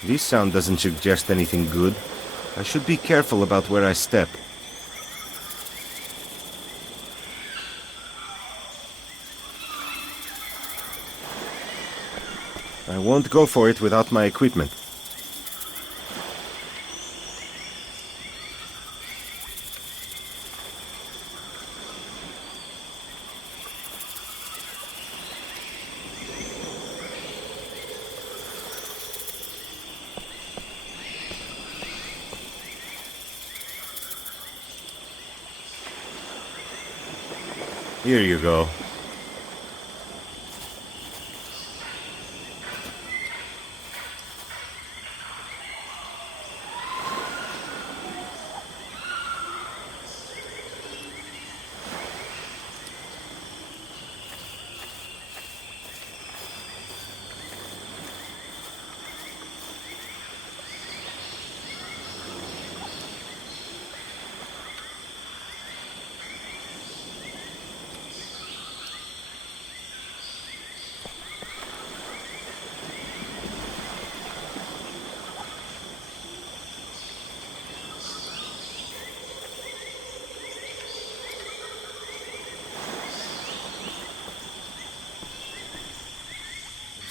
This sound doesn't suggest anything good. I should be careful about where I step. I won't go for it without my equipment. Here you go.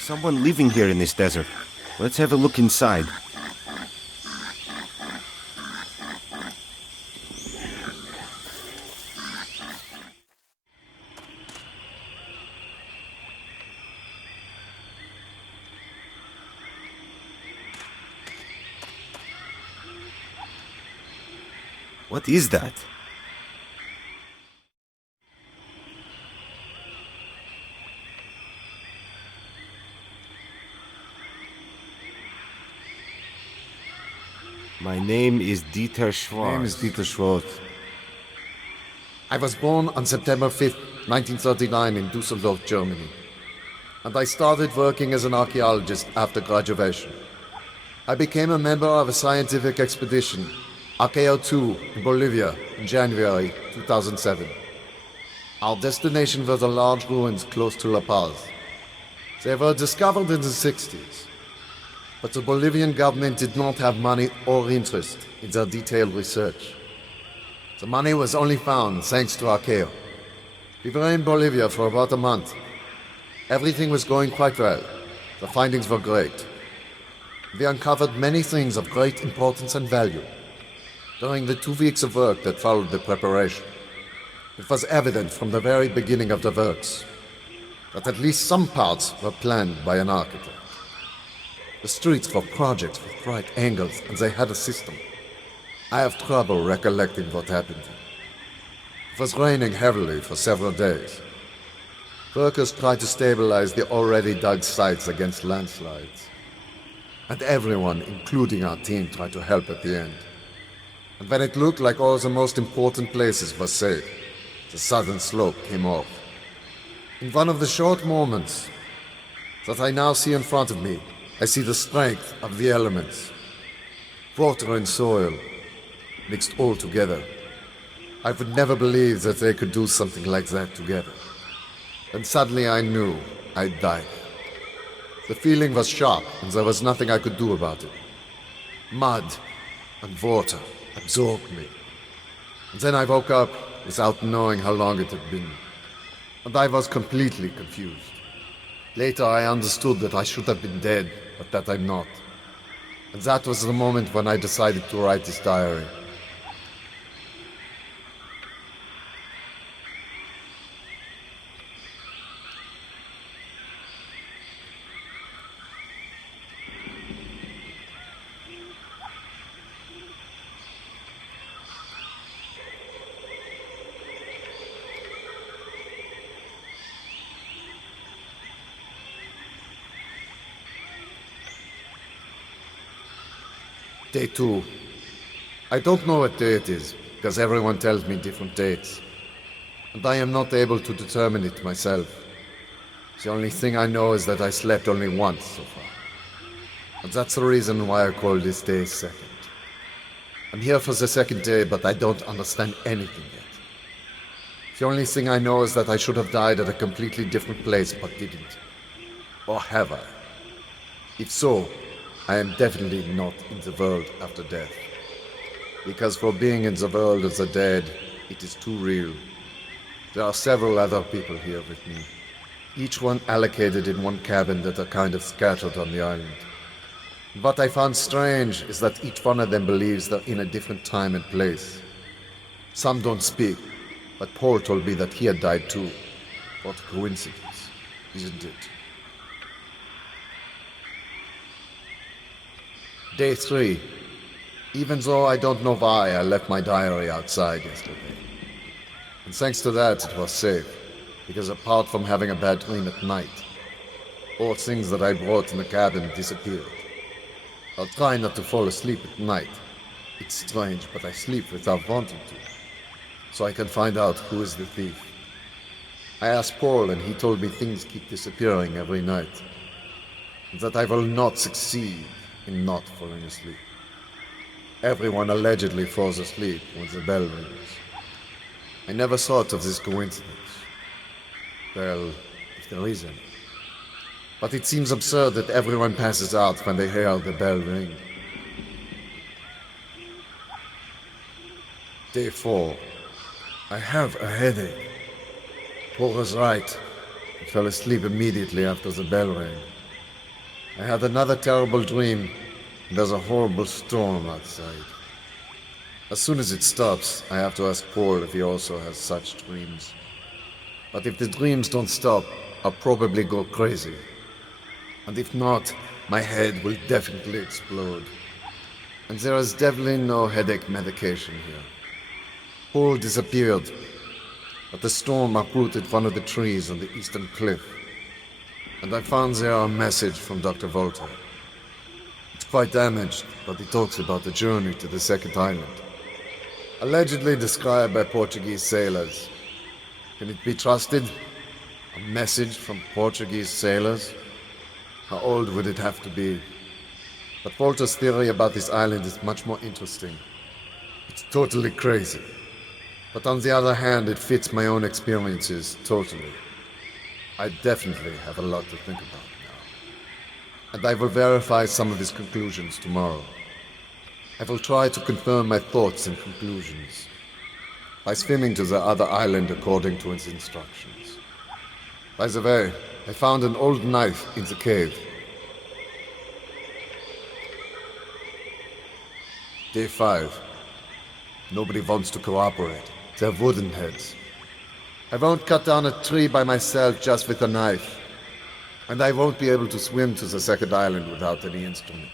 Someone living here in this desert. Let's have a look inside. What is that? My name is Dieter Schwartz. My name is Dieter Schwartz. I was born on September 5th, 1939 in Düsseldorf, Germany. And I started working as an archaeologist after graduation. I became a member of a scientific expedition, Archaeo 2, in Bolivia, in January 2007. Our destination were the large ruins close to La Paz. They were discovered in the 60s. But the Bolivian government did not have money or interest in their detailed research. The money was only found thanks to Archaeo. We were in Bolivia for about a month. Everything was going quite well. The findings were great. We uncovered many things of great importance and value. During the 2 weeks of work that followed the preparation, it was evident from the very beginning of the works that at least some parts were planned by an architect. The streets were projects with right angles, and they had a system. I have trouble recollecting what happened. It was raining heavily for several days. Workers tried to stabilize the already dug sites against landslides. And everyone, including our team, tried to help at the end. And when it looked like all the most important places were safe, the southern slope came off. In one of the short moments that I now see in front of me, I see the strength of the elements. Water and soil, mixed all together. I would never believe that they could do something like that together. And suddenly I knew I'd die. The feeling was sharp, and there was nothing I could do about it. Mud and water absorbed me. And then I woke up without knowing how long it had been. And I was completely confused. Later I understood that I should have been dead, but that I'm not. And that was the moment when I decided to write this diary. Day 2. I don't know what day it is, because everyone tells me different dates. And I am not able to determine it myself. The only thing I know is that I slept only once so far. And that's the reason why I call this day second. I'm here for the second day, but I don't understand anything yet. The only thing I know is that I should have died at a completely different place, but didn't. Or have I? If so, I am definitely not in the world after death. Because for being in the world of the dead, it is too real. There are several other people here with me, each one allocated in one cabin that are kind of scattered on the island. What I found strange is that each one of them believes they're in a different time and place. Some don't speak, but Paul told me that he had died too. What a coincidence, isn't it? Day 3. Even though I don't know why, I left my diary outside yesterday. And thanks to that, it was safe, because apart from having a bad dream at night, all things that I brought in the cabin disappeared. I'll try not to fall asleep at night. It's strange, but I sleep without wanting to, so I can find out who is the thief. I asked Paul, and he told me things keep disappearing every night, and that I will not succeed in not falling asleep. Everyone allegedly falls asleep when the bell rings. I never thought of this coincidence. Well, if there is any. But it seems absurd that everyone passes out when they hear the bell ring. Day 4. I have a headache. Paul was right. I fell asleep immediately after the bell rang. I had another terrible dream. There's a horrible storm outside. As soon as it stops, I have to ask Paul if he also has such dreams. But if the dreams don't stop, I'll probably go crazy. And if not, my head will definitely explode. And there is definitely no headache medication here. Paul disappeared, but the storm uprooted one of the trees on the eastern cliff. And I found there a message from Dr. Volta. It's quite damaged, but he talks about the journey to the second island. Allegedly described by Portuguese sailors. Can it be trusted? A message from Portuguese sailors? How old would it have to be? But Volta's theory about this island is much more interesting. It's totally crazy. But on the other hand, it fits my own experiences totally. I definitely have a lot to think about now. And I will verify some of his conclusions tomorrow. I will try to confirm my thoughts and conclusions by swimming to the other island according to his instructions. By the way, I found an old knife in the cave. Day 5. Nobody wants to cooperate. They're wooden heads. I won't cut down a tree by myself just with a knife. And I won't be able to swim to the second island without any instrument.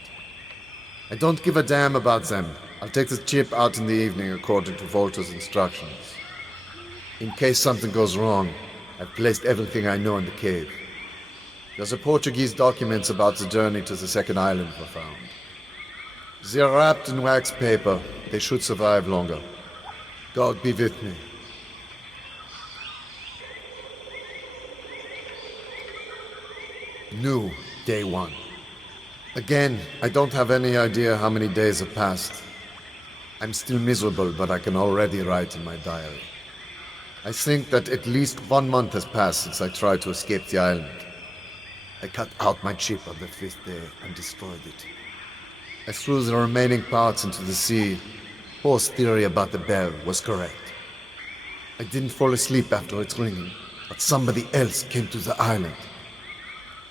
I don't give a damn about them. I'll take the chip out in the evening according to Volta's instructions. In case something goes wrong, I've placed everything I know in the cave. There's a Portuguese documents about the journey to the second island were found. They're wrapped in wax paper. They should survive longer. God be with me. New, day 1. Again, I don't have any idea how many days have passed. I'm still miserable, but I can already write in my diary. I think that at least 1 month has passed since I tried to escape the island. I cut out my chip on the 5th day and destroyed it. I threw the remaining parts into the sea, Poe's theory about the bell was correct. I didn't fall asleep after its ringing, but somebody else came to the island.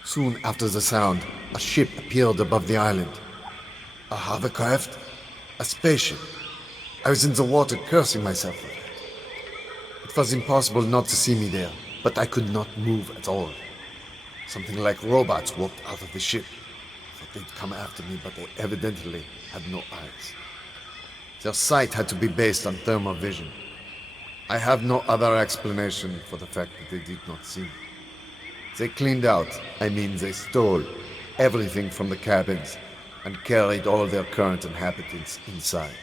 Soon after the sound, a ship appeared above the island. A hovercraft? A spaceship. I was in the water cursing myself for that. It was impossible not to see me there, but I could not move at all. Something like robots walked out of the ship. I thought they'd come after me, but they evidently had no eyes. Their sight had to be based on thermal vision. I have no other explanation for the fact that they did not see me. They cleaned out, they stole everything from the cabins and carried all their current inhabitants inside.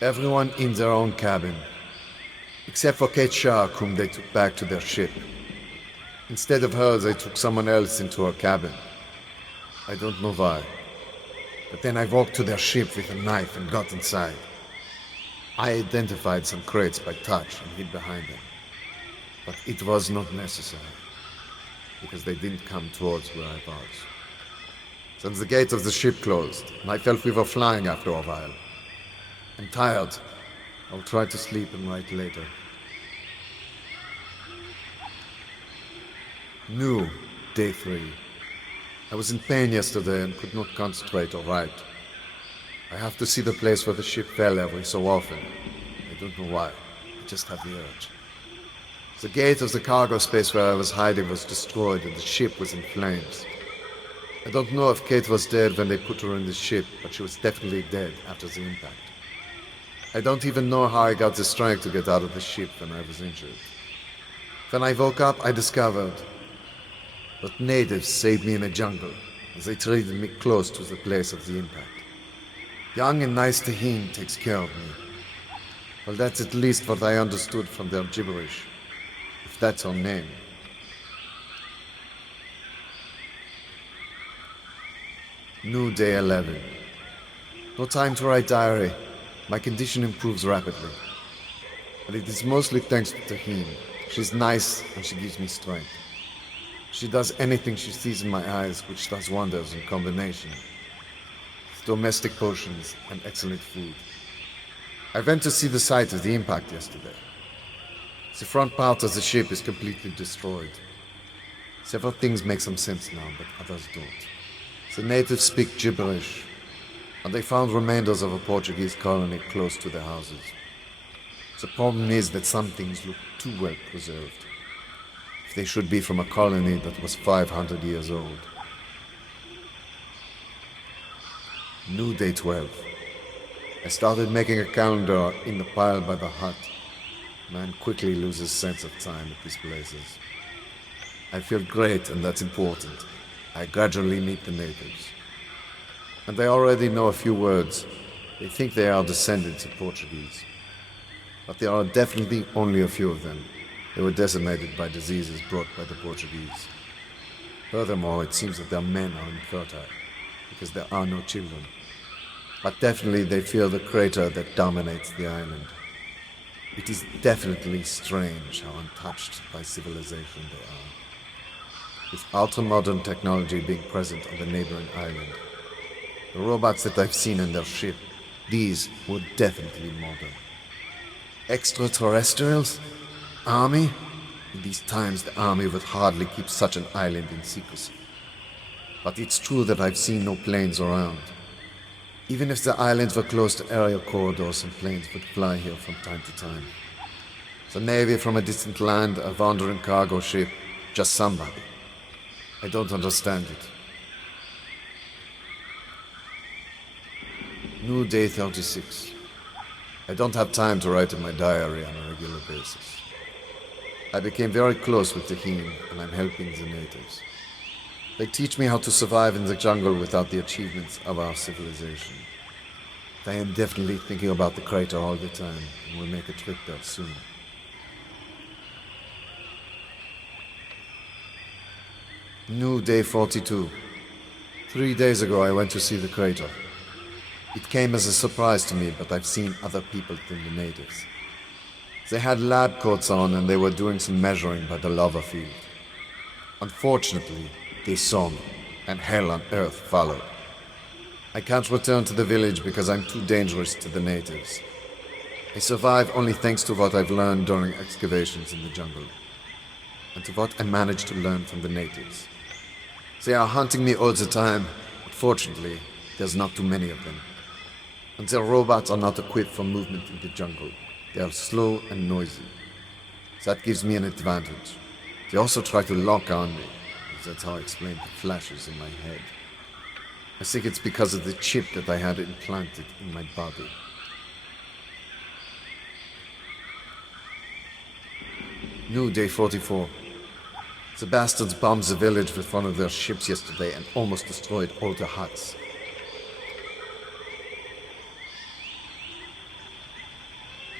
Everyone in their own cabin, except for Kate Shark, whom they took back to their ship. Instead of her, they took someone else into her cabin. I don't know why. But then I walked to their ship with a knife and got inside. I identified some crates by touch and hid behind them. But it was not necessary, because they didn't come towards where I was. Since the gate of the ship closed, and I felt we were flying after a while. I'm tired. I'll try to sleep and write later. New, day 3. I was in pain yesterday and could not concentrate or write. I have to see the place where the ship fell every so often. I don't know why. I just have the urge. The gate of the cargo space where I was hiding was destroyed and the ship was in flames. I don't know if Kate was dead when they put her in the ship, but she was definitely dead after the impact. I don't even know how I got the strength to get out of the ship when I was injured. When I woke up, I discovered that natives saved me in a jungle, as they treated me close to the place of the impact. Young and nice Tahine takes care of me. Well, that's at least what I understood from their gibberish, if that's her name. New day 11. No time to write diary. My condition improves rapidly. But it is mostly thanks to Tahine. She's nice and she gives me strength. She does anything she sees in my eyes, which does wonders in combination. Domestic potions and excellent food. I went to see the site of the impact yesterday. The front part of the ship is completely destroyed. Several things make some sense now, but others don't. The natives speak gibberish, and they found remainders of a Portuguese colony close to their houses. The problem is that some things look too well preserved, if they should be from a colony that was 500 years old. New day 12. I started making a calendar in the pile by the hut. Man quickly loses sense of time at these places. I feel great, and that's important. I gradually meet the natives. And they already know a few words. They think they are descendants of Portuguese. But there are definitely only a few of them. They were decimated by diseases brought by the Portuguese. Furthermore, it seems that their men are infertile, because there are no children. But definitely they fear the crater that dominates the island. It is definitely strange how untouched by civilization they are. With ultra-modern technology being present on the neighboring island. The robots that I've seen in their ship, these were definitely modern. Extraterrestrials? Army? In these times the army would hardly keep such an island in secrecy. But it's true that I've seen no planes around. Even if the islands were close to aerial corridors, some planes would fly here from time to time. The navy from a distant land, a wandering cargo ship, just somebody. I don't understand it. New day 36. I don't have time to write in my diary on a regular basis. I became very close with Tahine, and I'm helping the natives. They teach me how to survive in the jungle without the achievements of our civilization. I am definitely thinking about the crater all the time, and will make a trip there soon. New day 42. 3 days ago I went to see the crater. It came as a surprise to me, but I've seen other people than the natives. They had lab coats on and they were doing some measuring by the lava field. Unfortunately, they saw me, and hell on earth followed. I can't return to the village because I'm too dangerous to the natives, I survive only thanks to what I've learned during excavations in the jungle, and to what I managed to learn from the natives. They are hunting me all the time, but fortunately, there's not too many of them. And their robots are not equipped for movement in the jungle. They are slow and noisy. That gives me an advantage. They also try to lock on me. That's how I explain the flashes in my head. I think it's because of the chip that I had implanted in my body. New Day 44. The bastards bombed the village with one of their ships yesterday and almost destroyed all the huts.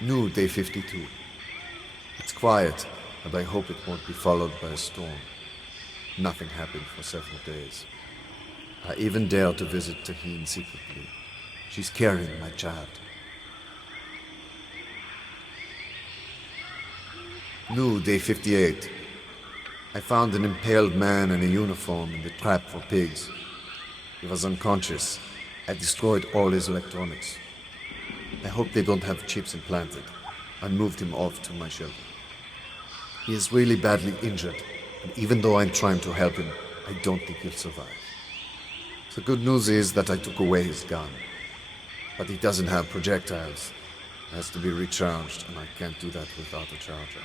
New Day 52. It's quiet, and I hope it won't be followed by a storm. Nothing happened for several days. I even dared to visit Tahine secretly. She's carrying my child. New Day 58. I found an impaled man in a uniform in the trap for pigs. He was unconscious. I destroyed all his electronics. I hope they don't have chips implanted. I moved him off to my shelter. He is really badly injured, and even though I'm trying to help him, I don't think he'll survive. The good news is that I took away his gun. But he doesn't have projectiles. It has to be recharged, and I can't do that without a charger.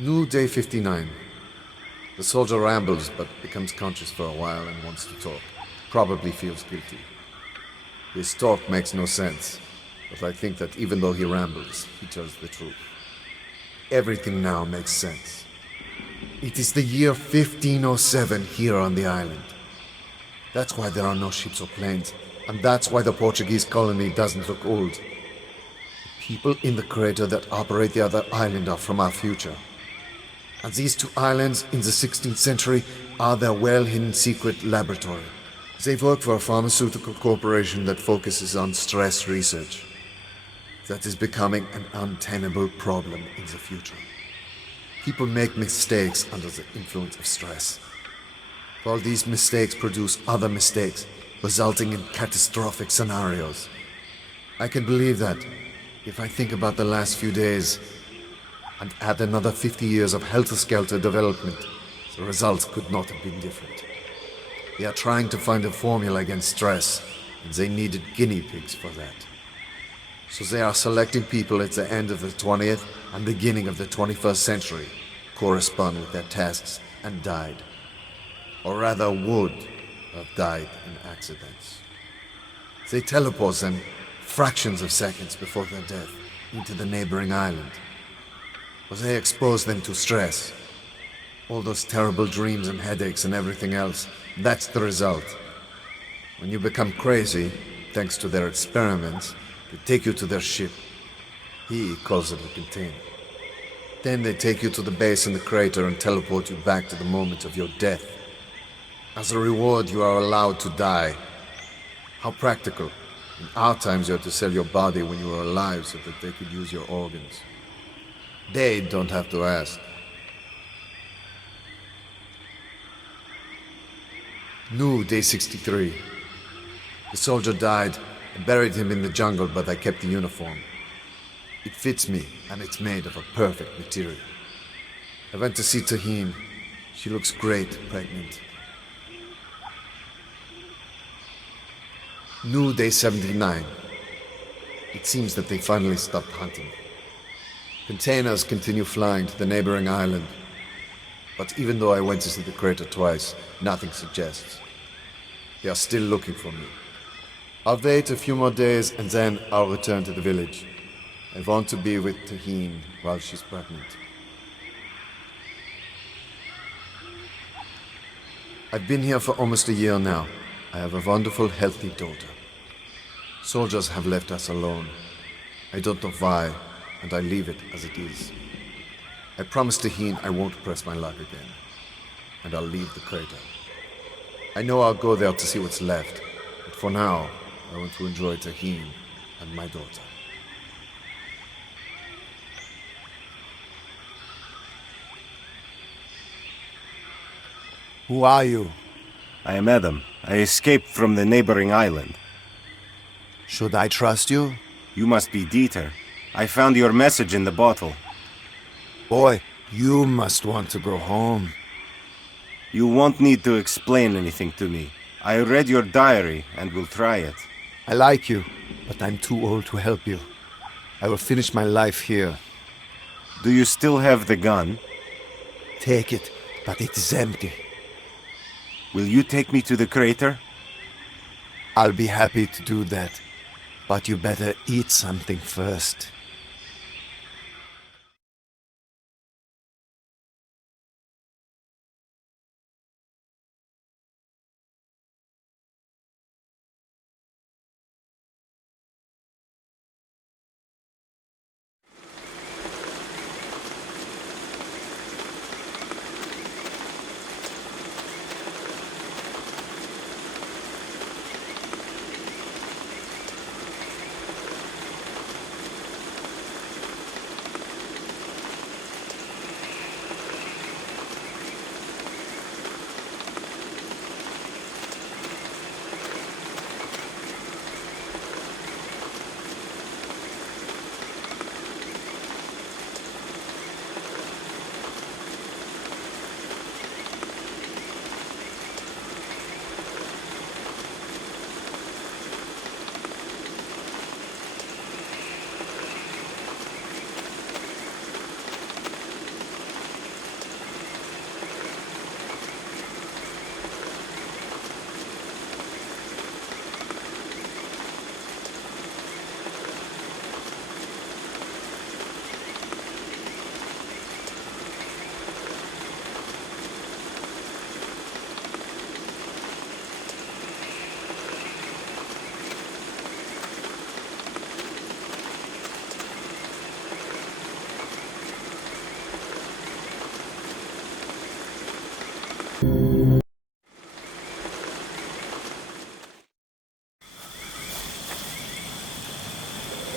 New Day 59. The soldier rambles but becomes conscious for a while and wants to talk. Probably feels guilty. His talk makes no sense, but I think that even though he rambles, he tells the truth. Everything now makes sense. It is the year 1507 here on the island. That's why there are no ships or planes, and that's why the Portuguese colony doesn't look old. The people in the crater that operate the other island are from our future. And these two islands in the 16th century are their well-hidden secret laboratory. They work for a pharmaceutical corporation that focuses on stress research. That is becoming an untenable problem in the future. People make mistakes under the influence of stress. All these mistakes produce other mistakes, resulting in catastrophic scenarios. I can believe that if I think about the last few days and add another 50 years of helter-skelter development, the results could not have been different. They are trying to find a formula against stress, and they needed guinea pigs for that. So they are selecting people at the end of the 20th and beginning of the 21st century, correspond with their tasks, and died. Or rather would have died in accidents. They teleport them fractions of seconds before their death into the neighboring island. Or they expose them to stress. All those terrible dreams and headaches and everything else, that's the result. When you become crazy, thanks to their experiments, they take you to their ship. He calls it a container. Then they take you to the base in the crater and teleport you back to the moment of your death. As a reward, you are allowed to die. How practical. In our times, you had to sell your body when you were alive so that they could use your organs. They don't have to ask. New Day 63. The soldier died. I buried him in the jungle, but I kept the uniform. It fits me, and it's made of a perfect material. I went to see Tahine. She looks great, pregnant. New Day 79. It seems that they finally stopped hunting. Containers continue flying to the neighboring island. But even though I went to see the crater twice, nothing suggests. They are still looking for me. I'll wait a few more days and then I'll return to the village. I want to be with Tahine while she's pregnant. I've been here for almost a year now. I have a wonderful, healthy daughter. Soldiers have left us alone. I don't know why, and I leave it as it is. I promise Tahine I won't press my luck again, and I'll leave the crater. I know I'll go there to see what's left, but for now, I want to enjoy Tahine and my daughter. Who are you? I am Adam. I escaped from the neighboring island. Should I trust you? You must be Dieter. I found your message in the bottle. Boy, you must want to go home. You won't need to explain anything to me. I read your diary and will try it. I like you, but I'm too old to help you. I will finish my life here. Do you still have the gun? Take it, but it is empty. Will you take me to the crater? I'll be happy to do that, but you better eat something first.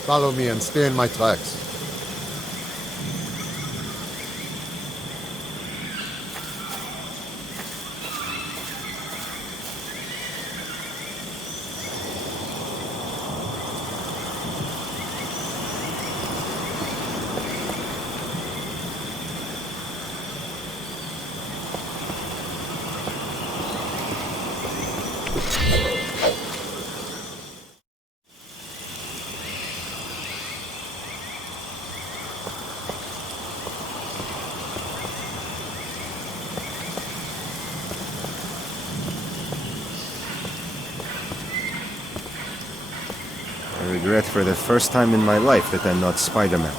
Follow me and stay in my tracks. I regret for the first time in my life that I'm not Spider-Man.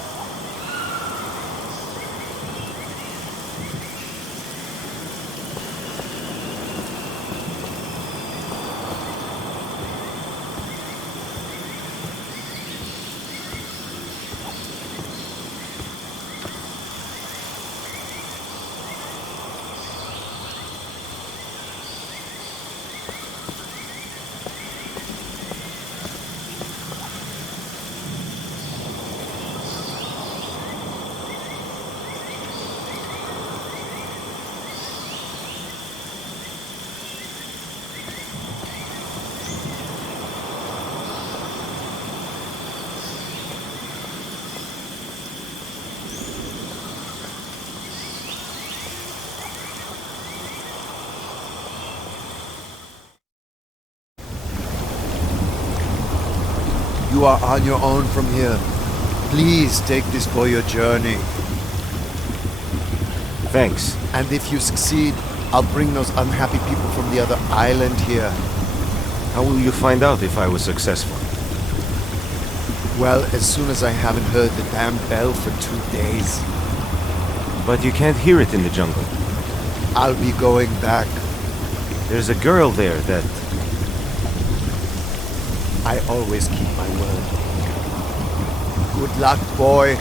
You are on your own from here. Please take this for your journey. Thanks. And if you succeed, I'll bring those unhappy people from the other island here. How will you find out if I was successful? Well, as soon as I haven't heard the damn bell for 2 days. But you can't hear it in the jungle. I'll be going back. There's a girl there that... I always keep my word. Good luck, boy.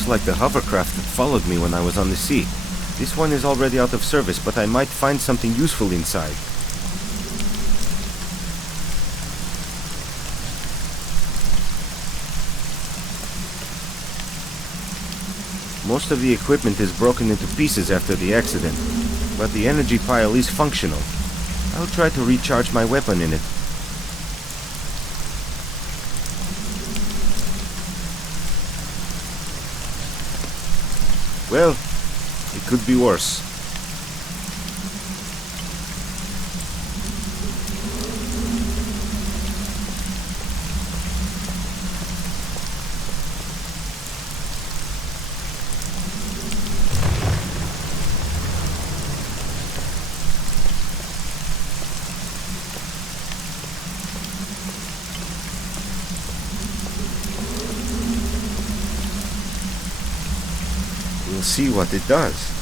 Looks like the hovercraft that followed me when I was on the sea. This one is already out of service, but I might find something useful inside. Most of the equipment is broken into pieces after the accident, but the energy pile is functional. I'll try to recharge my weapon in it. Well, it could be worse. We'll see what it does.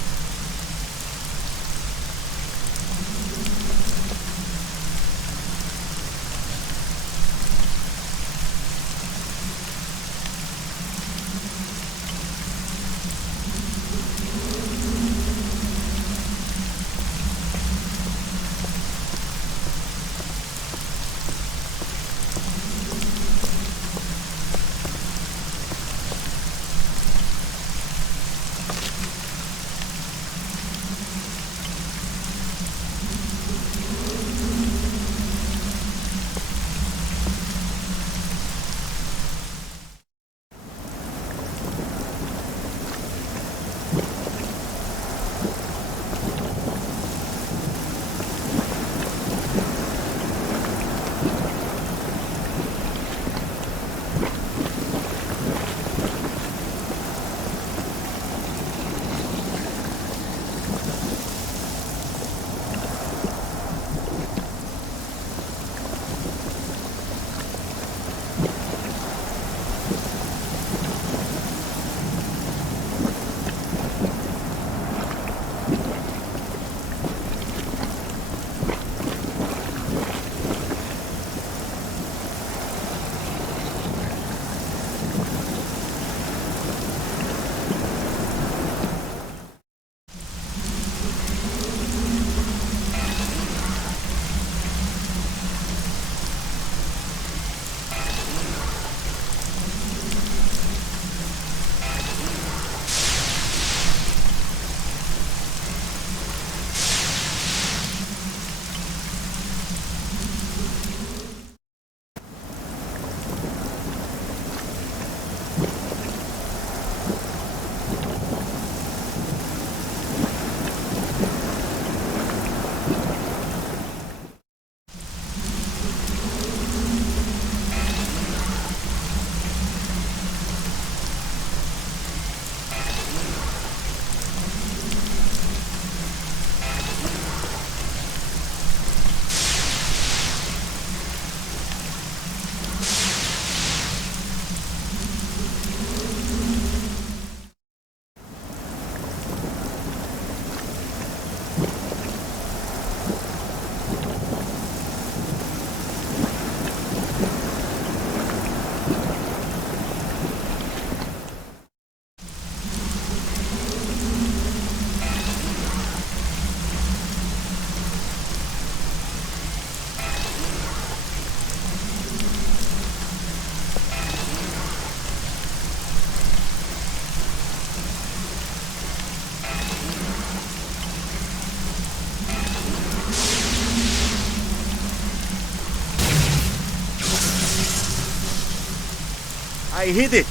I hit it!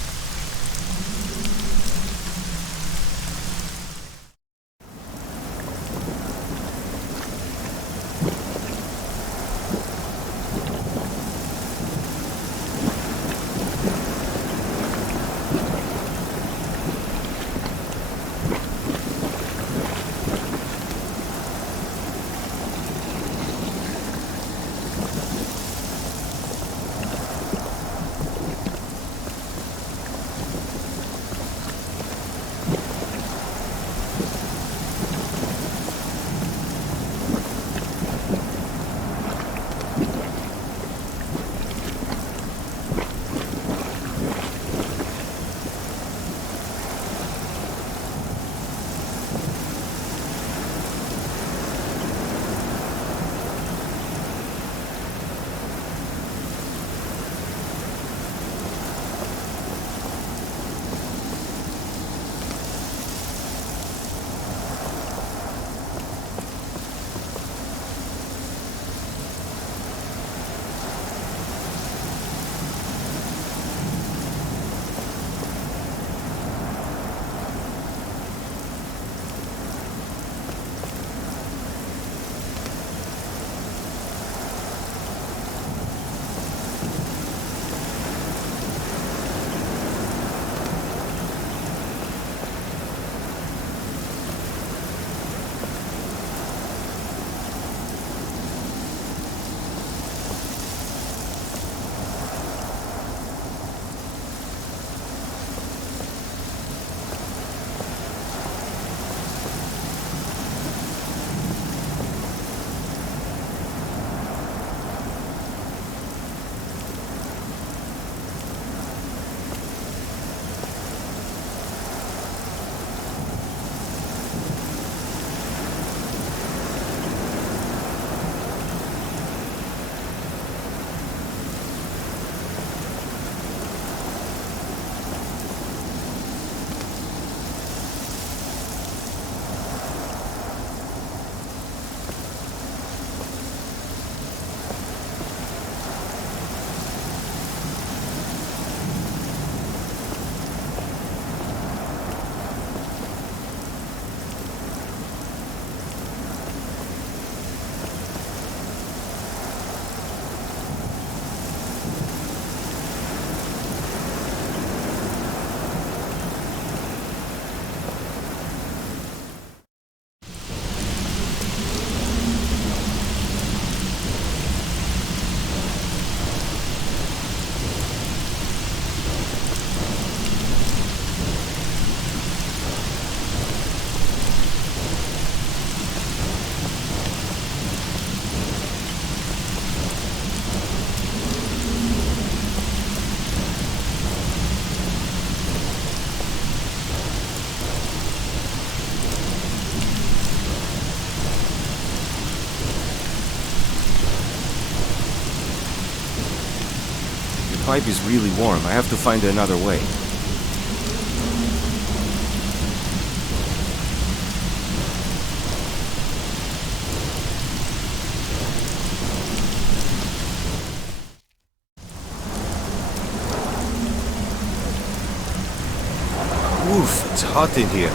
pipe is really warm. I have to find another way. Oof, it's hot in here.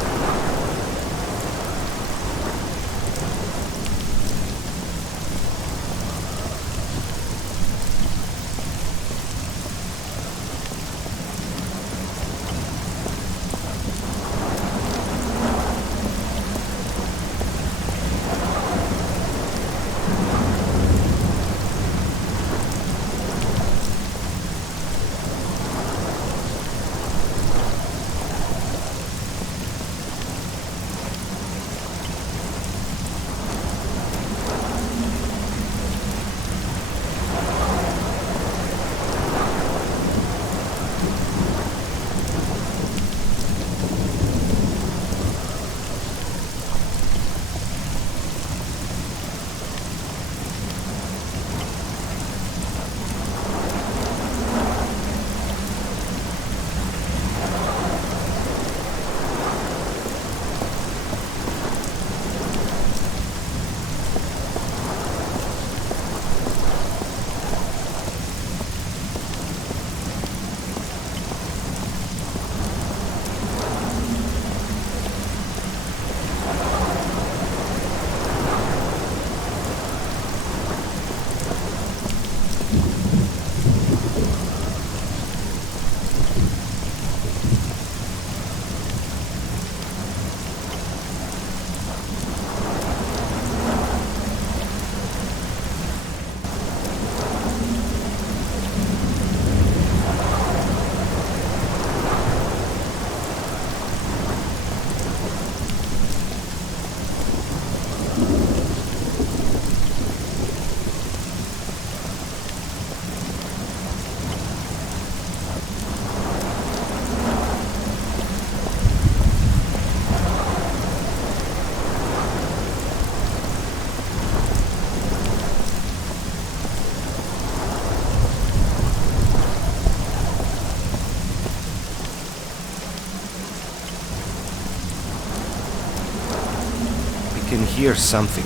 I can hear something.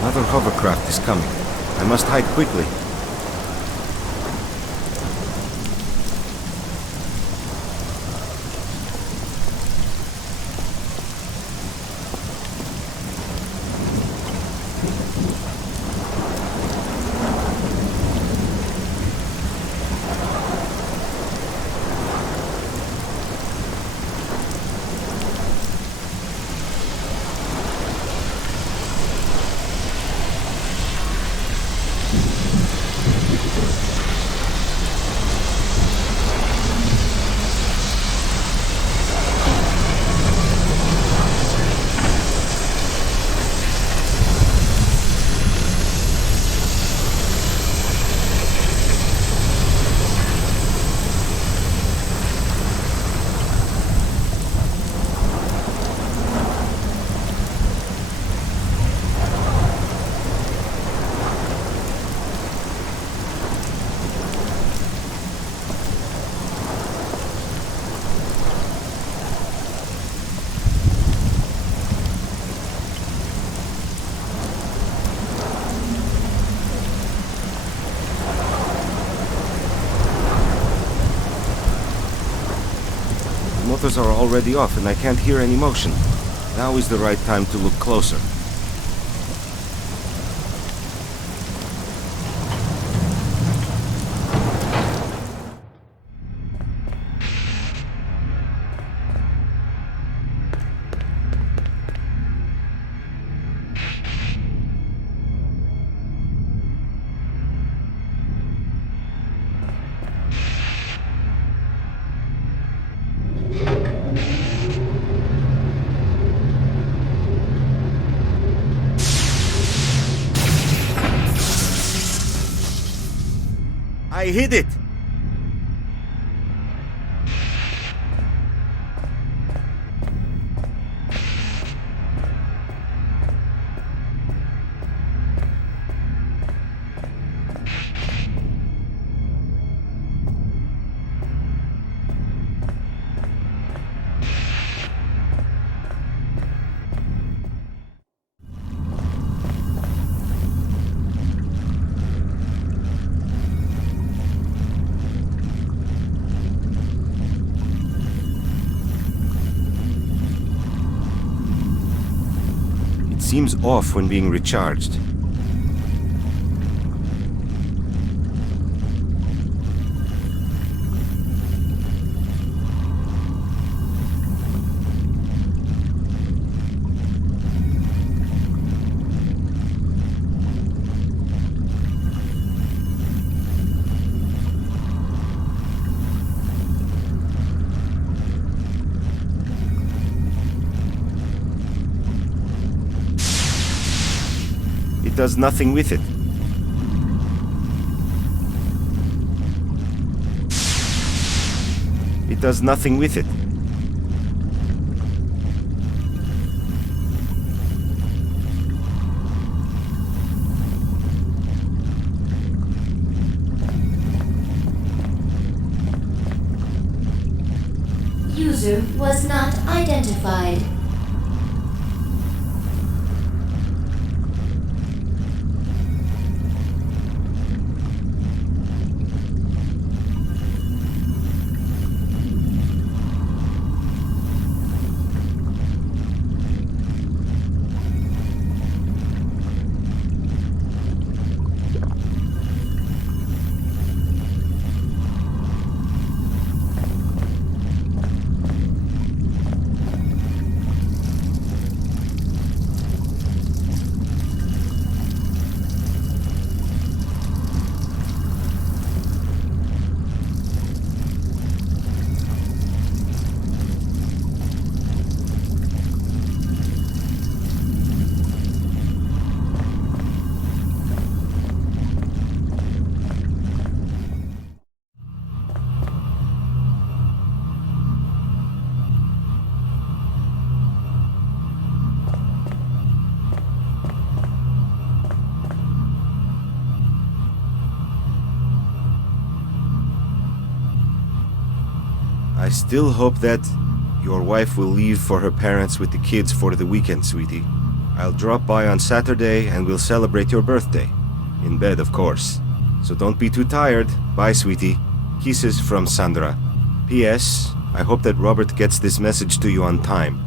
Another hovercraft is coming. I must hide quickly. Motors are already off and I can't hear any motion. Now is the right time to look closer. I hit it! seems off when being recharged. It does nothing with it. It does nothing with it. User was not identified. I still hope that your wife will leave for her parents with the kids for the weekend, sweetie. I'll drop by on Saturday and we'll celebrate your birthday. In bed, of course. So don't be too tired. Bye, sweetie. Kisses from Sandra. P.S. I hope that Robert gets this message to you on time.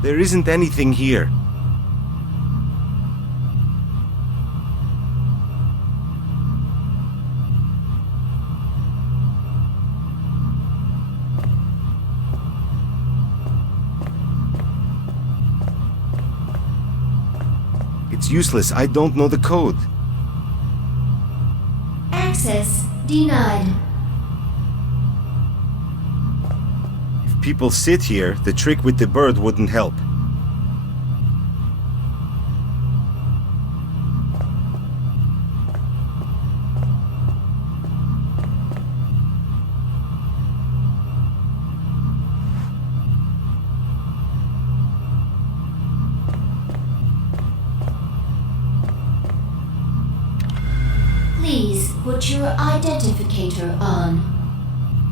There isn't anything here. It's useless. I don't know the code. Access denied. If people sit here, the trick with the bird wouldn't help. Please put your identificator on.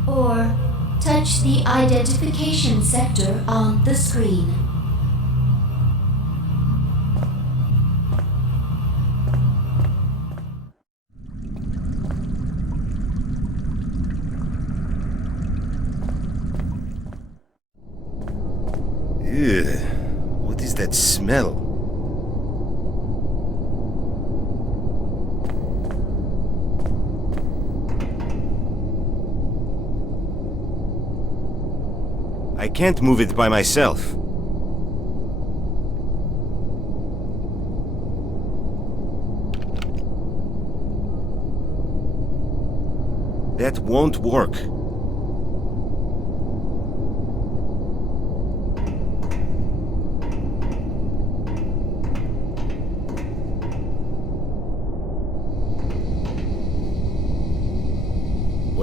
Or touch the identification sector on the screen. Ugh. What is that smell? I can't move it by myself. That won't work.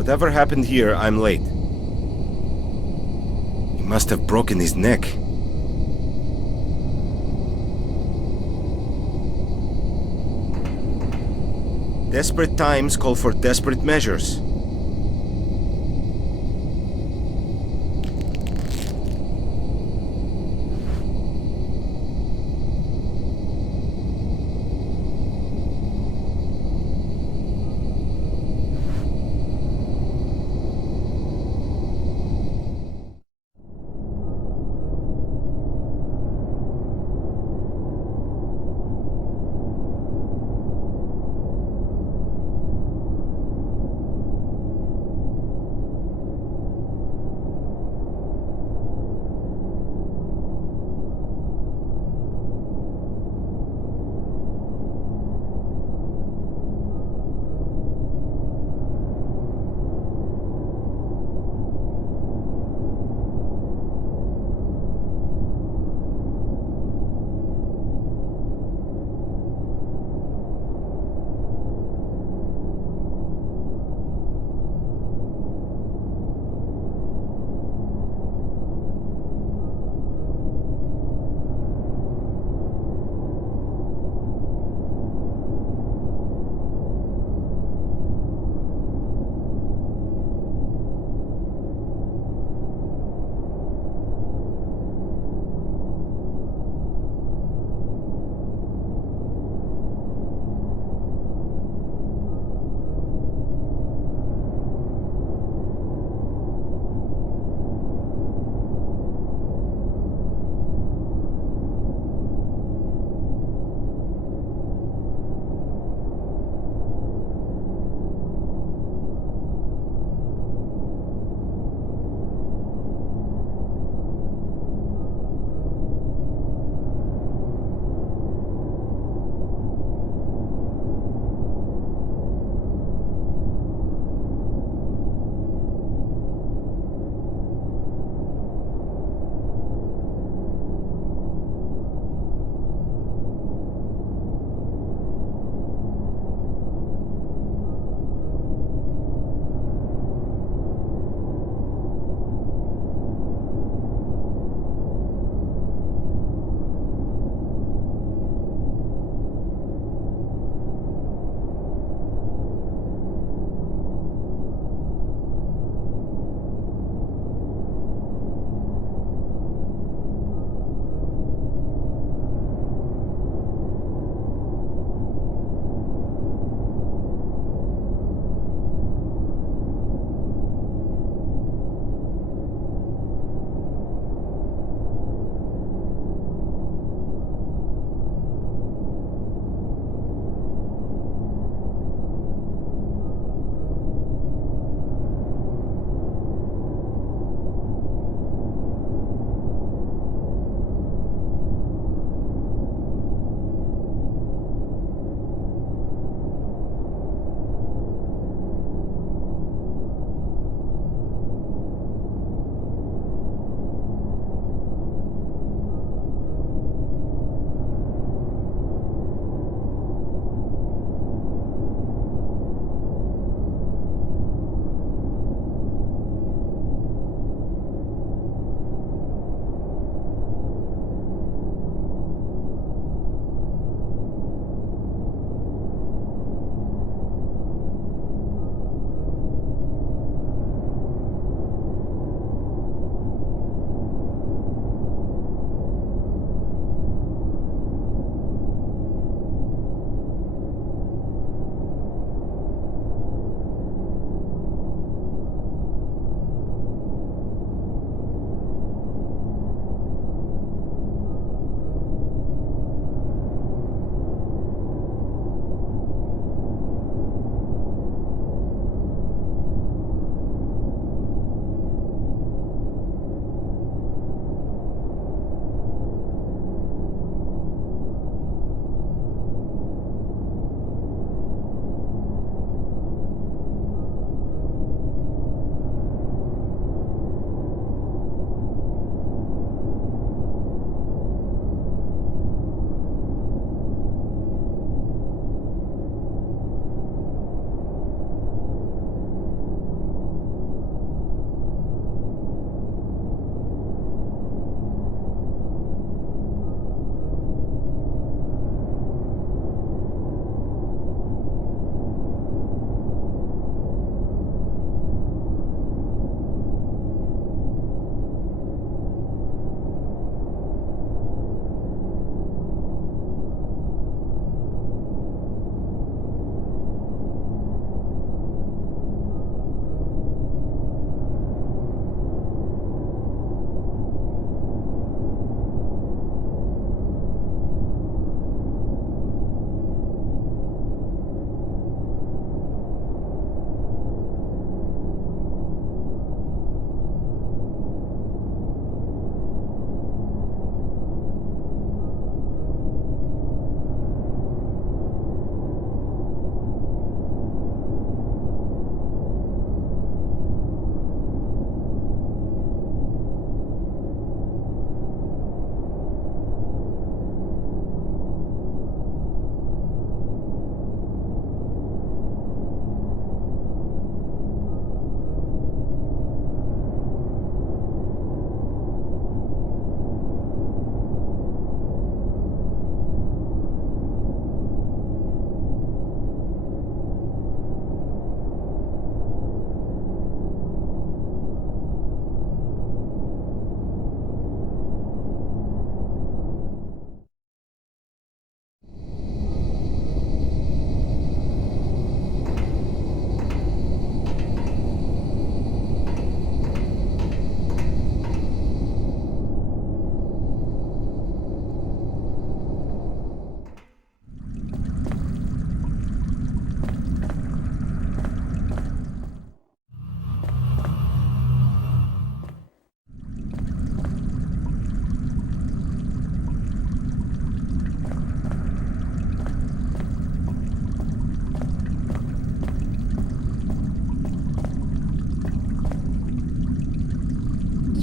Whatever happened here, I'm late. He must have broken his neck. Desperate times call for desperate measures.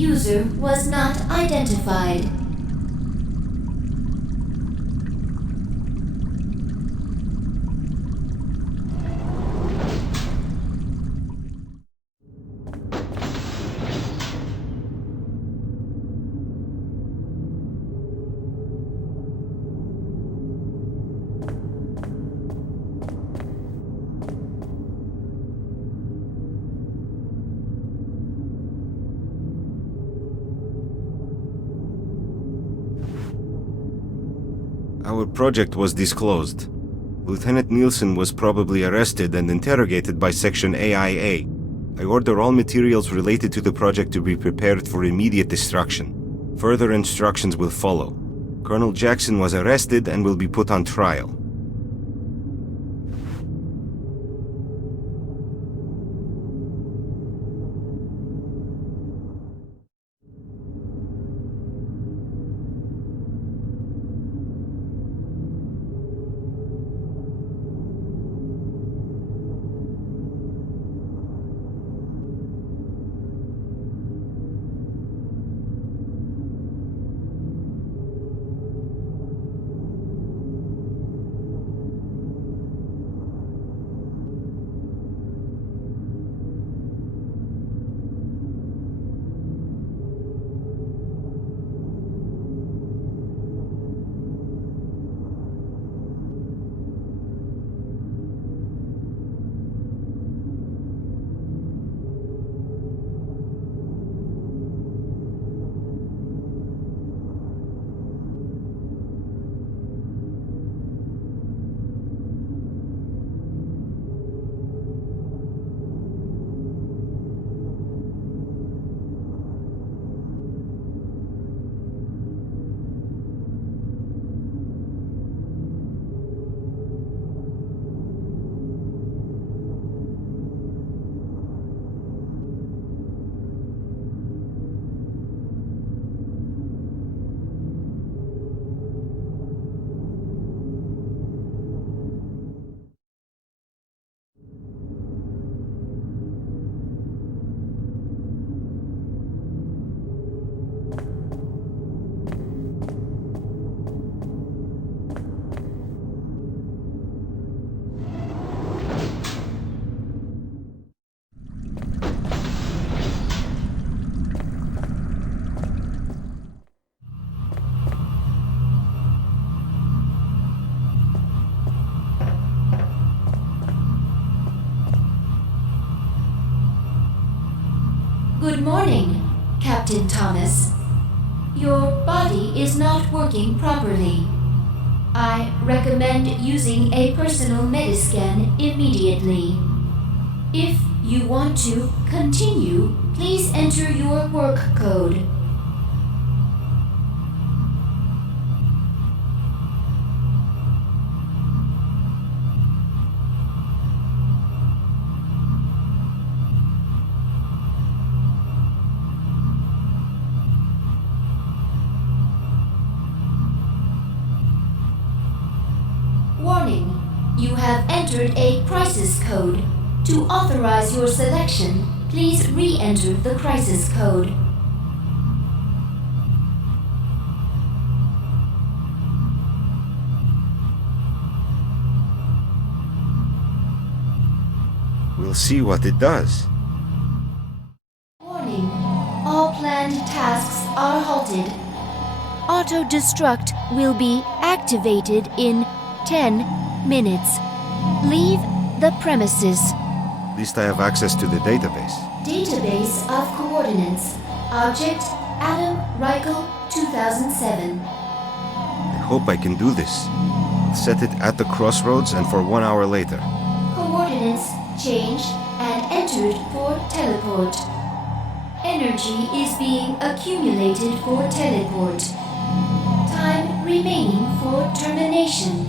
User was not identified. Our project was disclosed. Lieutenant Nielsen was probably arrested and interrogated by Section AIA. I order all materials related to the project to be prepared for immediate destruction. Further instructions will follow. Colonel Jackson was arrested and will be put on trial. Good morning, Captain Thomas. Your body is not working properly. I recommend using a personal mediscan immediately. If you want to continue, please enter your work code. Warning, you have entered a crisis code. To authorize your selection, please re-enter the crisis code. We'll see what it does. Warning, all planned tasks are halted. Auto-destruct will be activated in 10 minutes. Leave the premises. At least I have access to the database. Database of coordinates. Object Adam Reichel 2007. I hope I can do this. I'll set it at the crossroads and for 1 hour later. Coordinates changed and entered for teleport. Energy is being accumulated for teleport. Time remaining for termination.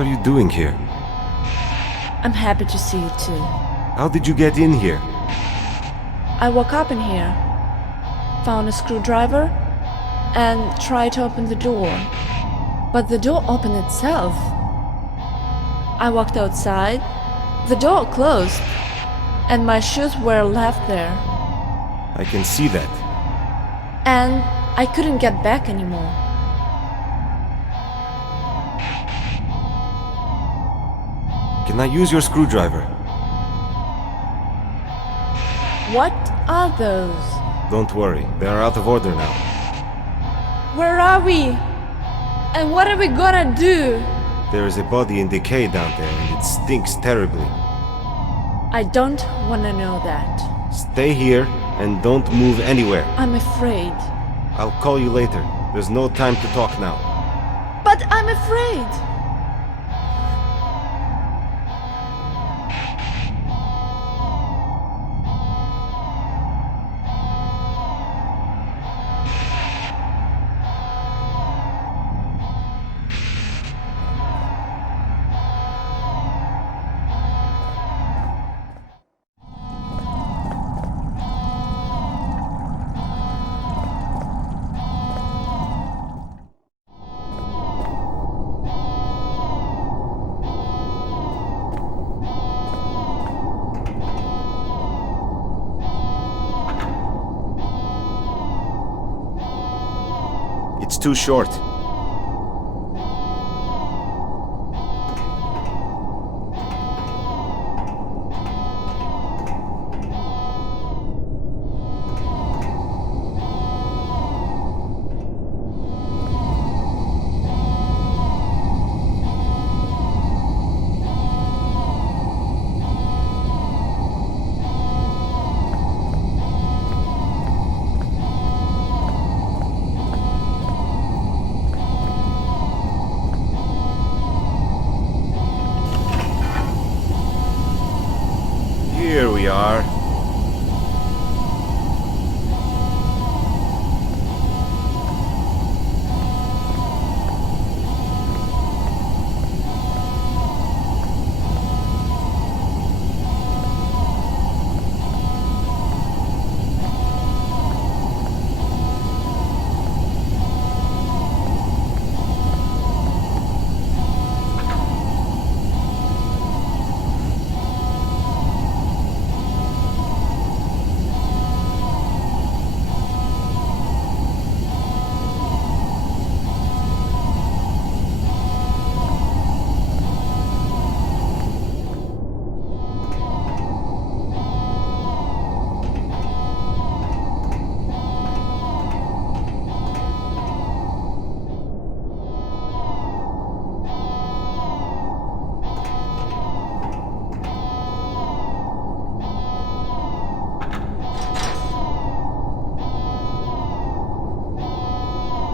are you doing here? I'm happy to see you too. How did you get in here? I woke up in here, found a screwdriver, and tried to open the door. But the door opened itself. I walked outside, the door closed, and my shoes were left there. I can see that. And I couldn't get back anymore. Can I use your screwdriver? What are those? Don't worry, they are out of order now. Where are we? And what are we gonna do? There is a body in decay down there and it stinks terribly. I don't wanna know that. Stay here and don't move anywhere. I'm afraid. I'll call you later. There's no time to talk now. But I'm afraid. It's too short. Here we are.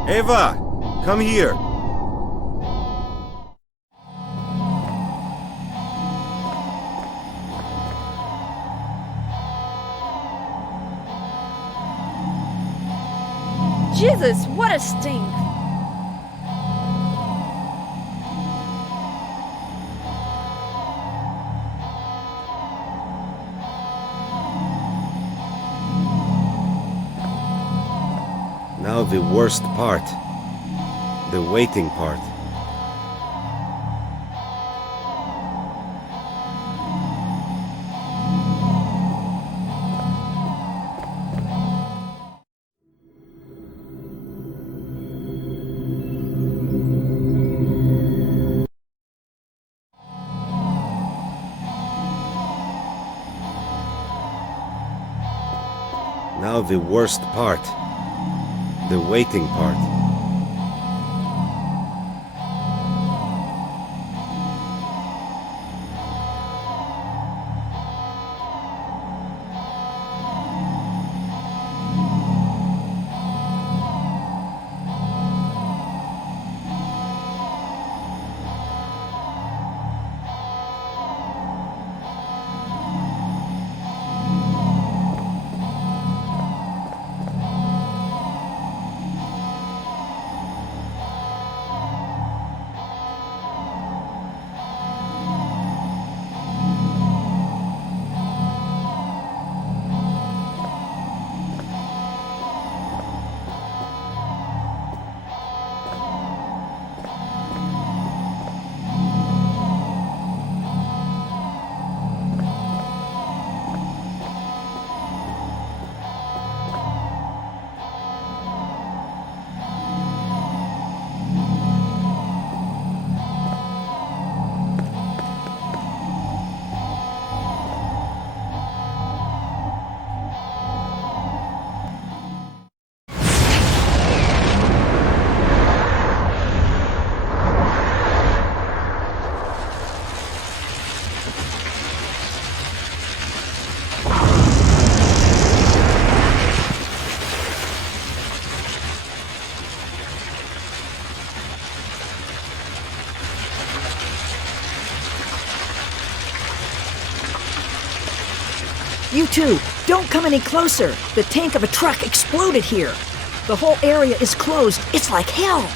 Eva, come here. Jesus, what a stink! Now the worst part. The waiting part. Now the worst part. The waiting part. too. Don't come any closer. The tank of a truck exploded here. The whole area is closed. It's like hell.